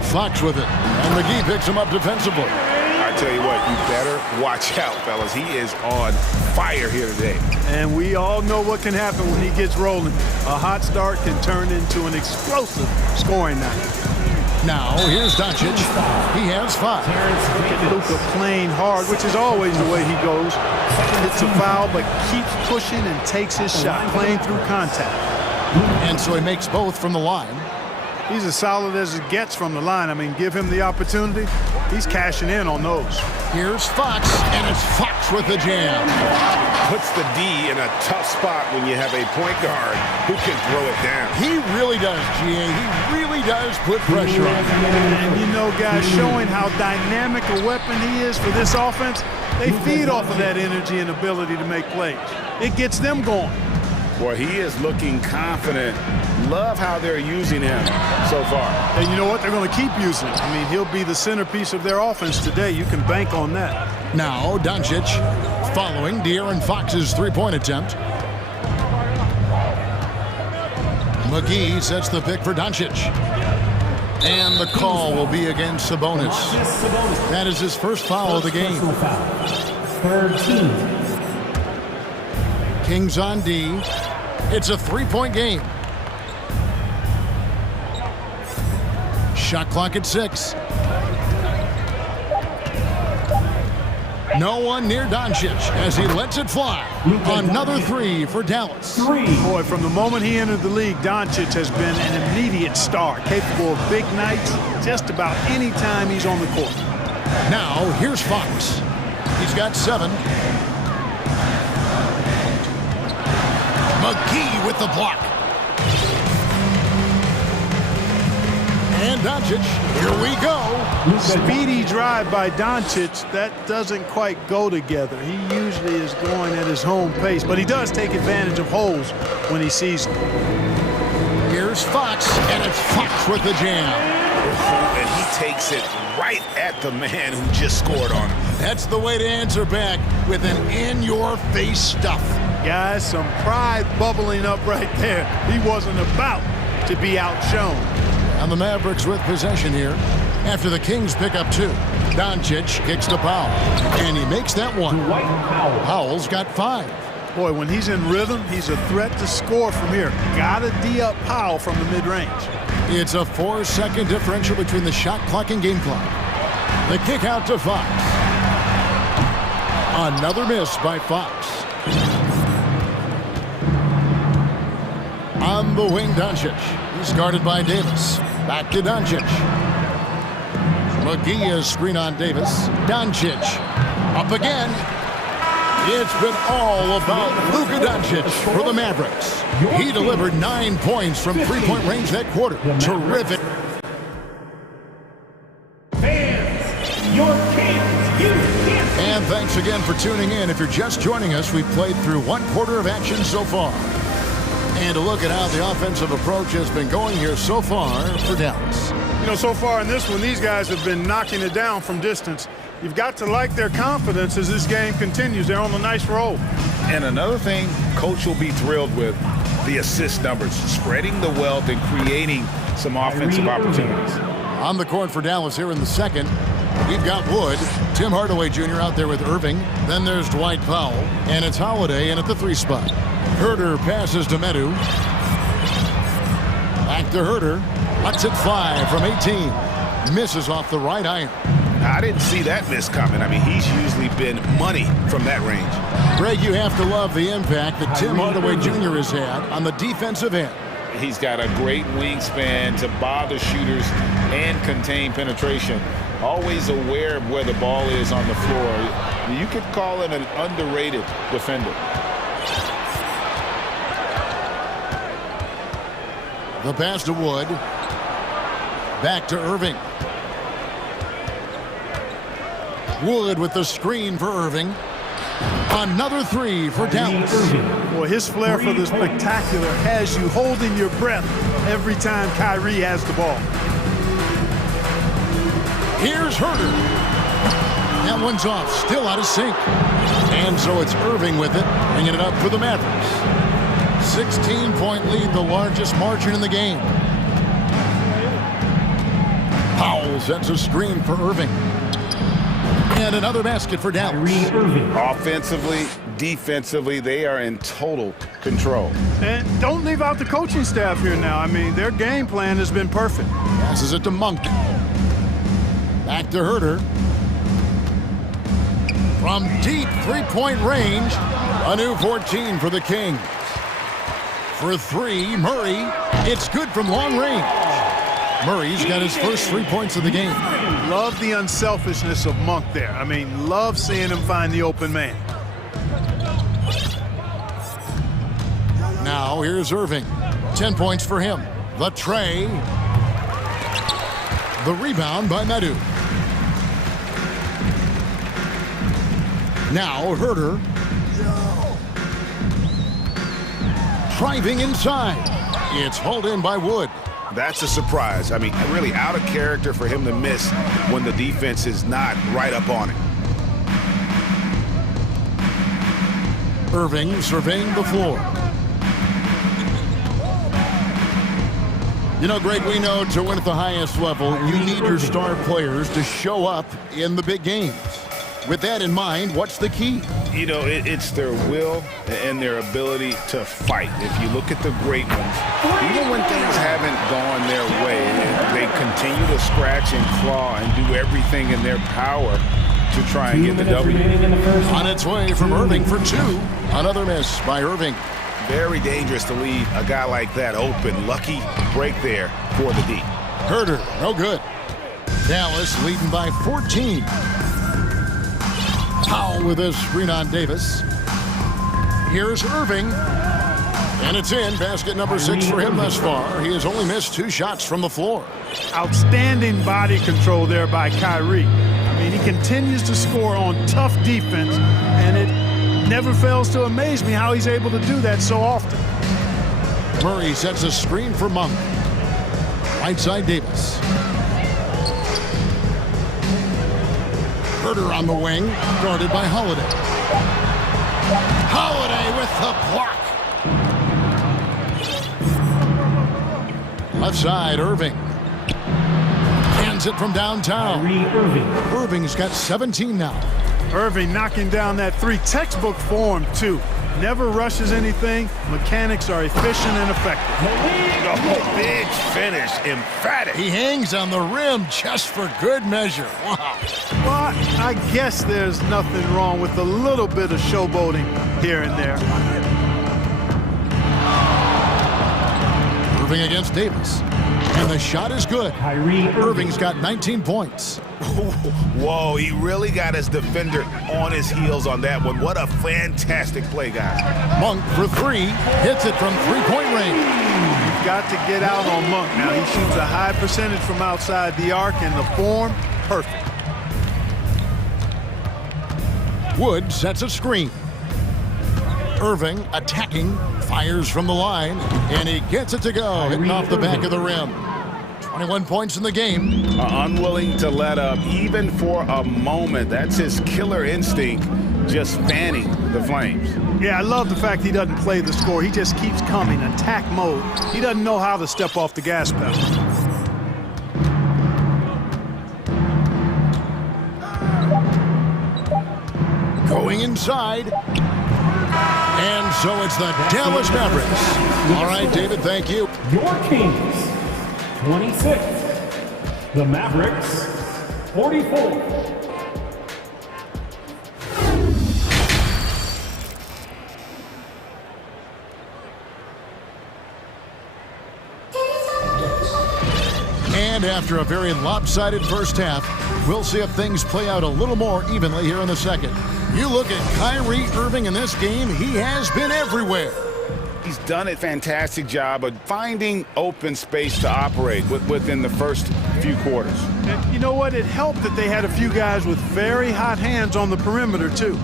Fox with it, and McGee picks him up defensively. I tell you what, you better watch out, fellas. He is on fire here today. And we all know what can happen when he gets rolling. A hot start can turn into an explosive scoring night. Now, here's Doncic. He has 5. Luka playing hard, which is always the way he goes. Hits a foul, but keeps pushing and takes his shot, playing through contact. And so he makes both from the line. He's as solid as it gets from the line. I mean, give him the opportunity. He's cashing in on those. Here's Fox, and it's Fox with the jam. Puts the D in a tough spot when you have a point guard who can throw it down. He really does, GA. He really does put pressure on him. And you know, guys, showing how dynamic a weapon he is for this offense, they feed off of that energy and ability to make plays. It gets them going. Boy, he is looking confident. Love how they're using him so far. And you know what? They're going to keep using him. I mean, he'll be the centerpiece of their offense today. You can bank on that. Now, Doncic following De'Aaron Fox's three-point attempt. McGee sets the pick for Doncic. And the call will be against Sabonis. That is his first foul of the game. Third team. Kings on D. It's a three-point game. Shot clock at 6. No one near Doncic as he lets it fly. Another 3 for Dallas. Boy, from the moment he entered the league, Doncic has been an immediate star, capable of big nights just about any time he's on the court. Now, here's Fox. He's got 7. McGee with the block. And Doncic, here we go. Speedy drive by Doncic. That doesn't quite go together. He usually is going at his home pace, but he does take advantage of holes when he sees them. Here's Fox, and it's Fox with the jam. And he takes it right at the man who just scored on him. That's the way to answer back with an in-your-face stuff. Guys, some pride bubbling up right there. He wasn't about to be outshone. And the Mavericks with possession here after the Kings pick up 2. Doncic kicks to Powell, and he makes that one. Powell's got 5. Boy, when he's in rhythm, he's a threat to score from here. Gotta D-up Powell from the mid-range. It's a 4-second differential between the shot clock and game clock. The kick out to Fox. Another miss by Fox. On the wing, Doncic. He's guarded by Davis. Back to Doncic. McGee is screen on Davis. Doncic up again. It's been all about Luka Doncic for the Mavericks. He delivered 9 points from three-point range that quarter. Terrific. And thanks again for tuning in. If you're just joining us, we've played through 1 quarter of action so far. And to look at how the offensive approach has been going here so far for Dallas. You know, so far in this one, these guys have been knocking it down from distance. You've got to like their confidence as this game continues. They're on a nice roll. And another thing Coach will be thrilled with, the assist numbers, spreading the wealth and creating some offensive opportunities. On the court for Dallas here in the second, we've got Wood, Tim Hardaway Jr. out there with Irving. Then there's Dwight Powell, and it's Holiday in at the 3 spot. Herter passes to Medu. Back to Herter. Lets it fly from 18. Misses off the right iron. I didn't see that miss coming. I mean, he's usually been money from that range. Greg, you have to love the impact that Tim Hardaway Jr. has had on the defensive end. He's got a great wingspan to bother shooters and contain penetration. Always aware of where the ball is on the floor. You could call him an underrated defender. The pass to Wood. Back to Irving. Wood with the screen for Irving. Another 3 for Dallas. Boy, his flair for the spectacular has you holding your breath every time Kyrie has the ball. Here's Herter. That one's off, still out of sync. And so it's Irving with it, bringing it up for the Mavericks. 16-point lead, the largest margin in the game. Powell sets a screen for Irving. And another basket for Dallas. Offensively, defensively, they are in total control. And don't leave out the coaching staff here now. I mean, their game plan has been perfect. Passes it to Monk. Back to Herter. From deep three-point range, a new 14 for the Kings. For 3, Murray. It's good from long range. Murray's got his first 3 points of the game. Love the unselfishness of Monk there. I mean, love seeing him find the open man. Now here's Irving. 10 points for him. The tray. The rebound by Medu. Now Herter. Driving inside. It's hauled in by Wood. That's a surprise. I mean, really out of character for him to miss when the defense is not right up on him. Irving surveying the floor. You know, Greg, we know to win at the highest level, you need your star players to show up in the big games. With that in mind, what's the key? You know, it's their will and their ability to fight. If you look at the great ones, even when things haven't gone their way, they continue to scratch and claw and do everything in their power to try and get the W. On its way from Irving for 2. Another miss by Irving. Very dangerous to leave a guy like that open. Lucky break there for the D. Herter, no good. Dallas leading by 14. Powell with a screen on Davis. Here's Irving. And it's in. Basket number 6 for him thus far. He has only missed 2 shots from the floor. Outstanding body control there by Kyrie. I mean, he continues to score on tough defense, and it never fails to amaze me how he's able to do that so often. Murray sets a screen for Monk. Right side Davis. Herter on the wing, guarded by Holiday. Holiday with the block. Left side, Irving. Hands it from downtown. Irving's got 17 now. Irving knocking down that 3. Textbook form, too. Never rushes anything. Mechanics are efficient and effective. Oh, big finish, emphatic. He hangs on the rim just for good measure. Wow. Well, I guess there's nothing wrong with a little bit of showboating here and there. Irving against Davis. And the shot is good. Irving's got 19 points. Whoa, he really got his defender on his heels on that one. What a fantastic play, guys. Monk for 3, hits it from 3-point range. You've got to get out on Monk now. He shoots a high percentage from outside the arc, and the form, perfect. Wood sets a screen. Irving attacking, fires from the line, and he gets it to go, hitting off the back of the rim. 21 points in the game. Unwilling to let up, even for a moment. That's his killer instinct, just fanning the flames. Yeah, I love the fact he doesn't play the score. He just keeps coming, attack mode. He doesn't know how to step off the gas pedal. Going inside. And so it's the Dallas Mavericks. All right, David, thank you. Your Kings, 26. The Mavericks, 44. And after a very lopsided first half, we'll see if things play out a little more evenly here in the second. You look at Kyrie Irving in this game, he has been everywhere. He's done a fantastic job of finding open space to operate within the first few quarters. And you know what? It helped that they had a few guys with very hot hands on the perimeter, too.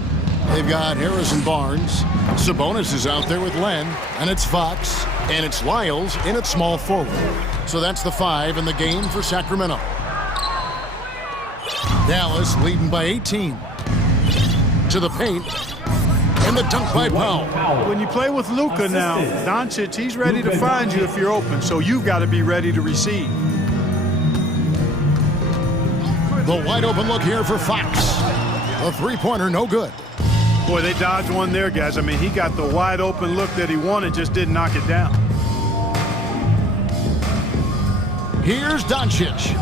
They've got Harrison Barnes. Sabonis is out there with Len. And it's Fox. And it's Lyles in at small forward. So that's the 5 in the game for Sacramento. Dallas leading by 18. To the paint. And the dunk by Powell. When you play with Luka now, Doncic, he's ready to find you if you're open. So you've got to be ready to receive. The wide open look here for Fox. A three-pointer, no good. Boy, they dodged one there, guys. I mean, he got the wide open look that he wanted, just didn't knock it down. Here's Doncic.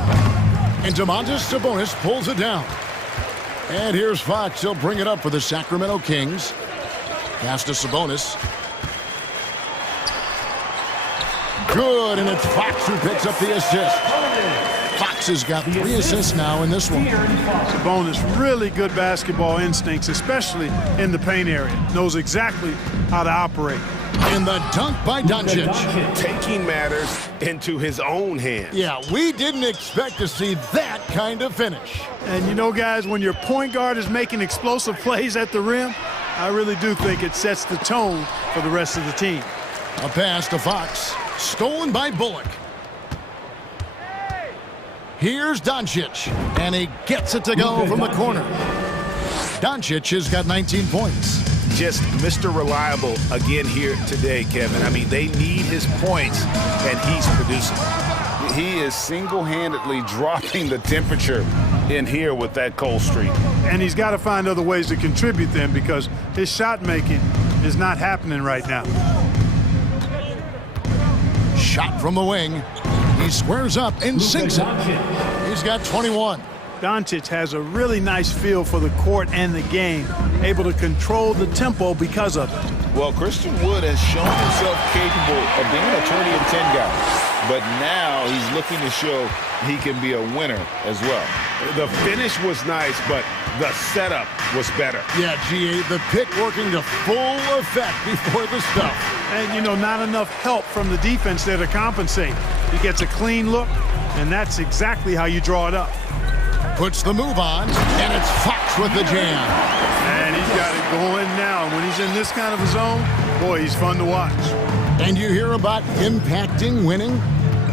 And Domantas Sabonis pulls it down. And here's Fox. He'll bring it up for the Sacramento Kings. Pass to Sabonis. Good, and it's Fox who picks up the assist. Fox has got 3 assists now in this one. Sabonis, really good basketball instincts, especially in the paint area. Knows exactly how to operate. And the dunk by Doncic. Taking matters into his own hands. Yeah, we didn't expect to see that kind of finish. And you know, guys, when your point guard is making explosive plays at the rim, I really do think it sets the tone for the rest of the team. A pass to Fox. Stolen by Bullock. Here's Doncic. And he gets it to go from the corner. Doncic has got 19 points. Just Mr. Reliable again here today, Kevin. I mean, they need his points, and he's producing. He is single-handedly dropping the temperature in here with that cold streak. And he's got to find other ways to contribute them because his shot making is not happening right now. Shot from the wing. He squares up and sinks it. He's got 21. Doncic has a really nice feel for the court and the game, able to control the tempo because of it. Well, Christian Wood has shown himself capable of being a 20 and 10 guy, but now he's looking to show he can be a winner as well. The finish was nice, but the setup was better. Yeah, GA, the pick working to full effect before the stuff. And, you know, not enough help from the defense there to compensate. He gets a clean look, and that's exactly how you draw it up. Puts the move on, and it's Fox with the jam. And he's got it going now. When he's in this kind of a zone, boy, he's fun to watch. And you hear about impacting winning?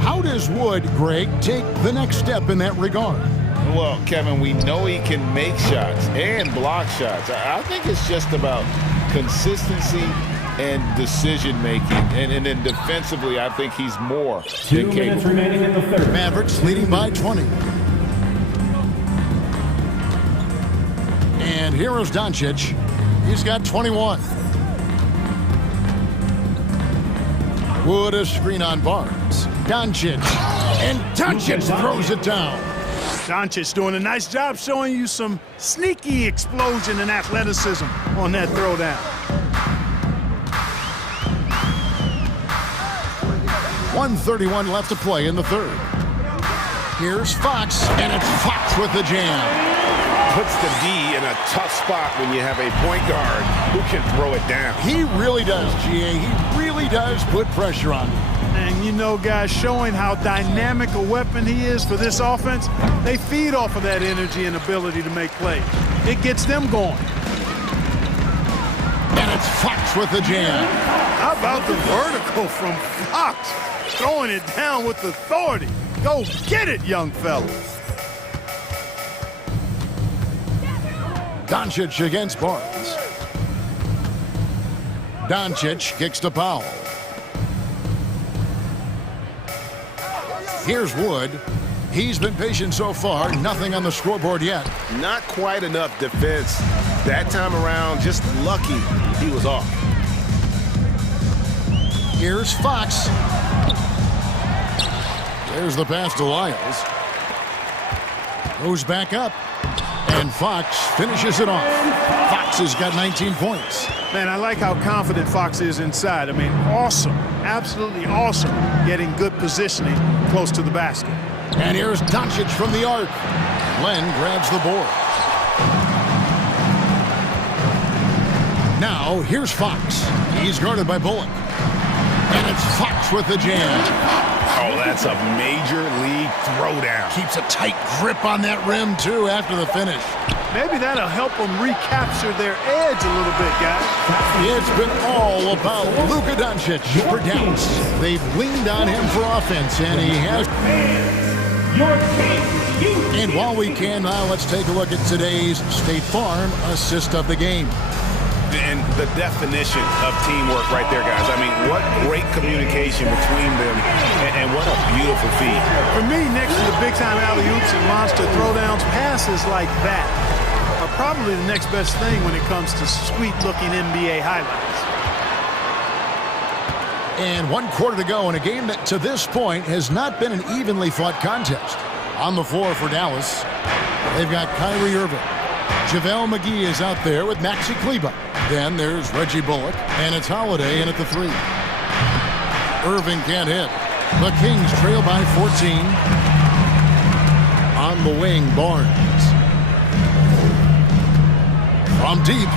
How does Wood, Greg, take the next step in that regard? Well, Kevin, we know he can make shots and block shots. I think it's just about consistency and decision-making. And then defensively, I think he's more than 2 minutes capable. remaining in the third. Mavericks leading by 20. And here's Doncic. He's got 21. Wood a screen on Barnes. Doncic. And Doncic throws it down. Doncic doing a nice job showing you some sneaky explosion and athleticism on that throwdown. 1:31 left to play in the third. Here's Fox, and it's Fox with the jam. Puts the D in a tough spot when you have a point guard who can throw it down. He really does, GA. He really does put pressure on him. And you know, guys, showing how dynamic a weapon he is for this offense, they feed off of that energy and ability to make plays. It gets them going. And it's Fox with the jam. How about the vertical from Fox? Throwing it down with authority. Go get it, young fella. Doncic against Barnes. Doncic kicks to Powell. Here's Wood. He's been patient so far. Nothing on the scoreboard yet. Not quite enough defense. That time around, just lucky he was off. Here's Fox. There's the pass to Lyles. Goes back up. And Fox finishes it off. Fox has got 19 points. Man, I like how confident Fox is inside. I mean, awesome. Absolutely awesome. Getting good positioning close to the basket. And here's Doncic from the arc. Len grabs the board. Now, here's Fox. He's guarded by Bullock. And it's Fox with the jam. Oh, that's a major league throwdown. Keeps a tight grip on that rim, too, after the finish. Maybe that'll help them recapture their edge a little bit, guys. It's been all about Luka Doncic for Dallas. They've leaned on him for offense, and he has. And while we can, now let's take a look at today's State Farm assist of the game. And the definition of teamwork right there, guys. I mean, what great communication between them, and what a beautiful feed. For me, next to the big-time alley-oops and monster throwdowns, passes like that are probably the next best thing when it comes to sweet-looking NBA highlights. And 1 quarter to go in a game that, to this point, has not been an evenly fought contest. On the floor for Dallas, they've got Kyrie Irving. JaVale McGee is out there with Maxi Kleber. Then there's Reggie Bullock, and it's Holiday in at the 3. Irving can't hit. The Kings trail by 14. On the wing, Barnes. From deep.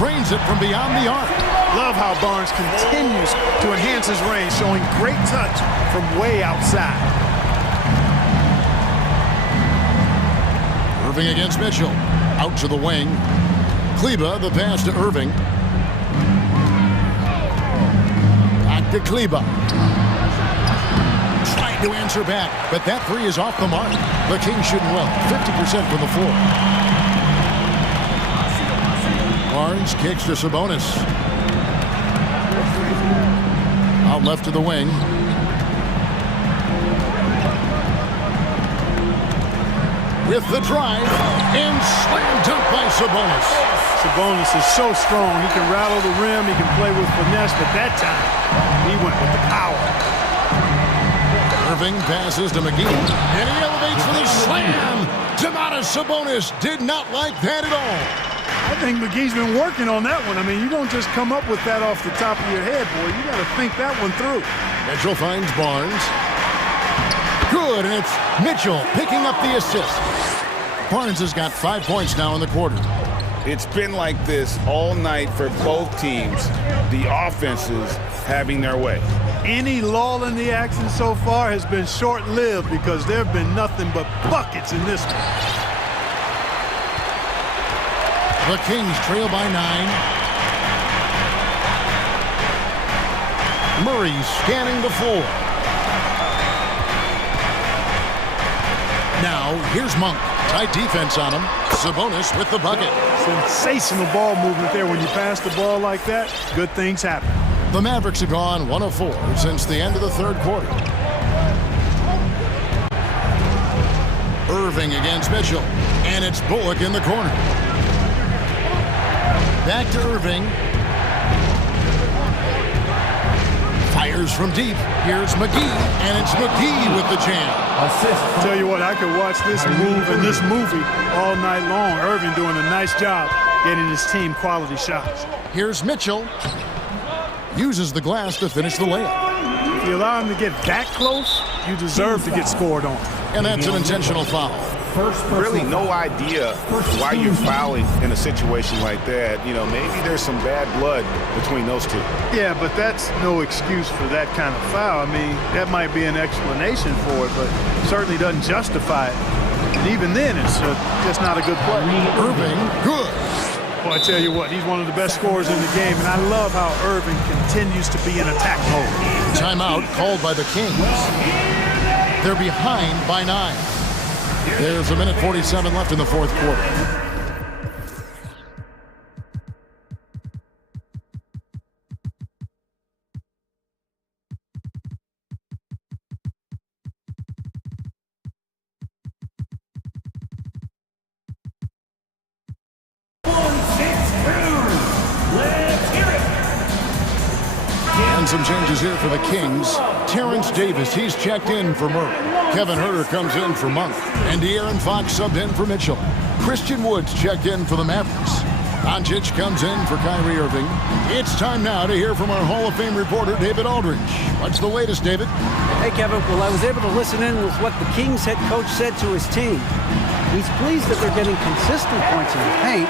Cranes it from beyond the arc. Love how Barnes continues to enhance his range, showing great touch from way outside. Irving against Mitchell. Out to the wing. Kleber, the pass to Irving. Back to Kleber. Trying to answer back, but that 3 is off the mark. The Kings shooting well, 50% from the floor. Barnes kicks to Sabonis. Out left to the wing. With the drive, and slam dunk by Sabonis. Sabonis is so strong. He can rattle the rim, he can play with finesse, but that time, he went with the power. Irving passes to McGee, and he elevates for the slam. Domantas Sabonis did not like that at all. I think McGee's been working on that one. I mean, you don't just come up with that off the top of your head, boy. You got to think that one through. Mitchell finds Barnes. Good, and it's Mitchell picking up the assist. Barnes has got 5 points now in the quarter. It's been like this all night for both teams. The offenses having their way. Any lull in the action so far has been short-lived because there have been nothing but buckets in this one. The Kings trail by 9. Murray scanning the floor. Now, here's Monk. Tight defense on him. Sabonis with the bucket. Sensational ball movement there. When you pass the ball like that, good things happen. The Mavericks have gone 1 of 4 since the end of the third quarter. Irving against Mitchell. And it's Bullock in the corner. Back to Irving. Fires from deep. Here's McGee. And it's McGee with the jam. Tell you what, I could watch this move and this movie all night long. Irving doing a nice job getting his team quality shots. Here's Mitchell. Uses the glass to finish the layup. If you allow him to get that close, you deserve to get scored on. And that's an intentional foul. Really no idea why you're fouling in a situation like that. You know, maybe there's some bad blood between those two. Yeah, but that's no excuse for that kind of foul. I mean, that might be an explanation for it, but certainly doesn't justify it. And even then, it's just not a good play. Irving, good. Well, I tell you what, he's one of the best scorers in the game, and I love how Irving continues to be in attack mode. Timeout called by the Kings. They're behind by 9. There's 1:47 left in the fourth quarter. And some changes here for the Kings. Terrence Davis, he's checked in for Murray. Kevin Huerter comes in for Monk. And De'Aaron Fox subbed in for Mitchell. Christian Woods checked in for the Mavericks. Doncic comes in for Kyrie Irving. It's time now to hear from our Hall of Fame reporter, David Aldridge. What's the latest, David? Hey, Kevin. Well, I was able to listen in with what the Kings head coach said to his team. He's pleased that they're getting consistent points in the paint.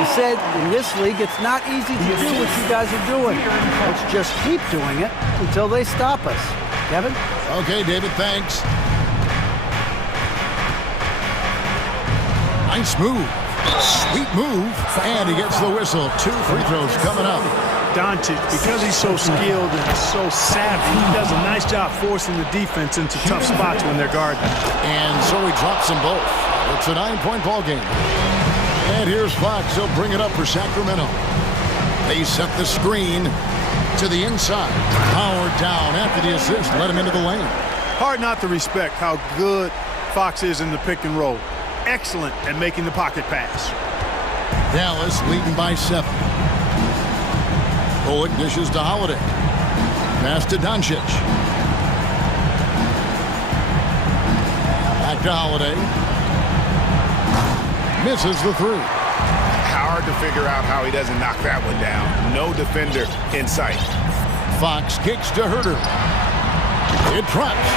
He said, in this league, it's not easy to do what you guys are doing. Let's just keep doing it until they stop us. Kevin? Okay, David, thanks. Nice move. Sweet move. And he gets the whistle. 2 free throws coming up. Doncic, because he's so skilled and so savvy, he does a nice job forcing the defense into tough spots when they're guarding. And so he drops them both. It's a 9-point ball game. And here's Fox. He'll bring it up for Sacramento. They set the screen to the inside. Powered down after the assist. Let him into the lane. Hard not to respect how good Fox is in the pick and roll. Excellent at making the pocket pass. Dallas leading by 7. Bullock dishes to Holiday. Pass to Doncic. Back to Holiday. Misses the 3. Hard to figure out how he doesn't knock that one down. No defender in sight. Fox kicks to Huerter. It drops.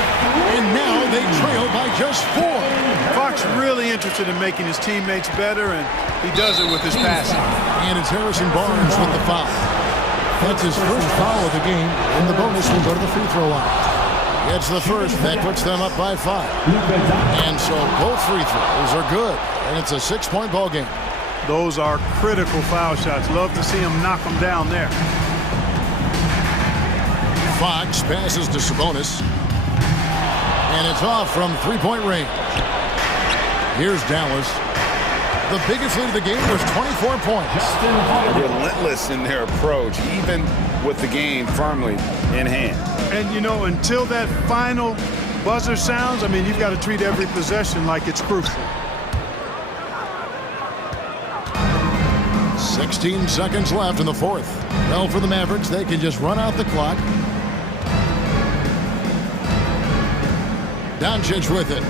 And now they trail by just 4. Fox really interested in making his teammates better, and he does it with his passing. And it's Harrison Barnes with the foul. That's his first foul of the game, and the bonus will go to the free throw line. It's the first. That puts them up by 5. And so both free throws are good, and it's a 6-point ball game. Those are critical foul shots. Love to see him knock them down there. Fox passes to Sabonis. And it's off from 3-point range. Here's Dallas. The biggest lead of the game was 24 points. Relentless in their approach, even with the game firmly in hand. And, you know, until that final buzzer sounds, I mean, you've got to treat every possession like it's crucial. 16 seconds left in the fourth. Well, for the Mavericks, they can just run out the clock. Doncic with it.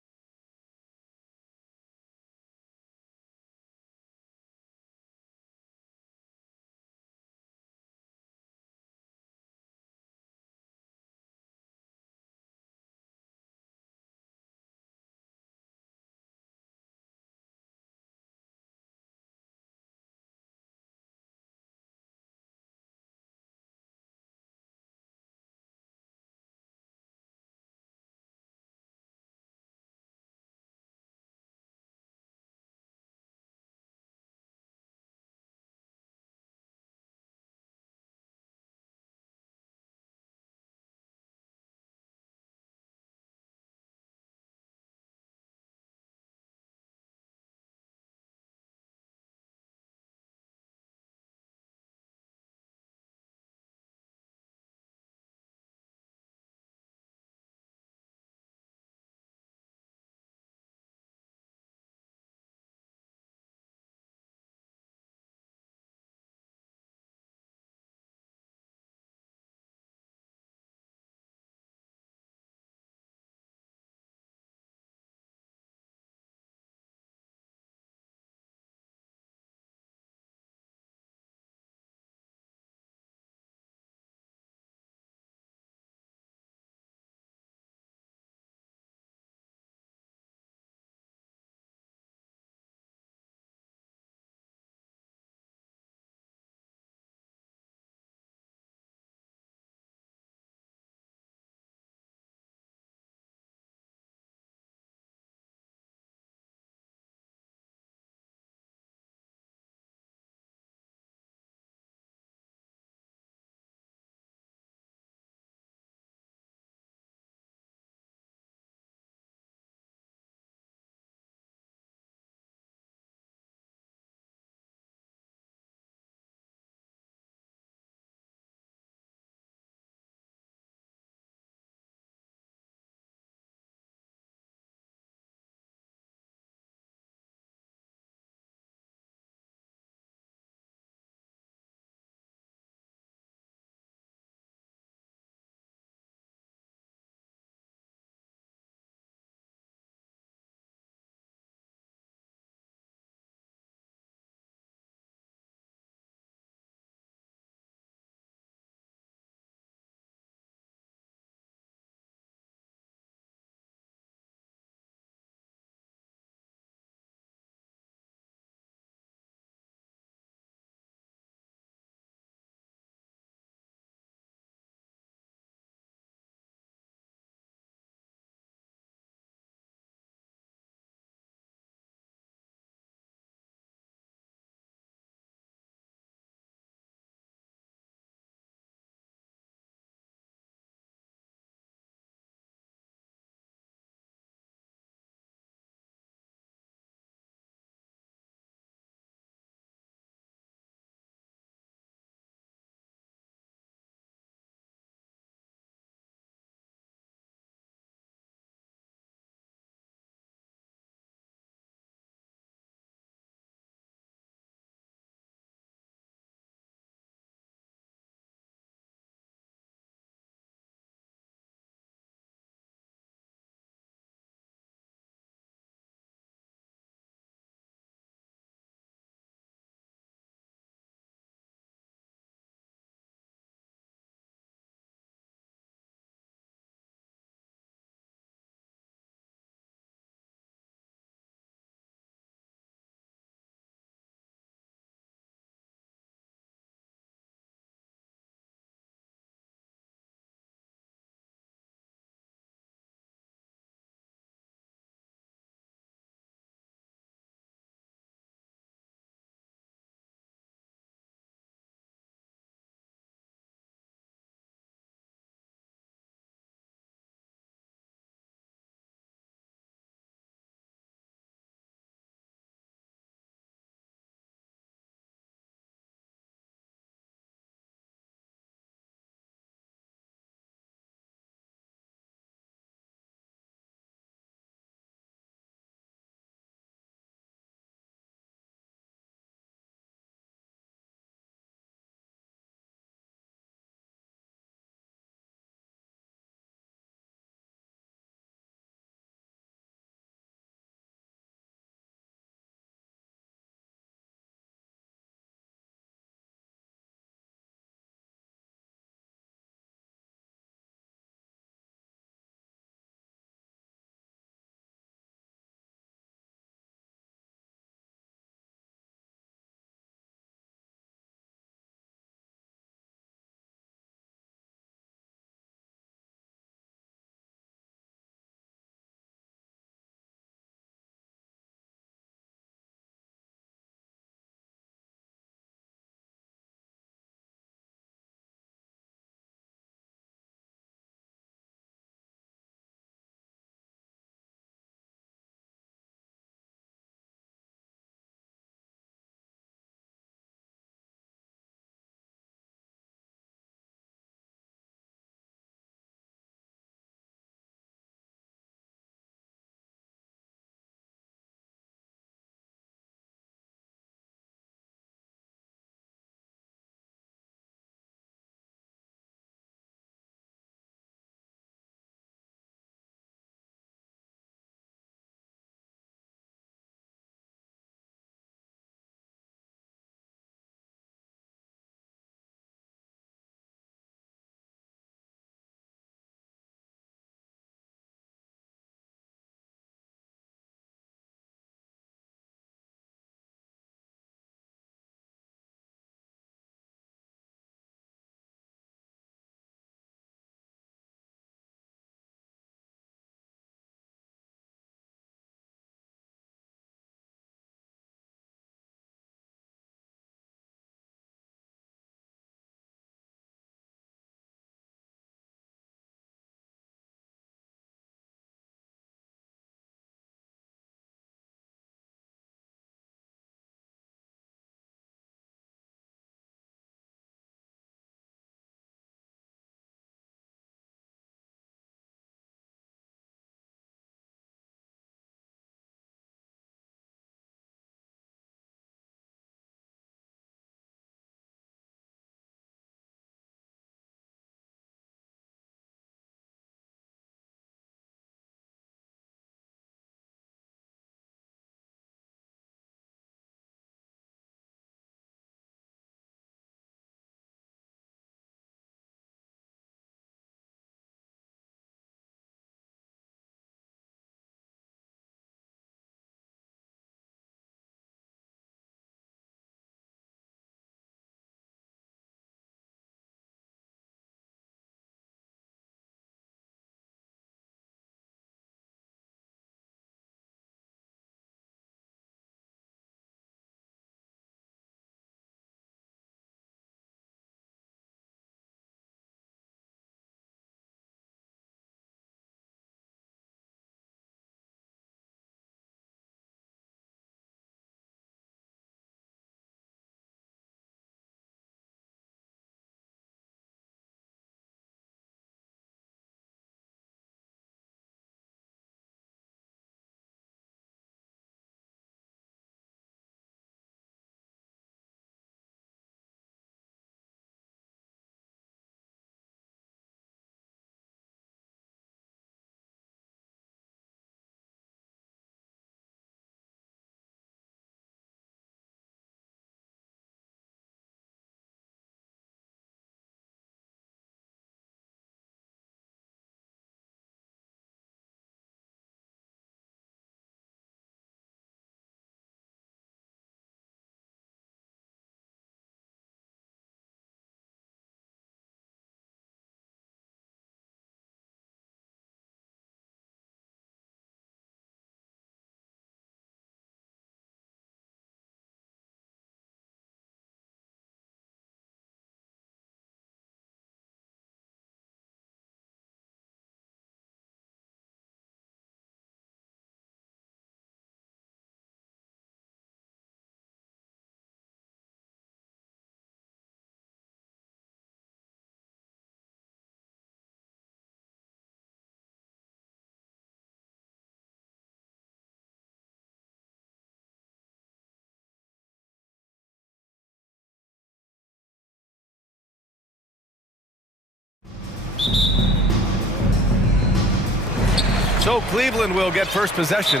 So Cleveland will get first possession,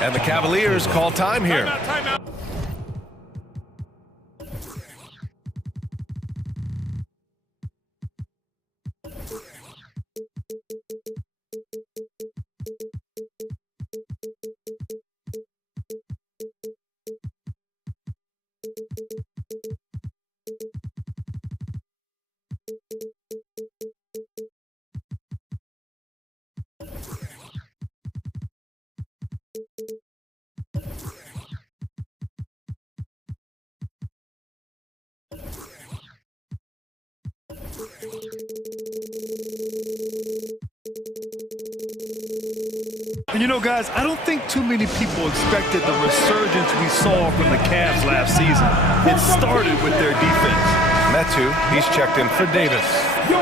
and the Cavaliers call time here. Timeout. And you know, guys, I don't think too many people expected the resurgence we saw from the Cavs last season. It started with their defense. Metu, he's checked in for Davis. Your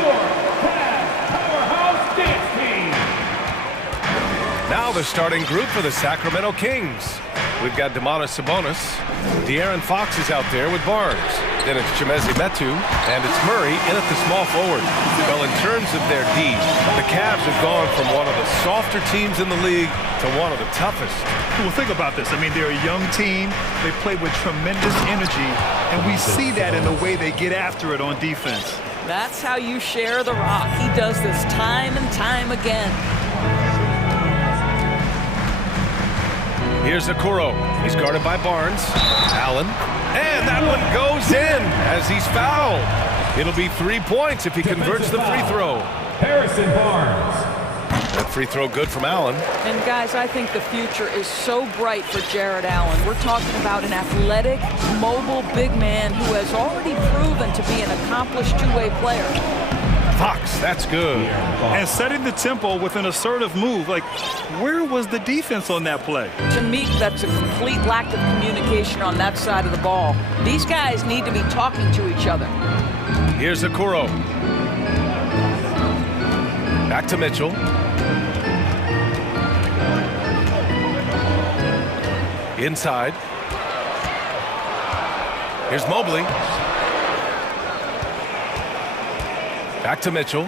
Cavs powerhouse dance team. Now the starting group for the Sacramento Kings. We've got Domantas Sabonis. De'Aaron Fox is out there with Barnes. Then it's Chimezie Metu, and it's Murray in at the small forward. Well, in terms of their D, the Cavs have gone from one of the softer teams in the league to one of the toughest. Well, think about this. I mean, they're a young team. They play with tremendous energy, and we see that in the way they get after it on defense. That's how you share the rock. He does this time and time again. Here's Okoro. He's guarded by Barnes. Allen. And that one goes in as he's fouled. It'll be 3 points if he converts the free throw. Harrison Barnes. That free throw good from Allen. And guys, I think the future is so bright for Jared Allen. We're talking about an athletic, mobile big man who has already proven to be an accomplished two-way player. Fox, that's good. And setting the tempo with an assertive move. Like, where was the defense on that play? To me, that's a complete lack of communication on that side of the ball. These guys need to be talking to each other. Here's Okoro. Back to Mitchell. Inside. Here's Mobley. Back to Mitchell.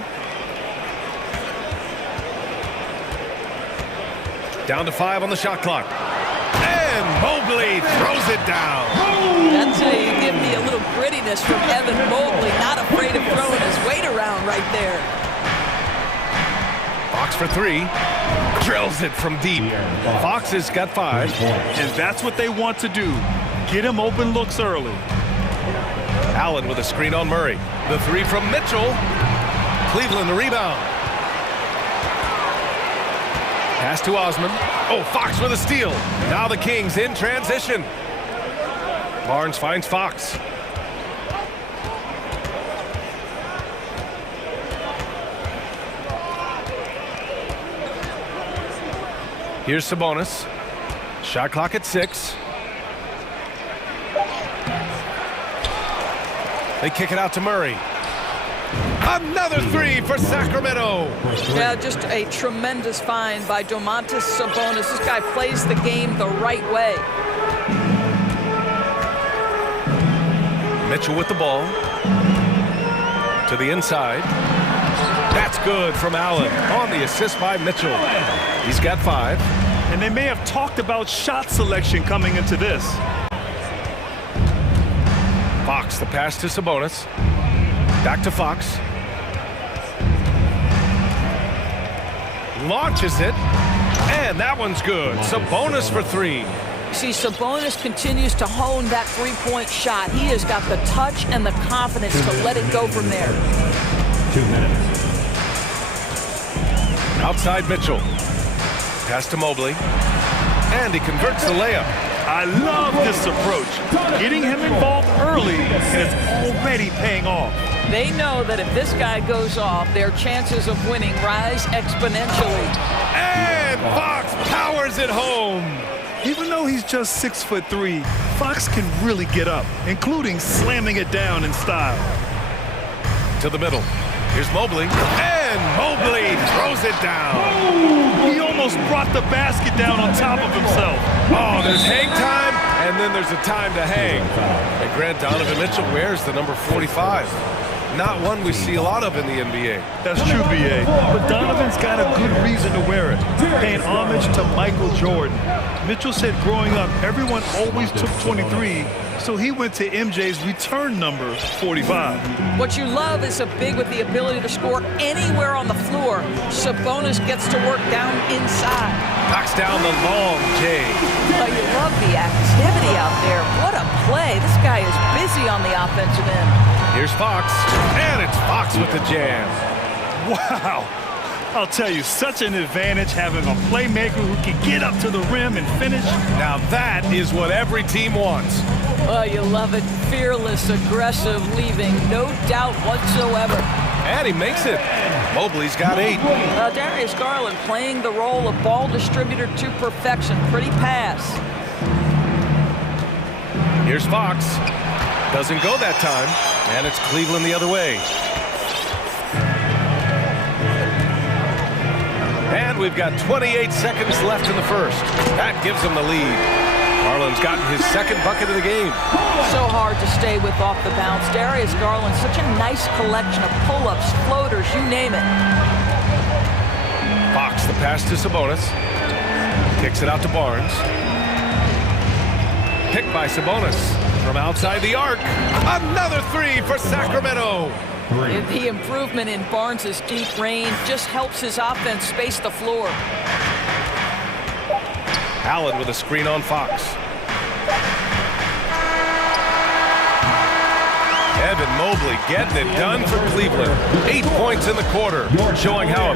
Down to 5 on the shot clock. And Mobley throws it down. That's you give me a little grittiness from Evan Mobley, not afraid of throwing his weight around right there. Fox for 3. Drills it from deep. Fox has got 5. And that's what they want to do. Get him open looks early. Allen with a screen on Murray. The 3 from Mitchell. Cleveland the rebound. Pass to Osman. Oh, Fox with a steal. Now the Kings in transition. Barnes finds Fox. Here's Sabonis. Shot clock at 6. They kick it out to Murray. Another 3 for Sacramento. Yeah, just a tremendous find by Domantas Sabonis. This guy plays the game the right way. Mitchell with the ball. To the inside. That's good from Allen on the assist by Mitchell. He's got 5. And they may have talked about shot selection coming into this. Fox, the pass to Sabonis. Back to Fox. Launches it. And that one's good. Sabonis for 3. See, Sabonis continues to hone that three-point shot. He has got the touch and the confidence to let it go from there. 2 minutes. Outside Mitchell. Pass to Mobley. And he converts the layup. I love this approach. Getting him involved early, and it's already paying off. They know that if this guy goes off, their chances of winning rise exponentially. And Fox powers it home. Even though he's just 6'3", Fox can really get up, including slamming it down in style. To the middle. Here's Mobley. And Mobley throws it down. He almost brought the basket down on top of himself. Oh, there's hang time, and then there's a time to hang. And Grant Donovan Mitchell wears the number 45. not one we see a lot of in the NBA. That's true, B.A. But Donovan's got a good reason to wear it, paying homage to Michael Jordan. Mitchell said growing up, everyone always took 23, so he went to MJ's return number, 45. What you love is a big with the ability to score anywhere on the floor. Sabonis gets to work down inside. Knocks down the long J. Oh, you love the activity out there. What a play. This guy is busy on the offensive end. Here's Fox, and it's Fox with the jam. Wow. I'll tell you, such an advantage having a playmaker who can get up to the rim and finish. Now that is what every team wants. Oh, you love it. Fearless, aggressive, leaving no doubt whatsoever. And he makes it. Mobley's got 8. Darius Garland playing the role of ball distributor to perfection. Pretty pass. Here's Fox. Doesn't go that time. And it's Cleveland the other way. And we've got 28 seconds left in the first. That gives them the lead. Garland's gotten his second bucket of the game. So hard to stay with off the bounce. Darius Garland, such a nice collection of pull-ups, floaters, you name it. Fox, the pass to Sabonis. Kicks it out to Barnes. Picked by Sabonis from outside the arc. Another 3 for Sacramento. The improvement in Barnes' deep range just helps his offense space the floor. Allen with a screen on Fox. Evan Mobley getting it done for Cleveland. 8 points in the quarter, showing how.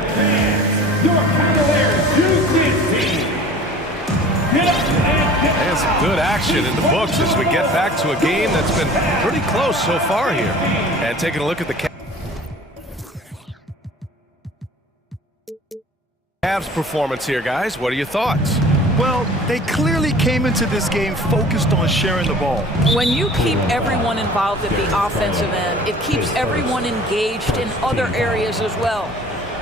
And some good action in the books as we get back to a game that's been pretty close so far here. And taking a look at the Cavs performance here, guys. What are your thoughts? Well, they clearly came into this game focused on sharing the ball. When you keep everyone involved at the offensive end, it keeps everyone engaged in other areas as well.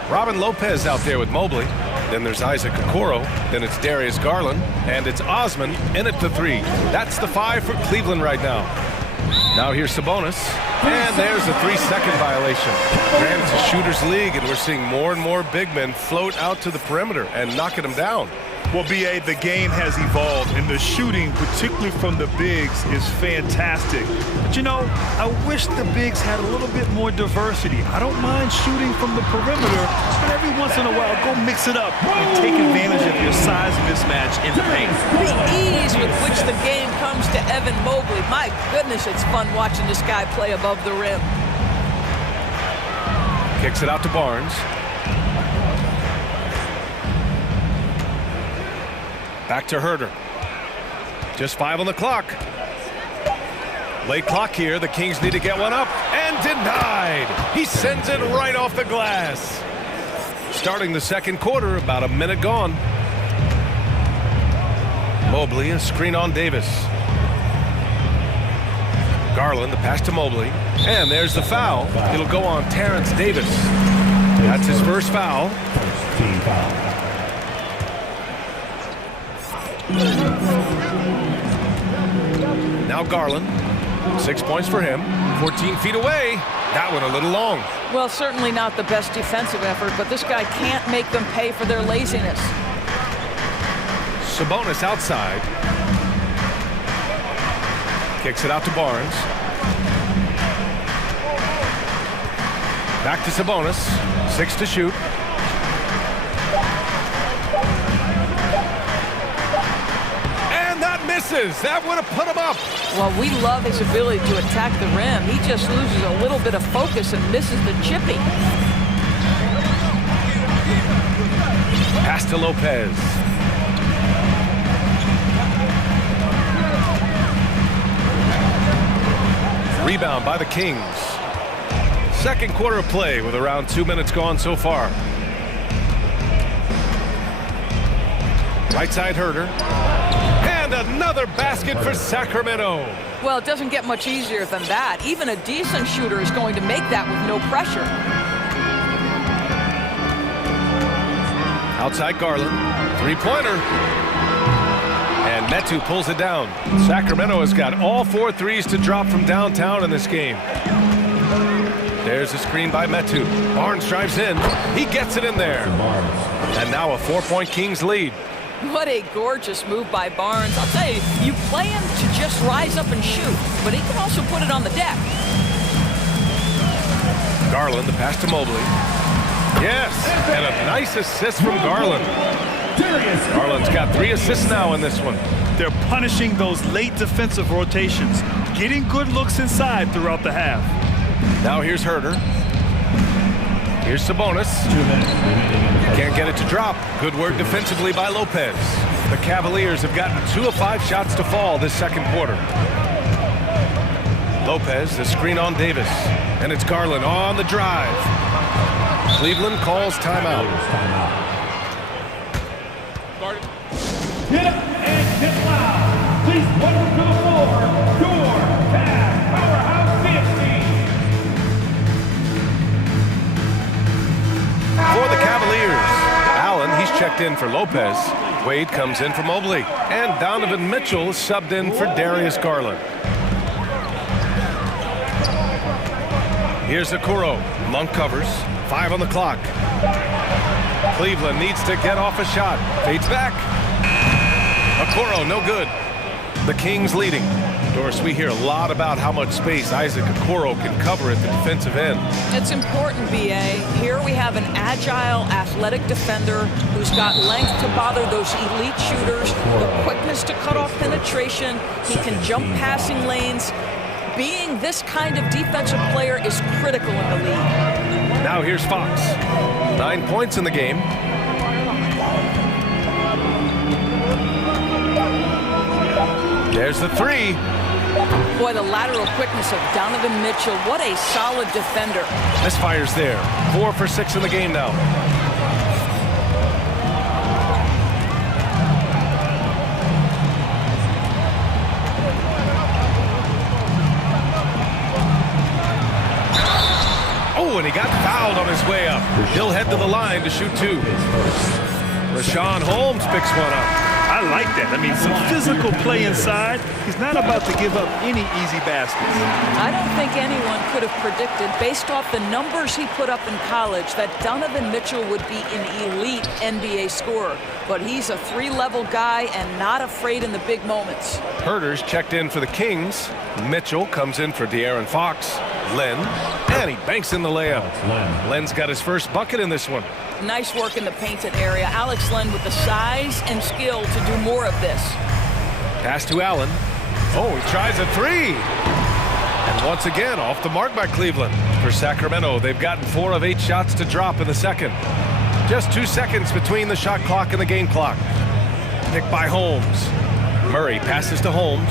Robin Lopez out there with Mobley. Then there's Isaac Okoro. Then it's Darius Garland. And it's Osman in at the 3. That's the 5 for Cleveland right now. Now here's Sabonis. And there's a 3-second violation. Granted, it's a shooter's league, and we're seeing more and more big men float out to the perimeter and knocking them down. Well, B.A., the game has evolved, and the shooting, particularly from the bigs, is fantastic. But, you know, I wish the bigs had a little bit more diversity. I don't mind shooting from the perimeter, but every once in a while, go mix it up and take advantage of your size mismatch in the paint. The ease with which the game comes to Evan Mobley. My goodness, it's fun watching this guy play above the rim. Kicks it out to Barnes. Back to Herter. Just 5 on the clock. Late clock here. The Kings need to get one up. And denied. He sends it right off the glass. Starting the second quarter, about a minute gone. Mobley, a screen on Davis. Garland, the pass to Mobley. And there's the foul. It'll go on Terrence Davis. That's his first foul. Team foul. Now Garland, 6 points for him, 14 feet away. That one a little long. Well, certainly not the best defensive effort, but this guy can't make them pay for their laziness. Sabonis outside. Kicks it out to Barnes. Back to Sabonis, 6 to shoot. Misses. That would have put him up. Well, we love his ability to attack the rim. He just loses a little bit of focus and misses the chippy. Pass to Lopez. Rebound by the Kings. Second quarter of play with around 2 minutes gone so far. Right side Herter. And another basket for Sacramento. Well, it doesn't get much easier than that. Even a decent shooter is going to make that with no pressure. Outside Garland, 3-pointer. And Metu pulls it down. Sacramento has got all 4 threes to drop from downtown in this game. There's a screen by Metu. Barnes drives in. He gets it in there. And now a 4-point Kings lead. What a gorgeous move by Barnes. I'll tell you, you play him to just rise up and shoot, but he can also put it on the deck. Garland, the pass to Mobley. Yes, and a nice assist from Garland. Garland's got 3 assists now in this one. They're punishing those late defensive rotations, getting good looks inside throughout the half. Now here's Herter. Here's Sabonis. Can't get it to drop. Good work defensively by Lopez. The Cavaliers have gotten 2 of 5 shots to fall this second quarter. Lopez, the screen on Davis. And it's Garland on the drive. Cleveland calls timeout. Get up and get loud. Please welcome to the floor, your Cavs powerhouse dance team. For the Cavaliers, Allen, he's checked in for Lopez. Wade comes in for Mobley. And Donovan Mitchell is subbed in for Darius Garland. Here's Okoro. Monk covers. 5 on the clock. Cleveland needs to get off a shot. Fades back. Okoro, no good. The Kings leading. Doris, we hear a lot about how much space Isaac Okoro can cover at the defensive end. It's important, B.A. Here we have an agile, athletic defender who's got length to bother those elite shooters, the quickness to cut off penetration. He can jump passing lanes. Being this kind of defensive player is critical in the league. Now here's Fox. 9 points in the game. There's the 3. Boy, the lateral quickness of Donovan Mitchell. What a solid defender. Misfires there. 4 for 6 in the game now. Oh, and he got fouled on his way up. He'll head to the line to shoot 2. Rashawn Holmes picks one up. I like that. I mean, some physical play inside. He's not about to give up any easy baskets. I don't think anyone could have predicted, based off the numbers he put up in college, that Donovan Mitchell would be an elite NBA scorer. But he's a 3-level guy and not afraid in the big moments. Herter's checked in for the Kings. Mitchell comes in for De'Aaron Fox. Len, and he banks in the layup. Len's got his first bucket in this one. Nice work in the painted area. Alex Len with the size and skill to do more of this. Pass to Allen. Oh, he tries a 3. And once again, off the mark by Cleveland. For Sacramento, they've gotten 4 of 8 shots to drop in the second. Just 2 seconds between the shot clock and the game clock. Picked by Holmes. Murray passes to Holmes.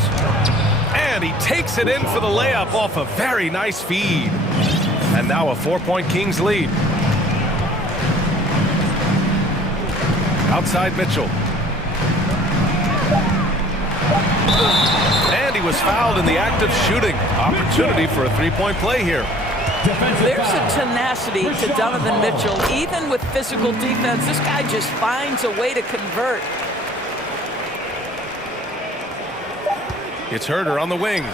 And he takes it in for the layup off a very nice feed. And now a 4-point Kings lead. Outside Mitchell. And he was fouled in the act of shooting. Opportunity for a 3-point play here. There's a tenacity to Donovan Mitchell. Even with physical defense, this guy just finds a way to convert. It's Herter on the wing. Oh,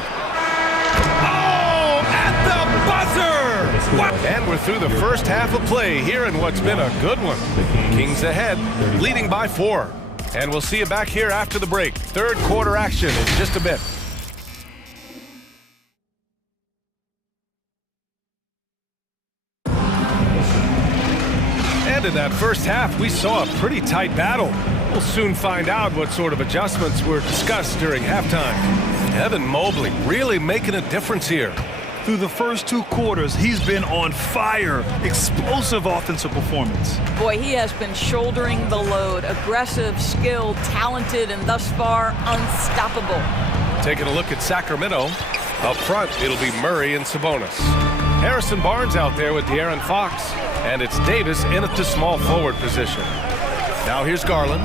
at the buzzer! What? And we're through the first half of play here in what's been a good one. Kings ahead, leading by 4. And we'll see you back here after the break. Third quarter action in just a bit. And in that first half, we saw a pretty tight battle. We'll soon find out what sort of adjustments were discussed during halftime. Evan Mobley really making a difference here. Through the first 2 quarters, he's been on fire. Explosive offensive performance. Boy, he has been shouldering the load. Aggressive, skilled, talented, and thus far, unstoppable. Taking a look at Sacramento. Up front, it'll be Murray and Sabonis. Harrison Barnes out there with De'Aaron Fox. And it's Davis in at the small forward position. Now here's Garland.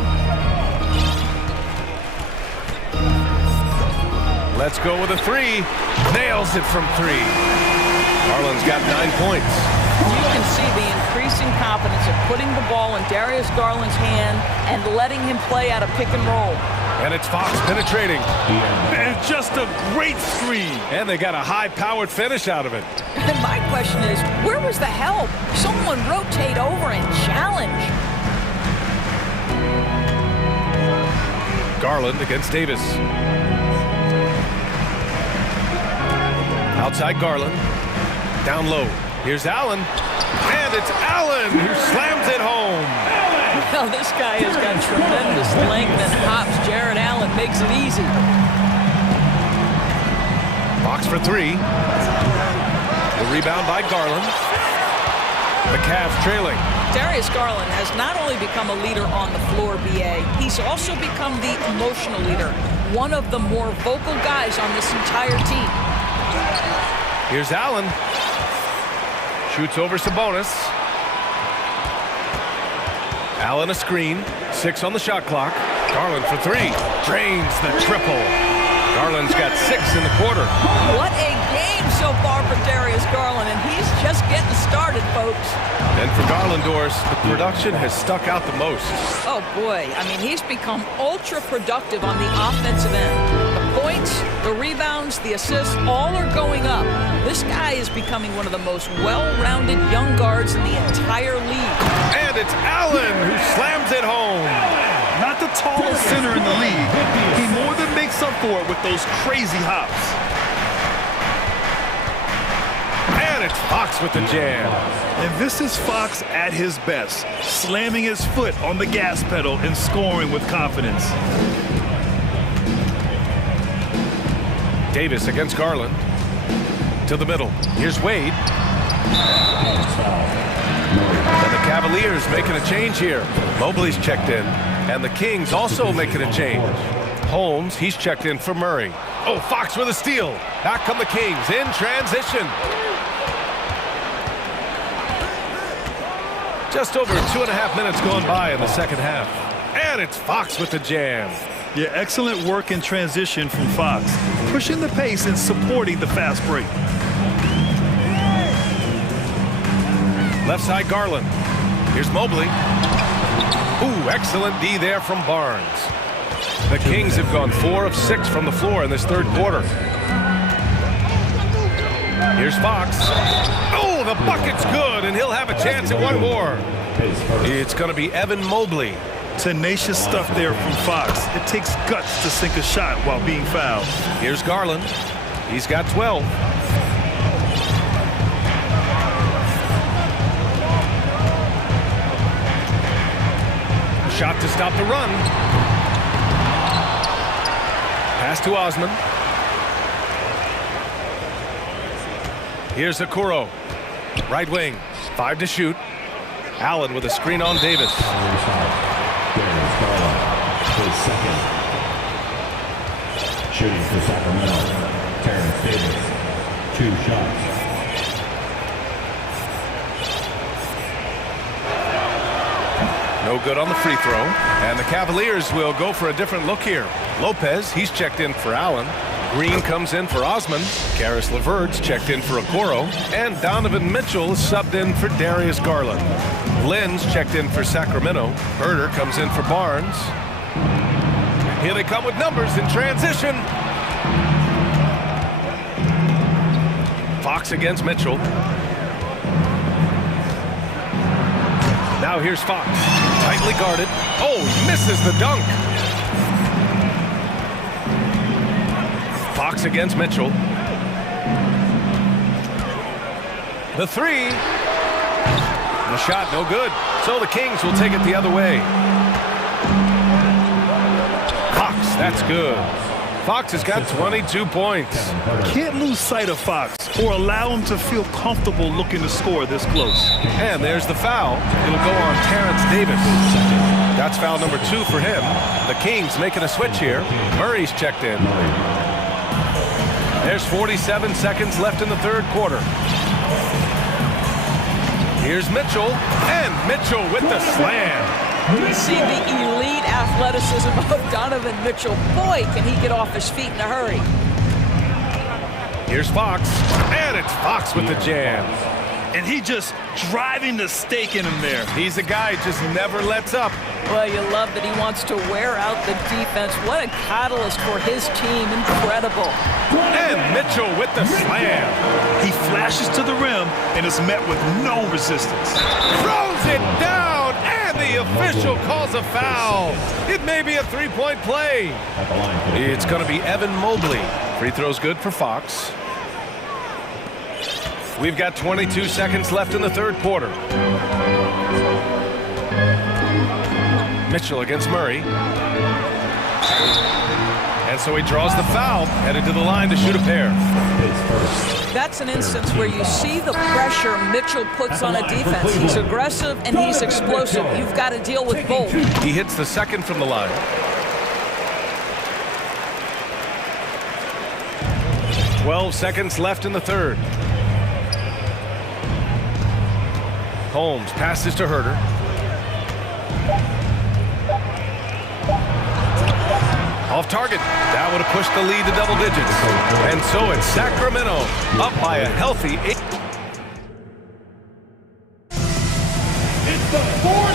Let's go with a 3. Nails it from 3. Garland's got 9 points. You can see the increasing confidence of putting the ball in Darius Garland's hand and letting him play out a pick and roll. And it's Fox penetrating. And just a great screen. And they got a high-powered finish out of it. My question is, where was the help? Someone rotate over and challenge. Garland against Davis. Outside Garland. Down low. Here's Allen. And it's Allen who slams it home. Well, this guy has got tremendous length and hops. Jared Allen makes it easy. Fox for three. The rebound by Garland. The Cavs trailing. Darius Garland has not only become a leader on the floor, B.A., he's also become the emotional leader, one of the more vocal guys on this entire team. Here's Allen. Shoots over Sabonis. Allen a screen. 6 on the shot clock. Garland for three. Drains the triple. Garland's got 6 in the quarter. What a game so far for Darius Garland, and he's just getting started, folks. And for Garlandors, the production has stuck out the most. Oh, boy. I mean, he's become ultra-productive on the offensive end. The points, the rebounds, the assists, all are going up. This guy is becoming one of the most well-rounded young guards in the entire league. And it's Allen who slams it home. Not the tallest center in the league. He more than makes up for it with those crazy hops. And it's Fox with the jam. And this is Fox at his best, slamming his foot on the gas pedal and scoring with confidence. Davis against Garland. To the middle. Here's Wade. And the Cavaliers making a change here. Mobley's checked in. And the Kings also making a change. Holmes, he's checked in for Murray. Oh, Fox with a steal. Back come the Kings in transition. Just over 2.5 minutes going by in the second half. And it's Fox with the jam. Yeah, excellent work in transition from Fox. Pushing the pace and supporting the fast break. Left side Garland. Here's Mobley. Ooh, excellent D there from Barnes. The Kings have gone 4 of 6 from the floor in this third quarter. Here's Fox. Oh, the bucket's good, and he'll have a chance at one more. It's going to be Evan Mobley. Tenacious stuff there from Fox. It takes guts to sink a shot while being fouled. Here's Garland. He's got 12. Shot to stop the run. Pass to Osman. Here's Okoro. Right wing. 5 to shoot. Allen with a screen on Davis. His second. Shooting for Sacramento. Terrence Davis. 2 shots. No good on the free throw. And the Cavaliers will go for a different look here. Lopez, he's checked in for Allen. Green comes in for Osman. Karis LeVert's checked in for Okoro. And Donovan Mitchell is subbed in for Darius Garland. Lynn's checked in for Sacramento. Herter comes in for Barnes. Here they come with numbers in transition. Fox against Mitchell. Now here's Fox. Tightly guarded. Oh, misses the dunk. Fox against Mitchell. The three. The shot no good. So the Kings will take it the other way. Fox, that's good. Fox has got 22 points. Can't lose sight of Fox or allow him to feel comfortable looking to score this close. And there's the foul. It'll go on Terrence Davis. That's foul number 2 for him. The Kings making a switch here. Murray's checked in. There's 47 seconds left in the third quarter. Here's Mitchell, and Mitchell with the slam. You see the elite athleticism of Donovan Mitchell. Boy, can he get off his feet in a hurry. Here's Fox, and it's Fox with the jam. And he just driving the stake in him there. He's a guy who just never lets up. Well, you love that he wants to wear out the defense. What a catalyst for his team. Incredible. And Mitchell with the slam. He flashes to the rim and is met with no resistance. Throws it down, and the official calls a foul. It may be a three-point play. It's going to be Evan Mobley. Free throw's good for Fox. We've got 22 seconds left in the third quarter. Mitchell against Murray. And so he draws the foul, headed to the line to shoot a pair. That's an instance where you see the pressure Mitchell puts on a defense. He's aggressive and he's explosive. You've got to deal with both. He hits the second from the line. Twelve seconds left in the third. Holmes passes to Herter. Off target. That would have pushed the lead to double digits. And so it's Sacramento up by a healthy 8.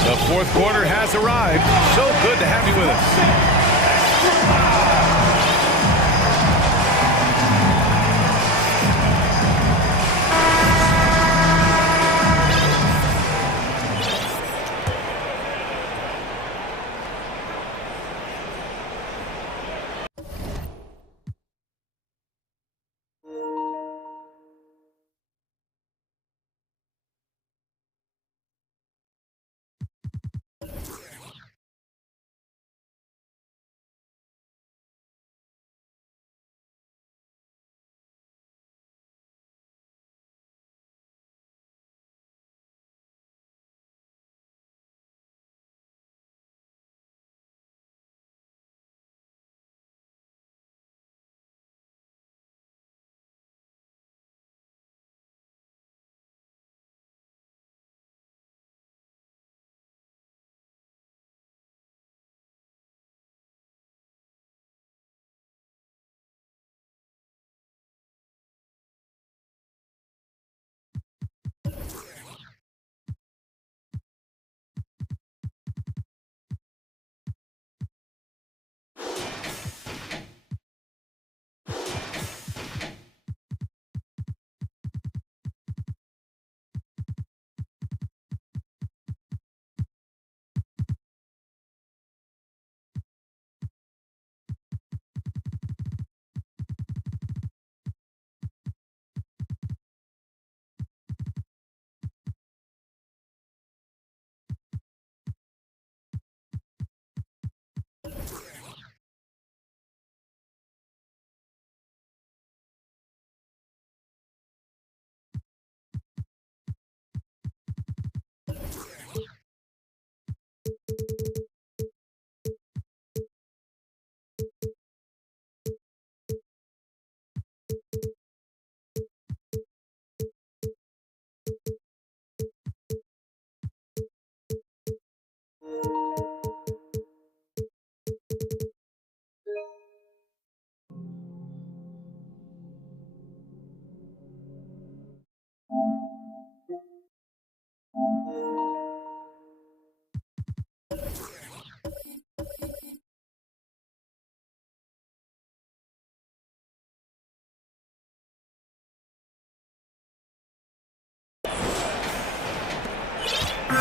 The fourth quarter has arrived. So good to have you with us.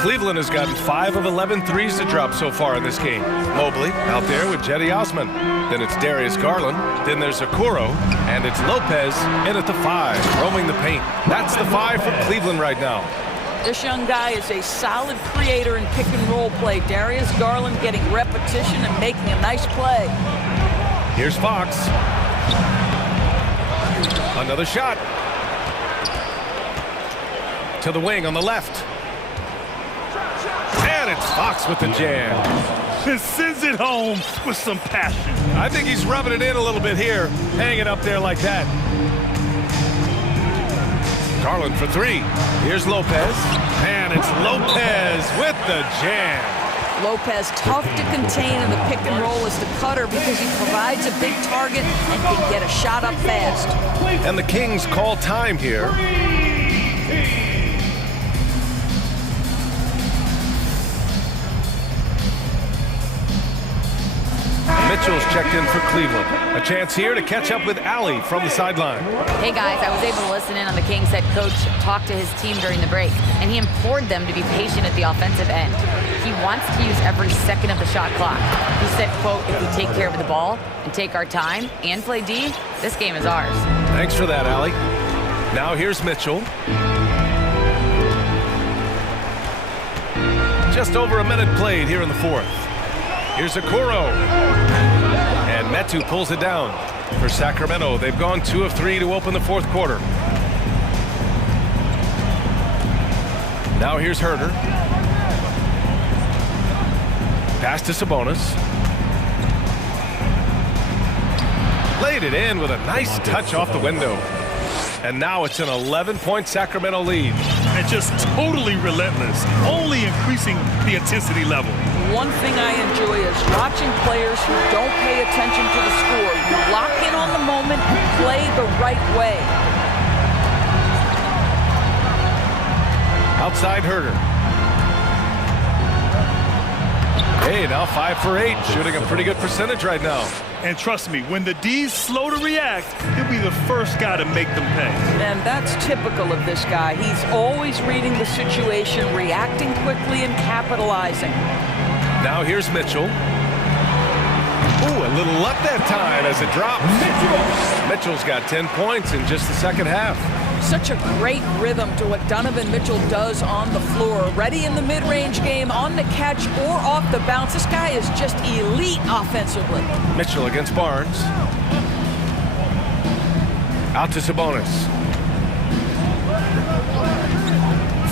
Cleveland has gotten 5 of 11 threes to drop so far in this game. Mobley out there with Jetty Osman. Then it's Darius Garland. Then there's Okoro. And it's Lopez in at the 5, roaming the paint. That's the 5 for Cleveland right now. This young guy is a solid creator in pick and roll play. Darius Garland getting repetition and making a nice play. Here's Fox. Another shot. To the wing on the left. And it's Fox with the jam. And sends it home with some passion. I think he's rubbing it in a little bit here, hanging up there like that. Garland for 3. Here's Lopez. And it's Lopez with the jam. Lopez tough to contain in the pick and roll as the cutter because he provides a big target and can get a shot up fast. And the Kings call time here. Mitchell's checked in for Cleveland. A chance here to catch up with Allie from the sideline. Hey guys, I was able to listen in on the Kings head coach talk to his team during the break, and he implored them to be patient at the offensive end. He wants to use every second of the shot clock. He said, quote, if we take care of the ball and take our time and play D, this game is ours. Thanks for that, Allie. Now here's Mitchell. Just over a minute played here in the fourth. Here's Okoro. And Metu pulls it down for Sacramento. They've gone 2 of 3 to open the fourth quarter. Now here's Herder. Pass to Sabonis. Laid it in with a nice touch off the window. And now it's an 11-point Sacramento lead. And just totally relentless, only increasing the intensity level. One thing I enjoy is watching players who don't pay attention to the score. You lock in on the moment and play the right way. Outside Herder. Hey, now 5 for 8, shooting a pretty good percentage right now. And trust me, when the D's slow to react, he'll be the first guy to make them pay. And that's typical of this guy. He's always reading the situation, reacting quickly and capitalizing. Now here's Mitchell. Ooh, a little luck that time as it drops. Mitchell's got 10 points in just the second half. Such a great rhythm to what Donovan Mitchell does on the floor. Ready in the mid-range game, on the catch or off the bounce. This guy is just elite offensively. Mitchell against Barnes. Out to Sabonis.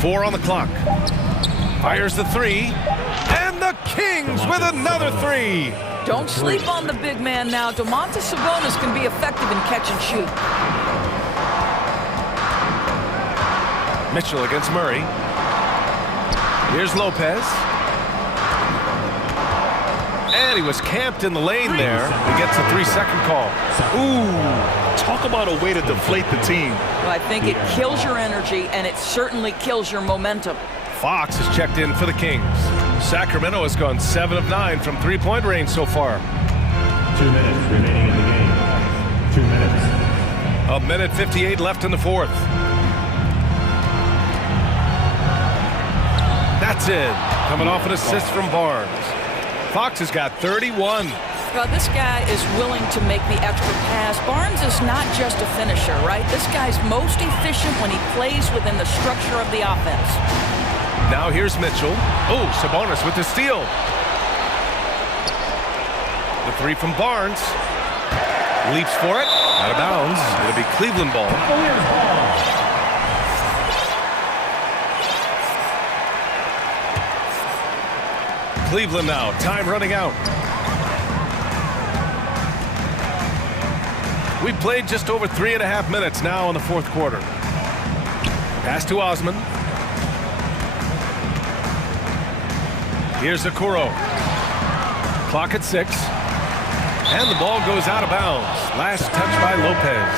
4 on the clock. Fires the 3. And the Kings with another 3. Don't sleep on the big man now. Domantas Sabonis can be effective in catch and shoot. Mitchell against Murray. Here's Lopez. And he was camped in the lane there. He gets a 3-second call. Ooh, talk about a way to deflate the team. Well, I think it kills your energy, and it certainly kills your momentum. Fox has checked in for the Kings. Sacramento has gone 7 of 9 from three-point range so far. 2 minutes remaining in the game. 2 minutes. A minute 58 left in the fourth. That's it. Coming off an assist from Barnes. Fox has got 31. Well, this guy is willing to make the extra pass. Barnes is not just a finisher, right? This guy's most efficient when he plays within the structure of the offense. Now here's Mitchell. Oh, Sabonis with the steal. The 3 from Barnes. Leaps for it. Out of bounds. It'll be Cleveland ball. Cleveland now. Time running out. We've played just over 3.5 minutes now in the fourth quarter. Pass to Osman. Here's Okoro. Clock at 6. And the ball goes out of bounds. Last touch by Lopez.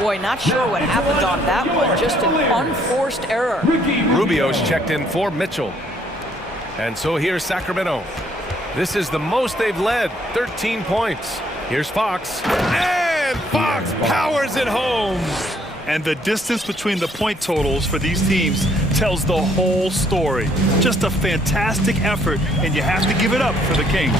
Boy, not sure what happened on that one. Just an unforced error. Rubio's checked in for Mitchell. And so here's Sacramento. This is the most they've led, 13 points. Here's Fox. And Fox powers it home. And the distance between the point totals for these teams tells the whole story. Just a fantastic effort, and you have to give it up for the Kings.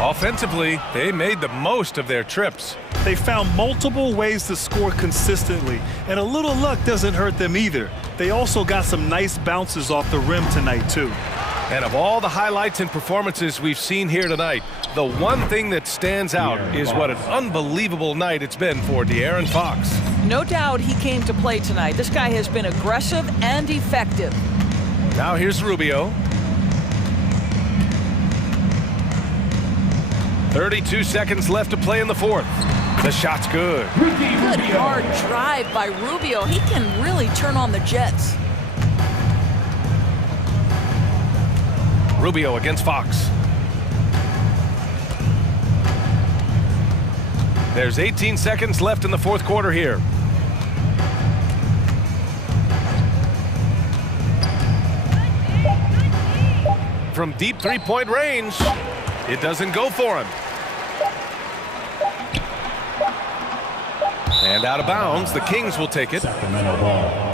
Offensively, they made the most of their trips. They found multiple ways to score consistently, and a little luck doesn't hurt them either. They also got some nice bounces off the rim tonight, too. And of all the highlights and performances we've seen here tonight, the one thing that stands out is what an unbelievable night it's been for De'Aaron Fox. No doubt he came to play tonight. This guy has been aggressive and effective. Now here's Rubio. 32 seconds left to play in the fourth. The shot's good. Good hard drive by Rubio. He can really turn on the Jets. Rubio against Fox. There's 18 seconds left in the fourth quarter here. From deep three-point range, it doesn't go for him. And out of bounds, the Kings will take it. Sacramento ball.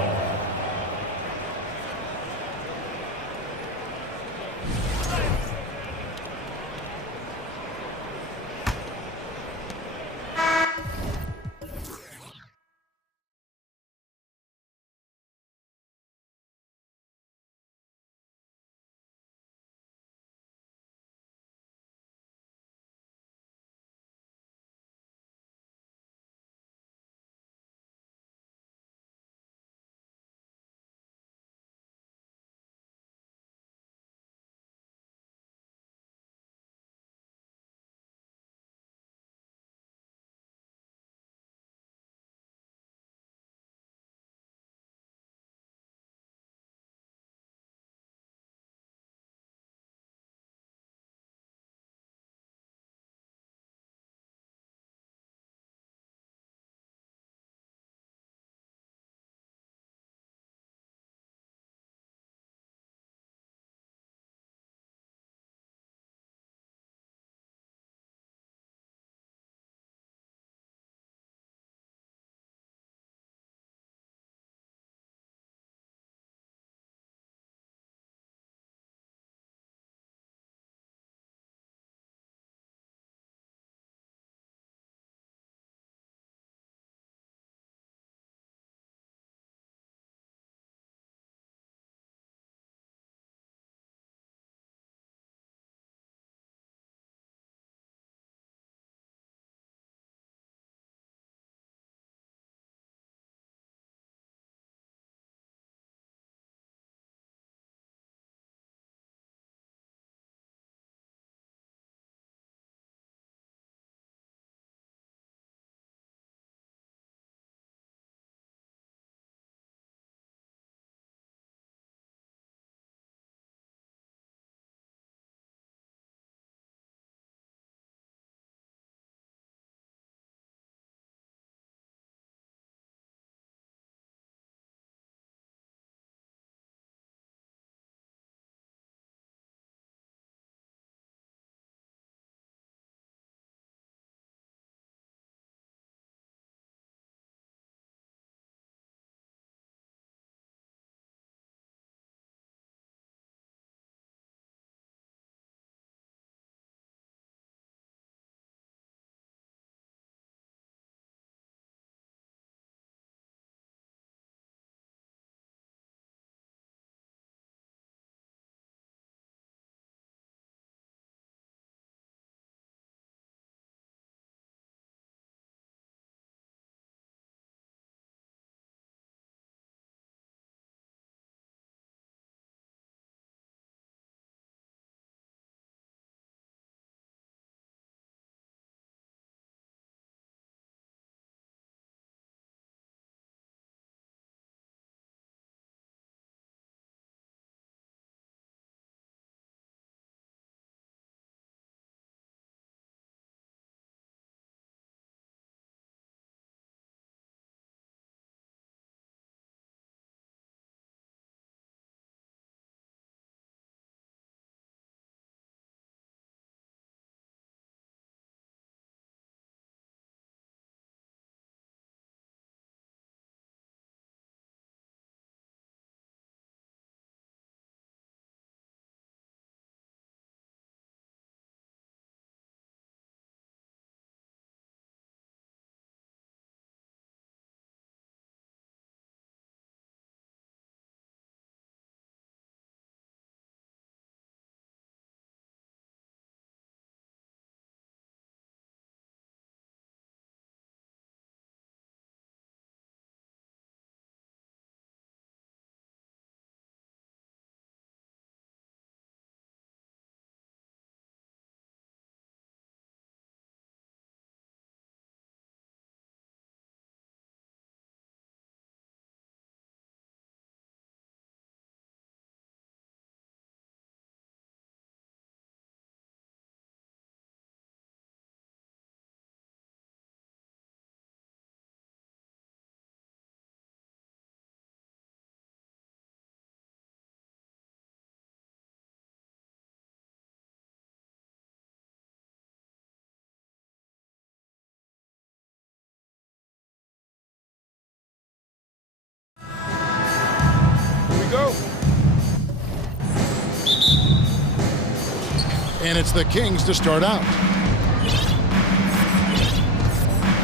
And it's the Kings to start out.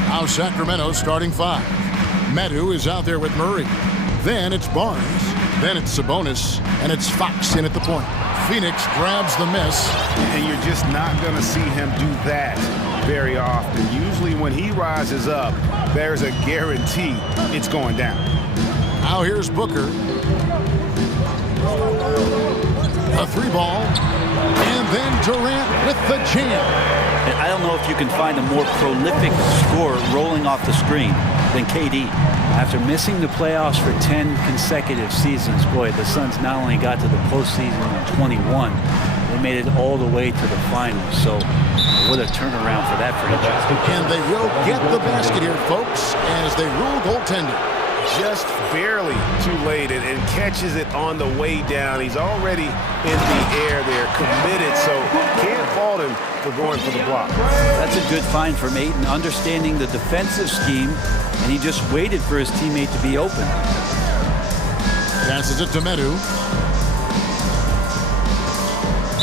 Now Sacramento starting 5. Medu is out there with Murray. Then it's Barnes. Then it's Sabonis. And it's Fox in at the point. Phoenix grabs the miss. And you're just not going to see him do that very often. Usually when he rises up, there's a guarantee it's going down. Now here's Booker. A 3-ball. And then Durant with the jam. And I don't know if you can find a more prolific scorer rolling off the screen than KD. After missing the playoffs for 10 consecutive seasons, boy, the Suns not only got to the postseason in 21, they made it all the way to the finals. So what a turnaround for that franchise. And they will get the basket here, folks, as they rule goaltender. Just barely too late and catches it on the way down. He's already in the air there, committed, so can't fault him for going for the block. That's a good find from Ayton, understanding the defensive scheme, and he just waited for his teammate to be open. Passes it to Medu.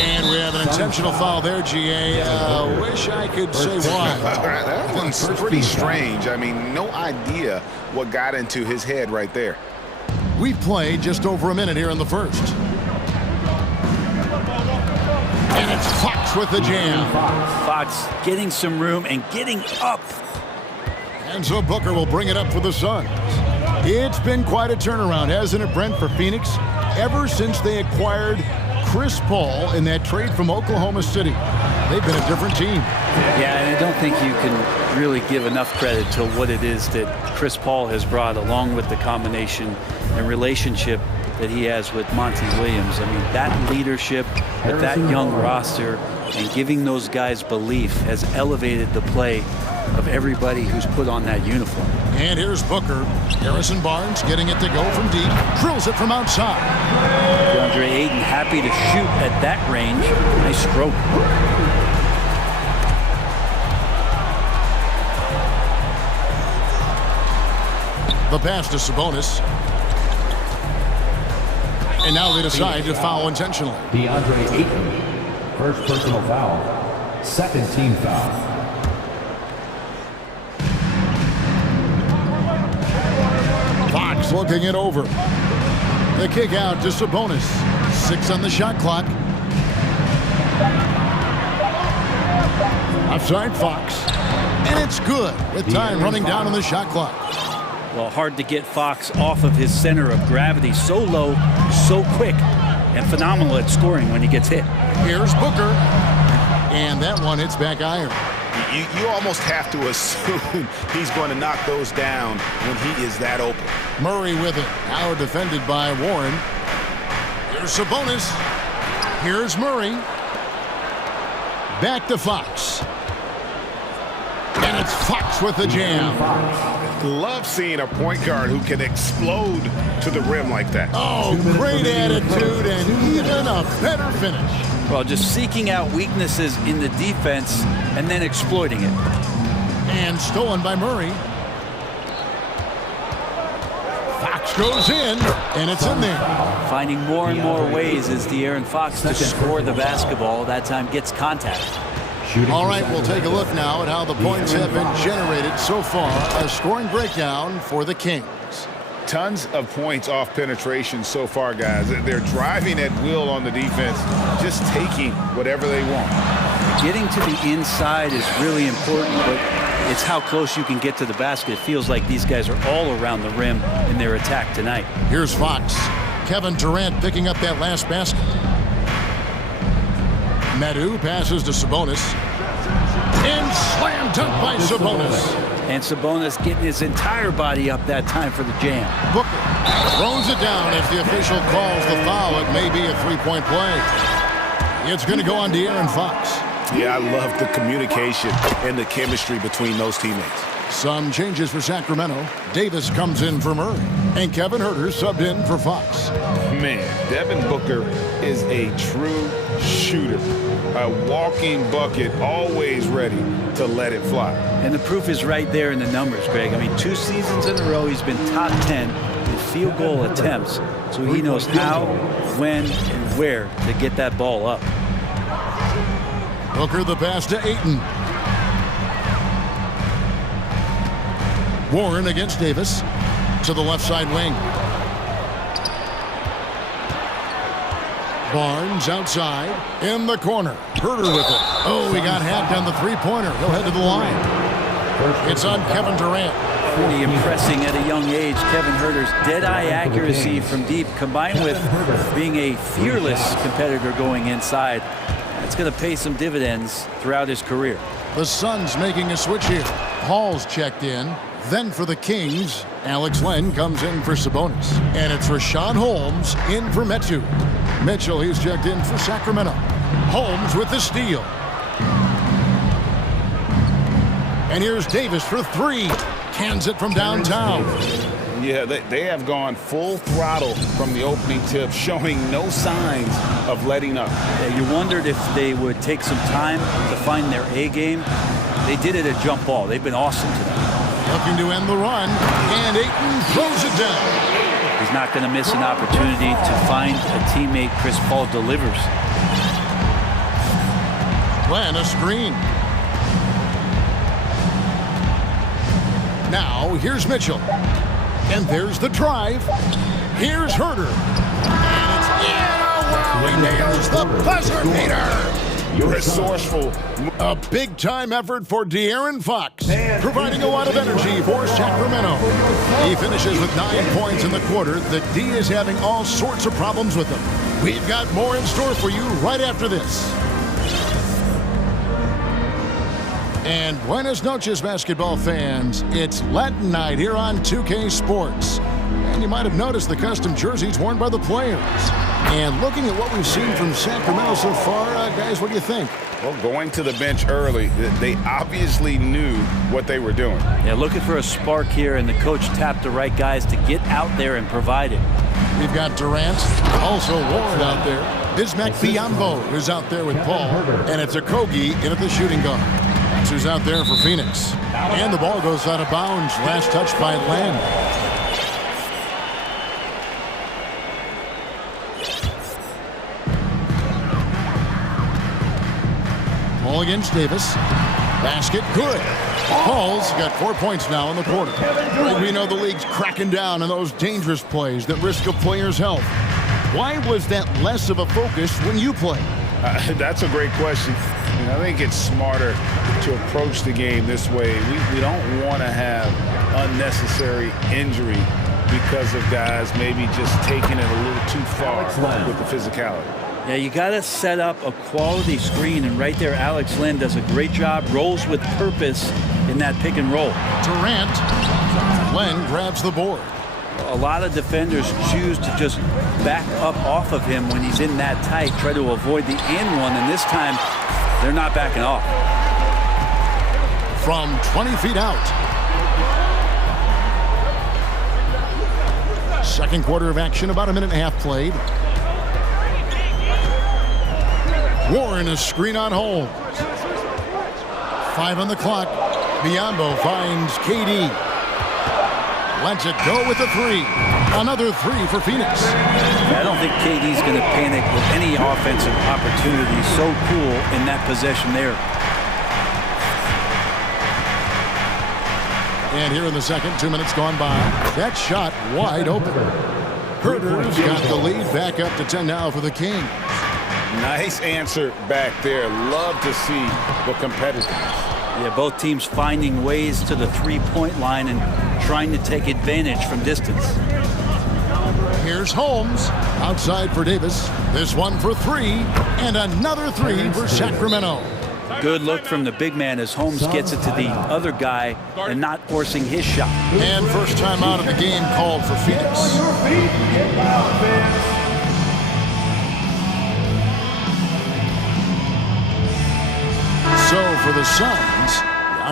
And we have an intentional foul there, GA. Wish I could say why. That one's pretty strange. I mean, no idea what got into his head right there. We've played just over a minute here in the first. And it's Fox with the jam. Fox getting some room and getting up. And so Booker will bring it up for the Suns. It's been quite a turnaround, hasn't it, Brent, for Phoenix? Ever since they acquired Chris Paul in that trade from Oklahoma City, they've been a different team. Yeah, and I don't think you can really give enough credit to what it is that Chris Paul has brought, along with the combination and relationship that he has with Monty Williams. I mean, that leadership with that young roster and giving those guys belief has elevated the play of everybody who's put on that uniform. And here's Booker. Harrison Barnes getting it to go from deep. Drills it from outside. DeAndre Ayton happy to shoot at that range. Nice stroke. The pass to Sabonis. And now they decide to foul intentionally. DeAndre Ayton, first personal foul, second team foul. Fox looking it over. The kick out to Sabonis. 6 on the shot clock. Outside Fox. And it's good with time running down on the shot clock. Well, hard to get Fox off of his center of gravity. So low, so quick, and phenomenal at scoring when he gets hit. Here's Booker. And that one hits back iron. You almost have to assume he's going to knock those down when he is that open. Murray with it. Now defended by Warren. Here's Sabonis. Here's Murray. Back to Fox. And it's Fox with the jam. Love seeing a point guard who can explode to the rim like that. Oh, great attitude and even a better finish. Well, just seeking out weaknesses in the defense and then exploiting it. And stolen by Murray. Fox goes in, and it's in there. Finding more and more ways as De'Aaron Fox to score the basketball. That time gets contact. All right, we'll take a look now at how the points have been generated so far. A scoring breakdown for the Kings. Tons of points off penetration so far, guys. They're driving at will on the defense, just taking whatever they want. Getting to the inside is really important, but it's how close you can get to the basket. It feels like these guys are all around the rim in their attack tonight. Here's Fox. Kevin Durant picking up that last basket. Medu passes to Sabonis. And slam dunk by Sabonis. And Sabonis getting his entire body up that time for the jam. Booker throws it down as the official calls the foul. It may be a three-point play. It's going to go on De'Aaron Fox. Yeah, I love the communication and the chemistry between those teammates. Some changes for Sacramento. Davis comes in for Murray. And Kevin Huerter subbed in for Fox. Man, Devin Booker is a true shooter. A walking bucket, always ready to let it fly. And the proof is right there in the numbers, Greg. I mean, 2 seasons in a row, he's been top 10 in field goal attempts. So he knows how, when, and where to get that ball up. Booker the pass to Ayton. Warren against Davis. To the left side wing. Barnes outside. In the corner. Herter with it. Oh, he got hacked on the three-pointer. He'll head to the line. It's on Kevin Durant. Pretty impressing at a young age. Kevin Herter's dead-eye accuracy from deep, combined with being a fearless competitor going inside. It's going to pay some dividends throughout his career. The Suns making a switch here. Hall's checked in. Then for the Kings, Alex Len comes in for Sabonis. And it's Rashawn Holmes in for Metu. Mitchell, he's checked in for Sacramento. Holmes with the steal. And here's Davis for three. Cans it from downtown. Yeah, they have gone full throttle from the opening tip, showing no signs of letting up. Yeah, you wondered if they would take some time to find their A game. They did it at jump ball. They've been awesome today. Looking to end the run, and Ayton throws it down. He's not going to miss an opportunity to find a teammate. Chris Paul delivers. Plan a screen. Now, here's Mitchell. And there's the drive. Here's Herter. And it's in. Oh, wow, he nails the buzzer beater. Resourceful. A big-time effort for De'Aaron Fox, providing a lot of energy for Sacramento. He finishes with 9 points in the quarter. The D is having all sorts of problems with him. We've got more in store for you right after this. And buenas noches, basketball fans. It's Latin night here on 2K Sports. And you might have noticed the custom jerseys worn by the players. And looking at what we've seen from Sacramento so far, guys, what do you think? Well, going to the bench early, they obviously knew what they were doing. Yeah, looking for a spark here, and the coach tapped the right guys to get out there and provide it. We've got Durant, also Warren out there. Bismack Biyombo is out there with Paul. And it's Okogie in at the shooting guard. That's who's out there for Phoenix. And the ball goes out of bounds. Last touch by Len. Paul against Davis. Basket, good. Paul's got 4 points now in the quarter. We know the league's cracking down on those dangerous plays that risk a player's health. Why was that less of a focus when you play? That's a great question. I think it's smarter to approach the game this way. We don't want to have unnecessary injury because of guys maybe just taking it a little too far with the physicality. Yeah, you got to set up a quality screen, and right there, Alex Len does a great job, rolls with purpose in that pick and roll. Durant. Len grabs the board. A lot of defenders choose to just back up off of him when he's in that tight, try to avoid the and one, and this time, they're not backing off. From 20 feet out. Second quarter of action, about a minute and a half played. Warren, a screen on Holmes. 5 on the clock. Biyombo finds KD. Lets it go with a three. Another three for Phoenix. I don't think KD's going to panic with any offensive opportunity. So cool in that possession there. And here in the second, 2 minutes gone by. That shot wide open. Herter's got the lead back up to 10 now for the Kings. Nice answer back there. Love to see the competitiveness. Yeah, both teams finding ways to the three-point line and trying to take advantage from distance. Here's Holmes. Outside for Davis. This one for three. And another three for Sacramento. Good look from the big man as Holmes gets it to the other guy and not forcing his shot. And first time out of the game called for Phoenix. So for the Suns,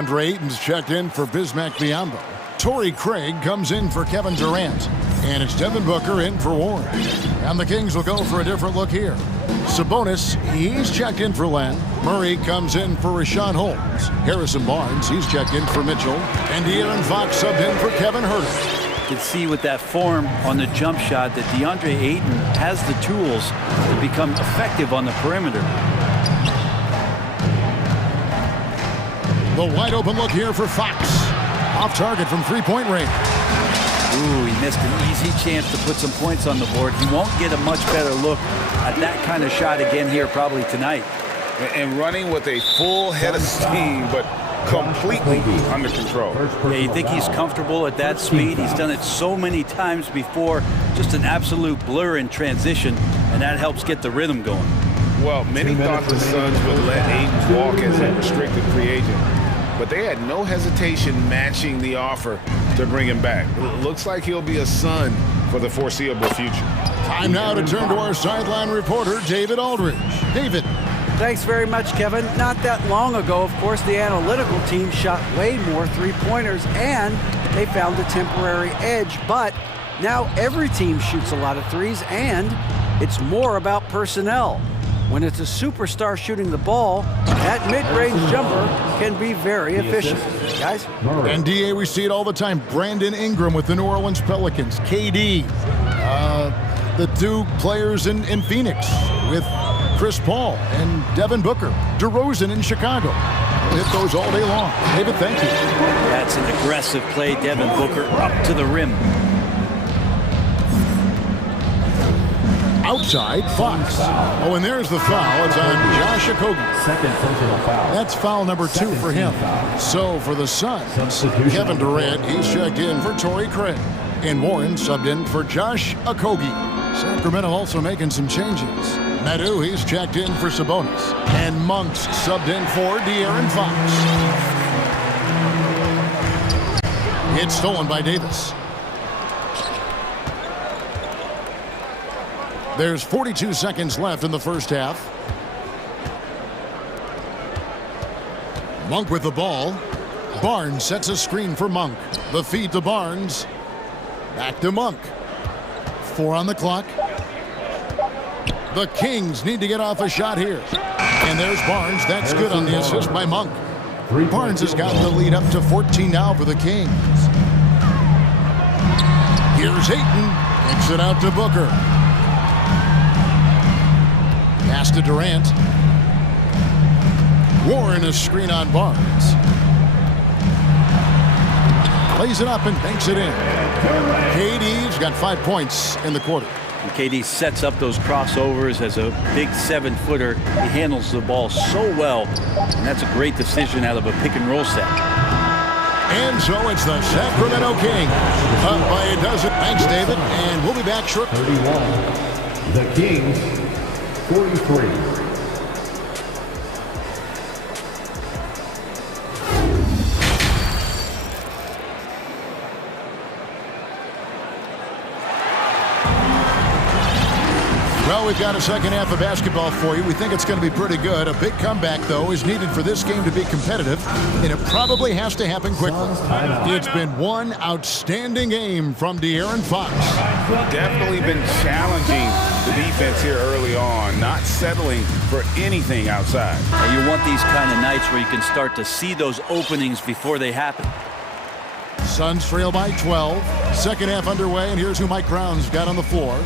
DeAndre Ayton's checked in for Bismack Biyombo. Torrey Craig comes in for Kevin Durant. And it's Devin Booker in for Warren. And the Kings will go for a different look here. Sabonis, he's checked in for Len. Murray comes in for Rashawn Holmes. Harrison Barnes, he's checked in for Mitchell. And De'Aaron Fox subbed in for Kevin Herter. You can see with that form on the jump shot that DeAndre Ayton has the tools to become effective on the perimeter. The wide open look here for Fox. Off target from three-point range. Ooh, he missed an easy chance to put some points on the board. He won't get a much better look at that kind of shot again here probably tonight. And running with a full head of steam, but completely under control. Yeah, you think he's comfortable at that speed? He's done it so many times before. Just an absolute blur in transition, and that helps get the rhythm going. Well, many thought the Suns would let Ayton walk as a restricted free agent, but they had no hesitation matching the offer to bring him back. It looks like he'll be a Sun for the foreseeable future. Time now to turn to our sideline reporter, David Aldridge. David. Thanks very much, Kevin. Not that long ago, of course, the analytical team shot way more three-pointers, and they found a temporary edge. But now every team shoots a lot of threes, and it's more about personnel. When it's a superstar shooting the ball, that mid-range jumper can be very efficient. Guys? And DA, we see it all the time. Brandon Ingram with the New Orleans Pelicans. KD. The two players in Phoenix with Chris Paul and Devin Booker. DeRozan in Chicago. We'll hit those all day long. David, thank you. That's an aggressive play. Devin Booker up to the rim. Outside, Fox. Oh, and there's the foul. It's on Josh Okogie. Second personal foul. That's foul number 2 for him. So for the Suns, Kevin Durant, he's checked in for Torrey Craig. And Warren subbed in for Josh Okogie. Sacramento also making some changes. Meadow, he's checked in for Sabonis. And Monks subbed in for De'Aaron Fox. It's stolen by Davis. There's 42 seconds left in the first half. Monk with the ball. Barnes sets a screen for Monk. The feed to Barnes. Back to Monk. 4 on the clock. The Kings need to get off a shot here. And there's Barnes. That's good on the assist by Monk. Barnes has gotten the lead up to 14 now for the Kings. Here's Ayton. Kicks it out to Booker. Pass to Durant. Warren a screen on Barnes. Lays it up and banks it in. KD's got 5 points in the quarter. And KD sets up those crossovers as a big 7-footer. He handles the ball so well, and that's a great decision out of a pick-and-roll set. And so it's the Sacramento Kings up by a dozen. Thanks, David, and we'll be back shortly. 31. The Kings, 43. Well, we've got a second half of basketball for you. We think it's going to be pretty good. A big comeback, though, is needed for this game to be competitive, and it probably has to happen quickly. It's been one outstanding game from De'Aaron Fox. Definitely been challenging the defense here early on, not settling for anything outside. And you want these kind of nights where you can start to see those openings before they happen. Suns trail by 12. Second half underway, and here's who Mike Brown's got on the floor.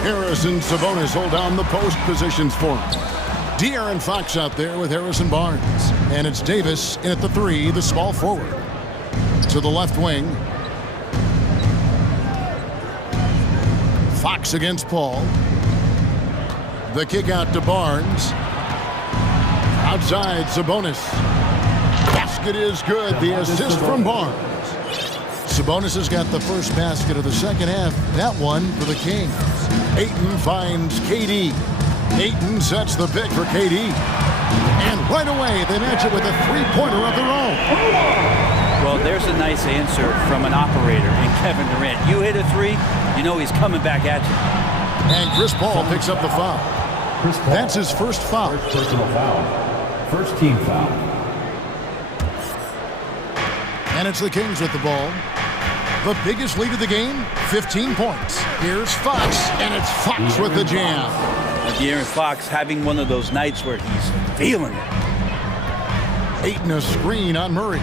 Harris and Sabonis hold down the post positions for him. De'Aaron Fox out there with Harris and Barnes. And it's Davis in at the 3, the small forward. To the left wing. Fox against Paul. The kick out to Barnes. Outside, Sabonis. Basket is good. The assist from Barnes. Sabonis has got the first basket of the second half. That one for the Kings. Ayton finds KD. Ayton sets the pick for KD. And right away, they match it with a three-pointer of their own. Well, there's a nice answer from an operator in Kevin Durant. You hit a 3, you know he's coming back at you. And Chris Paul picks up the foul. That's his first foul. First personal foul. First team foul. And it's the Kings with the ball. The biggest lead of the game, 15 points. Here's Fox, and it's Fox with the jam. De'Aaron Fox having one of those nights where he's feeling it. Ayton a screen on Murray.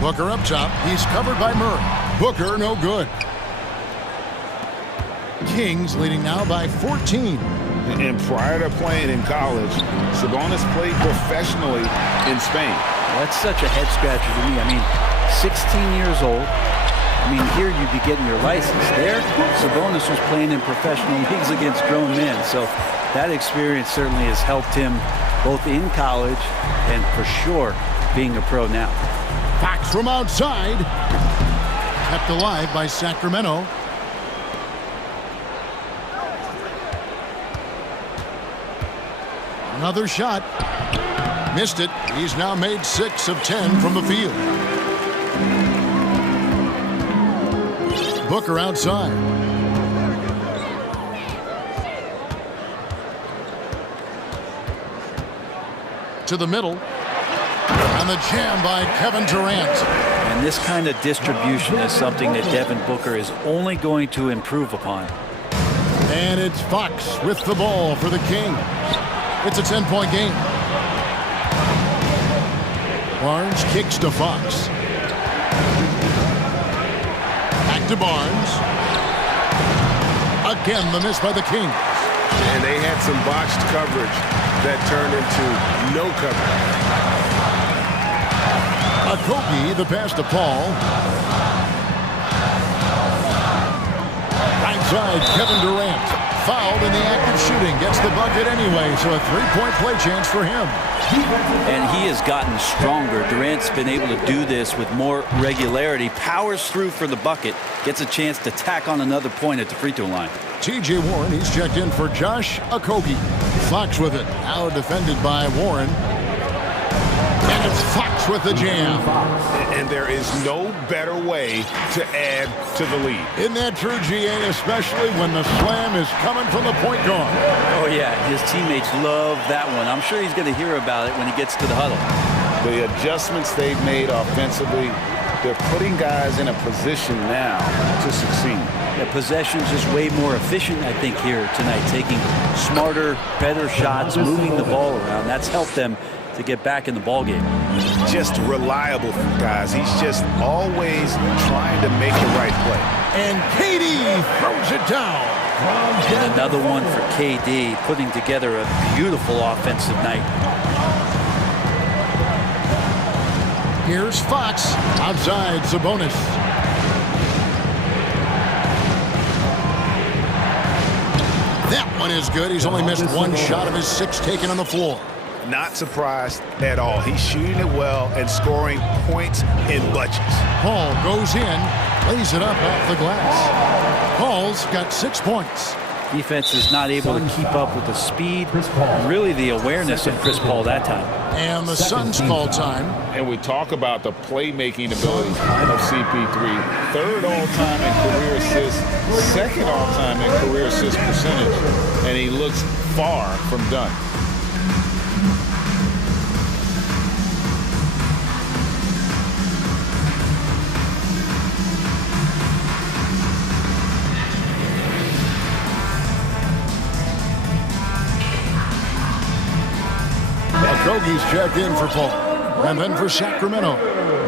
Booker up top. He's covered by Murray. Booker no good. Kings leading now by 14. And prior to playing in college, Sabonis played professionally in Spain. That's such a head scratcher to me. I mean, 16 years old. I mean, here you'd be getting your license. There, Sabonis was playing in professional leagues against grown men. So that experience certainly has helped him both in college and for sure being a pro now. Fox from outside. Kept alive by Sacramento. Another shot. Missed it. He's now made 6 of 10 from the field. Booker outside. To the middle. And the jam by Kevin Durant. And this kind of distribution is something that Devin Booker is only going to improve upon. And it's Fox with the ball for the Kings. It's a 10-point game. Barnes kicks to Fox. Back to Barnes. Again, the miss by the Kings. And they had some botched coverage that turned into no coverage. Okogie, the pass to Paul. Right side, Kevin Durant. Fouled in the act of shooting. Gets the bucket anyway, so a 3-point play chance for him. And he has gotten stronger. Durant's been able to do this with more regularity. Powers through for the bucket. Gets a chance to tack on another point at the free throw line. T.J. Warren, he's checked in for Josh Okogie. Fox with it. Now defended by Warren. And it's Fox with the jam. And there is no better way to add to the lead. Isn't that true, GA, especially when the slam is coming from the point guard? Oh, yeah. His teammates love that one. I'm sure he's going to hear about it when he gets to the huddle. The adjustments they've made offensively, they're putting guys in a position now to succeed. The possession's just way more efficient, I think, here tonight. Taking smarter, better shots, moving the ball around. That's helped them to get back in the ball game. Just reliable, guys. He's just always trying to make the right play. And KD throws it down. And another one for KD, putting together a beautiful offensive night. Here's Fox outside Sabonis. That one is good. He's only missed one shot of his 6 taken on the floor. Not surprised at all. He's shooting it well and scoring points in bunches. Paul goes in, lays it up off the glass. Paul's got 6 points. Defense is not able to keep up with the speed, really the awareness of Chris Paul that time. And the Suns call time. And we talk about the playmaking abilities of CP3. 3rd all-time in career assists, 2nd all-time in career assist percentage. And he looks far from done. Okogie's checked in for Paul. And then for Sacramento.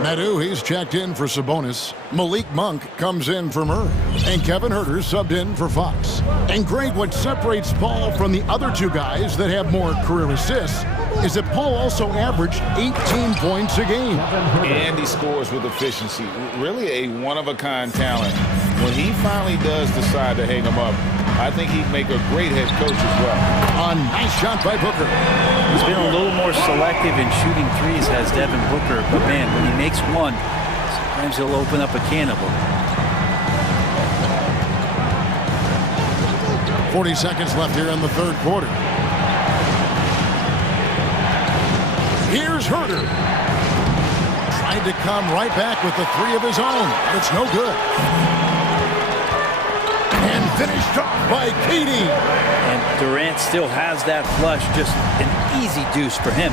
Medu, he's checked in for Sabonis. Malik Monk comes in for Murray. And Kevin Huerter subbed in for Fox. And Greg, what separates Paul from the other 2 guys that have more career assists is that Paul also averaged 18 points a game. And he scores with efficiency. Really a one-of-a-kind talent. When he finally does decide to hang him up, I think he'd make a great head coach as well. A nice shot by Booker. He's been a little more selective in shooting threes, has Devin Booker. But, man, when he makes one, sometimes he'll open up a can of them. 40 seconds left here in the 3rd quarter. Here's Huerter. Tried to come right back with the 3 of his own. But it's no good. And finished off by KD. And Durant still has that flush, just an easy deuce for him.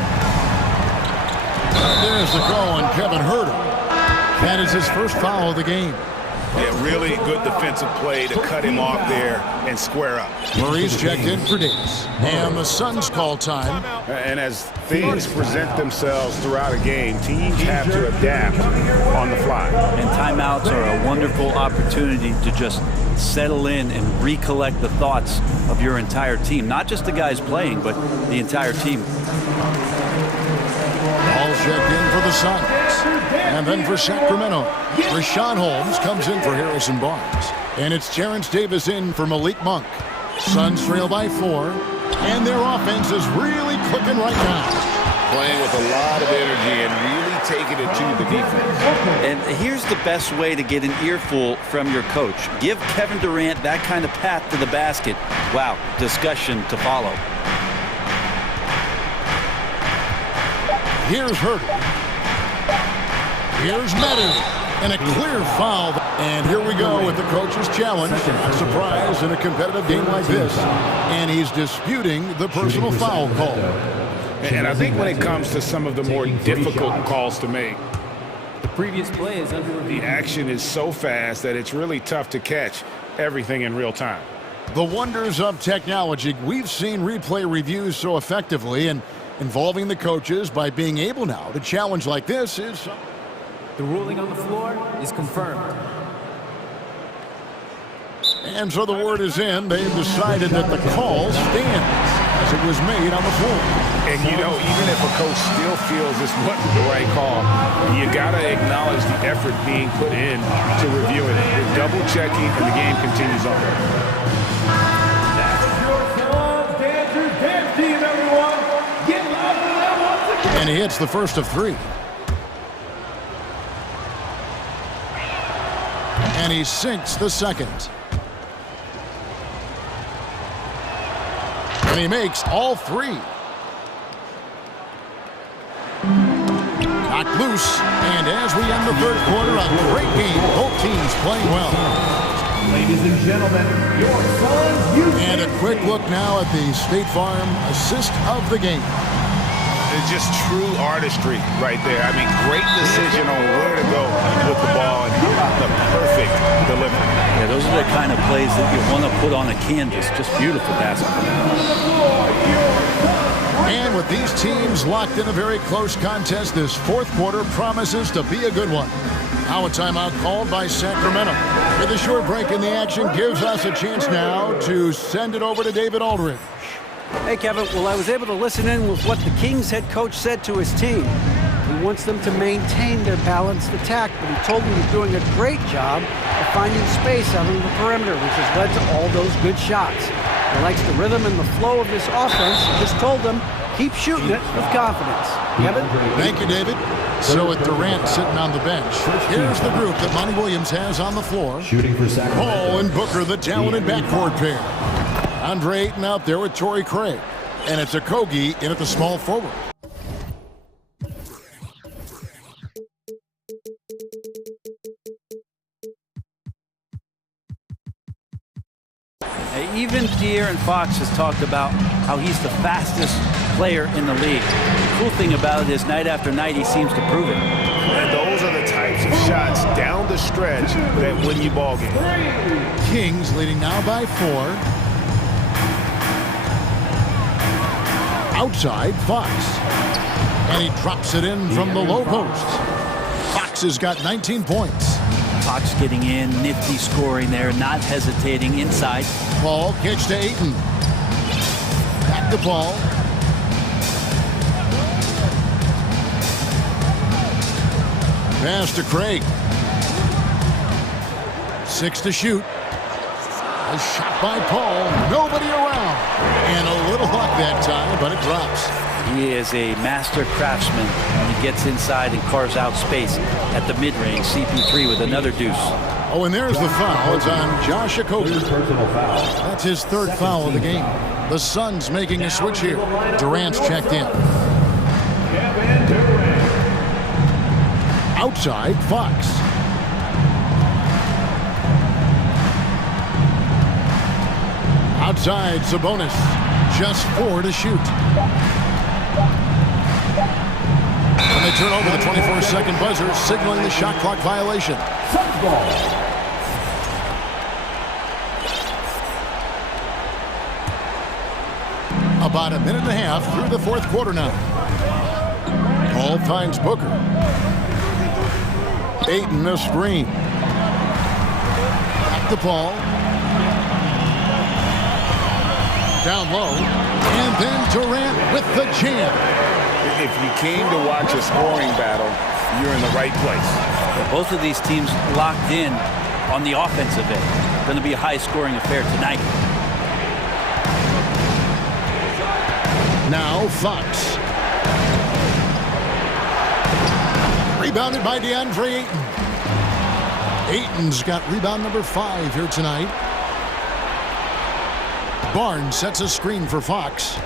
There's the call on Kevin Huerter. That is his first foul of the game. Yeah, really good defensive play to cut him off there and square up. Murray's checked in for Davis. And the Suns call time. And as things present themselves throughout a game, teams have to adapt on the fly. And timeouts are a wonderful opportunity to just settle in and recollect the thoughts of your entire team. Not just the guys playing, but the entire team. All checked in for the Suns. And then for Sacramento, Rashawn Holmes comes in for Harrison Barnes. And it's Terrence Davis in for Malik Monk. Suns trail by 4. And their offense is really clicking right now. Playing with a lot of energy and really taking it to the defense. And here's the best way to get an earful from your coach. Give Kevin Durant that kind of path to the basket. Wow, discussion to follow. Here's Hurdy. Here's Meadow. And a clear foul. And here we go with the coach's challenge. A surprise in a competitive game like this. And he's disputing the personal foul call. And I think when it comes to some of the more difficult calls to make, The previous play is under review. the action is so fast that it's really tough to catch everything in real time. The wonders of technology. We've seen replay reviews so effectively, and involving the coaches by being able now to challenge like this is... The ruling on the floor is confirmed. And so the word is in. They've decided that the call stands as it was made on the floor. And, you know, even if a coach still feels this wasn't the right call, you got to acknowledge the effort being put in to reviewing it. You're double-checking, and the game continues on. That's your Suns Dancers Dance Team, everyone. Get loud for that once again. And he hits the first of 3. And he sinks the second. And he makes all 3. Knocked loose. And as we end the third quarter, a great game. Both teams playing well. Ladies and gentlemen, your Suns use. And a quick look now at the State Farm assist of the game. It's just true artistry right there. I mean, great decision on where to go with the ball, and how about the perfect delivery. Yeah, those are the kind of plays that you want to put on a canvas. Just beautiful basketball. And with these teams locked in a very close contest, this fourth quarter promises to be a good one. Now a timeout called by Sacramento. With a short break in the action gives us a chance now to send it over to David Aldridge. Hey, Kevin. Well, I was able to listen in with what the Kings head coach said to his team. He wants them to maintain their balanced attack, but he told them he's doing a great job of finding space out on the perimeter, which has led to all those good shots. He likes the rhythm and the flow of this offense. He just told them, keep shooting it with confidence. Kevin? Thank you, David. So with Durant sitting on the bench, here's the group that Monty Williams has on the floor. Shooting for Sacramento. Paul and Booker, the talented backcourt pair. Andre Ayton out there with Torrey Craig. And it's Okogie in at the small forward. Even De'Aaron Fox has talked about how he's the fastest player in the league. The cool thing about it is night after night he seems to prove it. And those are the types of shots down the stretch that win you ball games. Kings leading now by 4. Outside, Fox. And he drops it in from the low post. Fox has got 19 points. Fox getting in, nifty scoring there, not hesitating inside. Paul kicks to Ayton. Back to Paul. Pass to Craig. 6 to shoot. A shot by Paul. Nobody around. And a little luck that time, but it drops. He is a master craftsman when he gets inside and carves out space at the mid-range. CP3 with another deuce. Oh, and there's the foul. It's on Josh Okogie. Personal foul. That's his third foul of the game. The Suns making a switch here. Durant's checked in. Outside, Fox. Outside, Sabonis. Just 4 to shoot. And they turn over the 24-second buzzer, signaling the shot clock violation. About a minute and a half through the fourth quarter now. Hall finds Booker. Ayton a screen. Back to Paul. Down low. And then Durant with the jam. If you came to watch a scoring battle, you're in the right place. Both of these teams locked in on the offensive end. Going to be a high-scoring affair tonight. Now Fox. Rebounded by DeAndre Ayton. Ayton's got rebound number 5 here tonight. Barnes sets a screen for Fox.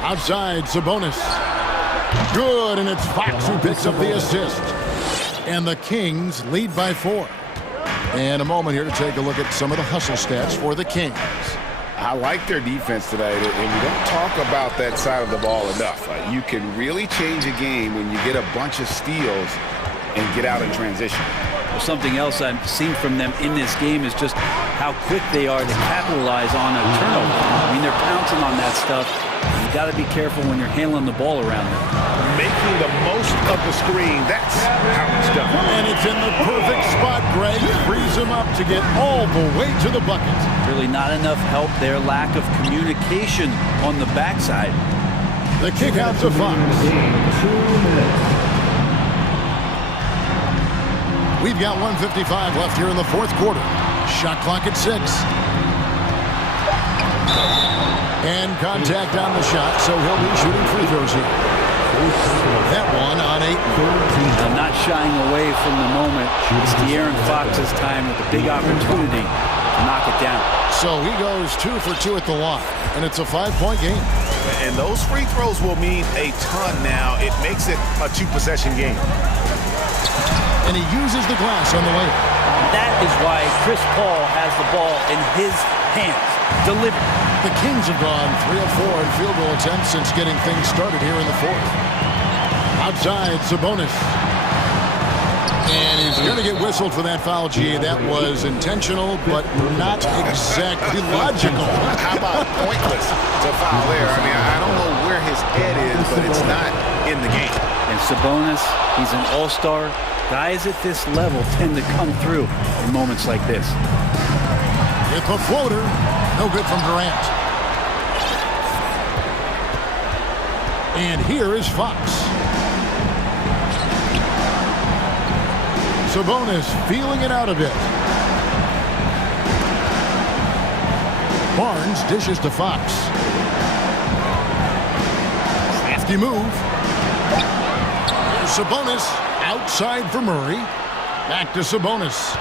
Outside, Sabonis. Good, and it's Fox who picks up the assist. And the Kings lead by 4. And a moment here to take a look at some of the hustle stats for the Kings. I like their defense today, and we don't talk about that side of the ball enough. You can really change a game when you get a bunch of steals and get out in transition. Well, something else I've seen from them in this game is just how quick they are to capitalize on a turnover. I mean, they're pouncing on that stuff. You got to be careful when you're handling the ball around them. Making the most of the screen, that's how it's done. And it's in the perfect spot, Greg. Frees him up to get all the way to the bucket. Really not enough help there. Lack of communication on the backside. The kick out to Fox. We've got 1:55 left here in the fourth quarter. Shot clock at 6. And contact on the shot, so he'll be shooting free throws here. That one on 8. Now, not shying away from the moment. It's De'Aaron Fox's time with a big opportunity to knock it down. So he goes 2 for 2 at the line, and it's a 5-point game. And those free throws will mean a ton now. It makes it a 2-possession game. And he uses the glass on the way. That is why Chris Paul has the ball in his hands. Delivered. The Kings have gone 3 of 4 in field goal attempts since getting things started here in the fourth. Outside, Sabonis. And he's going to get whistled for that foul, G. That was intentional, but not exactly logical. How about pointless to foul there? I mean, I don't know where his head is, but it's not in the game. And Sabonis, he's an all-star. Guys at this level tend to come through in moments like this. With the floater, no good from Durant. And here is Fox. Sabonis feeling it out a bit. Barnes dishes to Fox. Crafty move. Here's Sabonis outside for Murray. Back to Sabonis.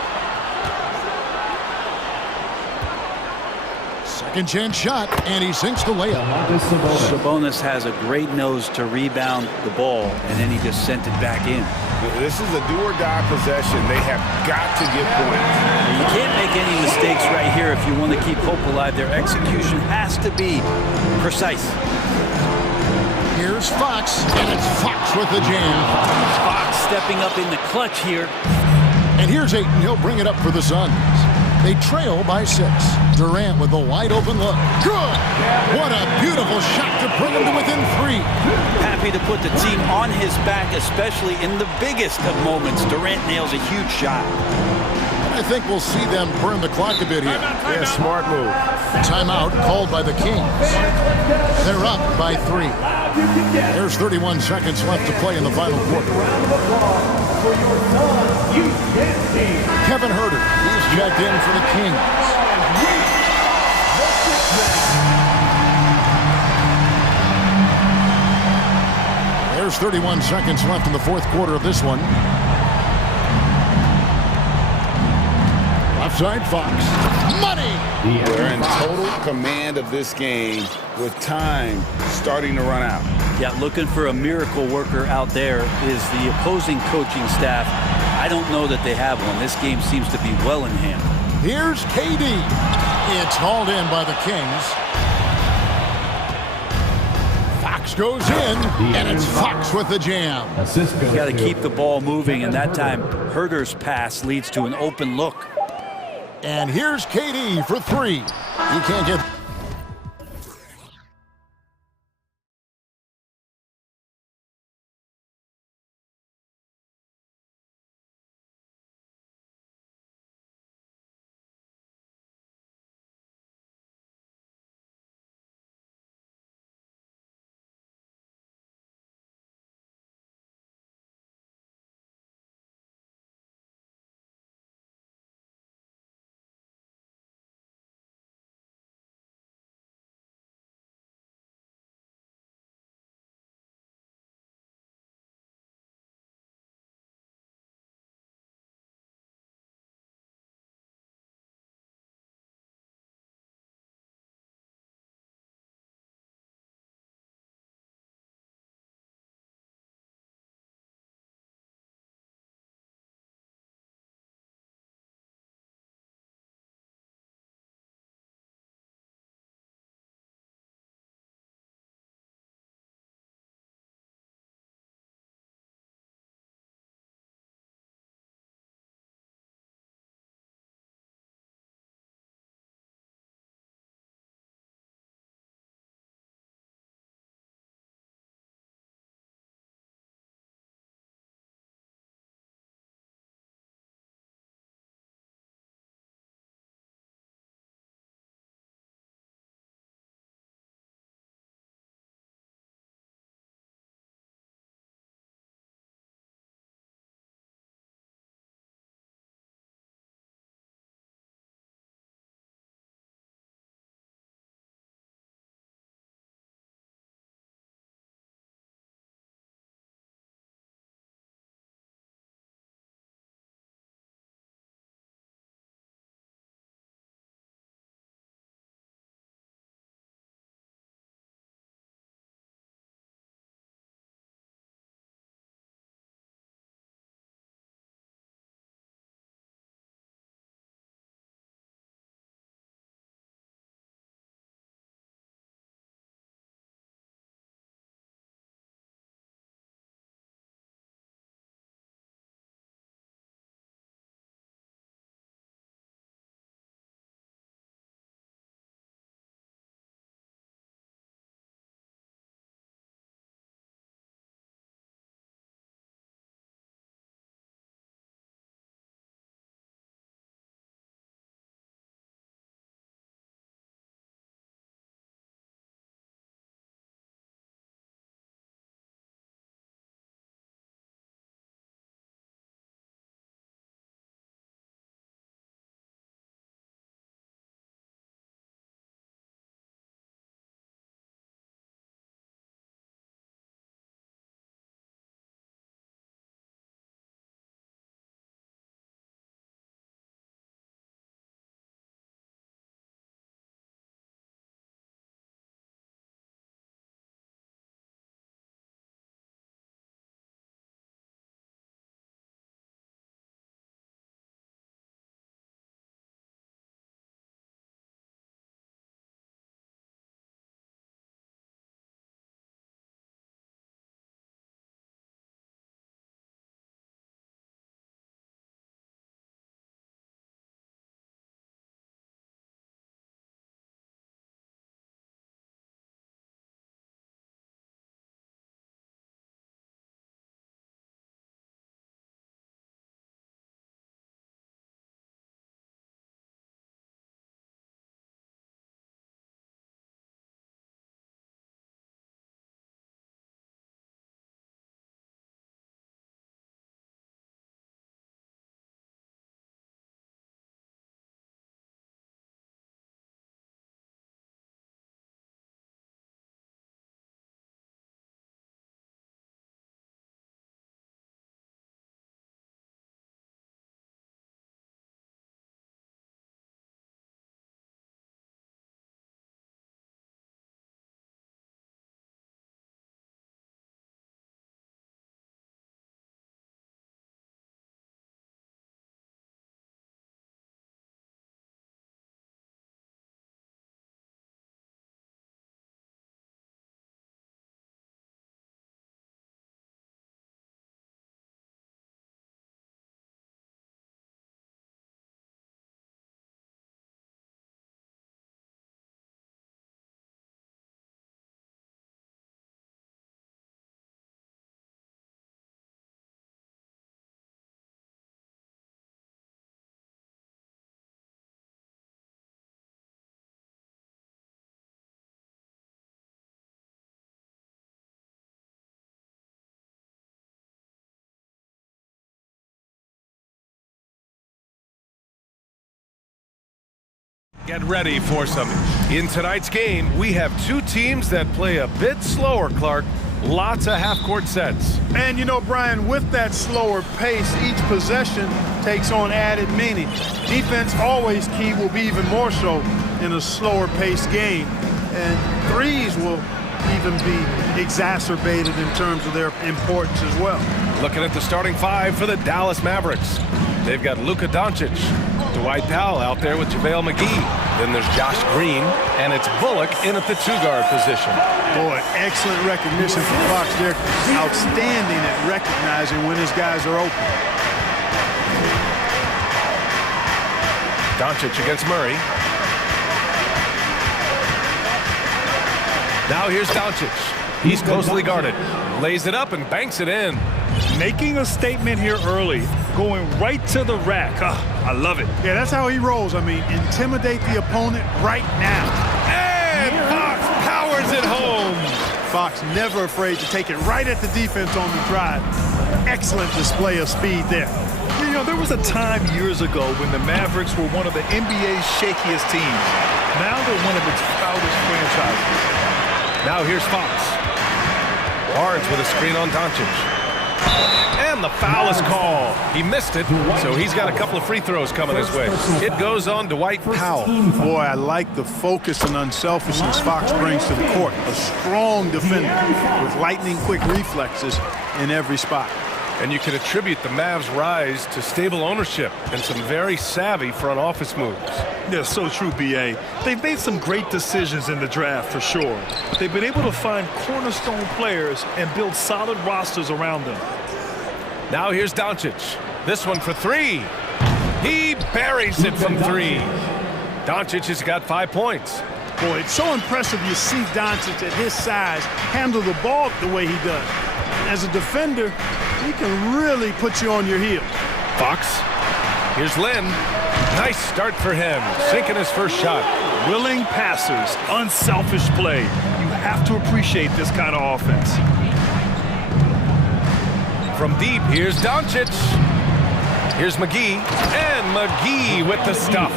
Second chance shot, and he sinks the layup. Sabonis has a great nose to rebound the ball, and then he just sent it back in. This is a do-or-die possession. They have got to get points. You can't make any mistakes right here if you want to keep hope alive. Their execution has to be precise. Here's Fox, and it's Fox with the jam. Fox stepping up in the clutch here. And here's Ayton. He'll bring it up for the Suns. They trail by 6. Durant with a wide-open look. Good! What a beautiful shot to bring him to within 3. Happy to put the team on his back, especially in the biggest of moments. Durant nails a huge shot. I think we'll see them burn the clock a bit here. Yeah, smart move. Timeout called by the Kings. They're up by 3. There's 31 seconds left to play in the final quarter. Kevin Herter, he's checked in for the Kings. There's 31 seconds left in the fourth quarter of this one. Left side, Fox. Money! They're in total command of this game with time starting to run out. Yeah, looking for a miracle worker out there is the opposing coaching staff. I don't know that they have one. This game seems to be well in hand. Here's KD. It's hauled in by the Kings. Fox goes in, and it's Fox with the jam. You got to keep the ball moving, and that time Herter's pass leads to an open look. And here's KD for 3. He can't get... Get ready for some. In tonight's game, we have two teams that play a bit slower, Clark. Lots of half-court sets. And you know, Brian, with that slower pace, each possession takes on added meaning. Defense always key, will be even more so in a slower paced game. And threes will even be exacerbated in terms of their importance as well. Looking at the starting five for the Dallas Mavericks. They've got Luka Doncic, Dwight Powell out there with JaVale McGee. Then there's Josh Green, and it's Bullock in at the two-guard position. Boy, excellent recognition from Fox. They're outstanding at recognizing when his guys are open. Doncic against Murray. Now here's Doncic. He's closely guarded. Lays it up and banks it in. Making a statement here early, going right to the rack. I love it. Yeah, that's how he rolls. I mean, intimidate the opponent right now. And Fox powers it home. Fox never afraid to take it right at the defense on the drive. Excellent display of speed there. You know, there was a time years ago when the Mavericks were one of the NBA's shakiest teams. Now they're one of its proudest franchises. Now here's Fox. Barnes with a screen on Doncic. And the foul is called. He missed it, so he's got a couple of free throws coming his way. It goes on Dwight Powell. Boy, I like the focus and unselfishness Fox brings to the court. A strong defender with lightning-quick reflexes in every spot. And you can attribute the Mavs' rise to stable ownership and some very savvy front office moves. Yeah, so true, B.A. They've made some great decisions in the draft, for sure. They've been able to find cornerstone players and build solid rosters around them. Now here's Doncic. This one for three. He buries it from three. Doncic has got 5 points. Boy, it's so impressive you see Doncic at his size handle the ball the way he does. As a defender, he can really put you on your heel. Fox. Here's Lynn. Nice start for him. Sinking his first shot. Willing passers, unselfish play. You have to appreciate this kind of offense. From deep, here's Doncic. Here's McGee. And McGee with the stuff.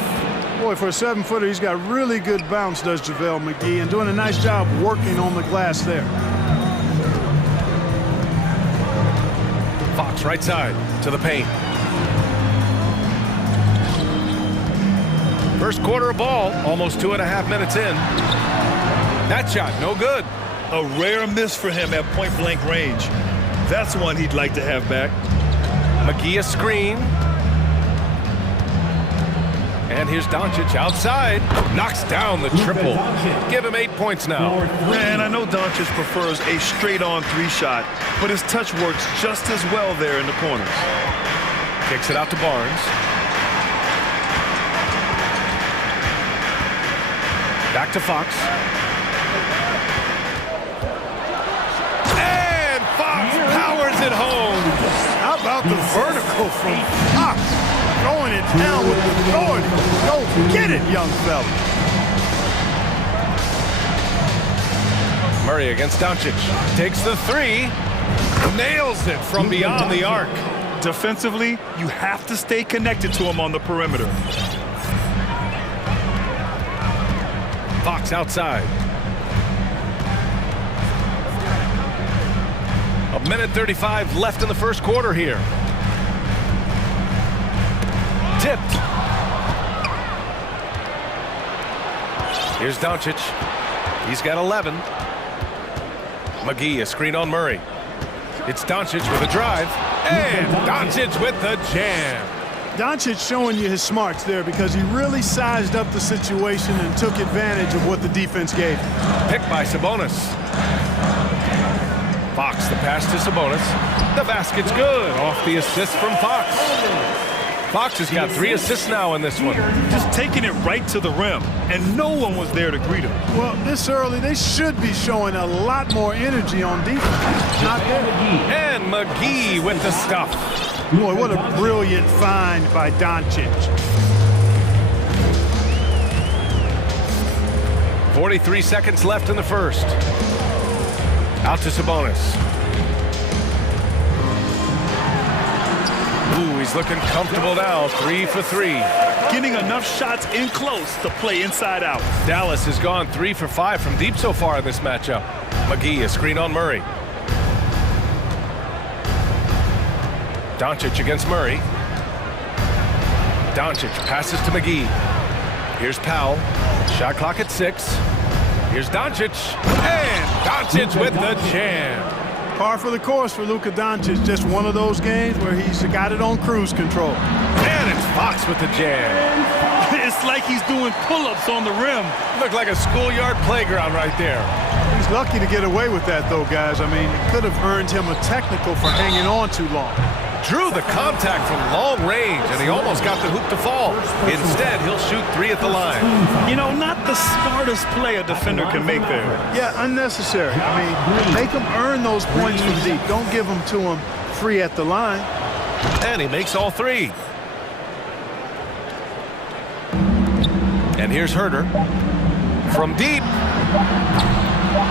Boy, for a 7-footer, he's got really good bounce, does JaVale McGee, and doing a nice job working on the glass there. Fox right side to the paint. First quarter of ball, almost 2.5 minutes in. That shot, no good. A rare miss for him at point-blank range. That's one he'd like to have back. McGee a screen. And here's Doncic outside. Knocks down the triple. Give him 8 points now. Man, I know Doncic prefers a straight-on three-shot, but his touch works just as well there in the corners. Kicks it out to Barnes. Back to Fox. And Fox powers it home. How about the vertical from Fox? Throwing it down with authority. Go get it, young fella. Murray against Doncic. Takes the three. Nails it from beyond the arc. Defensively, you have to stay connected to him on the perimeter. Fox outside. 1:35 left in the first quarter here. Tipped. Here's Doncic. He's got 11. McGee a screen on Murray. It's Doncic with a drive. And Doncic with the jam. Doncic showing you his smarts there because he really sized up the situation and took advantage of what the defense gave. Picked by Sabonis. Fox the pass to Sabonis. The basket's good off the assist from Fox. Fox has got 3 assists now in this one. Just taking it right to the rim, and no one was there to greet him. Well, this early, they should be showing a lot more energy on defense. Not there. And McGee with the stuff. Boy, what a brilliant find by Doncic. 43 seconds left in the first. Out to Sabonis. Ooh, he's looking comfortable now. 3 for 3. Getting enough shots in close to play inside out. Dallas has gone 3 for 5 from deep so far in this matchup. McGee, a screen on Murray. Doncic against Murray. Doncic passes to McGee. Here's Powell. Shot clock at 6. Here's Doncic. And Doncic with the jam. Par for the course for Luka Doncic. Just one of those games where he's got it on cruise control. And it's Fox with the jam. It's like he's doing pull-ups on the rim. Looked like a schoolyard playground right there. He's lucky to get away with that, though, guys. I mean, it could have earned him a technical for hanging on too long. Drew the contact from long range, and he almost got the hoop to fall. Instead, he'll shoot 3 at the line. You know, not the smartest play a defender can make there. Yeah, unnecessary. I mean, make him earn those points from deep. Don't give them to him free at the line. And he makes all 3. And here's Herter from deep.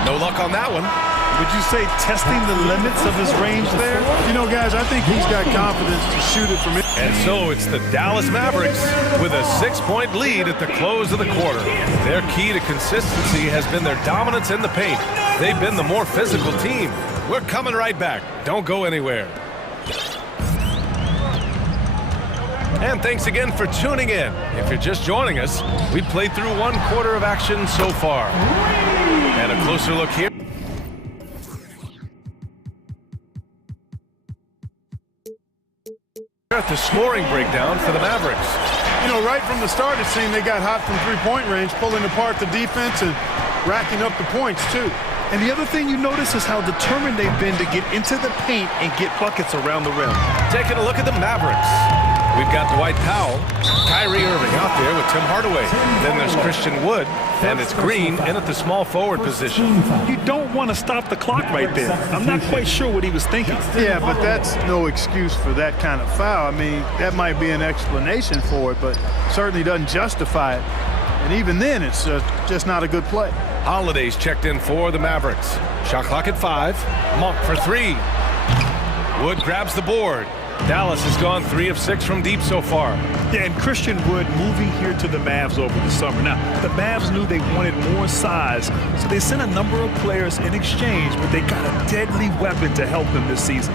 No luck on that one. Would you say testing the limits of his range there? You know, guys, I think he's got confidence to shoot it from it. And so it's the Dallas Mavericks with a 6-point lead at the close of the quarter. Their key to consistency has been their dominance in the paint. They've been the more physical team. We're coming right back. Don't go anywhere. And thanks again for tuning in. If you're just joining us, we played through 1 quarter of action so far. And a closer look here. At the scoring breakdown for the Mavericks. You know, right from the start, it seemed they got hot from three-point range, pulling apart the defense and racking up the points, too. And the other thing you notice is how determined they've been to get into the paint and get buckets around the rim. Taking a look at the Mavericks. We've got Dwight Powell, Kyrie Irving out there with Tim Hardaway. Then there's Christian Wood, and it's Green in at the small forward position. You don't want to stop the clock right there. I'm not quite sure what he was thinking. Yeah, but that's no excuse for that kind of foul. I mean, that might be an explanation for it, but certainly doesn't justify it. And even then, it's just not a good play. Holiday's checked in for the Mavericks. Shot clock at 5. Monk for 3. Wood grabs the board. Dallas has gone 3 of 6 from deep so far. Yeah, and Christian Wood moving here to the Mavs over the summer. Now, the Mavs knew they wanted more size, so they sent a number of players in exchange, but they got a deadly weapon to help them this season.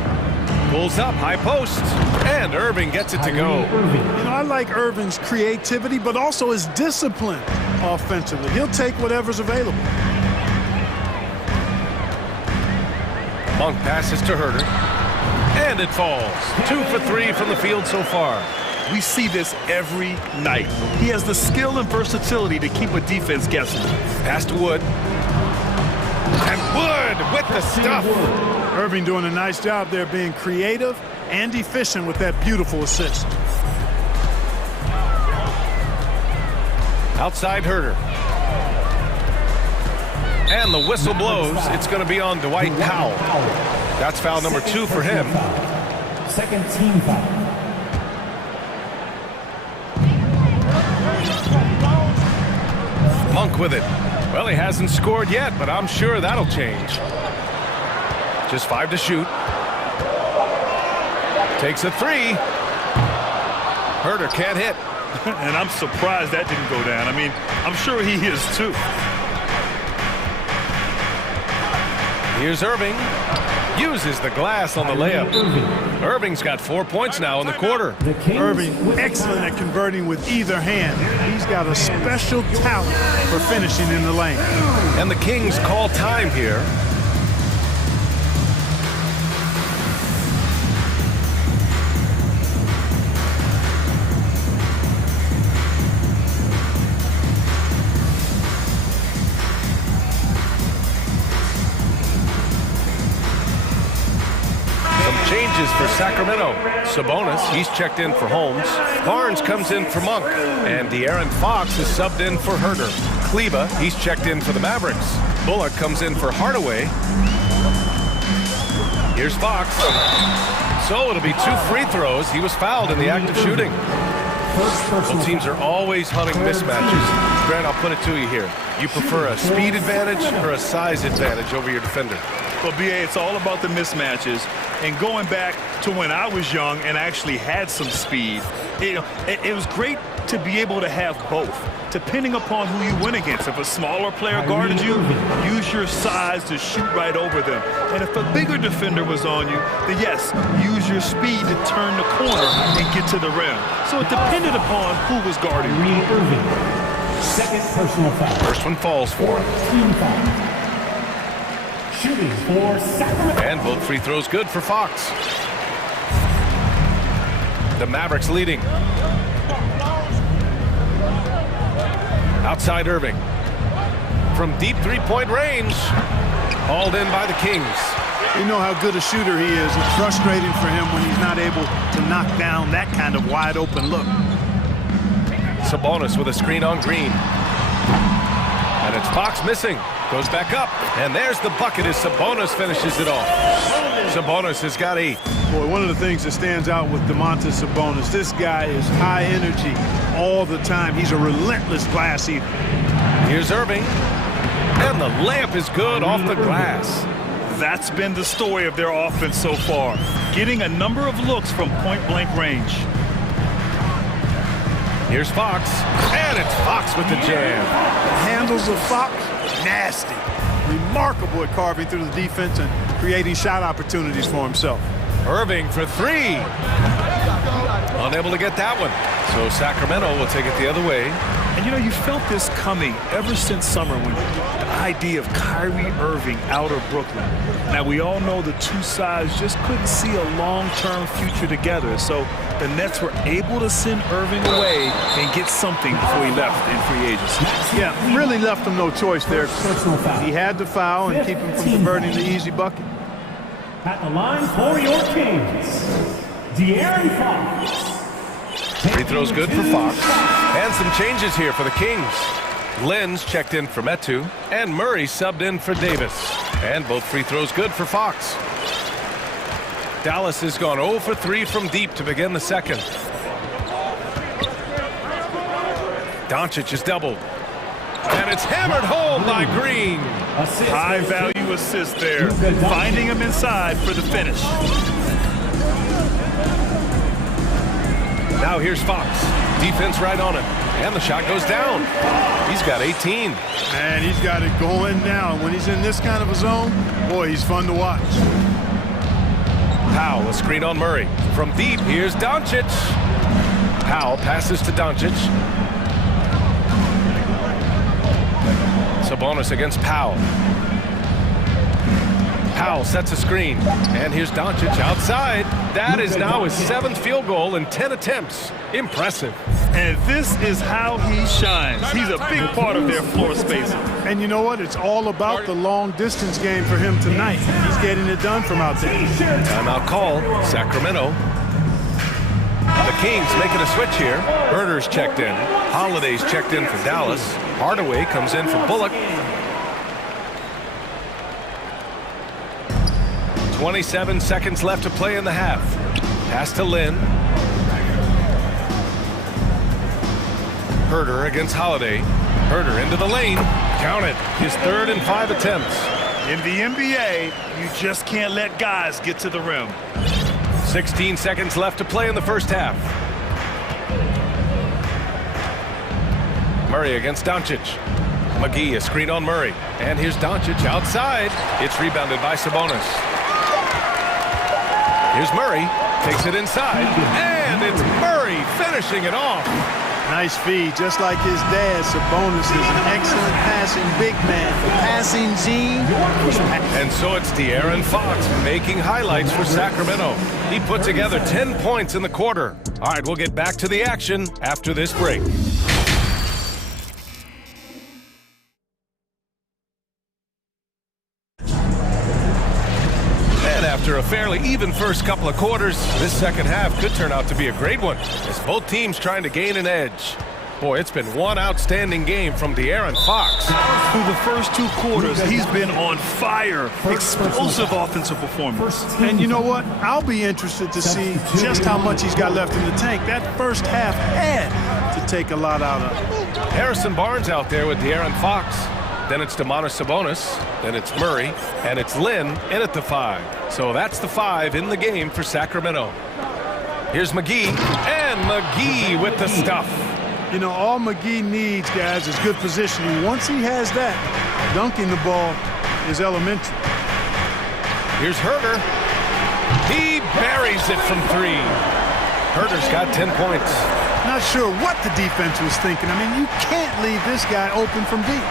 Pulls up, high post, and Irving gets it to go. You know, I like Irving's creativity, but also his discipline offensively. He'll take whatever's available. Monk passes to Herter. And it falls. 2 for 3 from the field so far. We see this every night. He has the skill and versatility to keep a defense guessing. Pass to Wood. And Wood with the stuff. Irving doing a nice job there being creative and efficient with that beautiful assist. Outside Herter. And the whistle blows. It's going to be on Dwight Powell. That's foul number 2 for him. Second team foul. Monk with it. Well, he hasn't scored yet, but I'm sure that'll change. Just 5 to shoot. Takes a 3. Herter can't hit. And I'm surprised that didn't go down. I mean, I'm sure he is too. Here's Irving. Uses the glass on the layup. Irving's got 4 points now in the quarter. Irving, excellent at converting with either hand. He's got a special talent for finishing in the lane. And the Kings call time here. Changes for Sacramento. Sabonis, he's checked in for Holmes. Barnes comes in for Monk. And De'Aaron Fox is subbed in for Herter. Kleba, he's checked in for the Mavericks. Bullock comes in for Hardaway. Here's Fox. So it'll be 2 free throws. He was fouled in the act of shooting. Well, teams are always hunting mismatches. Grant, I'll put it to you here. You prefer a speed advantage or a size advantage over your defender? Well, B.A., it's all about the mismatches. And going back to when I was young and actually had some speed, it was great to be able to have both, depending upon who you went against. If a smaller player guarded you, use your size to shoot right over them. And if a bigger defender was on you, then yes, use your speed to turn the corner and get to the rim. So it depended upon who was guarding you. Second personal foul. First one falls for him. Team foul. Shooting for Sacramento. And both free throws good for Fox. The Mavericks leading. Outside Irving. From deep three-point range. Hauled in by the Kings. You know how good a shooter he is. It's frustrating for him when he's not able to knock down that kind of wide-open look. Sabonis with a screen on Green. And it's Fox missing. Goes back up. And there's the bucket as Sabonis finishes it off. Sabonis has got 8. Boy, one of the things that stands out with Domantas Sabonis, this guy is high energy all the time. He's a relentless glass eater. Here's Irving. And the layup is good off the glass. That's been the story of their offense so far. Getting a number of looks from point-blank range. Here's Fox, and it's Fox with the jam. The handles of Fox, nasty. Remarkable at carving through the defense and creating shot opportunities for himself. Irving for 3. Unable to get that one. So Sacramento will take it the other way. And you know, you felt this coming ever since summer when the idea of Kyrie Irving out of Brooklyn. Now, we all know the two sides just couldn't see a long-term future together. So the Nets were able to send Irving away and get something before he left in free agency. Yeah, really left him no choice there. He had to foul and keep him from converting the easy bucket. At the line for your Kings, De'Aaron Fox. Free throws good for Fox. And some changes here for the Kings. Lynn's checked in for Metu, and Murray subbed in for Davis. And both free throws good for Fox. Dallas has gone 0 for 3 from deep to begin the second. Doncic is doubled. And it's hammered home by Green. High-value assist there. Finding him inside for the finish. Now here's Fox. Defense right on him. And the shot goes down. He's got 18. And he's got it going down. When he's in this kind of a zone, boy, he's fun to watch. Powell, a screen on Murray. From deep, here's Doncic. Powell passes to Doncic. Sabonis against Powell. Powell sets a screen. And here's Doncic outside. That is now his 7th field goal in 10 attempts. Impressive. And this is how he shines. He's a big part of their floor spacing. And you know what? It's all about the long distance game for him tonight. He's getting it done from out there. Timeout call, Sacramento. The Kings making a switch here. Herder's checked in. Holiday's checked in for Dallas. Hardaway comes in for Bullock. 27 seconds left to play in the half. Pass to Lynn. Herder against Holiday. Herder into the lane. Count it. His 3rd and 5 attempts. In the NBA, you just can't let guys get to the rim. 16 seconds left to play in the first half. Murray against Doncic. McGee, a screen on Murray. And here's Doncic outside. It's rebounded by Sabonis. Here's Murray. Takes it inside. And it's Murray finishing it off. Nice feed, just like his dad. Sabonis is an excellent passing big man. The passing gene. And so it's De'Aaron Fox making highlights for Sacramento. He put together 10 points in the quarter. All right, we'll get back to the action after this break. After a fairly even first couple of quarters, this second half could turn out to be a great one as both teams trying to gain an edge. Boy, it's been one outstanding game from De'Aaron Fox. Through the first 2 quarters, he's been on fire. Explosive offensive performance. And you know what? I'll be interested to see just how much he's got left in the tank. That first half had to take a lot out of him. Harrison Barnes out there with De'Aaron Fox. Then it's Sabonis. Then it's Murray. And it's Lynn in at the 5. So that's the 5 in the game for Sacramento. Here's McGee. And McGee with the stuff. You know, all McGee needs, guys, is good positioning. Once he has that, dunking the ball is elementary. Here's Herder. He buries it from 3. Herder's got 10 points. Not sure what the defense was thinking. I mean, you can't leave this guy open from deep.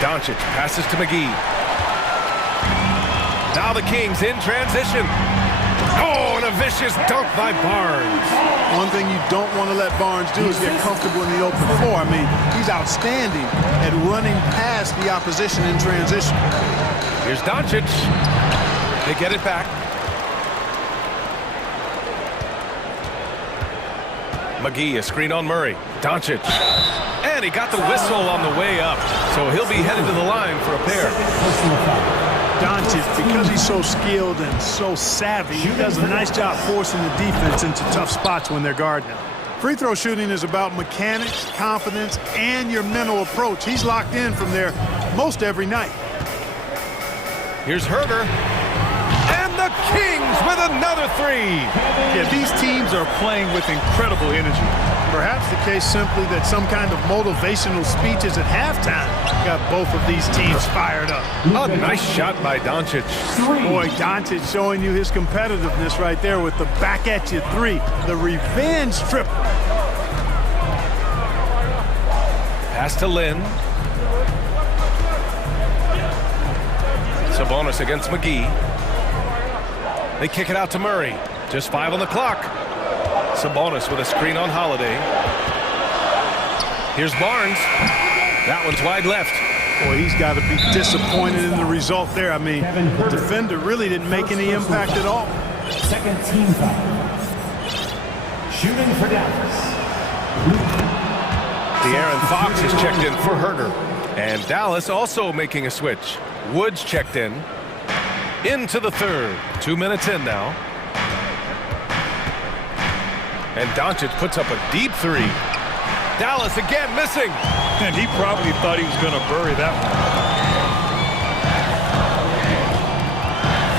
Doncic passes to McGee. Now the Kings in transition. Oh, and a vicious dunk by Barnes. One thing you don't want to let Barnes do is get comfortable in the open floor. I mean, he's outstanding at running past the opposition in transition. Here's Doncic. They get it back. McGee, a screen on Murray. Doncic. And he got the whistle on the way up. So he'll be headed to the line for a pair. Doncic, because he's so skilled and so savvy, he does a nice job forcing the defense into tough spots when they're guarding him. Free throw shooting is about mechanics, confidence, and your mental approach. He's locked in from there most every night. Here's Herder. And the Kings with another 3. Yeah, these teams are playing with incredible energy. Perhaps the case simply that some kind of motivational speeches at halftime got both of these teams fired up. A nice shot by Doncic. Boy, Doncic showing you his competitiveness right there with the back at you 3. The revenge triple. Pass to Lynn. Sabonis against McGee. They kick it out to Murray. Just 5 on the clock. Sabonis with a screen on Holiday. Here's Barnes. That one's wide left. Boy, he's got to be disappointed in the result there. I mean, the defender really didn't make any impact at all. Second team foul. Shooting for Dallas. De'Aaron Fox is checked in for Herder. And Dallas also making a switch. Woods checked in. Into the 3rd. 2 minutes in now. And Doncic puts up a deep 3. Dallas again missing. And he probably thought he was going to bury that one.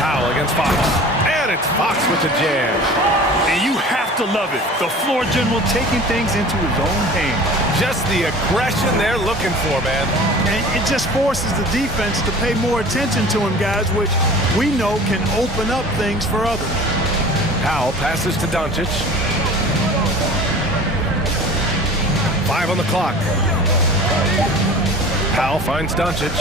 Powell against Fox. And it's Fox with the jam. And you have to love it. The floor general taking things into his own hands. Just the aggression they're looking for, man. And it just forces the defense to pay more attention to him, guys, which we know can open up things for others. Powell passes to Doncic. 5 on the clock. Powell finds Doncic.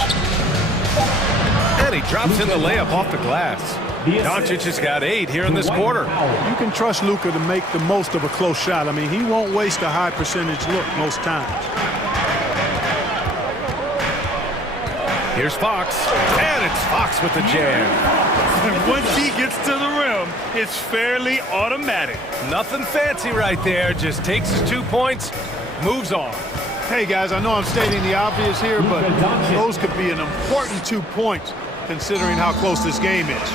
And he drops in the layup off the glass. Doncic has got 8 here in this quarter. You can trust Luka to make the most of a close shot. I mean, he won't waste a high percentage look most times. Here's Fox. And it's Fox with the jam. And once he gets to the rim, it's fairly automatic. Nothing fancy right there. Just takes his 2 points, moves on. Hey, guys, I know I'm stating the obvious here, but those could be an important 2 points considering how close this game is.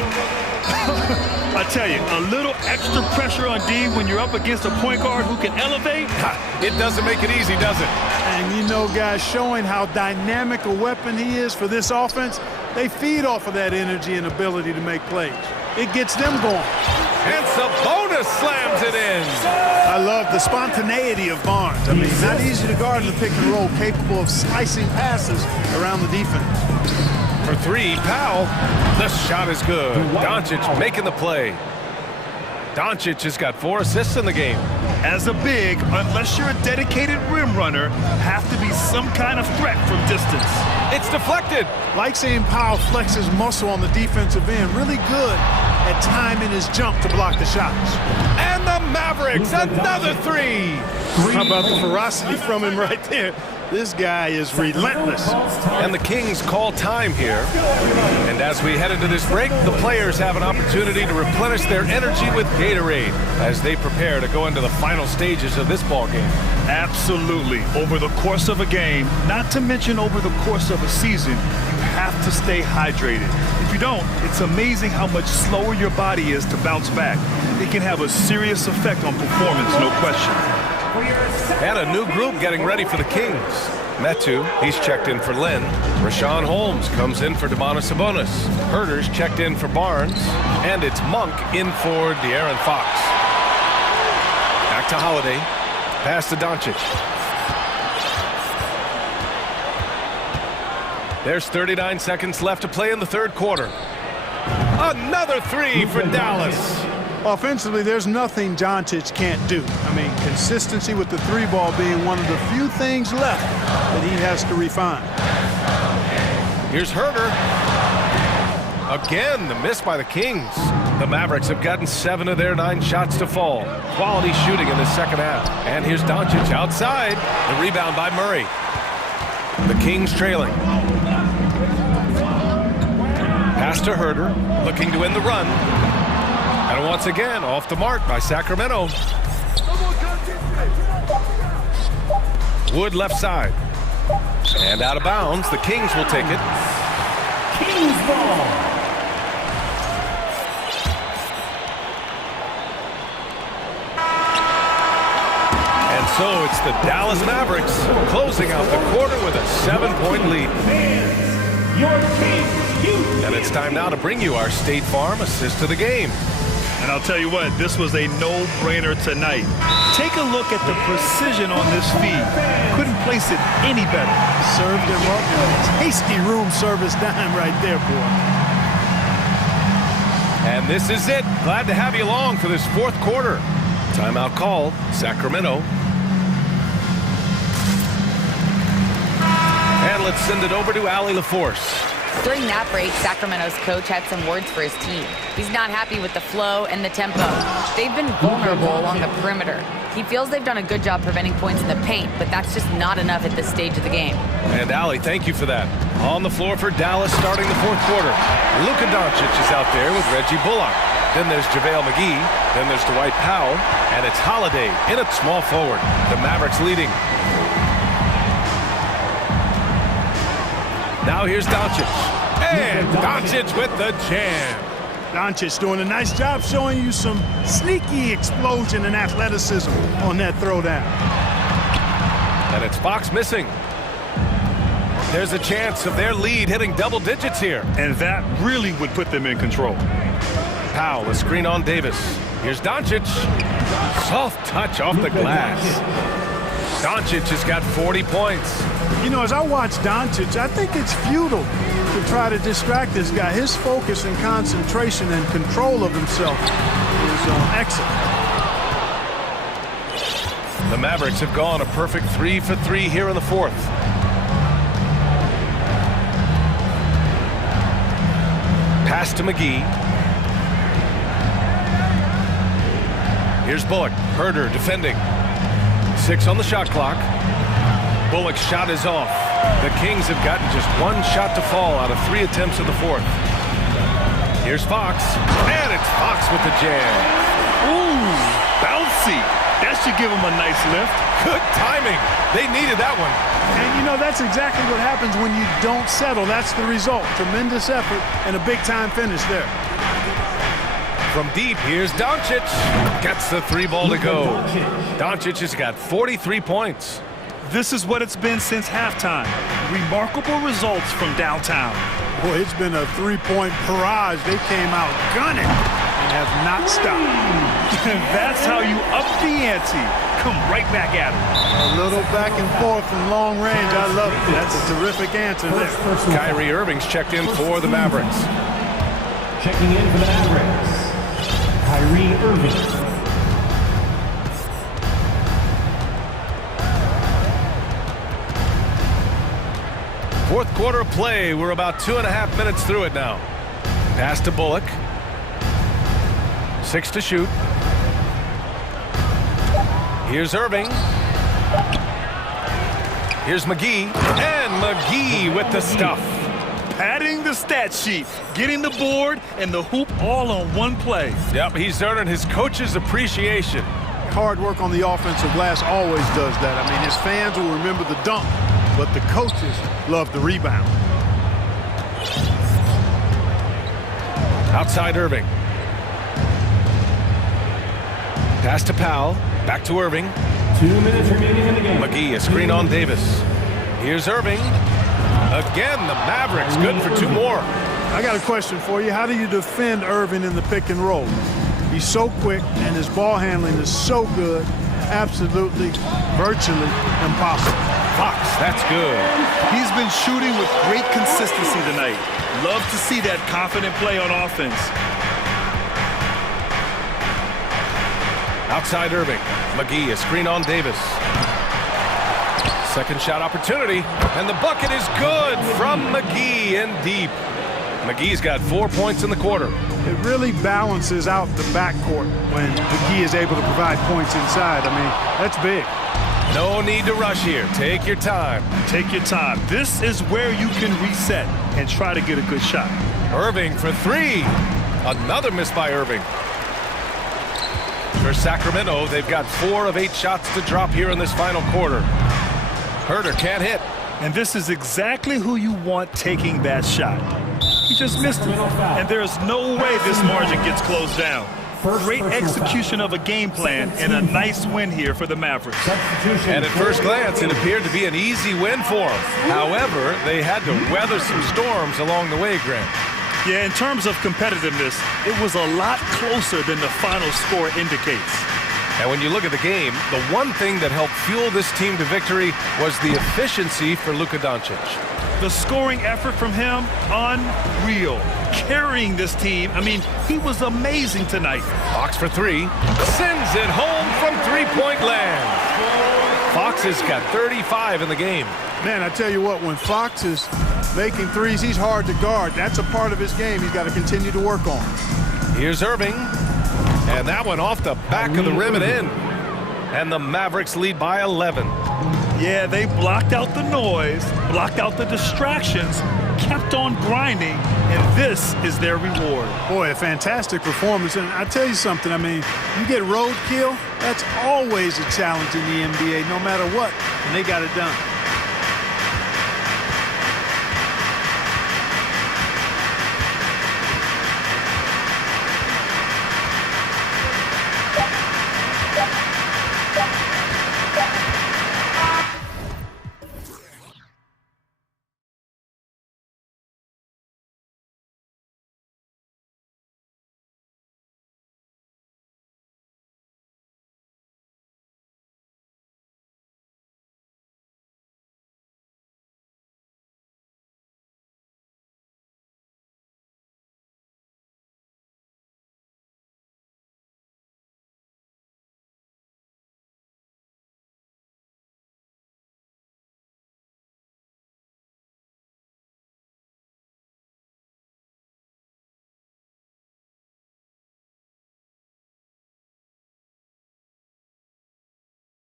I tell you, a little extra pressure on D when you're up against a point guard who can elevate. It doesn't make it easy, does it? And you know, guys, showing how dynamic a weapon he is for this offense, they feed off of that energy and ability to make plays. It gets them going. And Sabonis slams it in. I love the spontaneity of Barnes. I mean, not easy to guard in the pick and roll, capable of slicing passes around the defense. For 3, Powell. The shot is good. Doncic making the play. Doncic has got 4 assists in the game. As a big, unless you're a dedicated rim runner, have to be some kind of threat from distance. It's deflected. Like seeing Powell flex his muscle on the defensive end. Really good at timing his jump to block the shots. And the Mavericks, another 3. How about the ferocity from him right there? This guy is relentless. And the Kings call time here. And as we head into this break, the players have an opportunity to replenish their energy with Gatorade as they prepare to go into the final stages of this ball game. Absolutely. Over the course of a game, not to mention over the course of a season, you have to stay hydrated. If you don't, it's amazing how much slower your body is to bounce back. It can have a serious effect on performance, no question. For your And a new group getting ready for the Kings. Metu, he's checked in for Lynn. Rashawn Holmes comes in for Domantas Sabonis. Herder's checked in for Barnes. And it's Monk in for De'Aaron Fox. Back to Holiday. Pass to Doncic. There's 39 seconds left to play in the third quarter. Another three for Dallas. Offensively, there's nothing Doncic can't do. I mean, consistency with the three ball being one of the few things left that he has to refine. Here's Herder. Again, the miss by the Kings. The Mavericks have gotten 7 of their 9 shots to fall. Quality shooting in the second half. And here's Doncic outside. The rebound by Murray. The Kings trailing. Pass to Herder, looking to win the run. And once again, off the mark by Sacramento. Wood left side. And out of bounds, the Kings will take it. Kings ball. And so it's the Dallas Mavericks closing out the quarter with a 7-point lead. Your Kings. And it's time now to bring you our State Farm assist of the game. And I'll tell you what, this was a no-brainer tonight. Take a look at the precision on this feed. Couldn't place it any better. Served him up in a tasty room service dime right there, boy. And this is it. Glad to have you along for this fourth quarter. Timeout called, Sacramento. And let's send it over to Allie LaForce. During that break, Sacramento's coach had some words for his team. He's not happy with the flow and the tempo. They've been vulnerable along the perimeter. He feels they've done a good job preventing points in the paint, but that's just not enough at this stage of the game. And Allie, thank you for that. On the floor for Dallas starting the fourth quarter. Luka Doncic is out there with Reggie Bullock. Then there's JaVale McGee. Then there's Dwight Powell. And it's Holiday in at small forward. The Mavericks leading. Now here's Doncic. And Doncic with the jam. Doncic doing a nice job showing you some sneaky explosion and athleticism on that throwdown. And it's Fox missing. There's a chance of their lead hitting double digits here. And that really would put them in control. Powell, a screen on Davis. Here's Doncic. Soft touch off the glass. Doncic has got 40 points. You know, as I watch Doncic, I think it's futile to try to distract this guy. His focus and concentration and control of himself is excellent. The Mavericks have gone a perfect 3 for 3 here in the fourth. Pass to McGee. Here's Bullock. Herder defending. 6 on the shot clock. Bullock's shot is off. The Kings have gotten just 1 shot to fall out of 3 attempts in the fourth. Here's Fox. And it's Fox with the jam. Ooh, bouncy. That should give him a nice lift. Good timing. They needed that one. And, you know, that's exactly what happens when you don't settle. That's the result. Tremendous effort and a big-time finish there. From deep, here's Doncic. Gets the 3 ball to go. Doncic has got 43 points. This is what it's been since halftime. Remarkable results from downtown. Boy, it's been a 3-point barrage. They came out gunning and have not stopped. That's how you up the ante. Come right back at it. A little back and forth from long range. I love it. That's a terrific answer there. Kyrie Irving's checked in for the Mavericks. Checking in for the Mavericks, Kyrie Irving. Fourth quarter of play. We're about 2.5 minutes through it now. Pass to Bullock. 6 to shoot. Here's Irving. Here's McGee. And McGee with the stuff. Padding the stat sheet, getting the board and the hoop all on one play. Yep, he's earning his coach's appreciation. Hard work on the offensive glass always does that. I mean, his fans will remember the dunk, but the coaches love the rebound. Outside Irving. Pass to Powell. Back to Irving. 2 minutes remaining in the game. McGee, a screen on Davis. Here's Irving. Again, the Mavericks good for 2 more. I got a question for you. How do you defend Irving in the pick and roll? He's so quick, and his ball handling is so good. Absolutely, virtually impossible. Fox, that's good. He's been shooting with great consistency tonight. Love to see that confident play on offense. Outside Irving. McGee, a screen on Davis. Second shot opportunity, and the bucket is good from McGee in deep. McGee's got 4 points in the quarter. It really balances out the backcourt when McGee is able to provide points inside. I mean, that's big. No need to rush here. Take your time. Take your time. This is where you can reset and try to get a good shot. Irving for 3. Another miss by Irving. For Sacramento, they've got 4 of 8 shots to drop here in this final quarter. Herter can't hit. And this is exactly who you want taking that shot. He just missed it. And there's no way this margin gets closed down. Great execution of a game plan and a nice win here for the Mavericks. And at first glance, it appeared to be an easy win for them. However, they had to weather some storms along the way, Grant. Yeah, in terms of competitiveness, it was a lot closer than the final score indicates. And when you look at the game, the one thing that helped fuel this team to victory was the efficiency for Luka Doncic. The scoring effort from him, unreal. Carrying this team, I mean, he was amazing tonight. Fox for 3, sends it home from three-point land. Fox has got 35 in the game. Man, I tell you what, when Fox is making threes, he's hard to guard. That's a part of his game he's got to continue to work on. Here's Irving. And that one off the back of the rim and in. And the Mavericks lead by 11. Yeah, they blocked out the noise, blocked out the distractions, kept on grinding, and this is their reward. Boy, a fantastic performance. And I tell you something, I mean, you get roadkill, that's always a challenge in the NBA, no matter what, and they got it done.